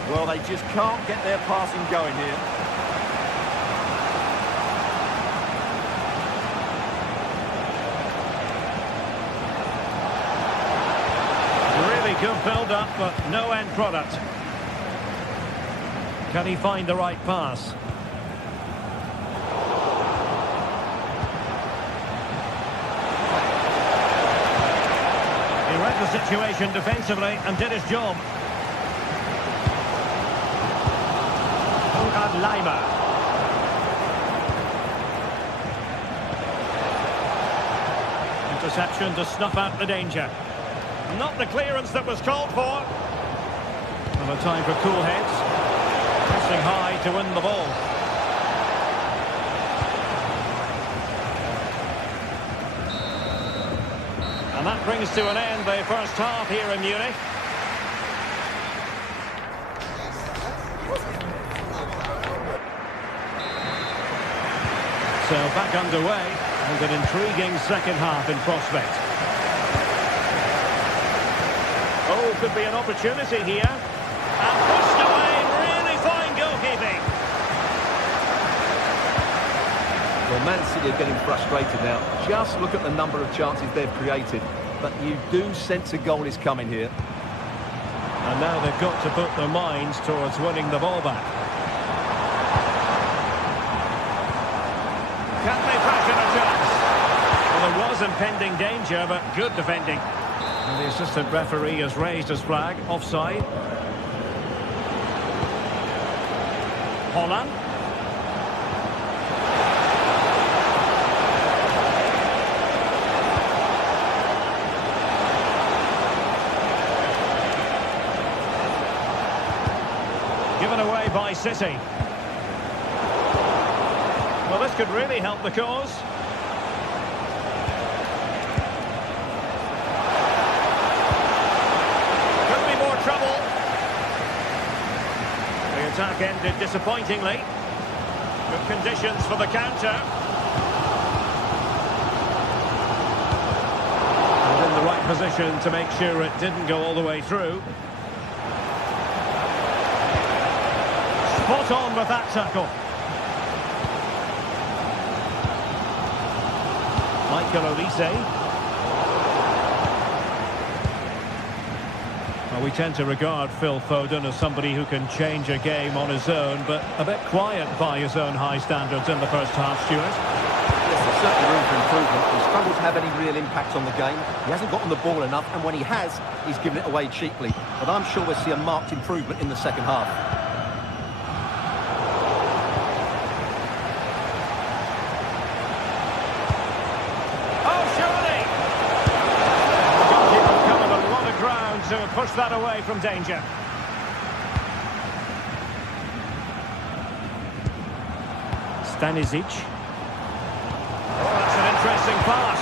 Well, they just can't get their passing going here. Good build-up, but no end product. Can he find the right pass? He read the situation defensively and did his job. Lima. Interception to snuff out the danger. Not the clearance that was called for. And a time for cool heads. Pressing high to win the ball. And that brings to an end the first half here in Munich. So back underway, and an intriguing second half in prospect. Oh, could be an opportunity here. And pushed away, really fine goalkeeping. Well, Man City are getting frustrated now. Just look at the number of chances they've created. But you do sense a goal is coming here. And now they've got to put their minds towards winning the ball back. Can they fashion a chance? Well, there was impending danger, but good defending. And the assistant referee has raised his flag. Offside. Holland. Given away by City. Well, this could really help the cause. Could be more trouble. The attack ended disappointingly. Good conditions for the counter. And in the right position to make sure it didn't go all the way through. Spot on with that tackle. Michael Olise. Well, we tend to regard Phil Foden as somebody who can change a game on his own, but a bit quiet by his own high standards in the first half, Stuart. Yes, there's certainly room for improvement. He struggles to have any real impact on the game. He hasn't gotten the ball enough, and when he has, he's given it away cheaply. But I'm sure we'll see a marked improvement in the second half. To push that away from danger. Stanisic. Oh, that's an interesting pass.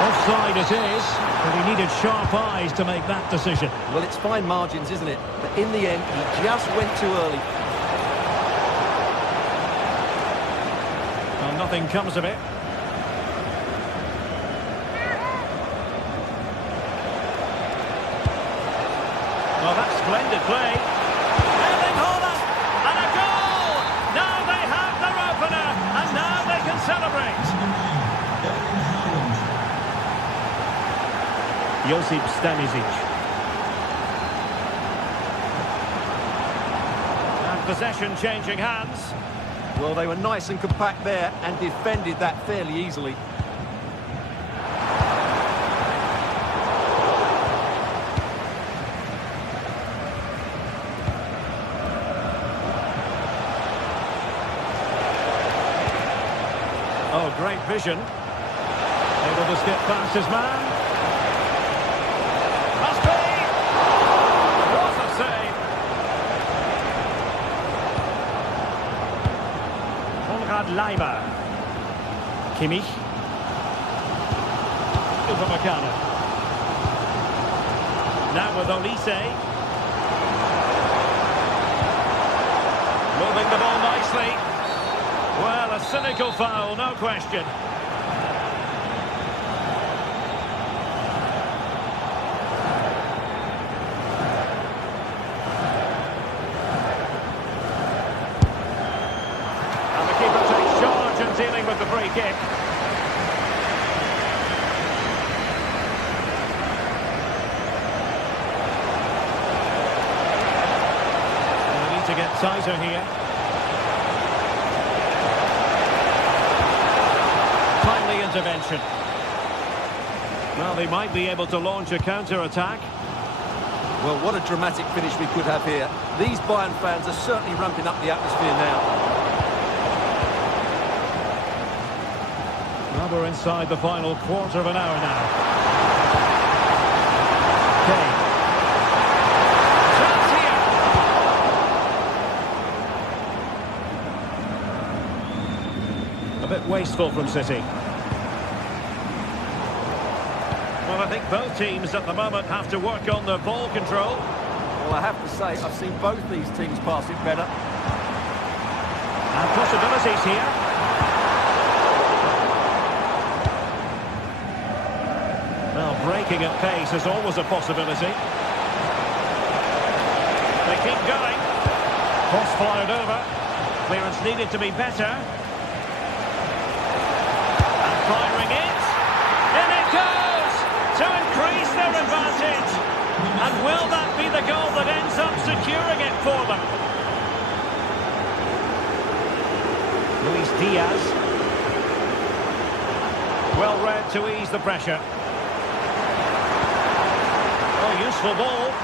Offside it is, but he needed sharp eyes to make that decision. Well, it's fine margins, isn't it? But in the end, he just went too early. Well, nothing comes of it. Well, that's splendid play. Erling Haaland, and a goal! Now they have their opener, and now they can celebrate. Josip Stanisic. And possession changing hands. Well, they were nice and compact there and defended that fairly easily. Oh, great vision. Able to skip past his man. Must be! What a save! Konrad Laimer. Kimmich. Rio Vayakano. Now with Olise. Moving the ball nicely. Well, a cynical foul, no question. And the keeper takes charge and dealing with the free kick. We need to get tighter here. Timely intervention. Well, they might be able to launch a counter-attack. Well, what a dramatic finish we could have here. These Bayern fans are certainly ramping up the atmosphere now. Well, we're inside the final quarter of an hour now. Kane. Chance here. A bit wasteful from City. Well, I think both teams at the moment have to work on the ball control. Well, I have to say, I've seen both these teams pass it better. And possibilities here. Well, breaking at pace is always a possibility. They keep going. Cross fired over. Clearance needed to be better. And firing it. In it goes! To increase their advantage. And will that be the goal that ends up securing it for them? Luis Diaz. Well read to ease the pressure. Oh, useful ball.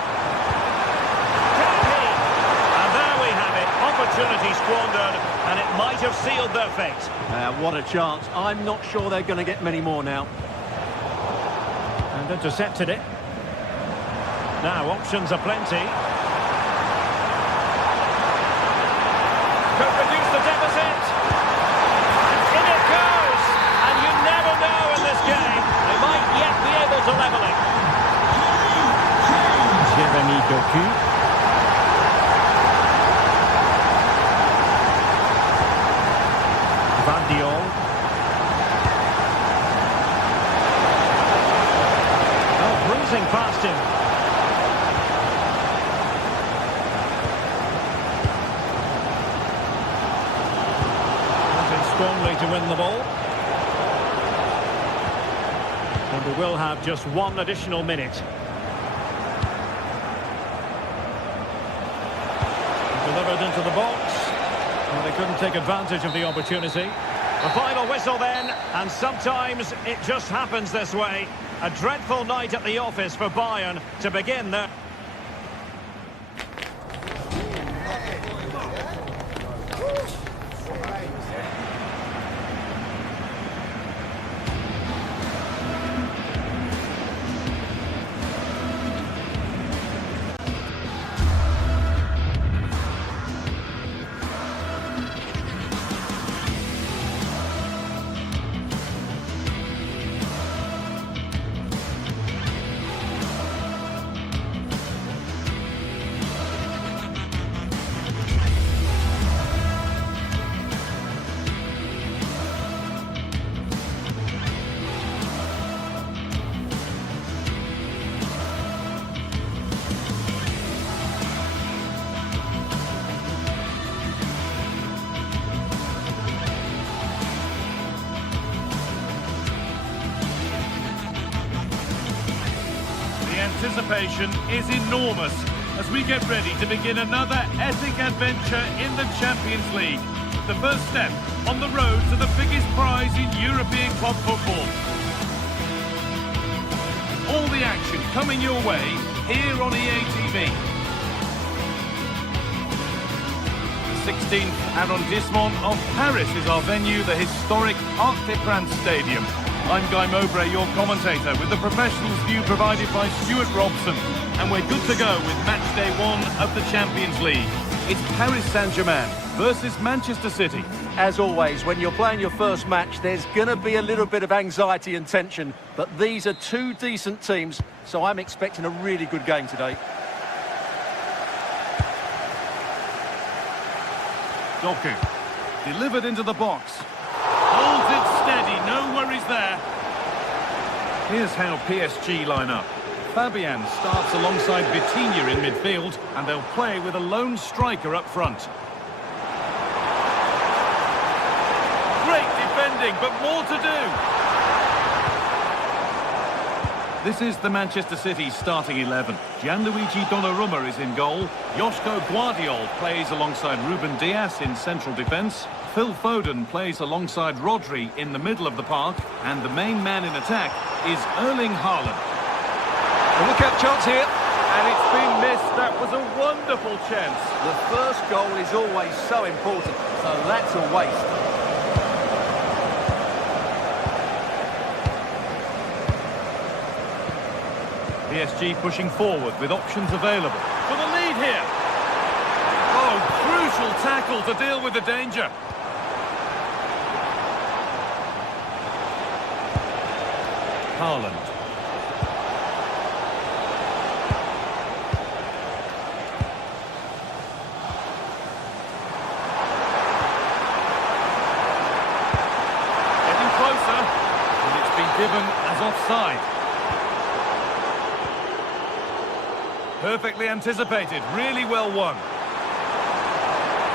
And there we have it. Opportunity squandered, and it might have sealed their fate. What a chance. I'm not sure they're going to get many more now. And intercepted it. Now, options are plenty. Could reduce the deficit. In it goes! And you never know in this game. They might yet be able to level it. Jeremy Doku. Van Dion. Oh, bruising past him. Strongly to win the ball. And we will have just one additional minute. Delivered into the box. Well, they couldn't take advantage of the opportunity. The final whistle then, and sometimes it just happens this way. A dreadful night at the office for Bayern to begin their... Anticipation is enormous as we get ready to begin another epic adventure in the Champions League. The first step on the road to the biggest prize in European club football. All the action coming your way here on EA TV. The 16th arrondissement of Paris is our venue, the historic Arc de France Stadium. I'm Guy Mowbray, your commentator, with the professionals' view provided by Stuart Robson. And we're good to go with Matchday 1 of the Champions League. It's Paris Saint-Germain versus Manchester City. As always, when you're playing your first match, there's going to be a little bit of anxiety and tension. But these are two decent teams, so I'm expecting a really good game today. Doku, delivered into the box. Holds it steady, no worries there. Here's how PSG line up. Fabian starts alongside Vitinha in midfield, and they'll play with a lone striker up front. Great defending, but more to do. This is the Manchester City starting 11. Gianluigi Donnarumma is in goal. Joško Guardiol plays alongside Ruben Dias in central defence. Phil Foden plays alongside Rodri in the middle of the park. And the main man in attack is Erling Haaland. A look-out chance here. And it's been missed. That was a wonderful chance. The first goal is always so important, so that's a waste. PSG pushing forward with options available. For the lead here. Oh, crucial tackle to deal with the danger. Haaland. Getting closer. And it's been given as offside. Perfectly anticipated, really well won.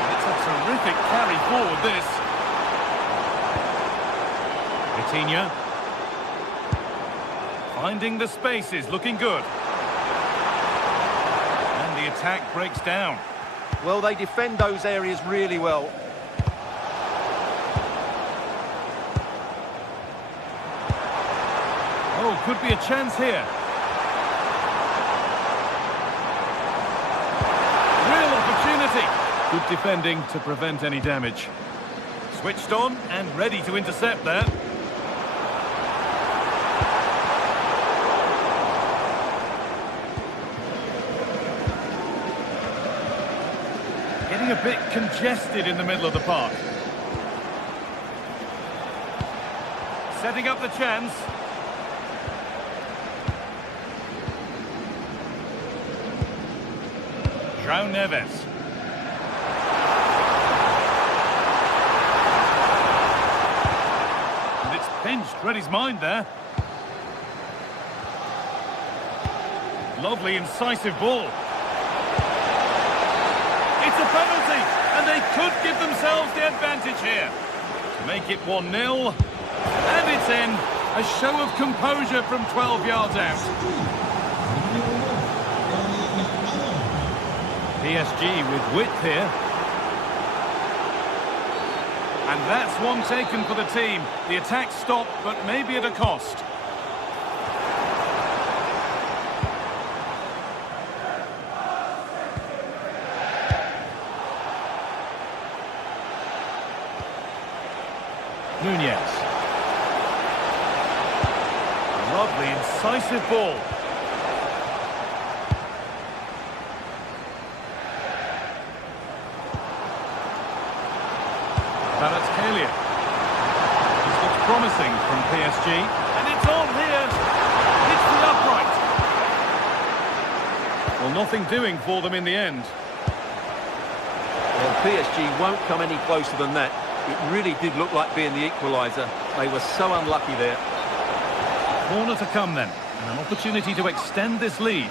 It's a terrific carry forward, this. Vitinha. Finding the spaces, looking good. And the attack breaks down. Well, they defend those areas really well. Oh, could be a chance here. Good defending to prevent any damage. Switched on and ready to intercept there. Getting a bit congested in the middle of the park. Setting up the chance. João Neves. Pinched, read his mind there. Lovely, incisive ball. It's a penalty, and they could give themselves the advantage here. To make it 1-0, and it's in. A show of composure from 12 yards out. PSG with width here. And that's one taken for the team. The attack stopped, but maybe at a cost. Nunez. Lovely, incisive ball. Kvaratskhelia. This looks promising from PSG. And it's on here. Hits the upright. Well, nothing doing for them in the end. Well, PSG won't come any closer than that. It really did look like being the equaliser. They were so unlucky there. Corner to come then. And an opportunity to extend this lead.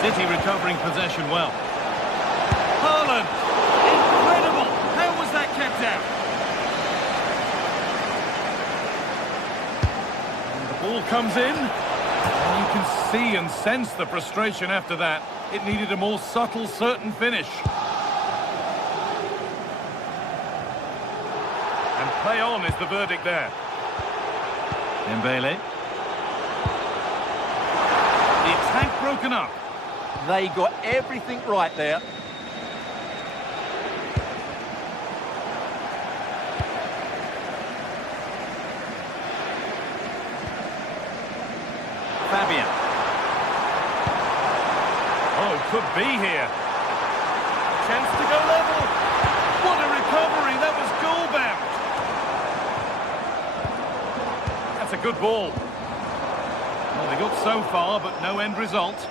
City recovering possession well. Haaland! Incredible! How was that kept out? And the ball comes in. And you can see and sense the frustration after that. It needed a more subtle, certain finish. And play on is the verdict there. Dembele. The attack broken up. They got everything right there. Fabian. Oh, could be here. Chance to go level. What a recovery. That was goal-bound. That's a good ball. Well, they got so far, but no end result.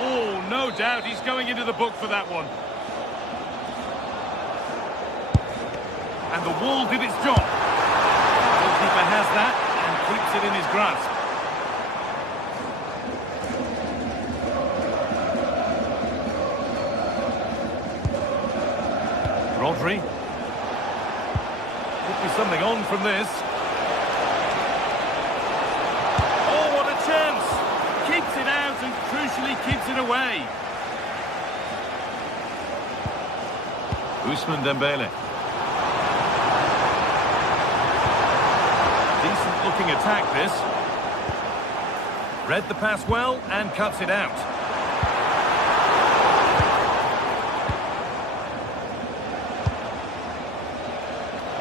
Oh, no doubt he's going into the book for that one. And the wall did its job. The goalkeeper has that and keeps it in his grasp. Rodri. Could be something on from this. Oh, what a chance! Keeps it out and crucially keeps it away. Ousmane Dembele. Decent looking attack this. Read the pass well and cuts it out.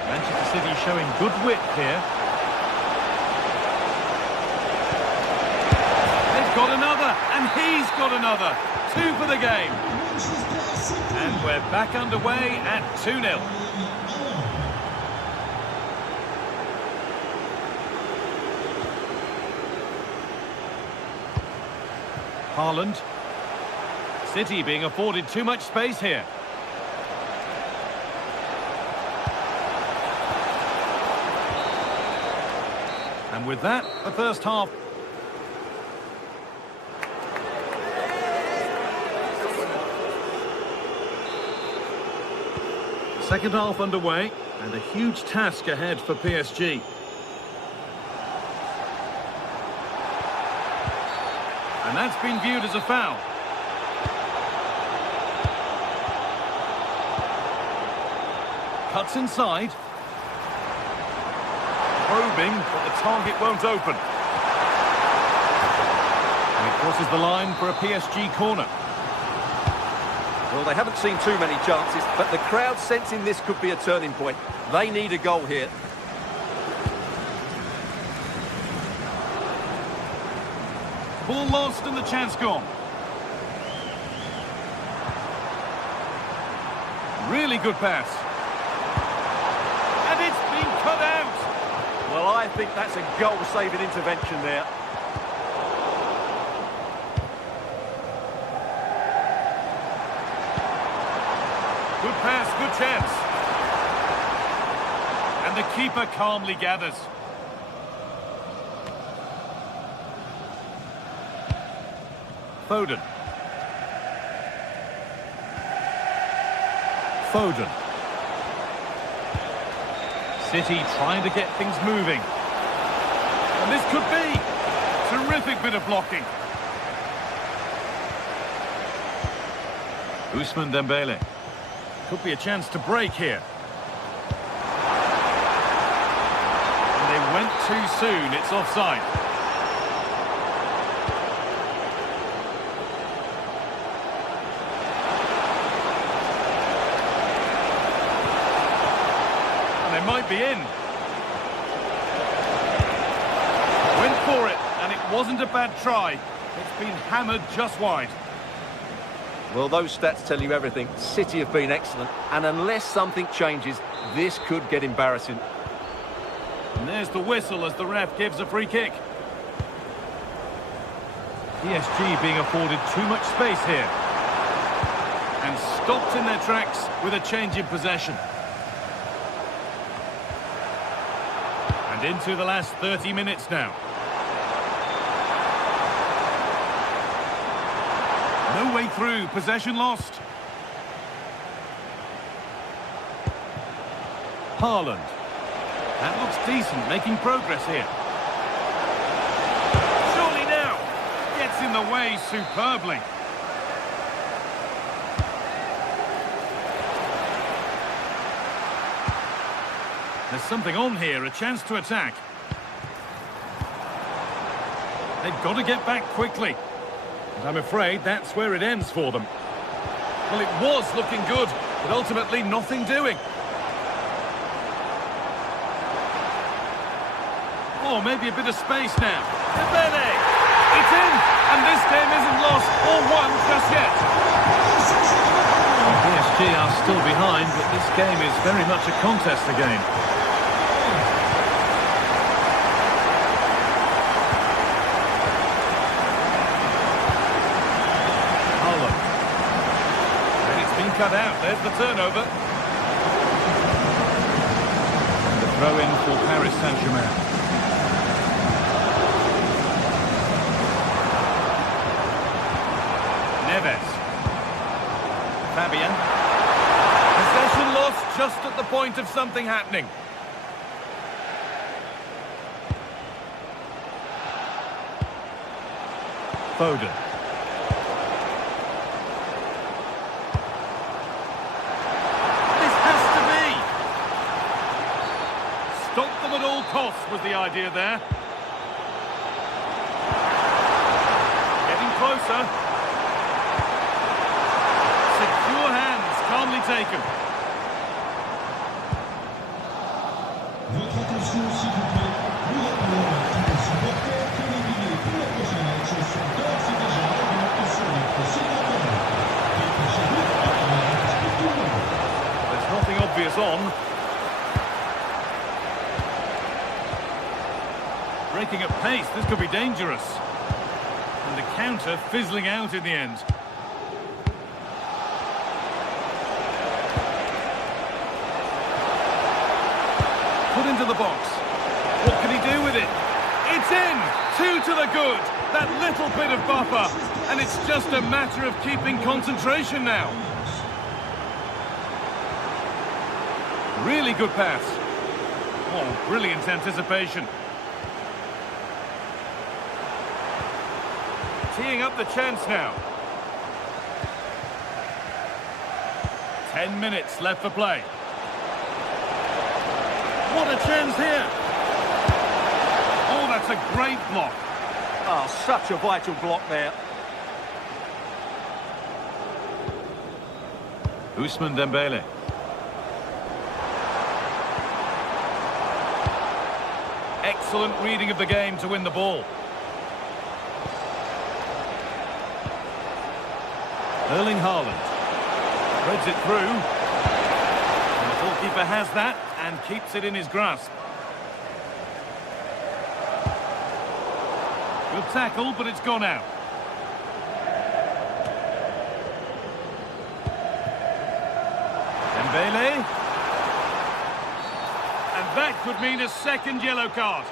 Manchester City showing good width here. They've got another, and he's got another. 2 for the game. And we're back underway at 2-0. Haaland. City being afforded too much space here. And with that, the first half. Second half underway, and a huge task ahead for PSG. And that's been viewed as a foul. Cuts inside. Probing, but the target won't open. And it crosses the line for a PSG corner. Well, they haven't seen too many chances, but the crowd sensing this could be a turning point. They need a goal here. Ball lost and the chance gone. Really good pass. And it's been cut out. Well, I think that's a goal-saving intervention there. Good pass, good chance. And the keeper calmly gathers. Foden. Foden. City trying to get things moving. And this could be. Terrific bit of blocking. Ousmane Dembele. Could be a chance to break here. And they went too soon. It's offside. Might be in. Went for it, and it wasn't a bad try. It's been hammered just wide. Well, those stats tell you everything. City have been excellent, and unless something changes, this could get embarrassing. And there's the whistle as the ref gives a free kick. PSG being afforded too much space here. And stopped in their tracks with a change in possession. And into the last 30 minutes now. No way through, possession lost. Haaland. That looks decent, making progress here. Surely now. Gets in the way superbly. There's something on here, a chance to attack. They've got to get back quickly. And I'm afraid that's where it ends for them. Well, it was looking good, but ultimately nothing doing. Oh, maybe a bit of space now. Dembele! It's in! And this game isn't lost or won just yet. PSG are still behind, but this game is very much a contest again. Haaland. And it's been cut out. There's the turnover. The throw in for Paris Saint-Germain. Fabian. Possession lost just at the point of something happening. Foden. This has to be. Stop them at all costs was the idea there. Getting closer. Secure hands, calmly taken. Votre attention s'il vous plaît. Nous rappelons à tous les supporters que les billets pour la prochaine action sont d'ores et déjà en vente sur notre site internet. Dépêchez-vous afin de respecter tout le monde. There's nothing obvious on. Breaking at pace, this could be dangerous. And the counter fizzling out in the end. Put into the box. What can he do with it? It's in! 2 to the good. That little bit of buffer. And it's just a matter of keeping concentration now. Really good pass. Oh, brilliant anticipation. Teeing up the chance now. 10 minutes left for play. What a chance here! Oh, that's a great block. Oh, such a vital block there. Ousmane Dembele. Excellent reading of the game to win the ball. Erling Haaland. Threads it through. And the goalkeeper has that and keeps it in his grasp. Good tackle, but it's gone out. Dembele. And that could mean a second yellow card.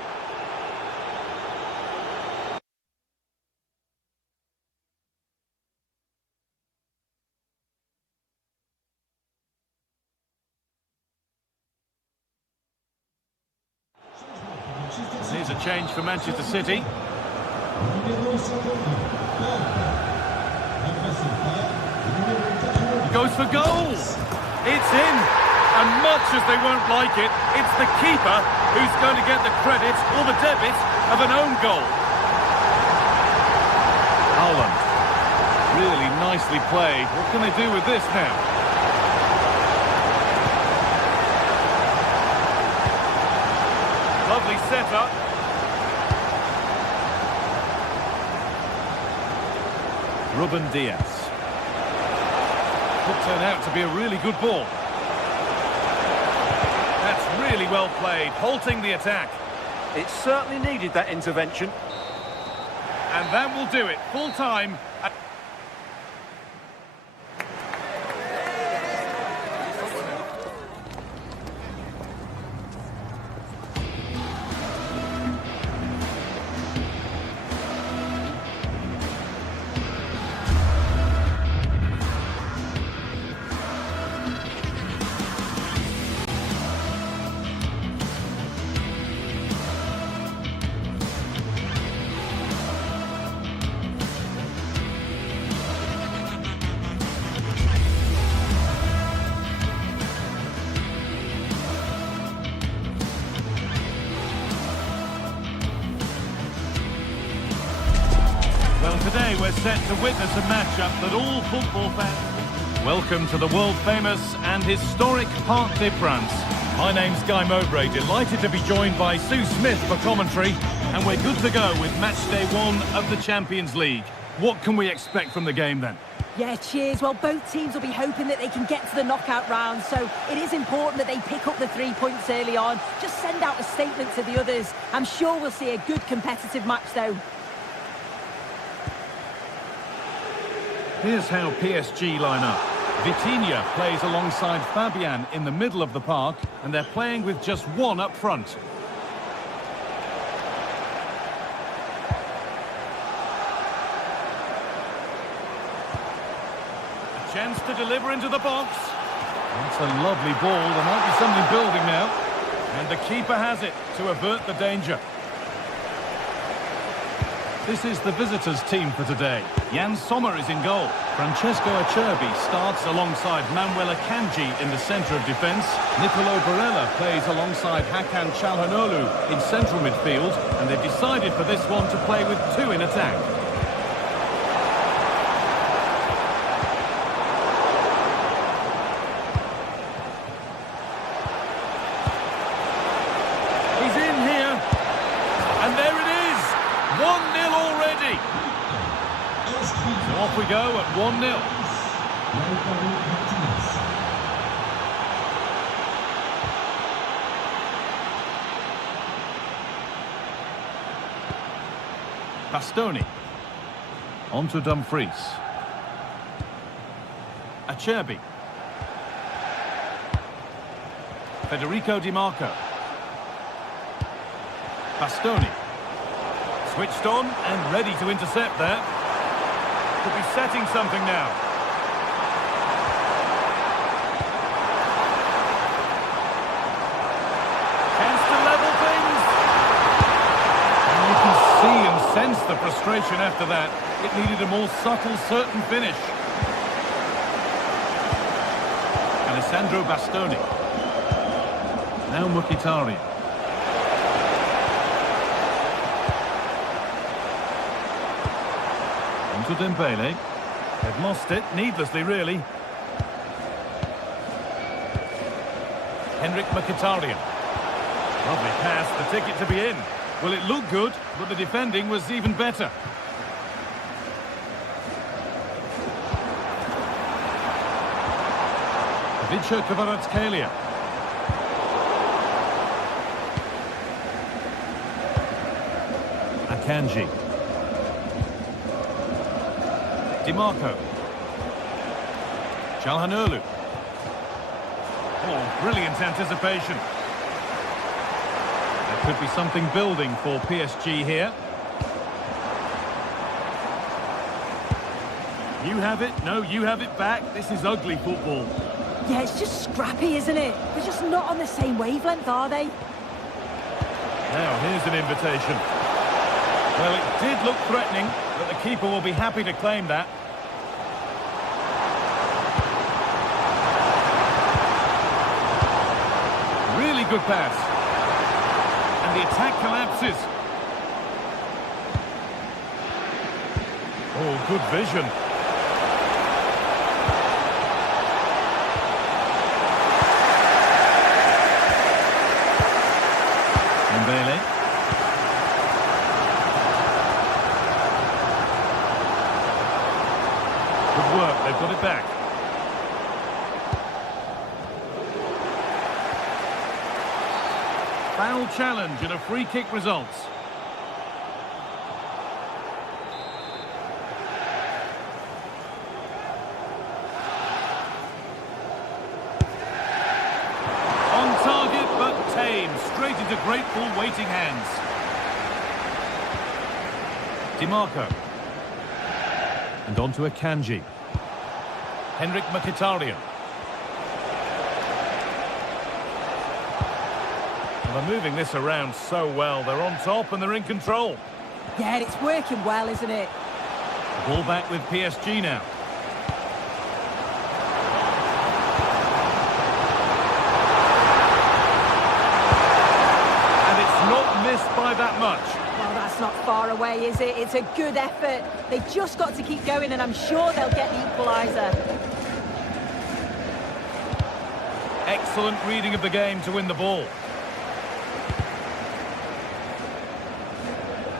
Here's a change for Manchester City. Goes for goal. It's in. And much as they won't like it, it's the keeper who's going to get the credit or the debit of an own goal. Haaland. Really nicely played. What can they do with this now? Lovely setup. Ruben Diaz. Could turn out to be a really good ball. That's really well played, halting the attack. It certainly needed that intervention. And that will do it. Full time. Today we're set to witness a matchup that all football fans... Welcome to the world-famous and historic Parc des Princes. My name's Guy Mowbray, delighted to be joined by Sue Smith for commentary, and we're good to go with Matchday 1 of the Champions League. What can we expect from the game then? Yeah, cheers. Well, both teams will be hoping that they can get to the knockout round, so it is important that they pick up the 3 points early on. Just send out a statement to the others. I'm sure we'll see a good competitive match, though. Here's how PSG line up. Vitinha plays alongside Fabian in the middle of the park, and they're playing with just one up front. A chance to deliver into the box. That's a lovely ball. There might be something building now. And the keeper has it to avert the danger. This is the visitors' team for today. Jan Sommer is in goal. Francesco Acerbi starts alongside Manuel Akanji in the centre of defence. Nicolo Barella plays alongside Hakan Çalhanoğlu in central midfield. And they've decided for this one to play with 2 in attack. He's in here. And there it is. 1-0 already. So off we go at 1-0. Bastoni. On to Dumfries. Acerbi. Federico Di Marco. Bastoni. Switched on and ready to intercept there. Could be setting something now. Chance to level things. And you can see and sense the frustration after that. It needed a more subtle, certain finish. Alessandro Bastoni. Now Mkhitaryan. To Dembele. They've lost it, needlessly really. Henrik Mkhitaryan. Lovely pass, the ticket to be in. Well, it looked good, but the defending was even better. Vicha Kvaratskhelia. Akanji. Di Marco. Çalhanoğlu. Oh, brilliant anticipation. There could be something building for PSG here. You have it, no, you have it back. This is ugly football. Yeah, it's just scrappy, isn't it? They're just not on the same wavelength, are they? Now, here's an invitation. Well, it did look threatening, but the keeper will be happy to claim that. Really good pass. And the attack collapses. Oh, good vision. Dembele. Good work, they've got it back. Foul challenge and a free kick results. On target but tame, straight into grateful waiting hands. Di Marco. And on to Akanji. Henrik Mkhitaryan. They're moving this around so well. They're on top and they're in control. Yeah, it's working well, isn't it? Ball back with PSG now. And it's not missed by that much. Well, that's not far away, is it? It's a good effort. They've just got to keep going, and I'm sure they'll get the equaliser. Excellent reading of the game to win the ball.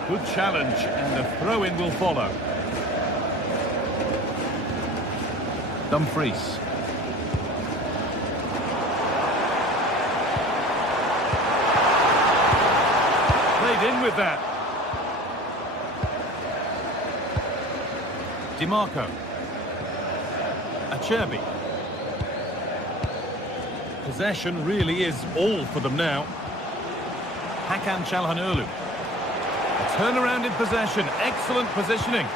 Good challenge, and the throw-in will follow. Dumfries. Played in with that. DiMarco. Acerbi. Possession really is all for them now. Hakan Çalhanoğlu. A turnaround in possession. Excellent positioning.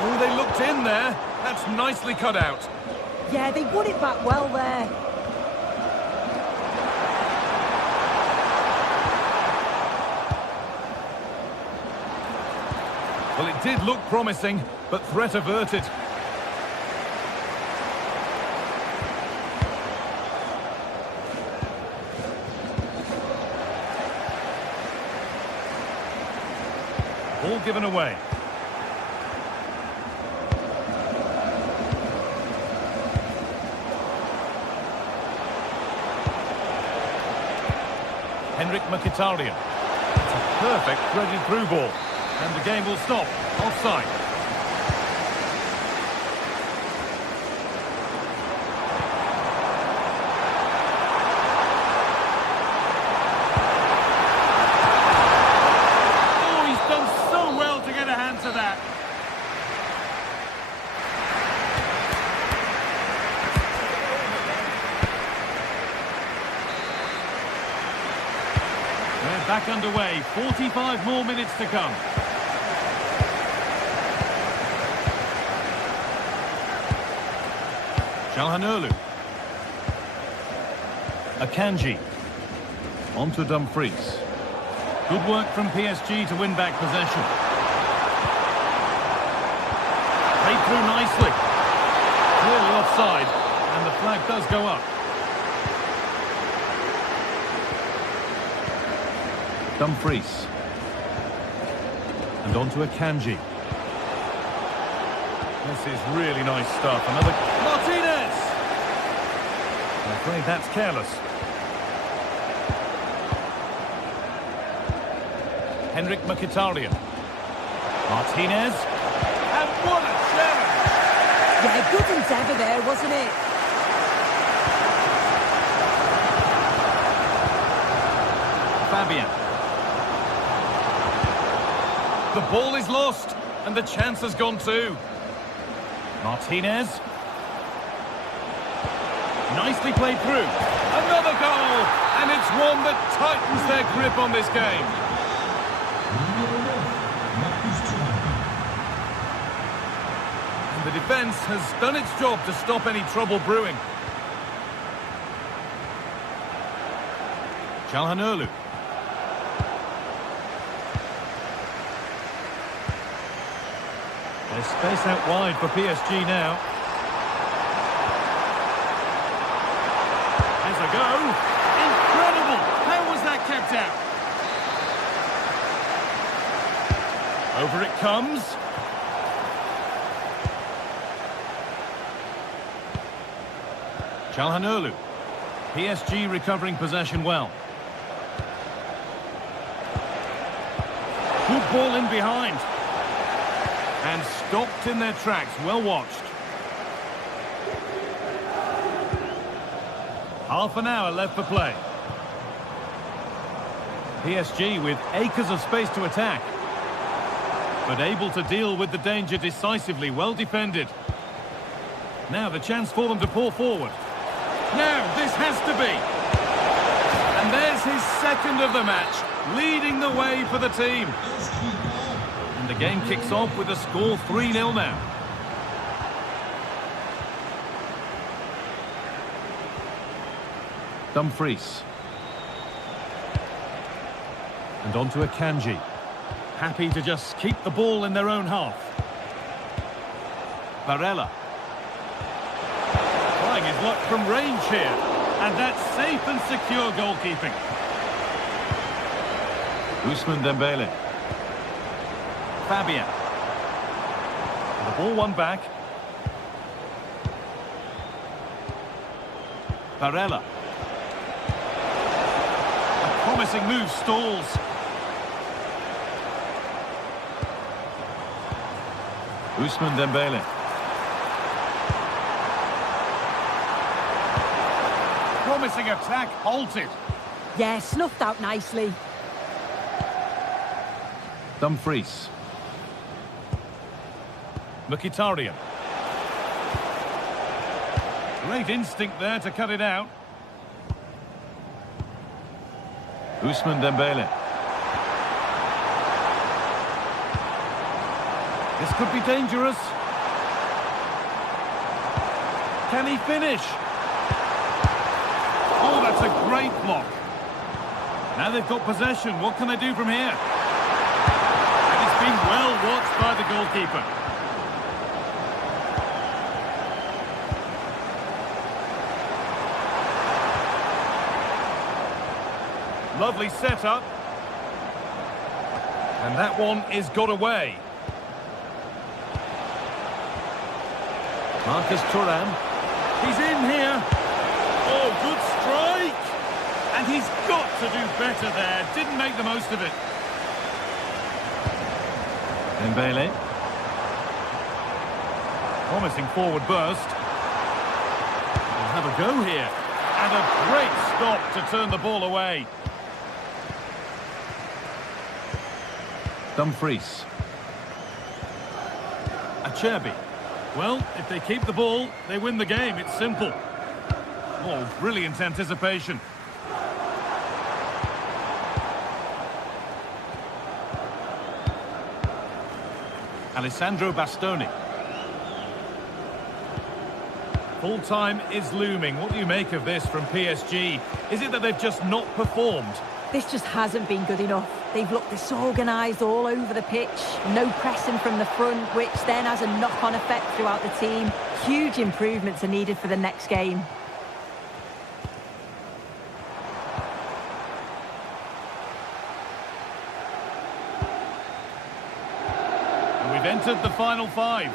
Oh, they looked in there. That's nicely cut out. Yeah, they won it back well there. Well, it did look promising, but threat averted. Ball given away. Henrik Mkhitaryan. It's a perfect threaded through ball. And the game will stop. Offside. Oh, he's done so well to get a hand to that. We're back underway. 45 more minutes to come. Çalhanoğlu. Akanji. On to Dumfries. Good work from PSG to win back possession. Played through nicely. Clearly offside, and the flag does go up. Dumfries. And on to Akanji. This is really nice stuff. Another... Martinez! I'm afraid that's careless. Henrik Mkhitaryan. Martinez. And what a challenge! Yeah, good endeavour there, wasn't it? Fabian. The ball is lost, and the chance has gone too. Martinez. Nicely played through. Another goal! And it's one that tightens their grip on this game. And the defence has done its job to stop any trouble brewing. Çalhanoğlu. There's space out wide for PSG now. There's a go. Incredible! How was that kept out? Over it comes. Çalhanoğlu. PSG recovering possession well. Good ball in behind. And stopped in their tracks. Well watched. Half an hour left for play. PSG with acres of space to attack, but able to deal with the danger decisively. Well defended. Now the chance for them to pour forward. Now this has to be. And there's his second of the match, leading the way for the team. And the game kicks off with a score 3-0 now. Dumfries. And on to Akanji. Happy to just keep the ball in their own half. Barella. Trying his luck from range here. And that's safe and secure goalkeeping. Ousmane Dembele. Fabian. The ball won back. Barella. A promising move stalls. Ousmane Dembele. Promising attack halted. Yeah, snuffed out nicely. Dumfries. Mkhitaryan. Great instinct there to cut it out. Ousmane Dembele. This could be dangerous. Can he finish? Oh, that's a great block. Now they've got possession. What can they do from here? And it's been well watched by the goalkeeper. Lovely setup. And that one is got away. Marcus Thuram. He's in here. Oh, good strike. And he's got to do better there. Didn't make the most of it. Dembele. Promising forward burst. We'll have a go here. And a great stop to turn the ball away. Dumfries. Acerbi. Well, if they keep the ball, they win the game. It's simple. Oh, brilliant anticipation. Alessandro Bastoni. Full time is looming. What do you make of this from PSG? Is it that they've just not performed? This just hasn't been good enough. They've looked disorganised all over the pitch. No pressing from the front, which then has a knock-on effect throughout the team. Huge improvements are needed for the next game. And we've entered the final five.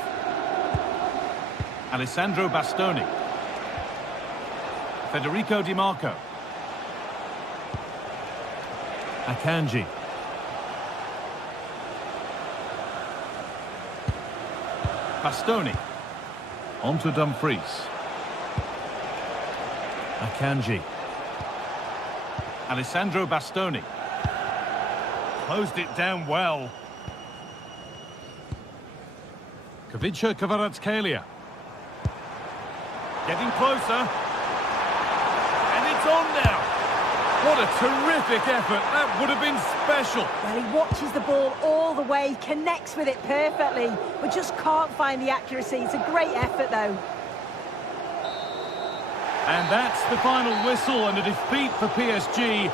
Alessandro Bastoni. Federico Di Marco. Akanji. Bastoni. On to Dumfries. Akanji. Alessandro Bastoni. Closed it down well. Kavica Kvaratskhelia. Getting closer. And it's on now. What a terrific effort. That would have been special. Well, he watches the ball all the way, connects with it perfectly, but just can't find the accuracy. It's a great effort, though. And that's the final whistle, and a defeat for PSG.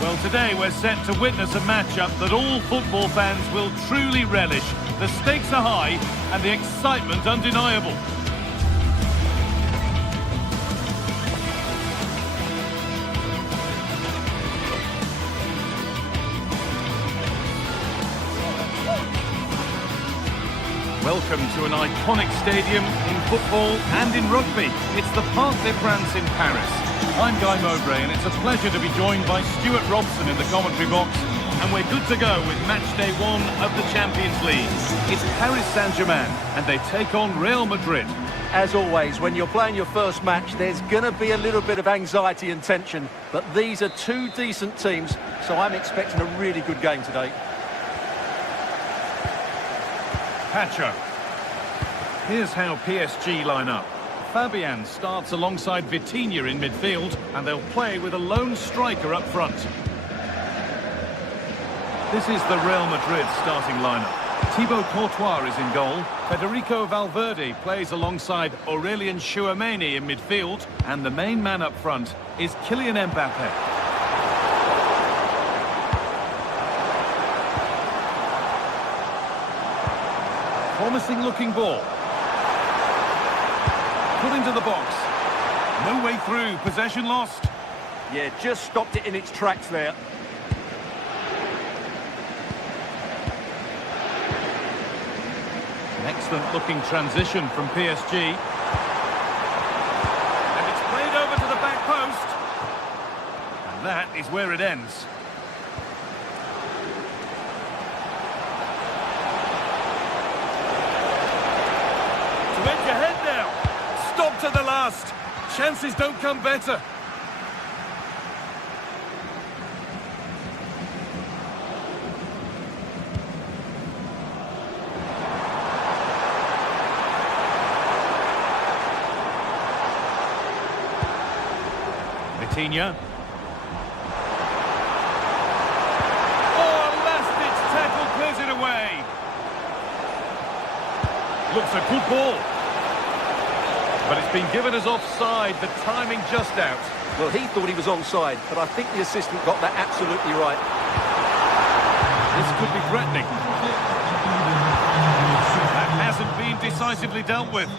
Well, today we're set to witness a matchup that all football fans will truly relish. The stakes are high and the excitement undeniable. Welcome to an iconic stadium in football and in rugby. It's the Parc des Princes in Paris. I'm Guy Mowbray, and it's a pleasure to be joined by Stuart Robson in the commentary box. And we're good to go with Matchday 1 of the Champions League. It's Paris Saint-Germain, and they take on Real Madrid. As always, when you're playing your first match, there's going to be a little bit of anxiety and tension. But these are two decent teams, so I'm expecting a really good game today. Pacho. Here's how PSG line up. Fabian starts alongside Vitinha in midfield, and they'll play with a lone striker up front. This is the Real Madrid starting lineup. Thibaut Courtois is in goal. Federico Valverde plays alongside Aurélien Tchouameni in midfield, and the main man up front is Kylian Mbappé. Promising looking ball. Put into the box. No way through. Possession lost. Yeah, just stopped it in its tracks there. An excellent looking transition from PSG. And it's played over to the back post. And that is where it ends. To edge ahead now. Stop to the last. Chances don't come better. Vitinha. Oh, last-ditch tackle clears it away. Looks a good ball. But it's been given as offside, the timing just out. Well, he thought he was onside, but I think the assistant got that absolutely right. This could be threatening. That hasn't been decisively dealt with.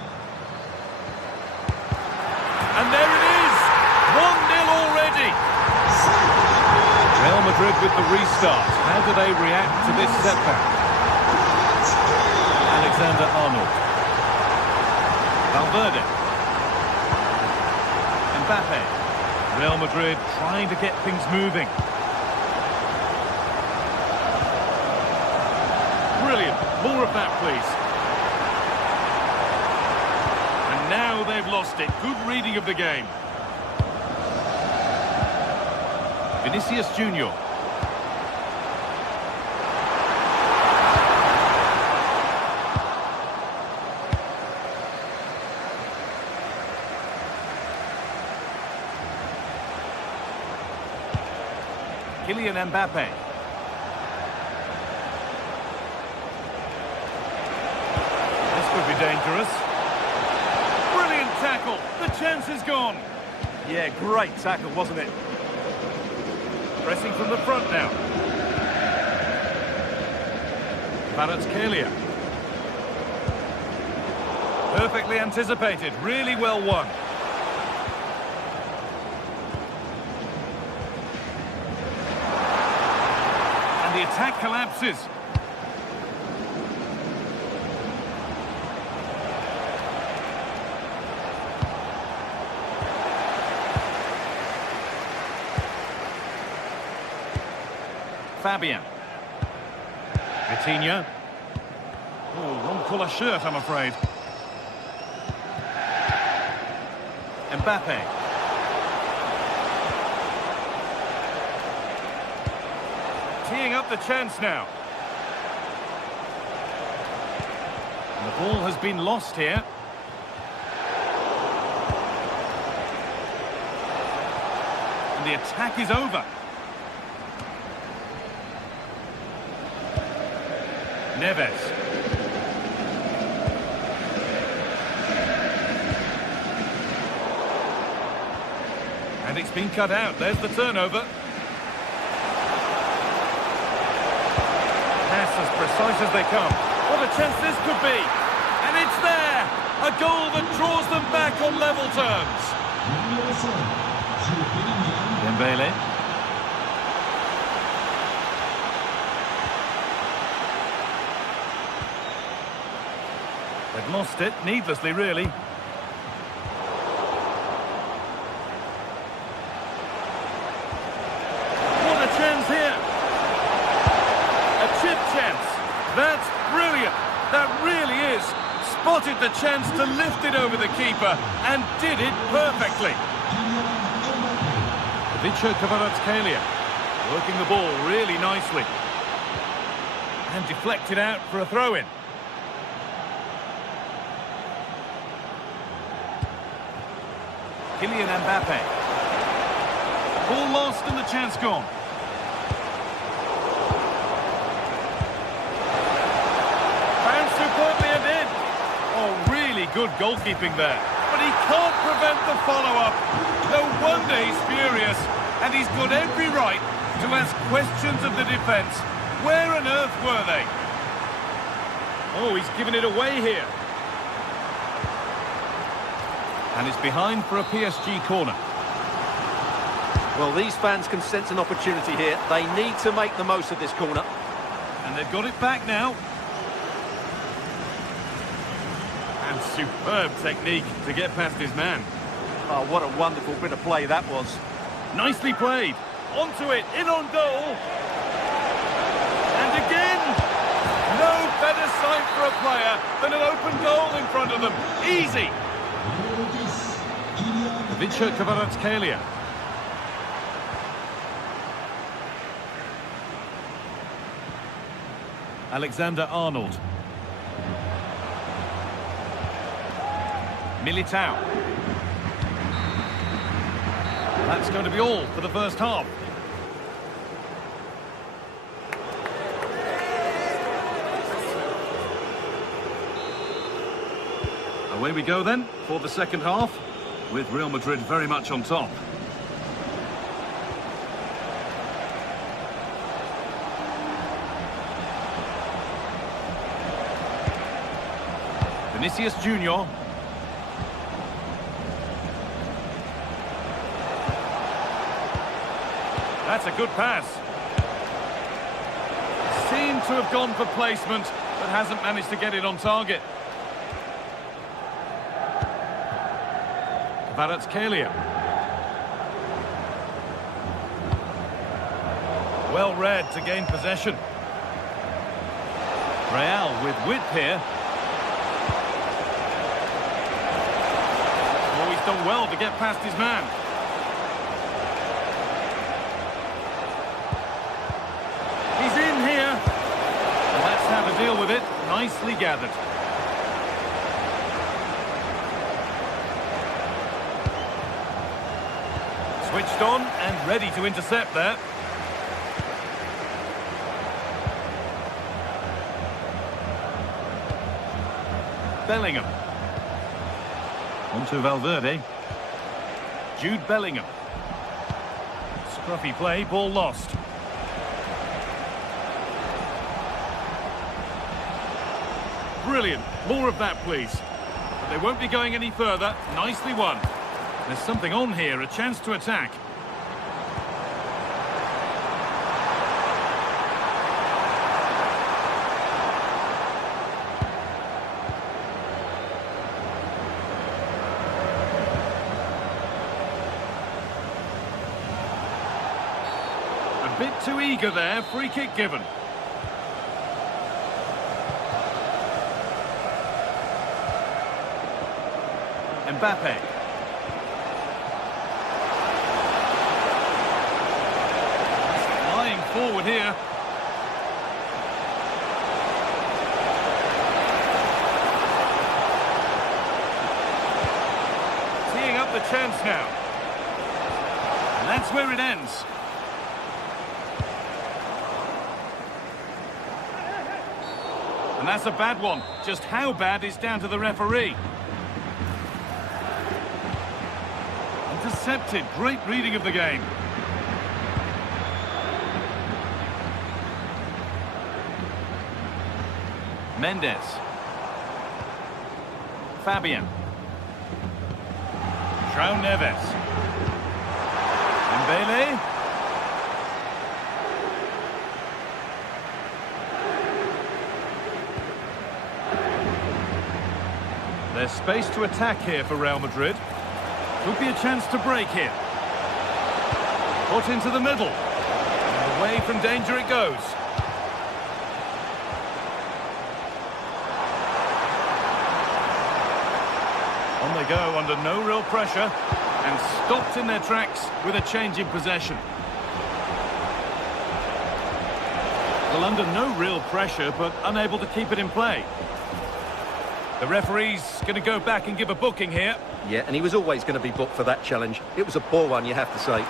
And there it is! 1-0 already! Real Madrid with the restart. How do they react to this setback? Alexander-Arnold. Valverde. Mbappé. Real Madrid trying to get things moving. Brilliant. More of that, please. And now they've lost it. Good reading of the game. Vinicius Junior. Kylian Mbappé. This could be dangerous. Brilliant tackle. The chance is gone. Yeah, great tackle, wasn't it? Pressing from the front now. Kvaratskhelia. Perfectly anticipated. Really well won. The attack collapses. Fabian. Vitinha. Oh, wrong colour shirt, I'm afraid. Mbappé. Teeing up the chance now. And the ball has been lost here. And the attack is over. Neves. And it's been cut out. There's the turnover. As precise as they come. What a chance this could be. And it's there. A goal that draws them back on level terms. Dembele. They've lost it, needlessly really. What a chance here! A chip chance. That's brilliant. That really is. Spotted the chance to lift it over the keeper and did it perfectly. Kvaratskhelia working the ball really nicely. And deflected out for a throw-in. Kylian Mbappe. Ball lost and the chance gone. Found superbly and in. Oh, really good goalkeeping there. But he can't prevent the follow-up. No wonder he's furious. And he's got every right to ask questions of the defence. Where on earth were they? Oh, he's given it away here. And it's behind for a PSG corner. Well, these fans can sense an opportunity here. They need to make the most of this corner. And they've got it back now. And superb technique to get past his man. Oh, what a wonderful bit of play that was. Nicely played. Onto it, in on goal. And again. No better sight for a player than an open goal in front of them. Easy. Kvaratskhelia. Alexander-Arnold. Militao. That's going to be all for the first half. Away we go then for the second half, with Real Madrid very much on top. Vinicius Junior. That's a good pass. Seemed to have gone for placement, but hasn't managed to get it on target. Kvaratskhelia. Well read to gain possession. Real with width here. Oh, he's done well to get past his man. He's in here. And that's how to deal with it. Nicely gathered. Switched on and ready to intercept there. Bellingham. On to Valverde. Jude Bellingham. Scruffy play, ball lost. Brilliant. More of that, please. But they won't be going any further. Nicely won. There's something on here, a chance to attack. A bit too eager there, free kick given. Mbappe. Flying forward here. Teeing up the chance now. And that's where it ends. And that's a bad one. Just how bad is down to the referee. Intercepted. Great reading of the game. Mendes. Fabian. João Neves. Dembele. There's space to attack here for Real Madrid. Could be a chance to break here. Put into the middle. And away from danger it goes. On they go under no real pressure and stopped in their tracks with a change in possession. Well, under no real pressure but unable to keep it in play. The referee's going to go back and give a booking here. Yeah, and he was always going to be booked for that challenge. It was a poor one, you have to say.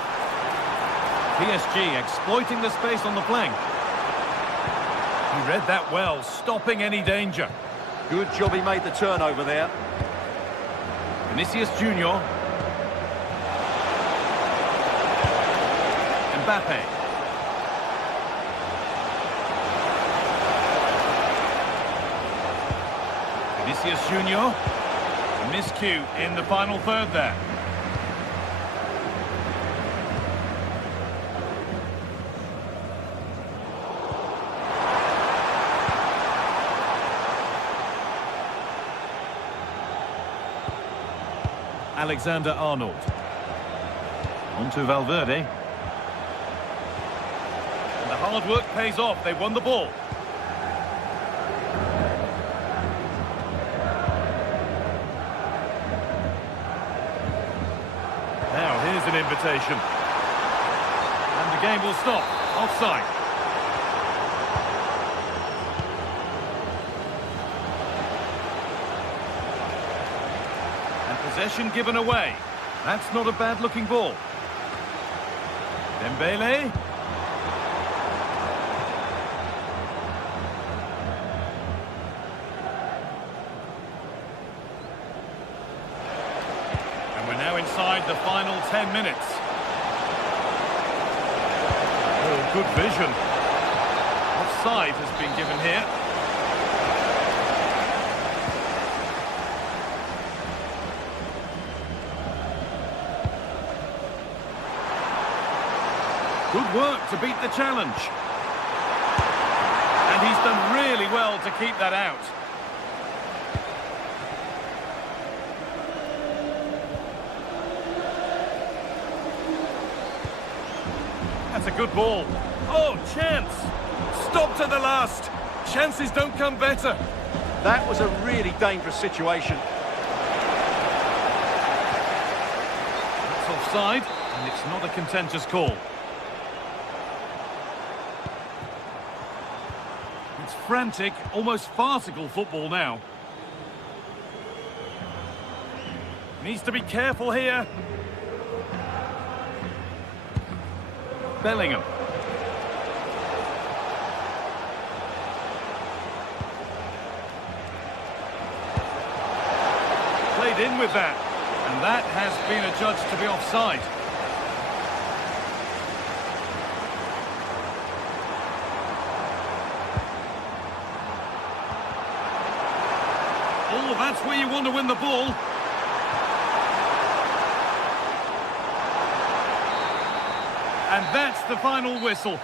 PSG exploiting the space on the flank. He read that well, stopping any danger. Good job he made the turnover there. Vinicius Junior. Mbappe. Vinicius Junior. Miscue in the final third there. Alexander-Arnold. On to Valverde. And the hard work pays off. They won the ball. Now here's an invitation. And the game will stop. Offside. Possession given away. That's not a bad-looking ball. Dembele. And we're now inside the final 10 minutes. Oh, good vision. Offside has been given here. Good work to beat the challenge. And he's done really well to keep that out. That's a good ball. Oh, chance. Stop to the last. Chances don't come better. That was a really dangerous situation. That's offside, and it's not a contentious call. It's frantic, almost farcical football now. Needs to be careful here. Bellingham. Played in with that. And that has been adjudged to be offside. Oh, that's where you want to win the ball. And that's the final whistle.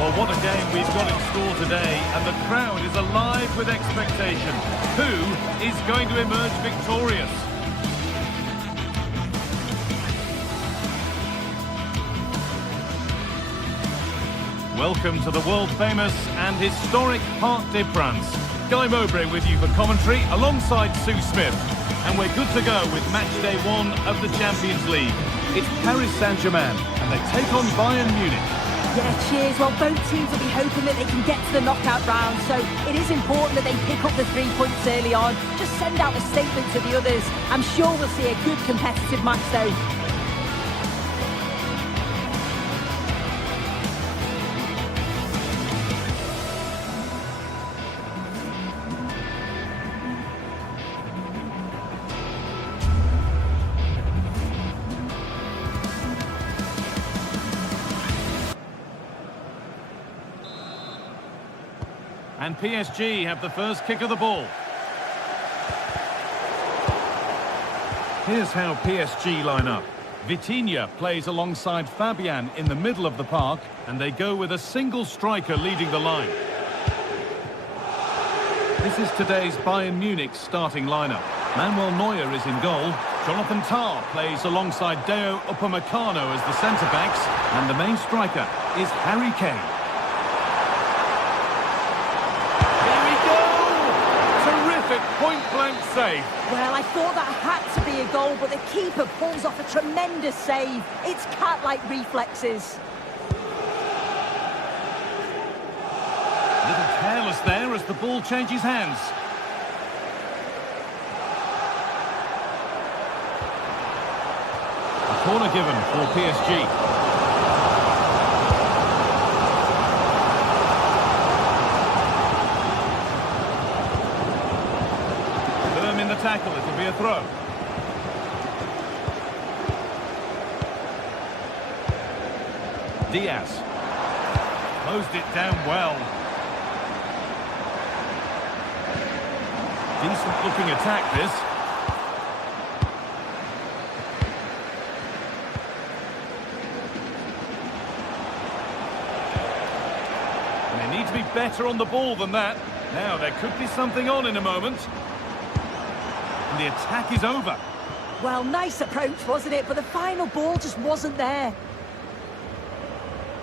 Well, what a game we've got in store today, and the crowd is alive with expectation. Who is going to emerge victorious? Welcome to the world-famous and historic Parc des Princes. Guy Mowbray with you for commentary alongside Sue Smith. And we're good to go with Matchday 1 of the Champions League. It's Paris Saint-Germain, and they take on Bayern Munich. Yeah, cheers. Well, both teams will be hoping that they can get to the knockout round, so it is important that they pick up the 3 points early on. Just send out a statement to the others. I'm sure we'll see a good competitive match, though. And PSG have the first kick of the ball. Here's how PSG line up. Vitinha plays alongside Fabian in the middle of the park, and they go with a single striker leading the line. This is today's Bayern Munich starting lineup. Manuel Neuer is in goal. Jonathan Tah plays alongside Deo Upamecano as the centre-backs, and the main striker is Harry Kane. Point-blank save. Well, I thought that had to be a goal, but the keeper pulls off a tremendous save. It's cat-like reflexes. A little careless there as the ball changes hands. A corner given for PSG. Tackle, it'll be a throw. Diaz closed it down well. Decent looking attack this. And they need to be better on the ball than that. Now there could be something on in a moment. The attack is over. Well, nice approach, wasn't it? But the final ball just wasn't there.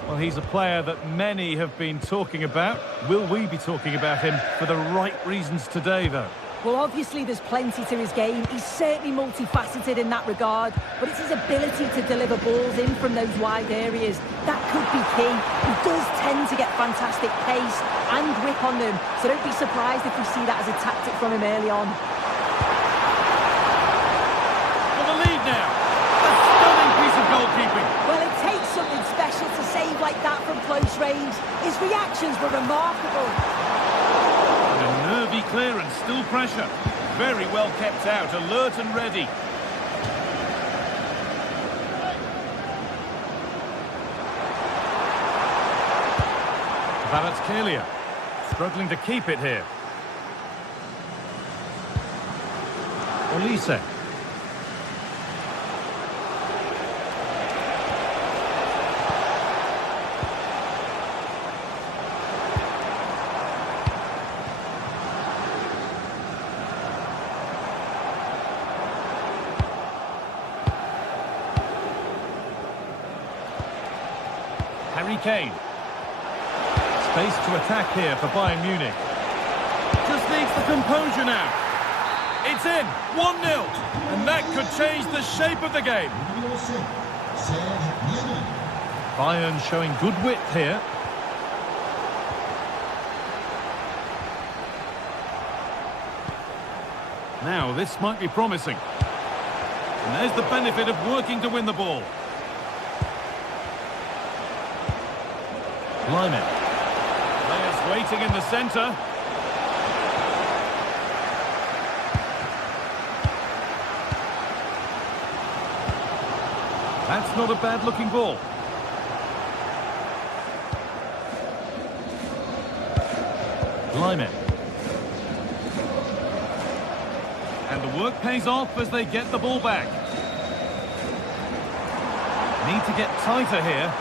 Well, he's a player that many have been talking about. Will we be talking about him for the right reasons today, though? Well, obviously there's plenty to his game. He's certainly multifaceted in that regard, but it's his ability to deliver balls in from those wide areas. That could be key. He does tend to get fantastic pace and whip on them, so don't be surprised if we see that as a tactic from him early on. Now, a stunning piece of goalkeeping. Well, it takes something special to save like that from close range. His reactions were remarkable. And a nervy clearance, still pressure. Very well kept out, alert and ready. Kvaratskhelia struggling to keep it here. Olise. Harry Kane. Space to attack here for Bayern Munich. Just needs the composure now. It's in, 1-0. And that could change the shape of the game. Bayern showing good width here. Now, this might be promising. And there's the benefit of working to win the ball. Climax. Players waiting in the centre. That's not a bad-looking ball. Climax. And the work pays off as they get the ball back. Need to get tighter here.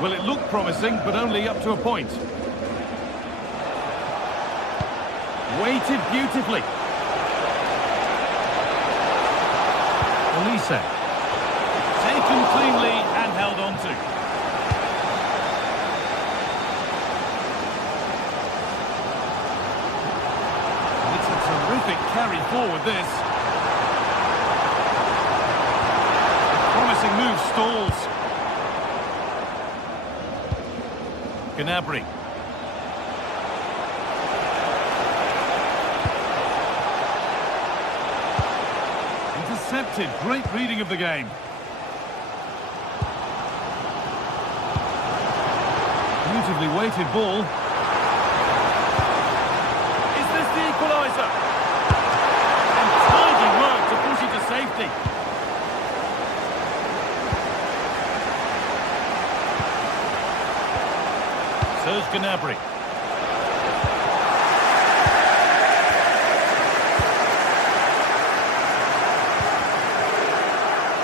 Well, it looked promising, but only up to a point. Weighted beautifully. Olise. Taken cleanly and held on to. It's a terrific carry forward, this. A promising move stalls. Gnabry. Intercepted. Great reading of the game. Beautifully weighted ball. Is this the equaliser? And tidy work to push it to safety. Serge Gnabry.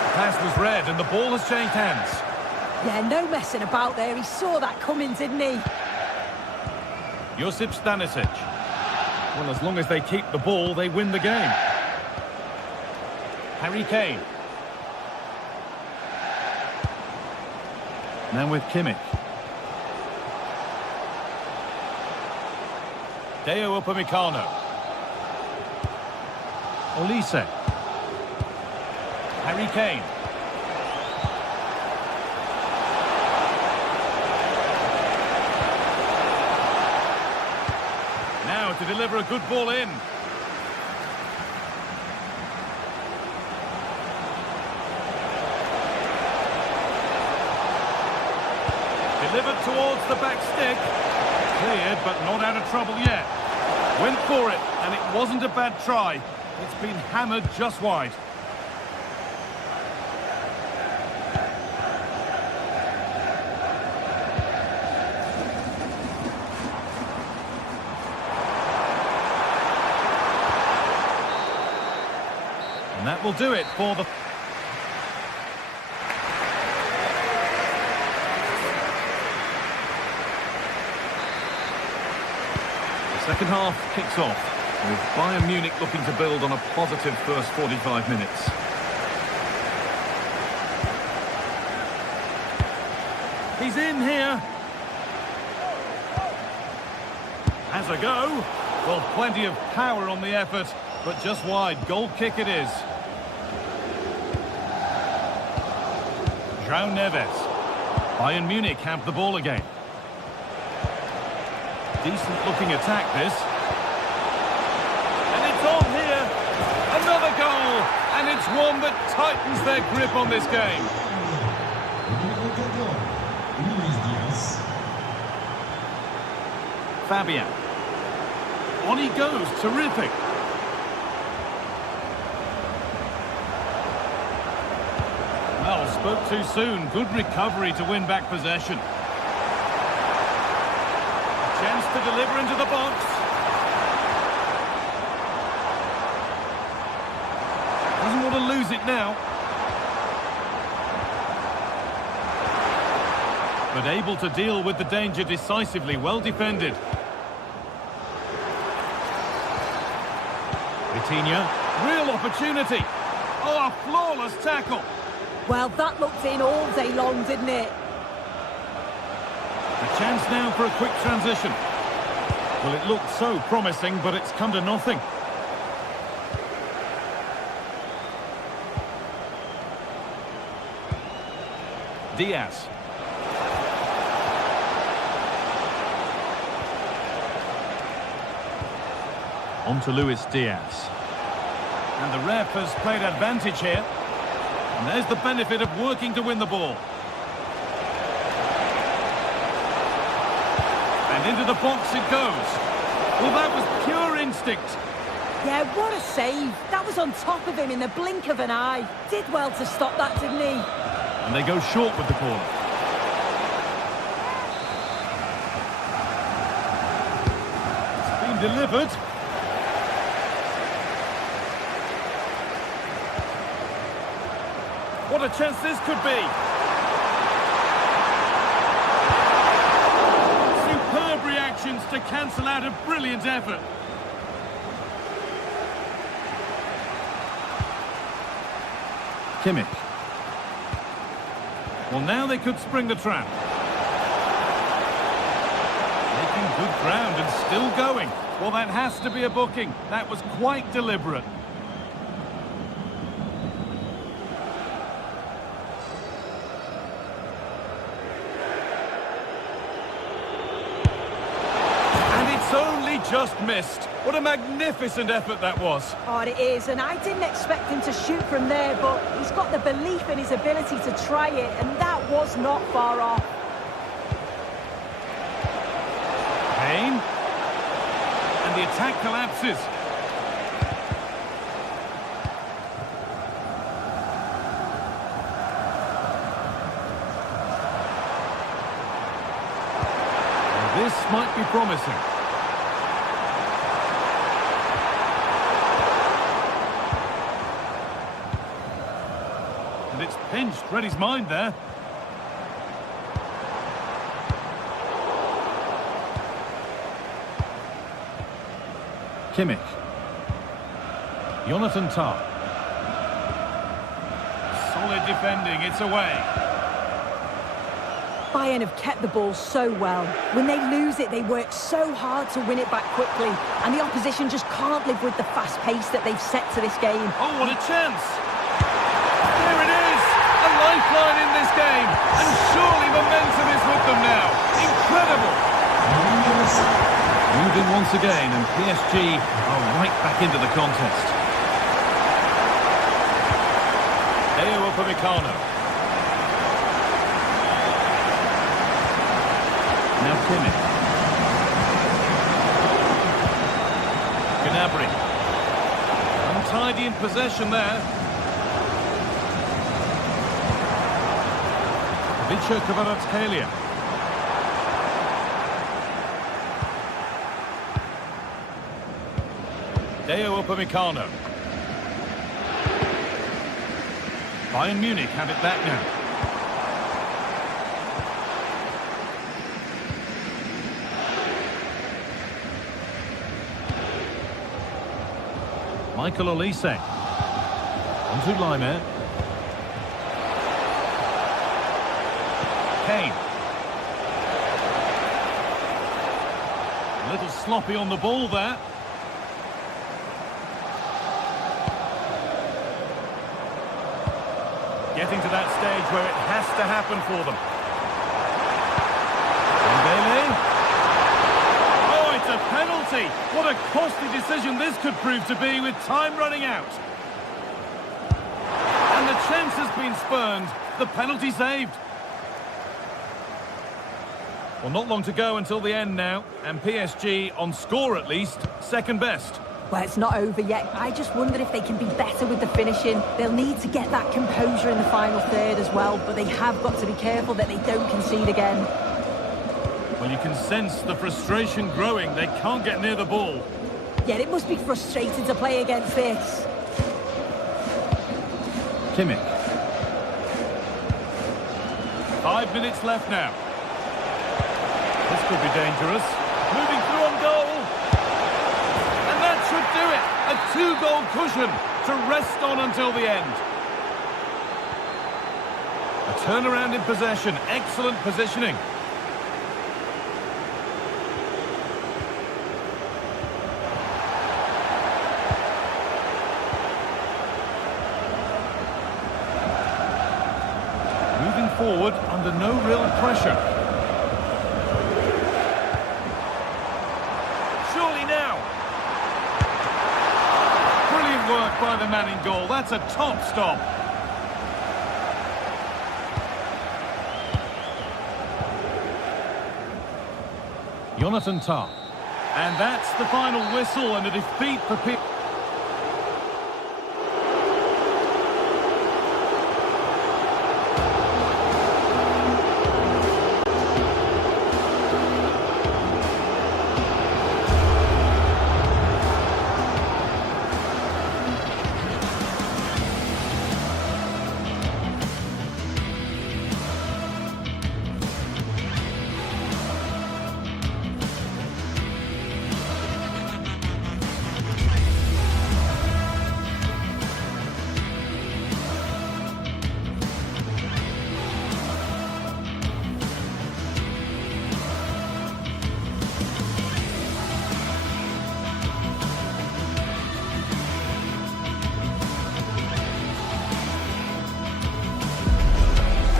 The pass was read and the ball has changed hands. Yeah, no messing about there. He saw that coming, didn't he? Josip Stanisic. Well, as long as they keep the ball, they win the game. Harry Kane. Now with Kimmich. Rio Vayakano. Olise. Harry Kane. Now to deliver a good ball in. Delivered towards the back stick. Cleared, but not out of trouble yet. Went for it, and it wasn't a bad try. It's been hammered just wide. And that will do it for the... Second half kicks off, with Bayern Munich looking to build on a positive first 45 minutes. He's in here. Has a go. Well, plenty of power on the effort, but just wide. Goal kick it is. João Neves. Bayern Munich have the ball again. Decent looking attack this. And it's on here. Another goal. And it's one that tightens their grip on this game. Fabian. On he goes. Terrific. Well, spoke too soon. Good recovery to win back possession. Chance to deliver into the box. Doesn't want to lose it now. But able to deal with the danger decisively. Well defended. Vitinha. Real opportunity. Oh, a flawless tackle. Well, that looked in all day long, didn't it? A chance now for a quick transition. Well, it looked so promising, but it's come to nothing. Diaz. On to Luis Diaz. And the ref has played advantage here. And there's the benefit of working to win the ball. And into the box it goes. Well, that was pure instinct. Yeah, what a save. That was on top of him in the blink of an eye. Did well to stop that, didn't he? And they go short with the corner. It's been delivered. What a chance this could be. Superb reactions to cancel out a brilliant effort. Kimmich. Well, now they could spring the trap. Making good ground and still going. Well, that has to be a booking. That was quite deliberate. just missed. What a magnificent effort that was. Oh, it is, and I didn't expect him to shoot from there, but he's got the belief in his ability to try it, and that was not far off. Kane. And the attack collapses. And this might be promising. And it's pinched. Read his mind there. Kimmich. Jonathan Tah. Solid defending, it's away. Bayern have kept the ball so well. When they lose it, they work so hard to win it back quickly, and the opposition just can't live with the fast pace that they've set to this game. Oh, what a chance! There it is! A lifeline in this game, and surely momentum is with them now. Incredible! Moving once again, and PSG are right back into the contest. Rio Vayakano. Now Kimmich. Gnabry. Untidy in possession there. Vicha Kvaratskhelia. Rio Vayakano. Bayern Munich have it back now. Michael Olise. On to Laimer. Kane. A little sloppy on the ball there. Getting to that stage where it has to happen for them. Oh, it's a penalty. What a costly decision this could prove to be with time running out. And the chance has been spurned. The penalty saved. Well, not long to go until the end now. And PSG, on score at least, second best. Well, it's not over yet. I just wonder if they can be better with the finishing. They'll need to get that composure in the final third as well, but they have got to be careful that they don't concede again. Well, you can sense the frustration growing. They can't get near the ball. Yeah, it must be frustrating to play against this. Kimmich. 5 minutes left now. This could be dangerous. Moving through on goal. Should do it. A 2-goal cushion to rest on until the end. A turnaround in possession. Excellent positioning. Moving forward under no real pressure. Work by the man in goal. That's a top stop. Jonathan Tah. And that's the final whistle and a defeat for PSG.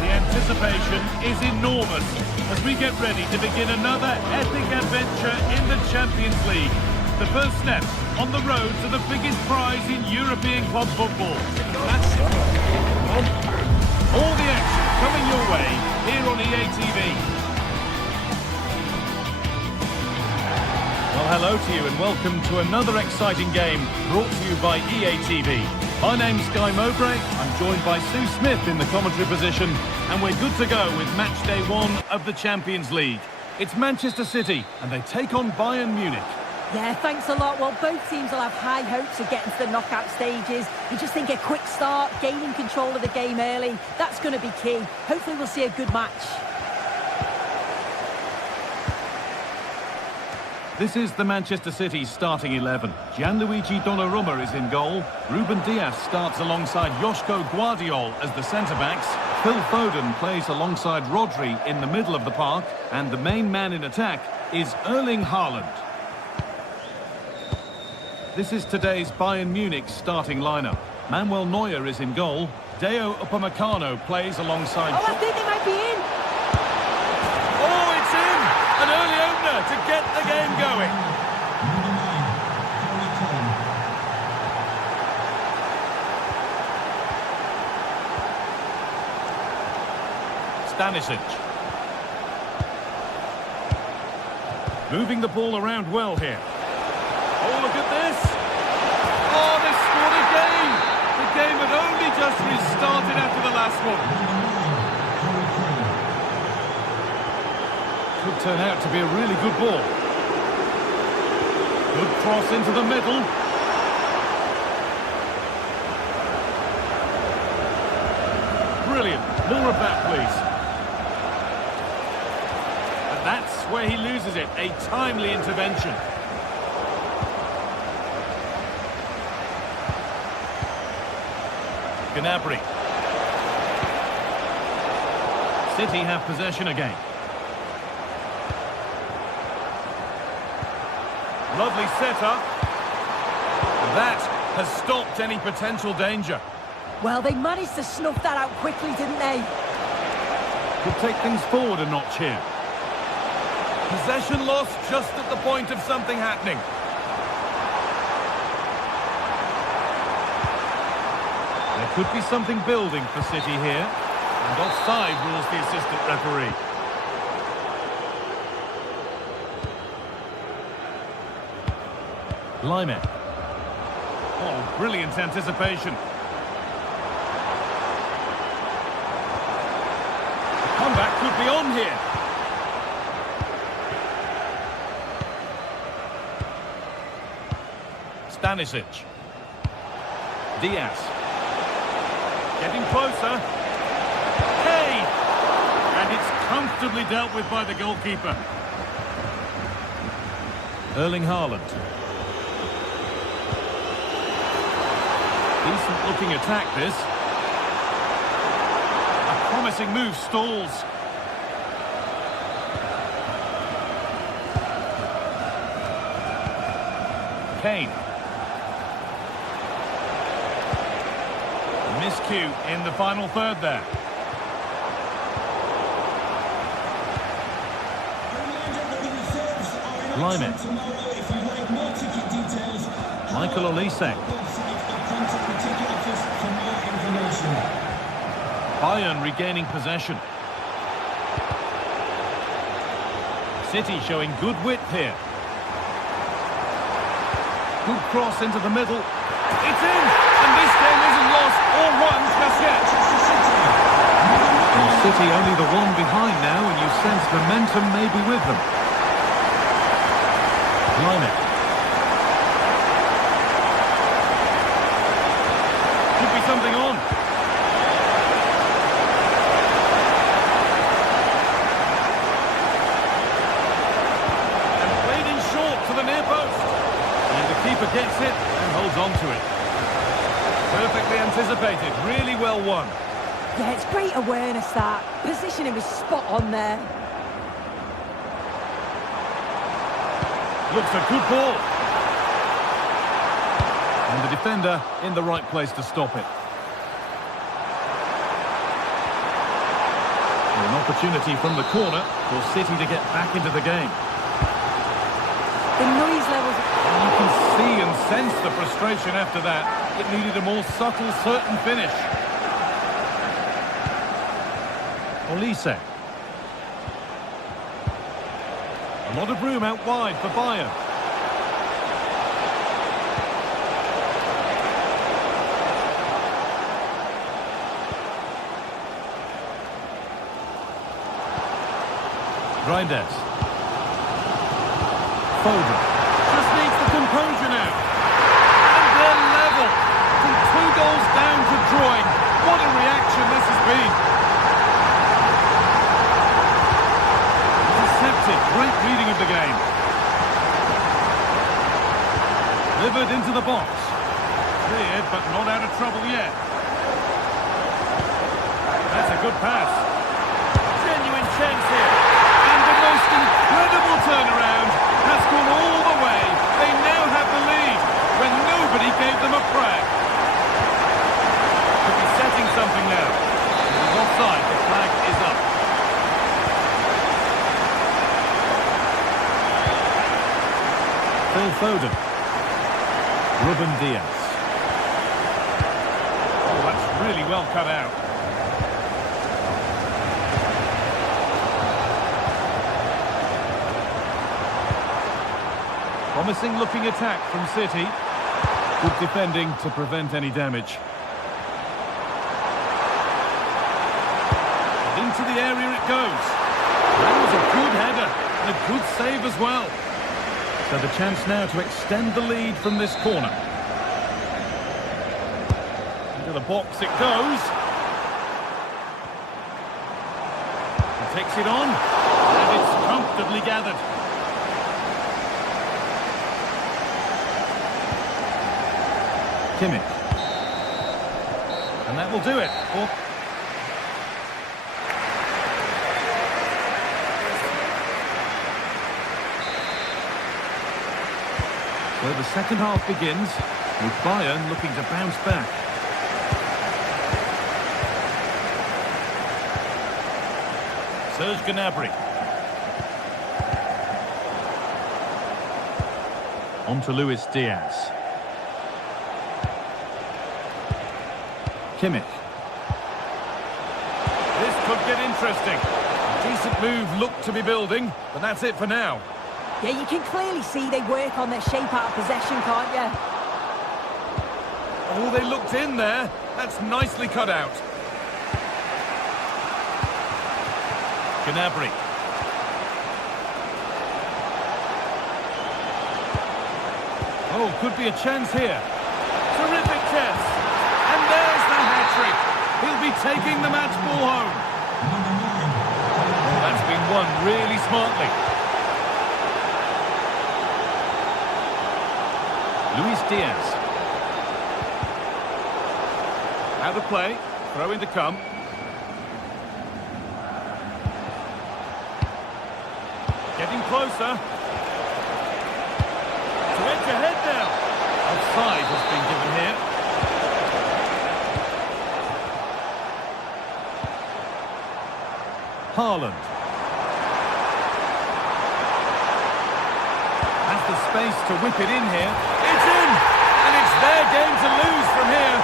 Anticipation is enormous. as we get ready to begin another epic adventure in the Champions League. The first step on the road to the biggest prize in European club football. All the action coming your way here on EA TV. Well, hello to you and welcome to another exciting game brought to you by EA TV. My name's Guy Mowbray, I'm joined by Sue Smith in the commentary position, and we're good to go with match day 1 of the Champions League. It's Manchester City, and they take on Bayern Munich. Yeah, thanks a lot. Well, both teams will have high hopes of getting to the knockout stages. You just think a quick start, gaining control of the game early, that's going to be key. Hopefully we'll see a good match. This is the Manchester City starting 11. Gianluigi Donnarumma is in goal. Ruben Dias starts alongside Joško Guardiol as the centre-backs. Phil Foden plays alongside Rodri in the middle of the park. And the main man in attack is Erling Haaland. This is today's Bayern Munich starting lineup. Manuel Neuer is in goal. Deo Upamecano plays alongside... Oh, I think they might be in. Oh, it's in! An early opener to get the game going. Stanisic. Moving the ball around well here. Oh, look at this! Oh, they scored again! The game had only just restarted after the last one. Could turn out to be a really good ball. Good cross into the middle. Brilliant. More of that, please. And that's where he loses it. A timely intervention. Gnabry. City have possession again. Lovely setup. That has stopped any potential danger. Well, they managed to snuff that out quickly, didn't they? Could take things forward a notch here. Possession lost just at the point of something happening. There could be something building for City here. And offside rules the assistant referee. Lyman. Oh, brilliant anticipation. The comeback could be on here. Stanisic. Diaz. Getting closer. Hey! And it's comfortably dealt with by the goalkeeper. Erling Haaland. Decent looking attack, this. A promising move stalls. Kane. Miscue in the final third there. Lyman. Michael Olise. Bayern regaining possession. City showing good width here. Good cross into the middle. It's in! And this game isn't lost or won just yet. Well, City only the one behind now, and you sense momentum may be with them. Lyman. Could be something on. And played in short to the near post. And the keeper gets it and holds on to it. Perfectly anticipated, really well won. Yeah, it's great awareness, that. Positioning was spot on there. Looks a good ball. And the defender in the right place to stop it. Well, not opportunity from the corner for City to get back into the game. The noise levels... And you can see and sense the frustration after that. It needed a more subtle, certain finish. Olise. A lot of room out wide for Bayern. Reinders. Foden. Just needs the composure now. And they're level. From 2 goals down to drawing. What a reaction this has been. Intercepted. Great reading of the game. Delivered into the box. Cleared, but not out of trouble yet. That's a good pass. Genuine chance here. Most incredible turnaround has gone all the way. They now have the lead when nobody gave them a crack. Could be setting something now. He's offside. The flag is up. Phil Foden. Ruben Diaz. Oh, that's really well cut out. Promising looking attack from City. Good defending to prevent any damage. And into the area it goes. That was a good header and a good save as well. So the chance now to extend the lead from this corner. Into the box it goes. He takes it on. And it's comfortably gathered. Kimmich. And that will do it. So the second half begins with Bayern looking to bounce back. Serge Gnabry. On to Luis Diaz. Kimmich. This could get interesting. A decent move looked to be building, but that's it for now. Yeah, you can clearly see they work on their shape out of possession, can't you? Oh, they looked in there. That's nicely cut out. Gnabry. Oh, could be a chance here. Terrific chance. And there's the hat-trick. He'll be taking the match ball home. Oh, that's been won really smartly. Luis Diaz. Out of play. Throw in to come. Getting closer. To edge ahead now. Offside has been given here. Haaland. Has the space to whip it in here. It's in! And it's their game to lose from here.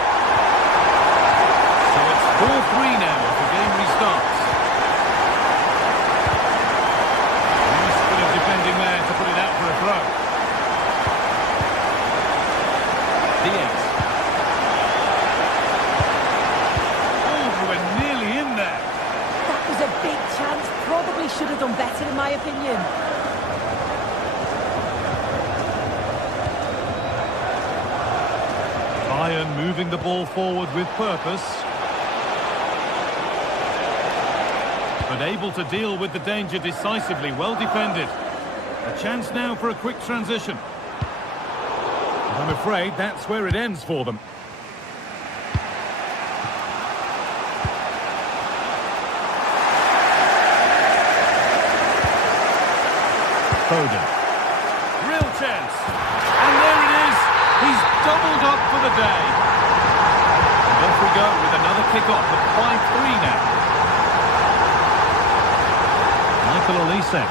So it's 4-3 now as the game restarts. Nice bit of defending there to put it out for a throw. Diaz. Oh, we're nearly in there. That was a big chance. Probably should have done better, in my opinion. Bayern moving the ball forward with purpose. But able to deal with the danger decisively, well defended. A chance now for a quick transition. I'm afraid that's where it ends for them. Foden. Real chance. And there it is. He's doubled up for the day. And off we go with another kick-off at 5-3 now. Michael Olise.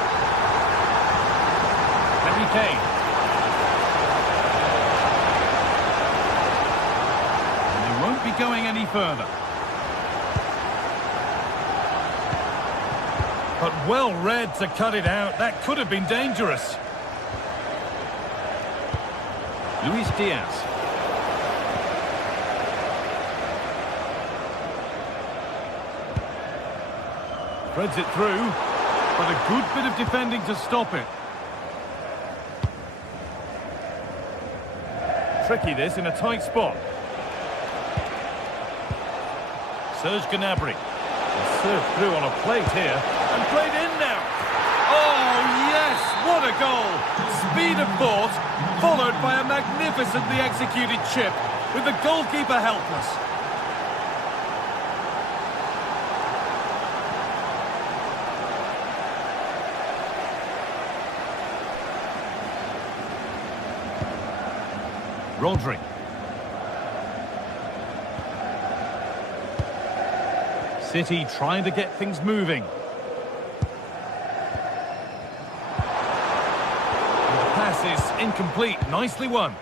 Harry Kane. And they won't be going any further. But well read to cut it out. That could have been dangerous. Luis Diaz. Threads it through, but a good bit of defending to stop it. Tricky this in a tight spot. Serge Gnabry. Served through on a plate here, and played in now. Oh, yes, what a goal! Speed of thought, followed by a magnificently executed chip, with the goalkeeper helpless. Rodri. City trying to get things moving. And the pass is incomplete. Nicely won.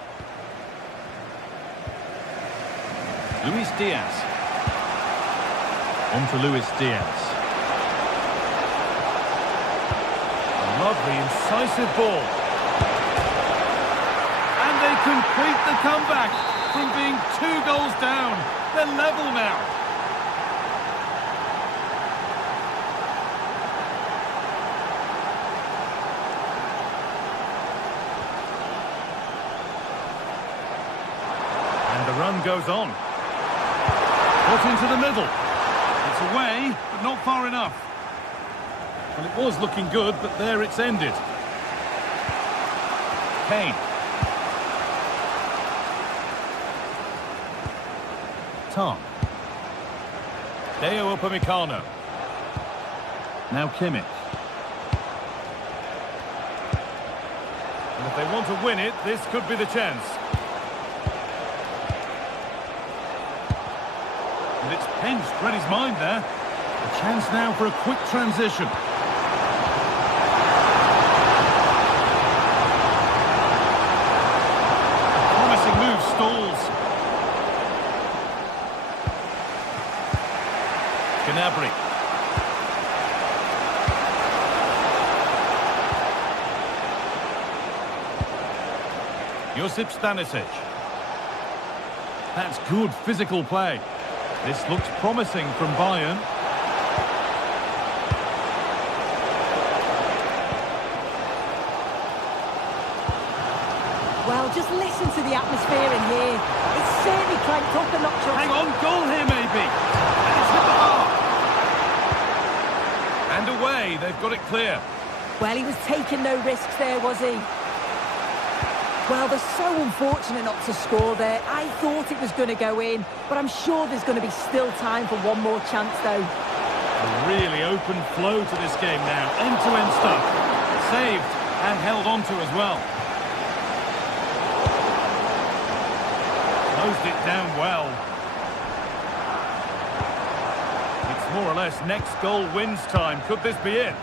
Luis Diaz. On to Luis Diaz. A lovely, incisive ball. And they complete the comeback from being 2 goals down. They're level now. The run goes on. Put into the middle. It's away, but not far enough. Well, it was looking good, but there it's ended. Kane. Tom. Rio Vayakano. Now Kimmich. And if they want to win it, this could be the chance. And it's pinched, read his mind there. A chance now for a quick transition. A promising move stalls. Gnabry. Josip Stanisic. That's good physical play. This looks promising from Bayern. Well, just listen to the atmosphere in here. It's certainly cranked up a notch. Hang on, goal here maybe. And it's hit the bar. And away, they've got it clear. Well, he was taking no risks there, was he? Well, they're so unfortunate not to score there. I thought it was going to go in, but I'm sure there's going to be still time for one more chance, though. A really open flow to this game now. End-to-end stuff. Saved and held on to as well. Closed it down well. It's more or less next goal wins time. Could this be it?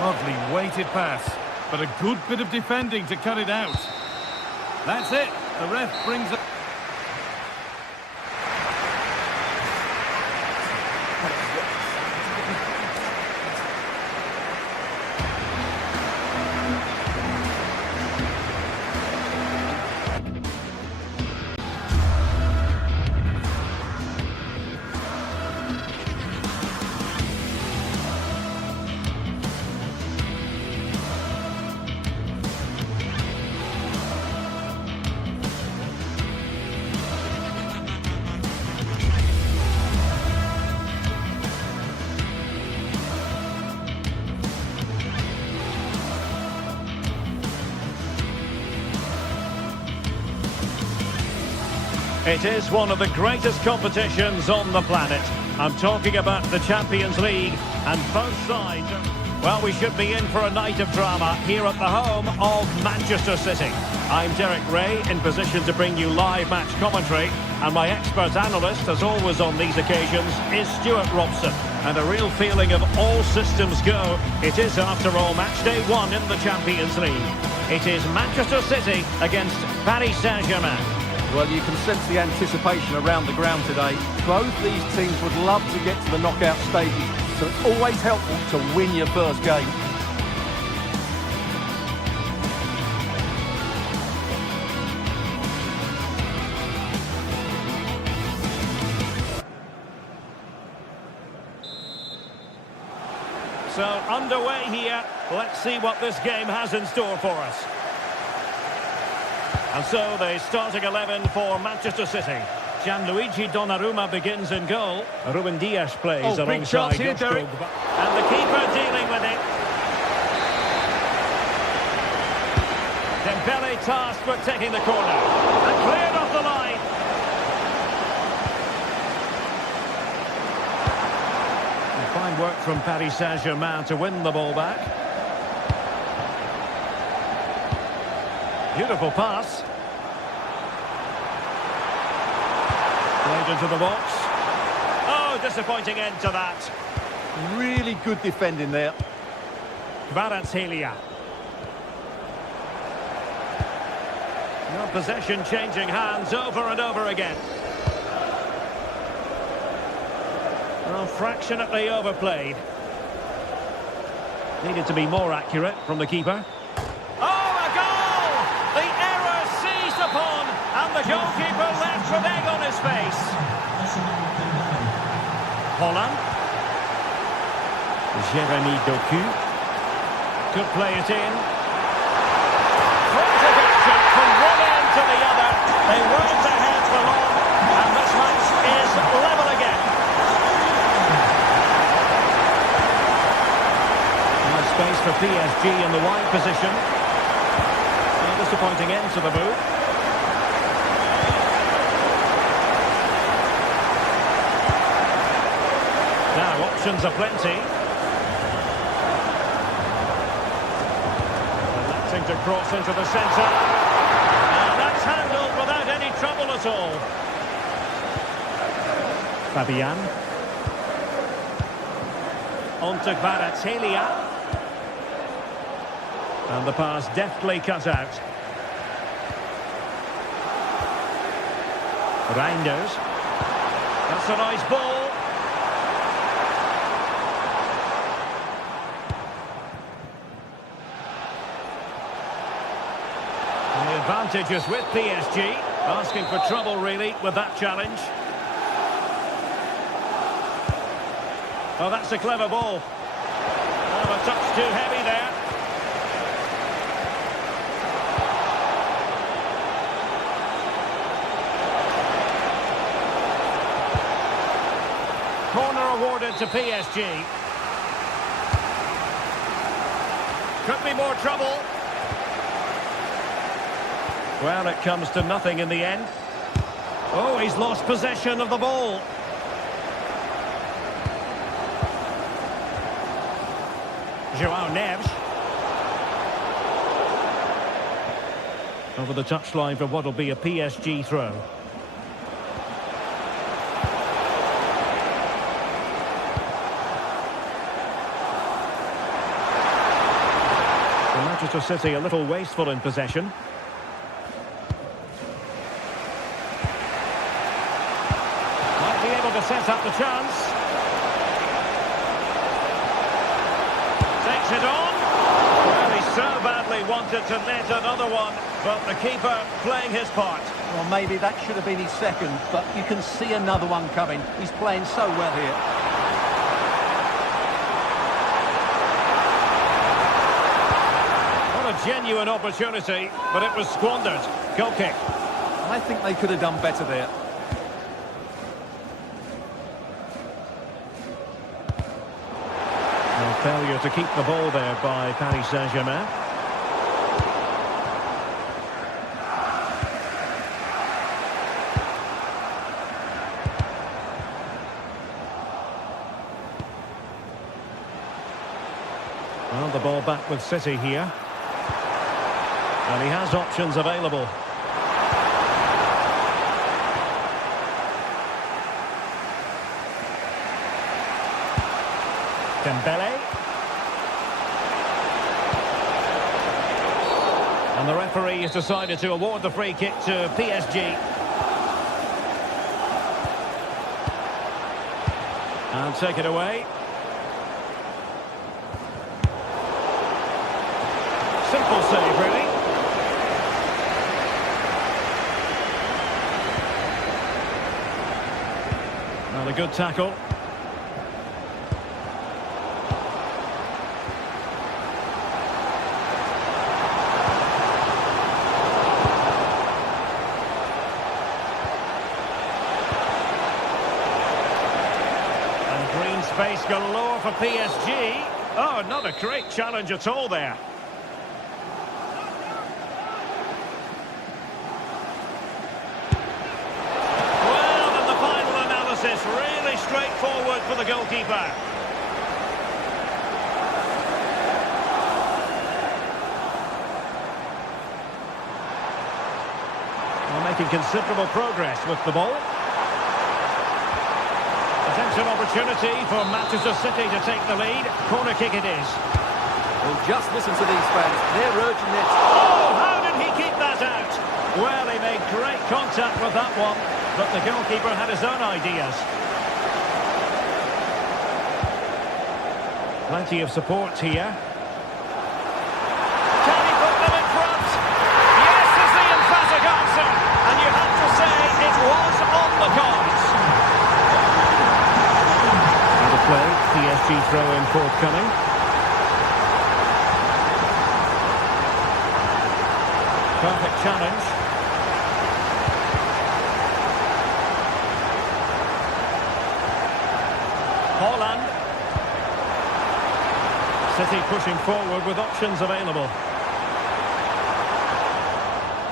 Lovely weighted pass, but a good bit of defending to cut it out. That's it. The ref brings it. It is one of the greatest competitions on the planet. I'm talking about the Champions League, and both sides are... Well, we should be in for a night of drama here at the home of Manchester City. I'm Derek Ray, in position to bring you live match commentary, and my expert analyst, as always on these occasions, is Stuart Robson. And a real feeling of all systems go. It is, after all, Matchday 1 in the Champions League. It is Manchester City against Paris Saint-Germain. Well, you can sense the anticipation around the ground today. Both these teams would love to get to the knockout stages, so it's always helpful to win your first game. So, underway here. Let's see what this game has in store for us. And so, the starting 11 for Manchester City. Gianluigi Donnarumma begins in goal. Ruben Dias plays alongside big chance here, Derek. And the keeper dealing with it. Dembele tasked with taking the corner. And cleared off the line. And fine work from Paris Saint-Germain to win the ball back. Beautiful pass. Played into the box. Oh, disappointing end to that. Really good defending there. Kvaratskhelia. No, possession changing hands over and over again. Well, fractionately overplayed. Needed to be more accurate from the keeper. And the goalkeeper left with egg on his face. Holland. Jeremy Doku. Could play it in. Frantic action from one end to the other. They weren't ahead for long. And this match is level again. Nice space for PSG in the wide position. A disappointing end to the move. Now, options are plenty. Electing to cross into the centre. And that's handled without any trouble at all. Fabian. On to Kvaratskhelia. And the pass deftly cut out. Reinders. That's a nice ball. Advantage is with PSG, asking for trouble really with that challenge. Oh, that's a clever ball. Oh, a touch too heavy there. Corner awarded to PSG. Could be more trouble. Well, it comes to nothing in the end. Oh, he's lost possession of the ball. João Neves. Over the touchline for what will be a PSG throw. Manchester City a little wasteful in possession. To set up the chance. Takes it on. Well, he so badly wanted to net another one, but the keeper playing his part. Well, maybe that should have been his second, but you can see another one coming. He's playing so well here. What a genuine opportunity, but it was squandered. Goal kick. I think they could have done better there. Failure to keep the ball there by Paris Saint-Germain. ball back with City here. And he has options available. Dembele. And the referee has decided to award the free kick to PSG. And take it away. Simple save, really. Well, a good tackle. Space galore for PSG. Oh, not a great challenge at all there. Well, and the final analysis, really straightforward for the goalkeeper. We're making considerable progress with the ball. Potential opportunity for Manchester City to take the lead. Corner kick it is. Well, just listen to these fans. They're urging this. Oh, how did he keep that out? Well, he made great contact with that one, but the goalkeeper had his own ideas. Plenty of support here. Can he put them in front? Yes, is the emphatic answer. And you have to say it was on the cards. Play. PSG throw-in forthcoming. Perfect challenge. Holland. City pushing forward with options available.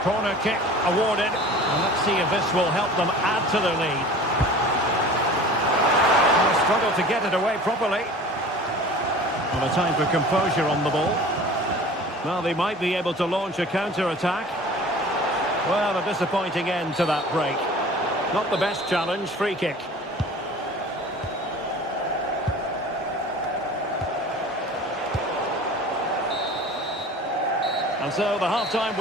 Corner kick awarded. And let's see if this will help them add to their lead. Struggle to get it away properly. Well, a time for composure on the ball. Well, they might be able to launch a counter-attack. Well, a disappointing end to that break. Not the best challenge, free kick. And so the half-time...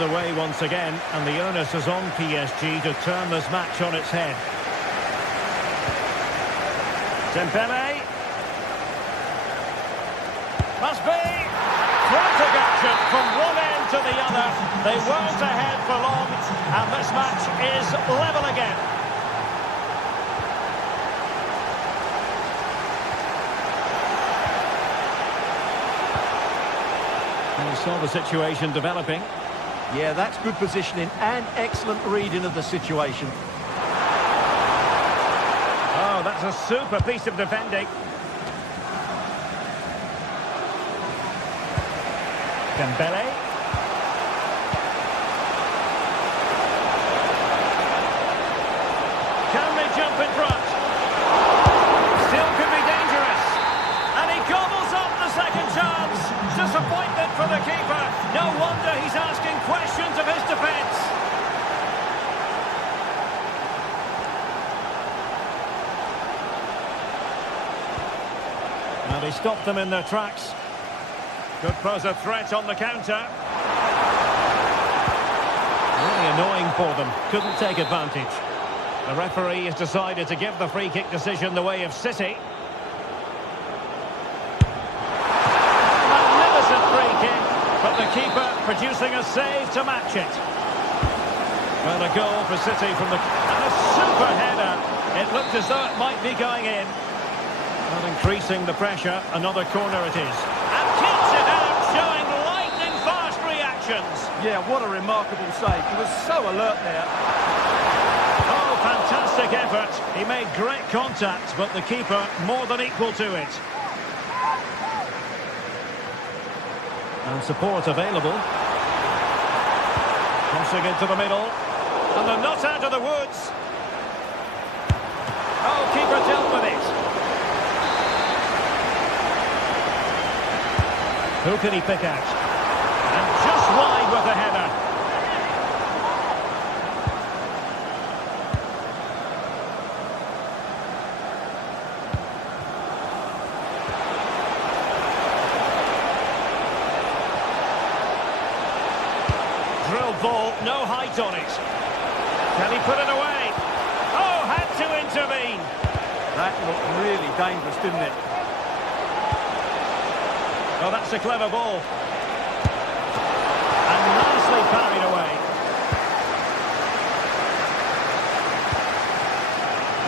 Underway once again, and the onus is on PSG to turn this match on its head. Dembele. Must be. Frantic action from one end to the other. They weren't ahead for long, and this match is level again. And we saw the situation developing. Yeah, that's good positioning and excellent reading of the situation. Oh, that's a super piece of defending. Dembele. Can they jump in front? Still could be dangerous. And he gobbles up the second chance. Disappointment for the keeper. No wonder he's asking questions of his defence. And he stopped them in their tracks. Could pose a threat on the counter. Really annoying for them. Couldn't take advantage. The referee has decided to give the free kick decision the way of City. Magnificent free kick, but the keeper producing a save to match it. Well, a goal for City from the... And a super header. It looked as though it might be going in. Well, increasing the pressure, another corner it is. And keeps it out, showing lightning-fast reactions. Yeah, what a remarkable save. He was so alert there. Oh, fantastic effort. He made great contact, but the keeper more than equal to it. And support available. Crossing into the middle. And they're not out of the woods. Oh, keeper dealt with it. Who can he pick out? And just wide with the header. Drilled ball, no height on it. Can he put it away? Oh, had to intervene. That looked really dangerous, didn't it? Oh, that's a clever ball. And nicely parried away.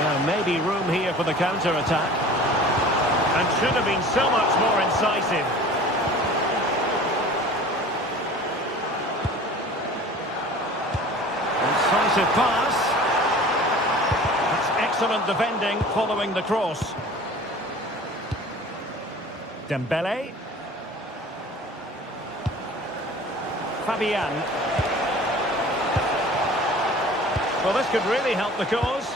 Yeah, maybe room here for the counter-attack. And should have been so much more incisive. Incisive pass. That's excellent defending following the cross. Dembele. Fabian. Well, this could really help the cause.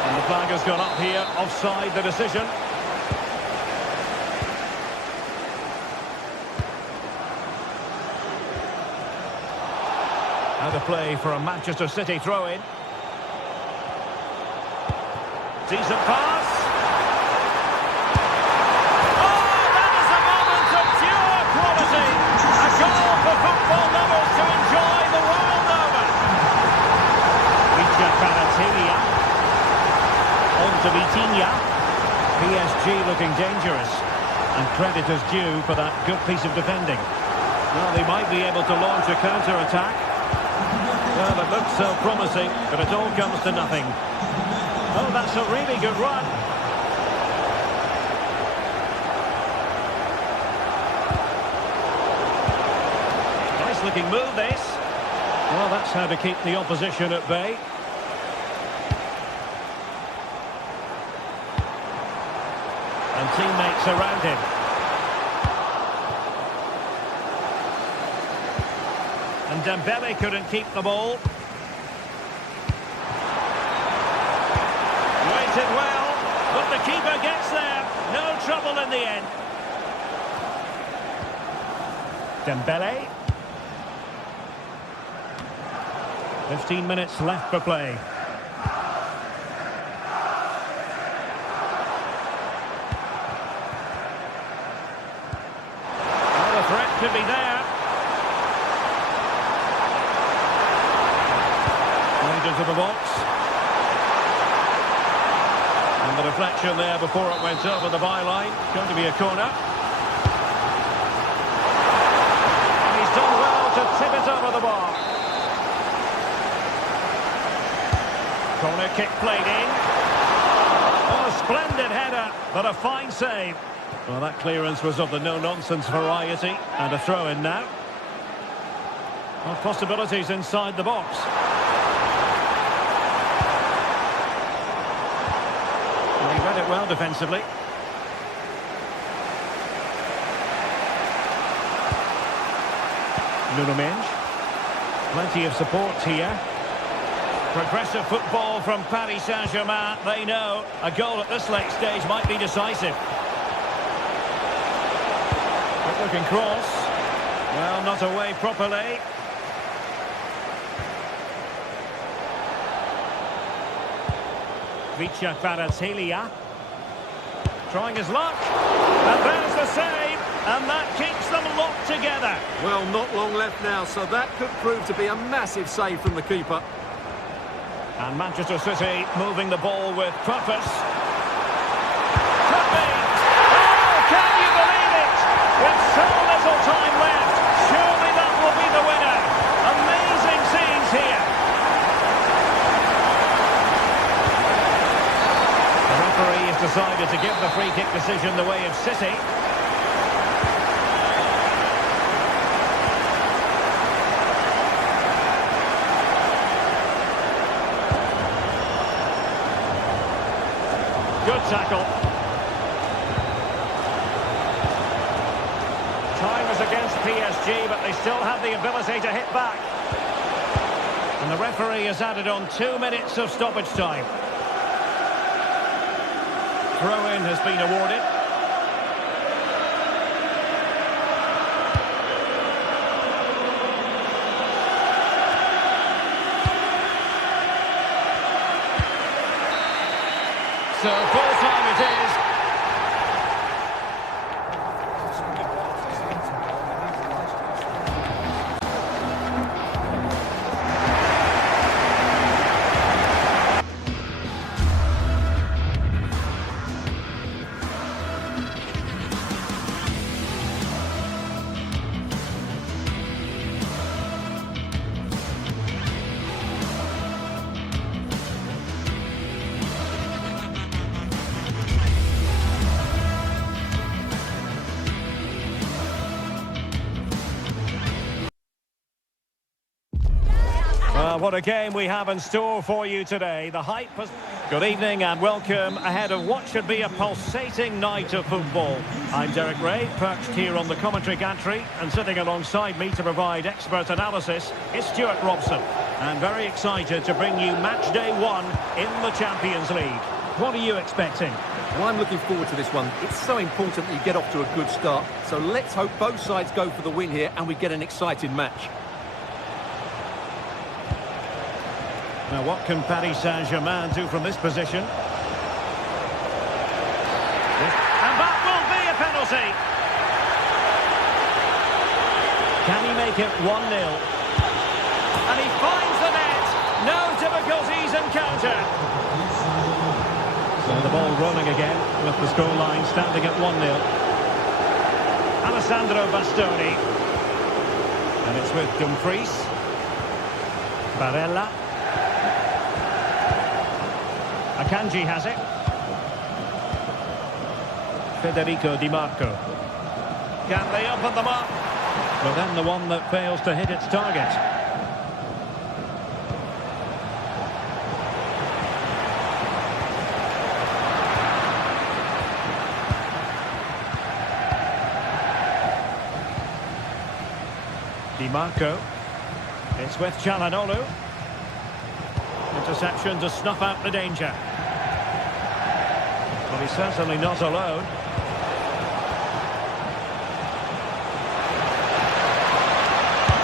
And the flag has gone up here, offside the decision. Out of play for a Manchester City throw-in. Decent pass. A goal for football lovers to enjoy the world over. On to Vitinha. PSG looking dangerous. And credit is due for that good piece of defending. Well, they might be able to launch a counter-attack. Well, it looks so promising, but it all comes to nothing. Oh, that's a really good run. Looking move this. Well, that's how to keep the opposition at bay. And teammates around him. And Dembele couldn't keep the ball. Waited well, but the keeper gets there. No trouble in the end. Dembele. 15 minutes left for play. Well, the threat could be there. Right into the box. And the deflection there before it went over the byline. Going to be a corner. And he's done well to tip it over the bar. Corner kick played in. Oh, splendid header, but a fine save. Well, that clearance was of the no-nonsense variety. And a throw-in now. Well, possibilities inside the box. Well, he read it well defensively. Nuno Mendes. Plenty of support here. Progressive football from Paris Saint-Germain. They know a goal at this late stage might be decisive. Good looking cross. Well, not away properly. Vayakano. Trying his luck. And there's the save. And that keeps them locked together. Well, not long left now, so that could prove to be a massive save from the keeper. And Manchester City moving the ball with purpose. Could be. Oh, can you believe it? With so little time left, surely that will be the winner. Amazing scenes here. The referee has decided to give the free kick decision the way of City. Good tackle. Time is against PSG, but they still have the ability to hit back. And the referee has added on 2 minutes of stoppage time. Throw-in has been awarded. So full time it is. Well, what a game we have in store for you today. The hype has... Good evening and welcome ahead of what should be a pulsating night of football. I'm Derek Ray, perched here on the commentary gantry, and sitting alongside me to provide expert analysis is Stuart Robson. And very excited to bring you Matchday 1 in the Champions League. What are you expecting? Well, I'm looking forward to this one. It's so important that you get off to a good start. So let's hope both sides go for the win here and we get an exciting match. Now, what can Paris Saint-Germain do from this position? And that will be a penalty. Can he make it 1-0? And he finds the net. No difficulties encountered. So the ball rolling again with the scoreline standing at 1-0. Alessandro Bastoni. And it's with Dumfries. Barella. Akanji has it. Federico Di Marco. Can they open them up? But then the one that fails to hit its target. Di Marco. It's with Çalhanoğlu. Interception to snuff out the danger. Well, he's certainly not alone.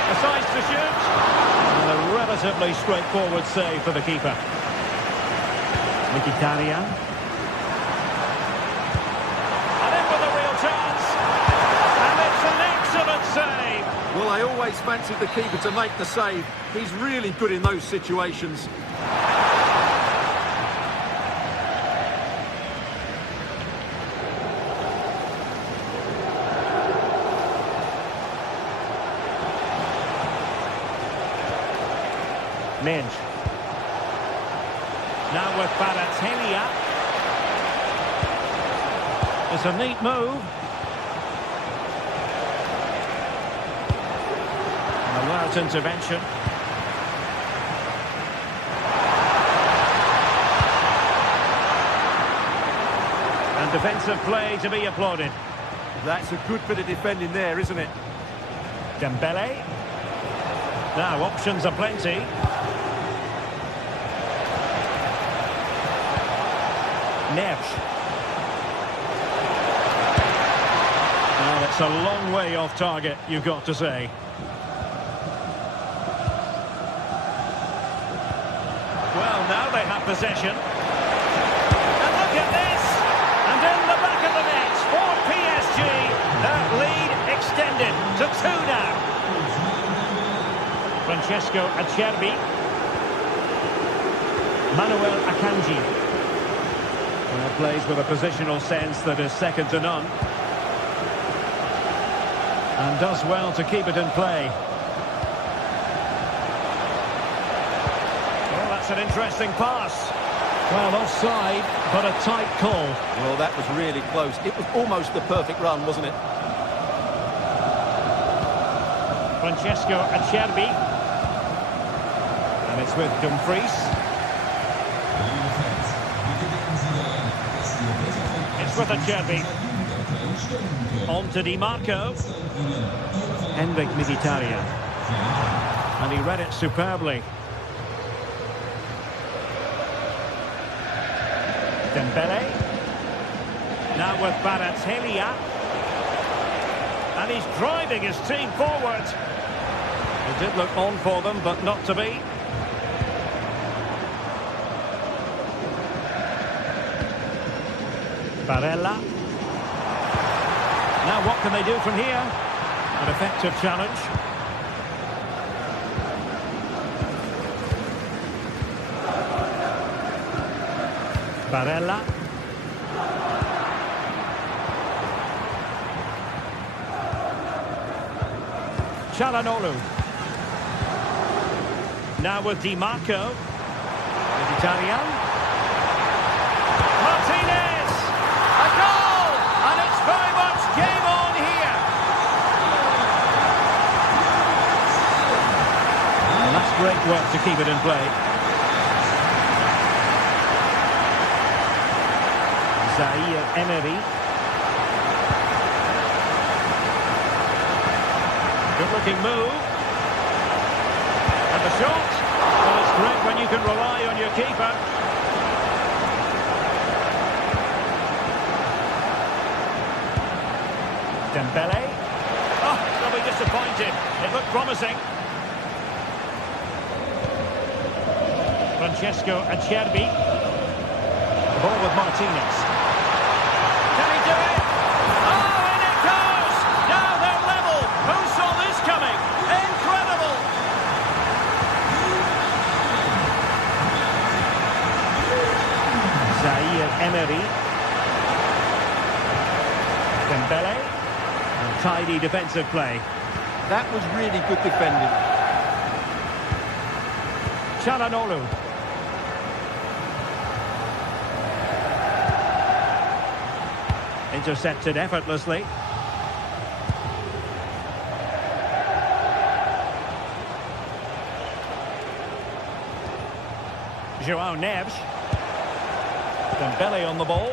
Decides to shoot. And a relatively straightforward save for the keeper. Mkhitaryan. And in with a real chance. And it's an excellent save. Well, I always fancied the keeper to make the save. He's really good in those situations. Minge. Now with Balotelli. It's a neat move. An alert intervention. And defensive play to be applauded. That's a good bit of defending there, isn't it? Dembele. Now options are plenty. Neves. Well, it's a long way off target, you've got to say. Well, now they have possession. And look at this! And in the back of the net for PSG. That lead extended to 2 now. Francesco Acerbi. Manuel Akanji. Plays with a positional sense that is second to none. And does well to keep it in play. Well, that's an interesting pass. Well, offside, but a tight call. Well, that was really close. It was almost the perfect run, wasn't it? Francesco Acerbi. And it's with Dumfries. With Acerbi. On to Di Marco. Henrik Mkhitaryan. And he read it superbly. Dembele. Now with Kvaratskhelia. And he's driving his team forward. It did look on for them, but not to be. Barella. Now what can they do from here? An effective challenge. Barella. Çalhanoğlu. Now with Di Marco. Mkhitaryan. Martinez! A goal! And it's very much game on here. And that's great work to keep it in play. Zaire Emery. Good-looking move. And the shot. Well, it's great when you can rely on your keeper. Dembele. Oh, they'll be disappointed. It looked promising. Francesco Acerbi. The ball with Martinez. Can he do it? Oh, in it goes! Now they're level. Who saw this coming? Incredible! Zaire Emery. Dembele. And tidy defensive play. That was really good defending. Çalhanoğlu. Intercepted effortlessly. João Neves. Dembele on the ball.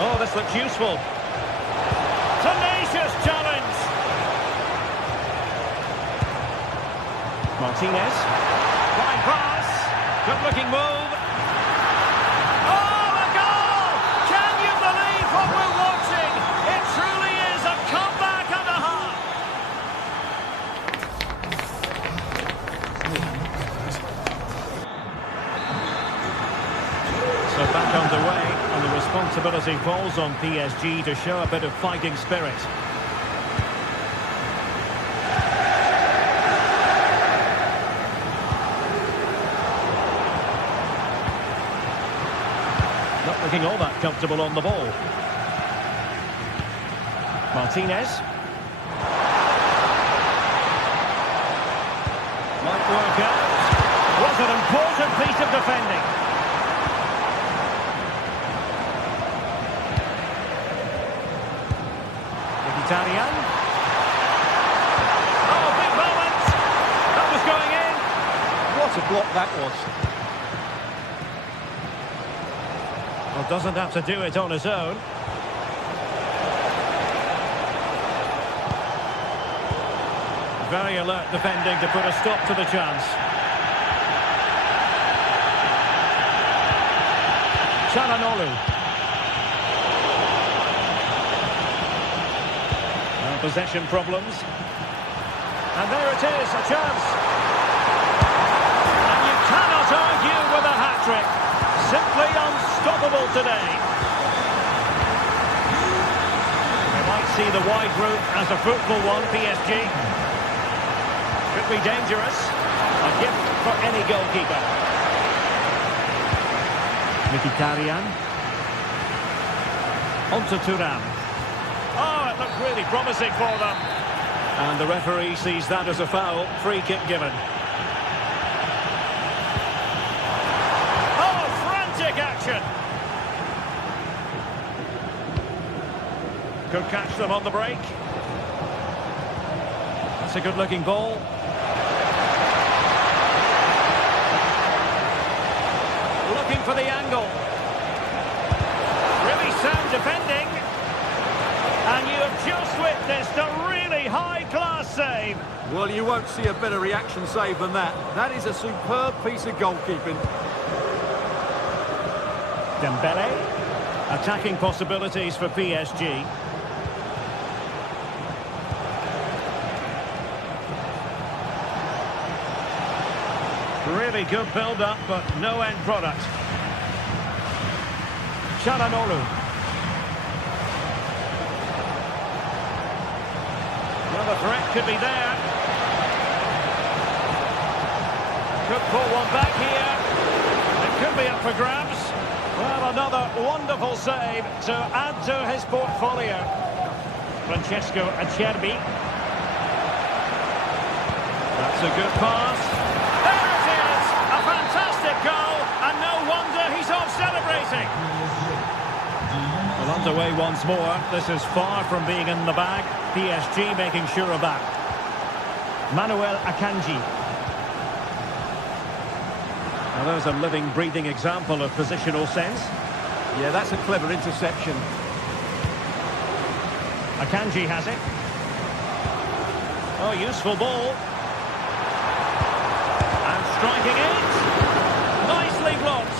Oh, this looks useful. Tenacious challenge. Martinez. Fine pass. Good-looking move. Oh, a goal! Can you believe what we're watching? It truly is a comeback and a half. So back underway, and the responsibility falls on PSG to show a bit of fighting spirit. Not looking all that comfortable on the ball. Martinez. Might work out. Was an important piece of defending. Mkhitaryan. Oh, big moment. That was going in. What a block that was. Well, doesn't have to do it on his own. Very alert defending to put a stop to the chance. Çalhanoğlu. Possession problems. And there it is, a chance. And you cannot argue with a hat-trick. Simply unstoppable today. They might see the wide route as a fruitful one, PSG. Could be dangerous. A gift for any goalkeeper. Mkhitaryan. On to Thuram. Oh, it looked really promising for them. And the referee sees that as a foul. Free kick given. Oh, frantic action. Could catch them on the break. That's a good-looking ball. Looking for the angle. Really sound defending. And you have just witnessed a really high-class save. Well, you won't see a better reaction save than that. That is a superb piece of goalkeeping. Dembele. Attacking possibilities for PSG. Really good build-up, but no end product. Çalhanoğlu. Well, the threat could be there. Could pull one back here. It could be up for grabs. Well, another wonderful save to add to his portfolio. Francesco Acerbi. That's a good pass. There it is! A fantastic goal, and no wonder he's off celebrating. Well, underway once more. This is far from being in the bag. PSG making sure of that. Manuel Akanji. Now there's a living, breathing example of positional sense. Yeah, that's a clever interception. Akanji has it. Oh, useful ball. And striking it. Nicely blocked.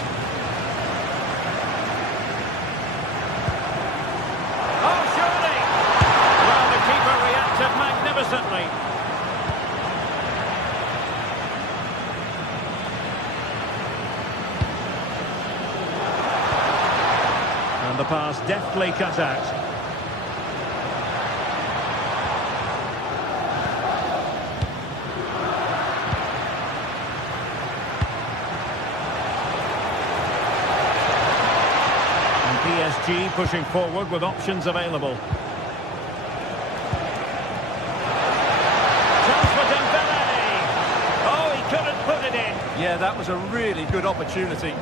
Oh, surely. Well, the keeper reacted magnificently. And the pass deftly cut out. PSG pushing forward with options available. Chance for Dembele. Oh, he couldn't put it in. Yeah, that was a really good opportunity.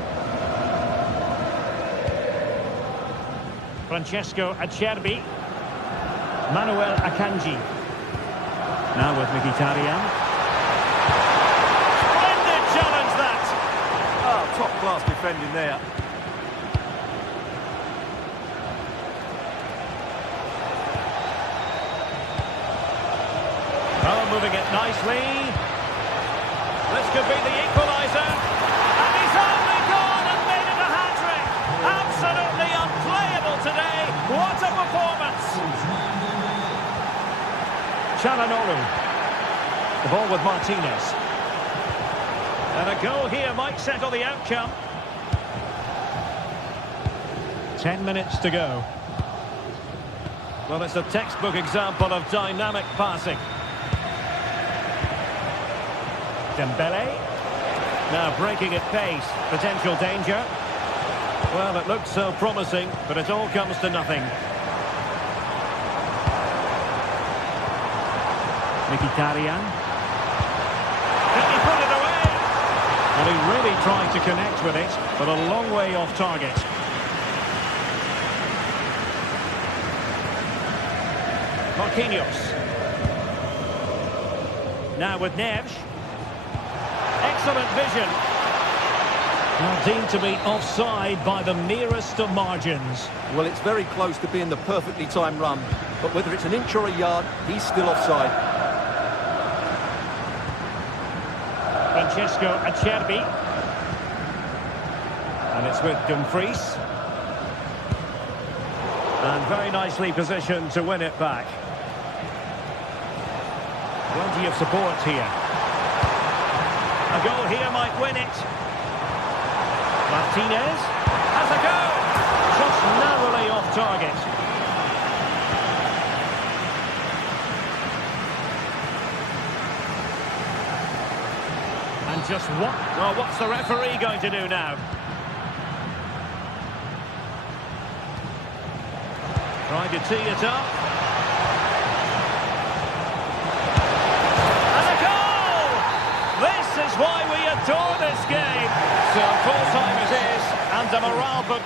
Francesco Acerbi. Manuel Akanji. Now with Mkhitaryan. Splendid challenge that. Oh, top-class defending there. Oh, moving it nicely. This could be the equaliser. And he's only gone and made it a hat-trick. Absolutely unplayable today. What a performance. Çalhanoğlu. The ball with Martinez. And a goal here might settle the outcome. 10 minutes to go. Well, it's a textbook example of dynamic passing. Dembele. Now breaking at pace. Potential danger. Well, it looked so promising, but it all comes to nothing. Mkhitaryan. Can he put it away? Well, he really tried to connect with it, but a long way off target. Marquinhos. Now with Neves. Excellent vision. Now deemed to be offside by the merest of margins. Well, it's very close to being the perfectly timed run, but whether it's an inch or a yard, he's still offside. Francesco Acerbi. And it's with Dumfries. And very nicely positioned to win it back. Plenty of support here. A goal here might win it. Martinez has a go. Just narrowly off target. And just what? Well, what's the referee going to do now? Trying to tee it up. This is why we adore this game. So full-time it is, and a morale book.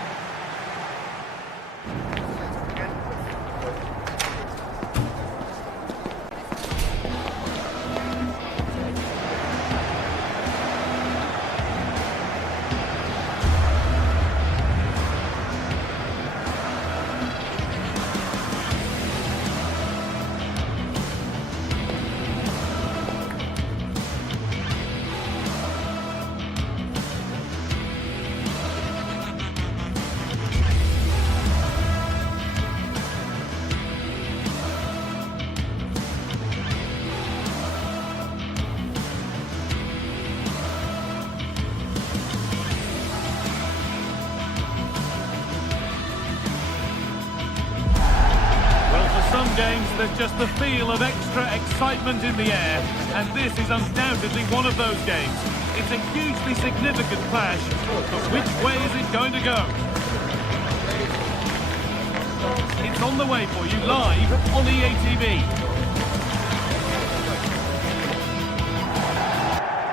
some games, there's just the feel of extra excitement in the air, and this is undoubtedly one of those games. It's a hugely significant clash, but which way is it going to go? It's on the way for you live on EA TV.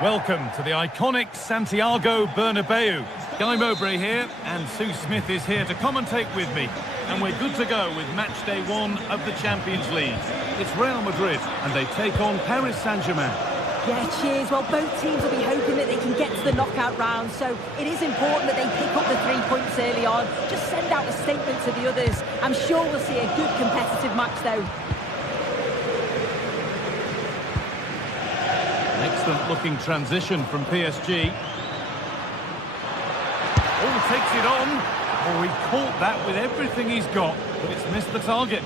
Welcome to the iconic Santiago Bernabeu. Guy Mowbray here, and Sue Smith is here to commentate with me. And we're good to go with match day 1 of the Champions League. It's Real Madrid, and they take on Paris Saint-Germain. Yeah, cheers. Well, both teams will be hoping that they can get to the knockout round, so it is important that they pick up the 3 points early on. Just send out a statement to the others. I'm sure we'll see a good competitive match, though. Excellent looking transition from PSG. Oh, takes it on. Oh, he caught that with everything he's got, but it's missed the target.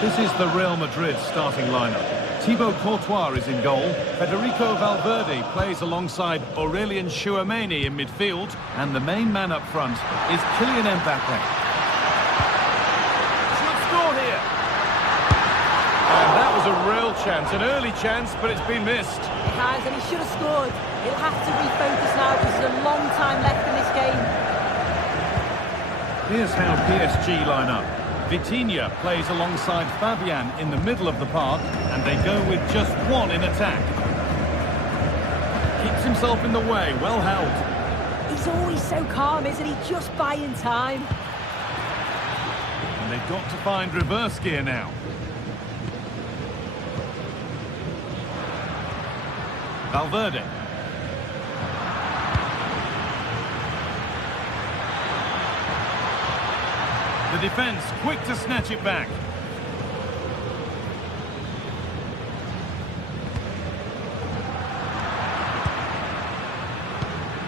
This is the Real Madrid starting lineup. Thibaut Courtois is in goal. Federico Valverde plays alongside Aurelien Tchouameni in midfield. And the main man up front is Kylian Mbappe. Should score here. And that was a real chance, an early chance, but it's been missed. It has, and he should have scored. He'll have to refocus now because there's a long time left in this game. Here's how PSG line up. Vitinha plays alongside Fabian in the middle of the park, and they go with just one in attack. Keeps himself in the way, well held. He's always so calm, isn't he? Just buying time. And they've got to find reverse gear now. Valverde. The defence quick to snatch it back.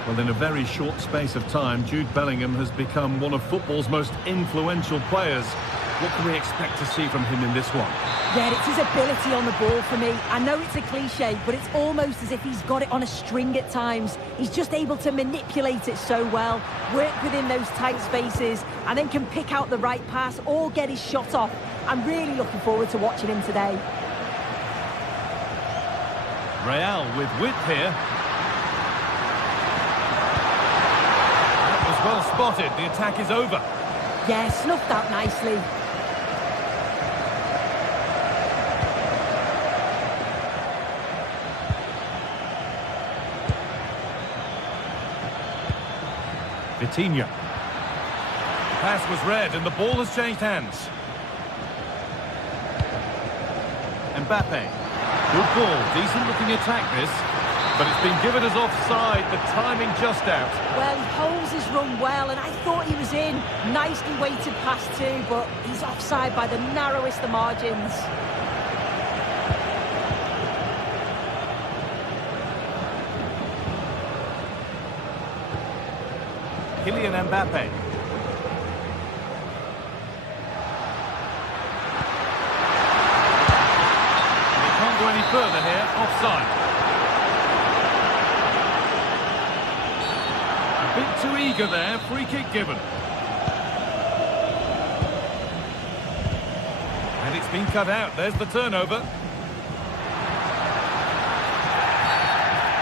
Well, in a very short space of time, Jude Bellingham has become one of football's most influential players. What can we expect to see from him in this one? Yeah, it's his ability on the ball for me. I know it's a cliche, but it's almost as if he's got it on a string at times. He's just able to manipulate it so well, work within those tight spaces, and then can pick out the right pass or get his shot off. I'm really looking forward to watching him today. Real with width here. That was well spotted. The attack is over. Yeah, snuffed out nicely. Vitinha. The pass was read and the ball has changed hands. Mbappe. Good ball, decent looking attack this, but it's been given as offside, the timing just out. Well, he holds his run well, and I thought he was in. Nicely weighted pass too, but he's offside by the narrowest of margins. Kylian Mbappe. He can't go any further here, offside. A bit too eager there, free kick given. And it's been cut out, there's the turnover.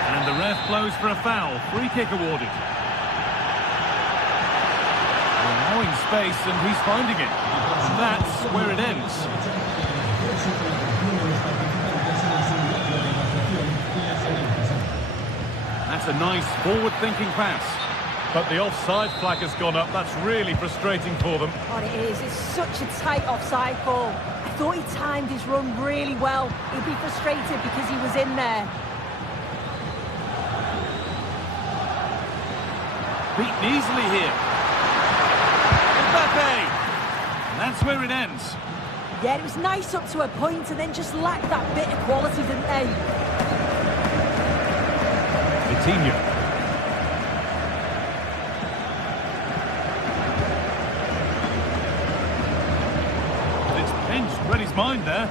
And the ref blows for a foul, free kick awarded. Allowing space, and he's finding it. And that's where it ends. That's a nice forward-thinking pass. But the offside flag has gone up. That's really frustrating for them. Oh, it is. It's such a tight offside call. I thought he timed his run really well. He'd be frustrated because he was in there. Beaten easily here. Mbappe! And that's where it ends. Yeah, it was nice up to a point and then just lacked that bit of quality, didn't they? Vitinha. But it's pinched, read his mind there.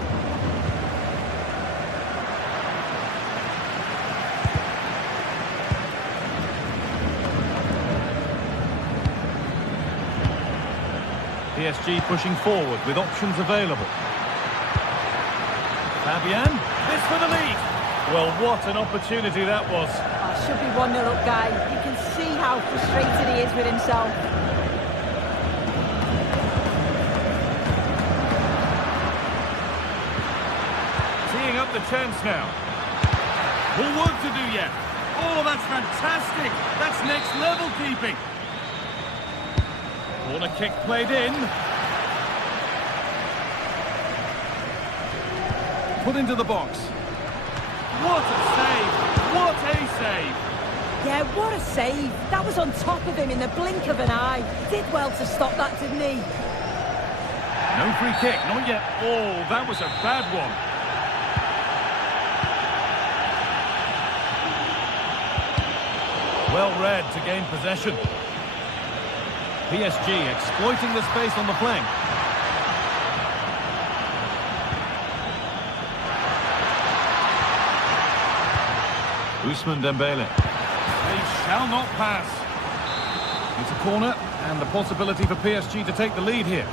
PSG pushing forward with options available. Fabian, this for the lead. Well, what an opportunity that was. Oh, should be 1-0 up, guys. You can see how frustrated he is with himself. Teeing up the chance now. More work to do yet. Oh, that's fantastic. That's next level keeping. Corner kick played in. Put into the box. What a save! What a save! Yeah, what a save. That was on top of him in the blink of an eye. Did well to stop that, didn't he? No free kick, not yet. Oh, that was a bad one. Well read to gain possession. PSG exploiting the space on the flank. Ousmane Dembele. They shall not pass. It's a corner and the possibility for PSG to take the lead here.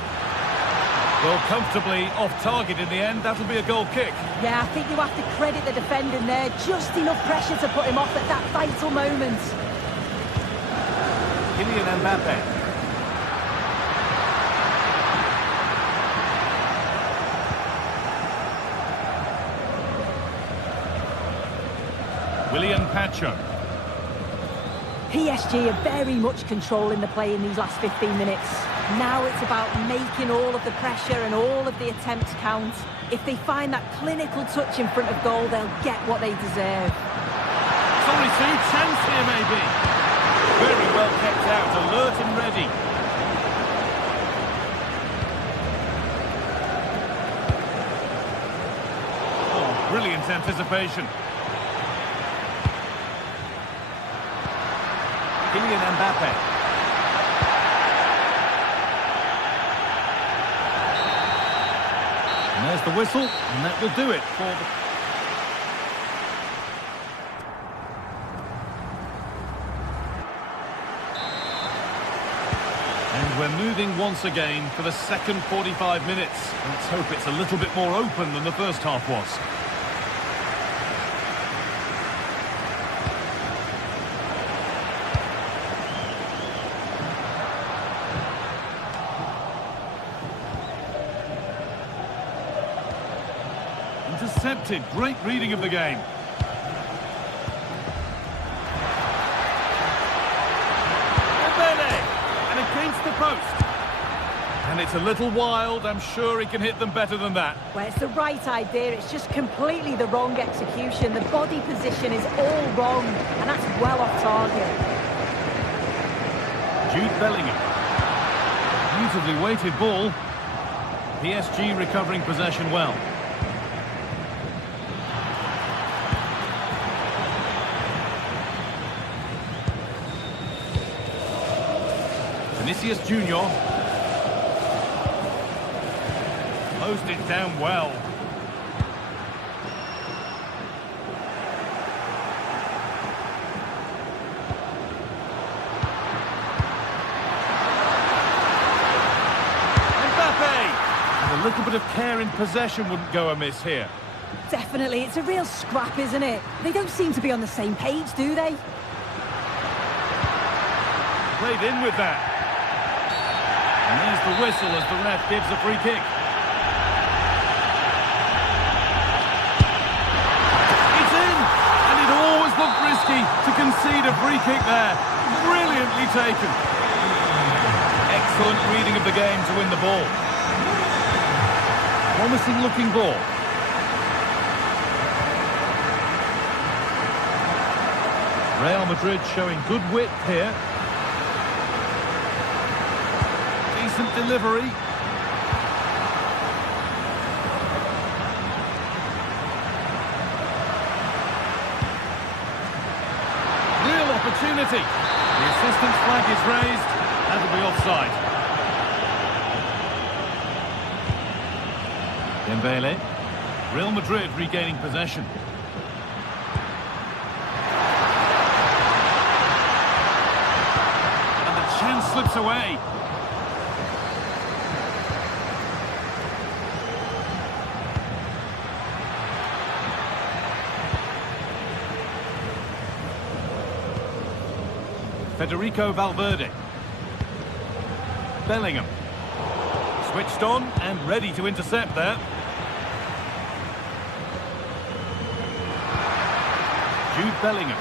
Well, comfortably off target in the end. That'll be a goal kick. Yeah, I think you have to credit the defending there. Just enough pressure to put him off at that vital moment. Kylian Mbappe. William Pacho. PSG are very much controlling the play in these last 15 minutes. Now it's about making all of the pressure and all of the attempts count. If they find that clinical touch in front of goal, they'll get what they deserve. Sorry, Sue, chance here maybe. Very well kept out, alert and ready. Oh, brilliant anticipation. Kylian Mbappe. And there's the whistle, and that will do it for the... And we're moving once again for the second 45 minutes. Let's hope it's a little bit more open than the first half was. Intercepted. Great reading of the game. And against the post. And it's a little wild. I'm sure he can hit them better than that. Well, it's the right idea. It's just completely the wrong execution. The body position is all wrong, and that's well off target. Jude Bellingham. Beautifully weighted ball. PSG recovering possession well. Vinicius Junior. Closed it down well. Mbappe! And a little bit of care in possession wouldn't go amiss here. Definitely, it's a real scrap, isn't it? They don't seem to be on the same page, do they? Played in with that. And there's the whistle as the ref gives a free kick. It's in! And it always looked risky to concede a free kick there. Brilliantly taken. Excellent reading of the game to win the ball. Promising looking ball. Real Madrid showing good width here. Decent delivery. Real opportunity. The assistant's flag is raised. That'll be offside. Dembele. Real Madrid regaining possession. And the chance slips away. Federico Valverde. Bellingham. Switched on and ready to intercept there. Jude Bellingham.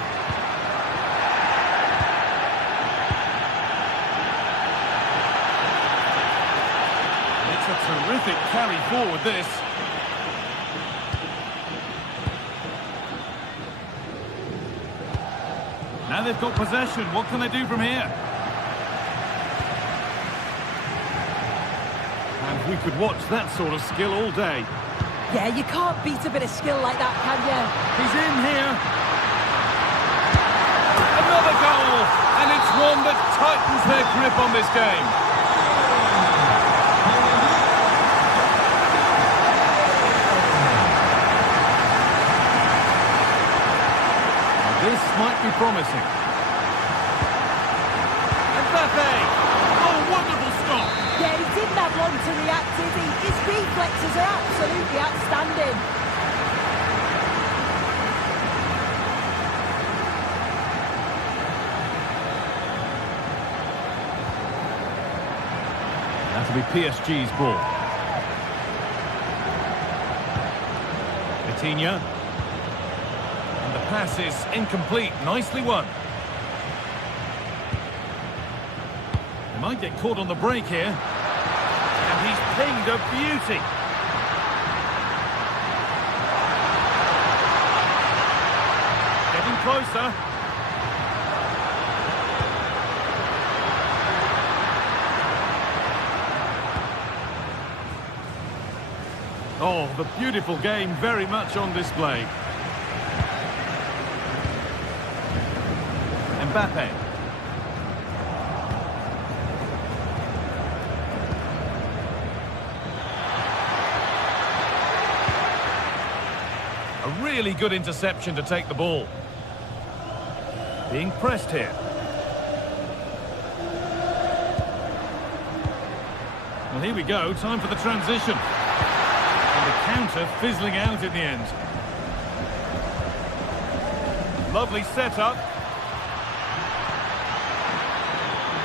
It's a terrific carry forward, this. Now they've got possession. What can they do from here? And we could watch that sort of skill all day. Yeah, you can't beat a bit of skill like that, can you? He's in here. Another goal! And it's one that tightens their grip on this game. This might be promising. Mbappe! Oh, wonderful stop! Yeah, he didn't have long to react, did he? His reflexes are absolutely outstanding. That'll be PSG's ball. Vitinha. And the pass is incomplete. Nicely won. He might get caught on the break here. And he's pinged a beauty. Getting closer. Oh, the beautiful game very much on display. Mbappe. A really good interception to take the ball. Being pressed here. Well, here we go. Time for the transition. And the counter fizzling out in the end. Lovely setup.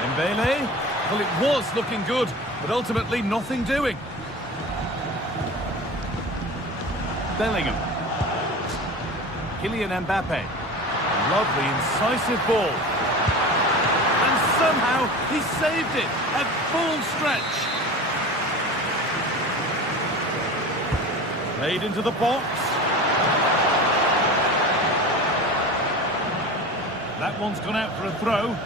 Dembele. Well, it was looking good, but ultimately nothing doing. Bellingham. Kylian Mbappe. Lovely, incisive ball. And somehow he saved it at full stretch. Played into the box. That one's gone out for a throw.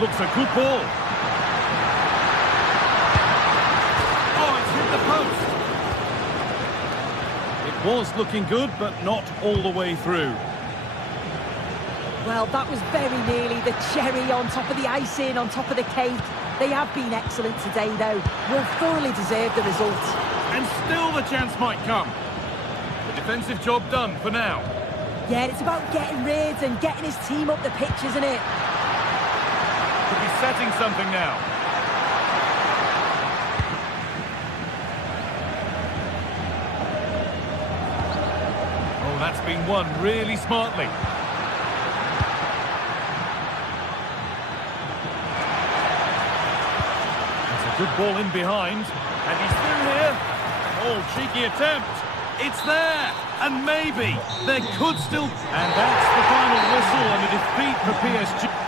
Looks a good ball. Oh, it's hit the post. It was looking good, but not all the way through. Well, that was very nearly the cherry on top of the icing, on top of the cake. They have been excellent today, though. Will thoroughly deserve the result. And still the chance might come. The defensive job done for now. Yeah, it's about getting rid and getting his team up the pitch, isn't it? Could be setting something now. Oh, that's been won really smartly. Good ball in behind, and he's through here. Oh, cheeky attempt. It's there, and maybe there could still... And that's the final whistle and a defeat for PSG.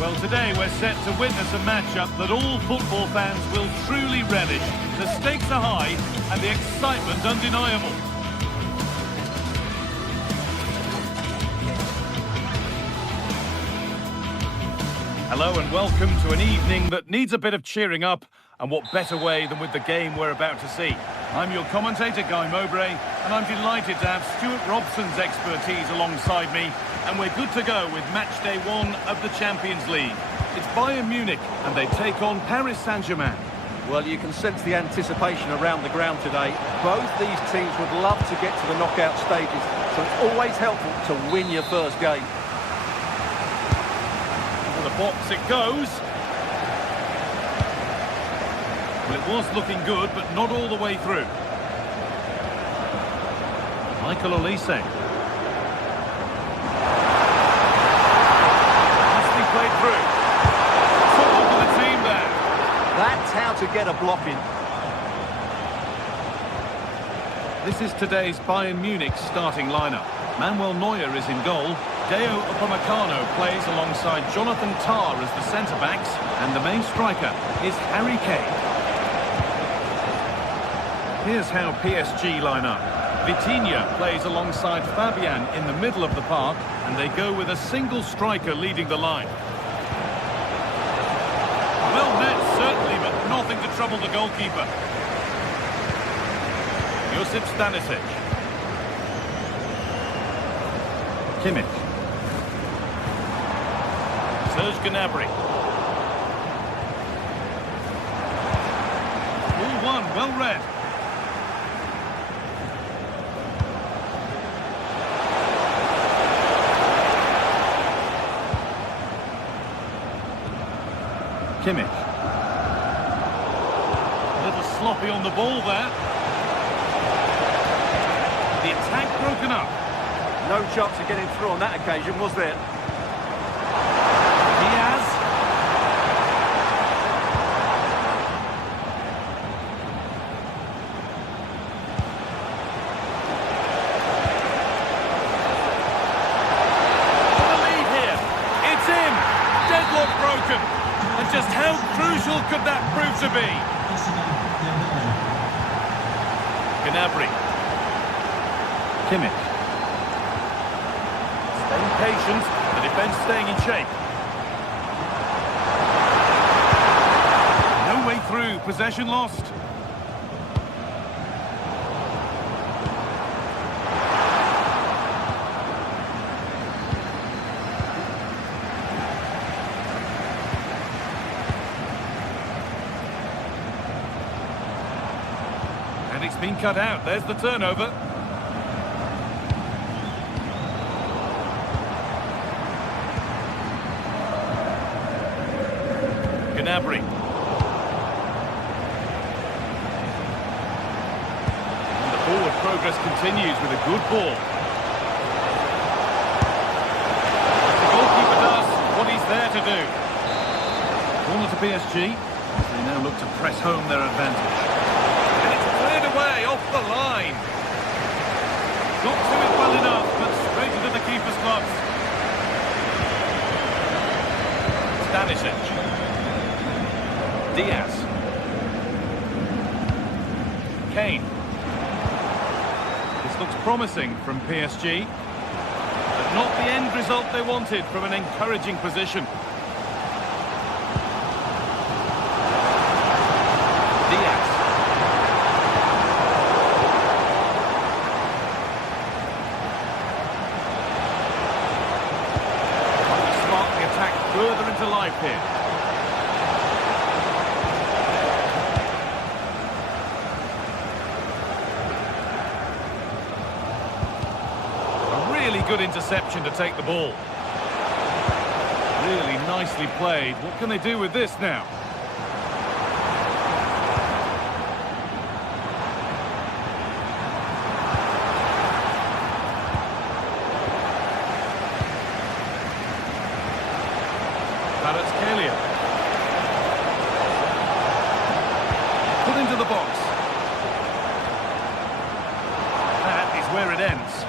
Well, today we're set to witness a matchup that all football fans will truly relish. The stakes are high and the excitement undeniable. Hello and welcome to an evening that needs a bit of cheering up, and what better way than with the game we're about to see. I'm your commentator, Guy Mowbray, and I'm delighted to have Stuart Robson's expertise alongside me, and we're good to go with Matchday 1 of the Champions League. It's Bayern Munich, and they take on Paris Saint-Germain. Well, you can sense the anticipation around the ground today. Both these teams would love to get to the knockout stages, so it's always helpful to win your first game. To the box it goes. Well, it was looking good, but not all the way through. Michael Olise. Must be played through. Football for the team there. That's how to get a block in. This is today's Bayern Munich starting lineup. Manuel Neuer is in goal. Rio Vayakano plays alongside Jonathan Tah as the centre-backs, and the main striker is Harry Kane. Here's how PSG line up. Vitinha plays alongside Fabian in the middle of the park, and they go with a single striker leading the line. Well met, certainly, but nothing to trouble the goalkeeper. Josip Stanisic. Kimmich. Serge Gnabry. All one, well read. Kimmich. A little sloppy on the ball there. The attack broken up. No chance of getting through on that occasion, was there? Diaz. The lead here. It's in. Deadlock broken. And just how crucial could that prove to be? Gnabry. Kimmich. Staying patient, the defence staying in shape. No way through, possession lost. And it's been cut out, there's the turnover. Gnabry. And the forward progress continues with a good ball. The goalkeeper does what he's there to do. Corner to PSG. They now look to press home their advantage. And it's cleared away off the line. Got to it well enough, but straight into the keeper's gloves. Stanisic. Diaz. Kane. This looks promising from PSG, but not the end result they wanted from an encouraging position. Diaz. Trying to spark the attack further into life here. Really good interception to take the ball. Really nicely played. What can they do with this now? Kvaratskhelia. Put into the box. That is where it ends.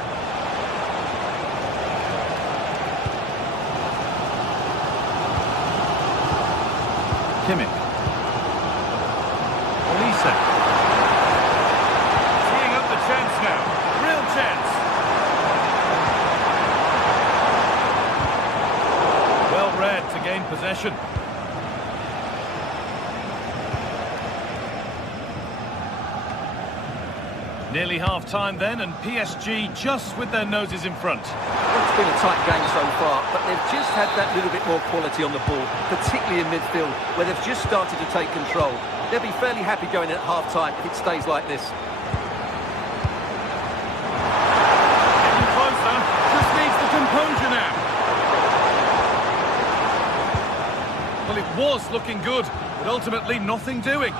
Kimmich. Olise. Teeing up the chance now. Real chance. Well read to get gain possession. Nearly half-time then, and PSG just with their noses in front. It's been a tight game so far, but they've just had that little bit more quality on the ball, particularly in midfield, where they've just started to take control. They'll be fairly happy going in at half-time if it stays like this. Getting closer, just needs the composure now. Well, it was looking good, but ultimately nothing doing.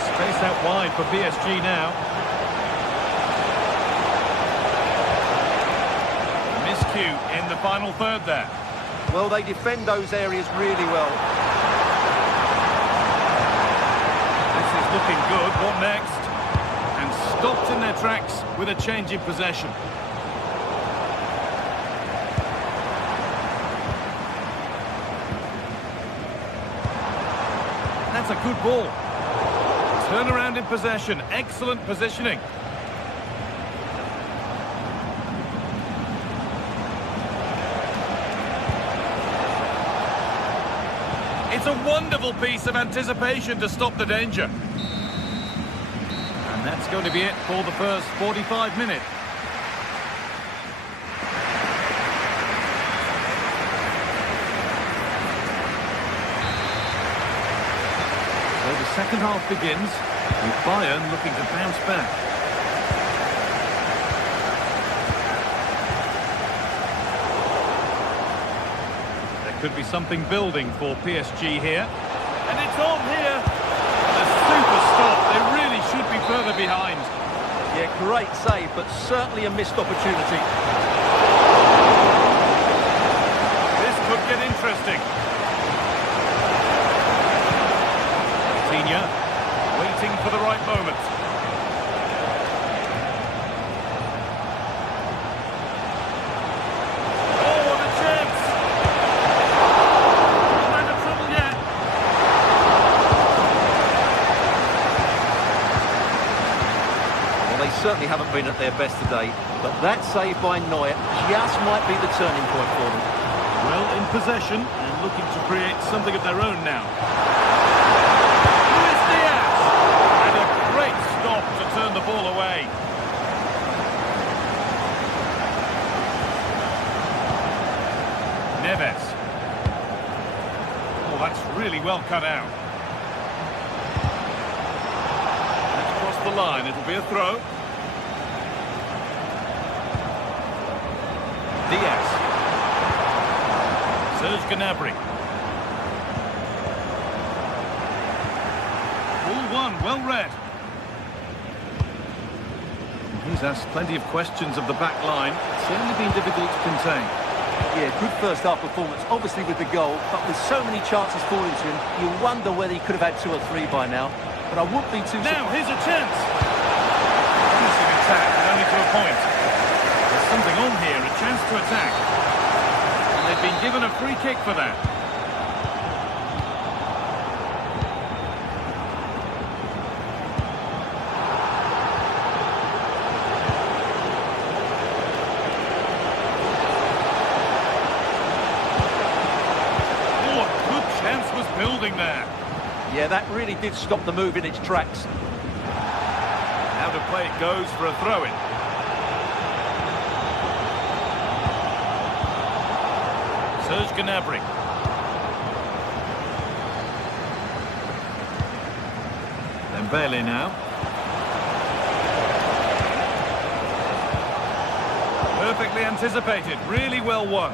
Space out wide for PSG now. Miscue in the final third there. Well, they defend those areas really well. This is looking good. What next? And stopped in their tracks with a change in possession. That's a good ball. Turn around in possession. Excellent positioning. It's a wonderful piece of anticipation to stop the danger. And that's going to be it for the first 45 minutes. The second half begins with Bayern looking to bounce back. There could be something building for PSG here. And it's on here. A super stop. They really should be further behind. Yeah, great save, but certainly a missed opportunity. This could get interesting. Waiting for the right moment. Oh, what a chance! Not out of trouble yet. Well, they certainly haven't been at their best today, but that save by Neuer just might be the turning point for them. Well, in possession and looking to create something of their own now. To turn the ball away. Neves. Oh, that's really well cut out. Let's cross the line. It'll be a throw. Diaz. Serge Gnabry. Ball one, well read. He's asked plenty of questions of the back line. It's certainly been difficult to contain. Yeah, good first half performance, obviously with the goal, but with so many chances falling to him, you wonder whether he could have had 2 or 3 by now. But I wouldn't be too... Now, here's a chance. Easy attack, but only to a point. There's something on here, a chance to attack. And they've been given a free kick for that. Building there. Yeah, that really did stop the move in its tracks. Out of play it goes for a throw-in. Serge Gnabry. Dembele now. Perfectly anticipated, really well won.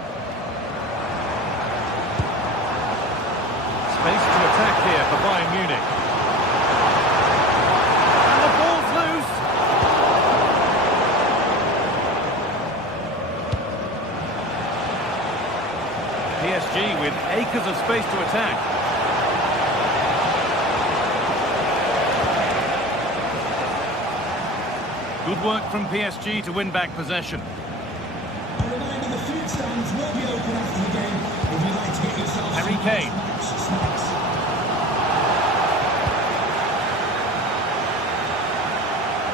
Space to attack here for Bayern Munich. And the ball's loose. PSG with acres of space to attack. Good work from PSG to win back possession. A reminder, the food stands will be open after the game if you'd like to get yourself Harry Kane. snacks.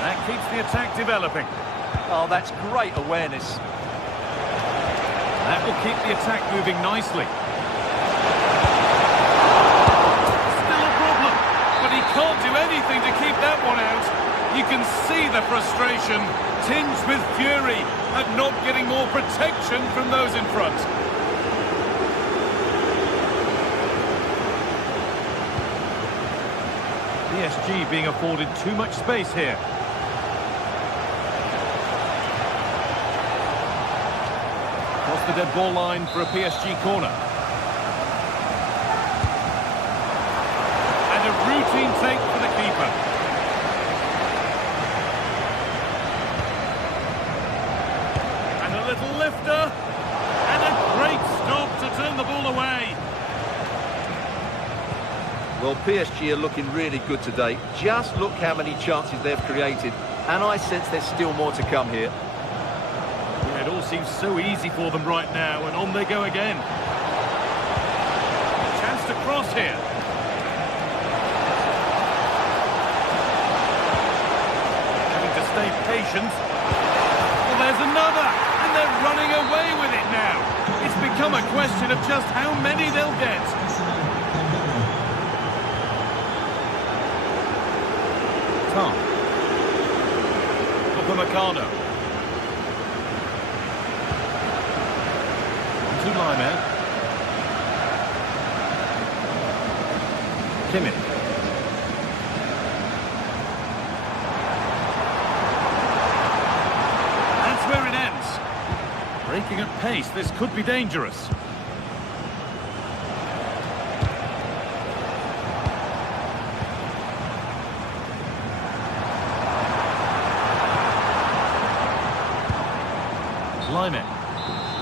That keeps the attack developing. Oh, that's great awareness. That will keep the attack moving nicely. Still a problem, but he can't do anything to keep that one out. You can see the frustration, tinged with fury at not getting more protection from those in front. PSG being afforded too much space here. Across the dead ball line for a PSG corner. And a routine take for the keeper. And a little lifter. And a great stop to turn the ball away. Well, PSG are looking really good today. Just look how many chances they've created. And I sense there's still more to come here. It all seems so easy for them right now, and on they go again. Chance to cross here. Having to stay patient. Well, there's another, and they're running away with it now. It's become a question of just how many they'll get. Tom. Vayakano. To Lyman. Kimmich. That's where it ends. Breaking at pace, this could be dangerous. Lyman.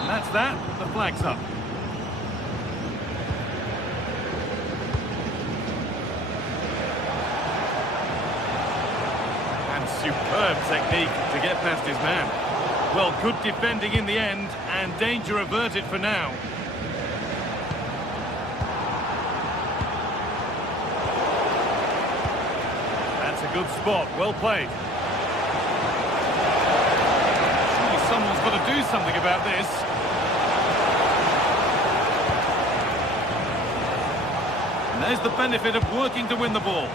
That's that. The flag's up. And superb technique to get past his man. Well, good defending in the end, and danger averted for now. That's a good spot. Well played. Someone's got to do something about this. And there's the benefit of working to win the ball.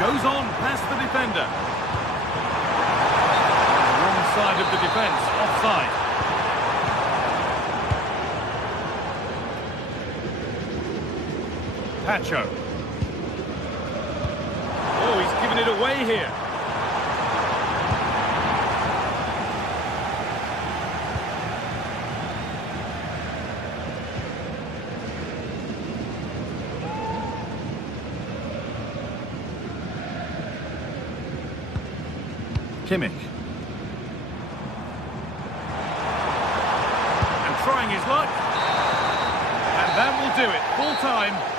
Goes on past the defender. Wrong side of the defence, offside. Pacho. Oh, he's given it away here. Kimmich. And trying his luck. And that will do it. Full time.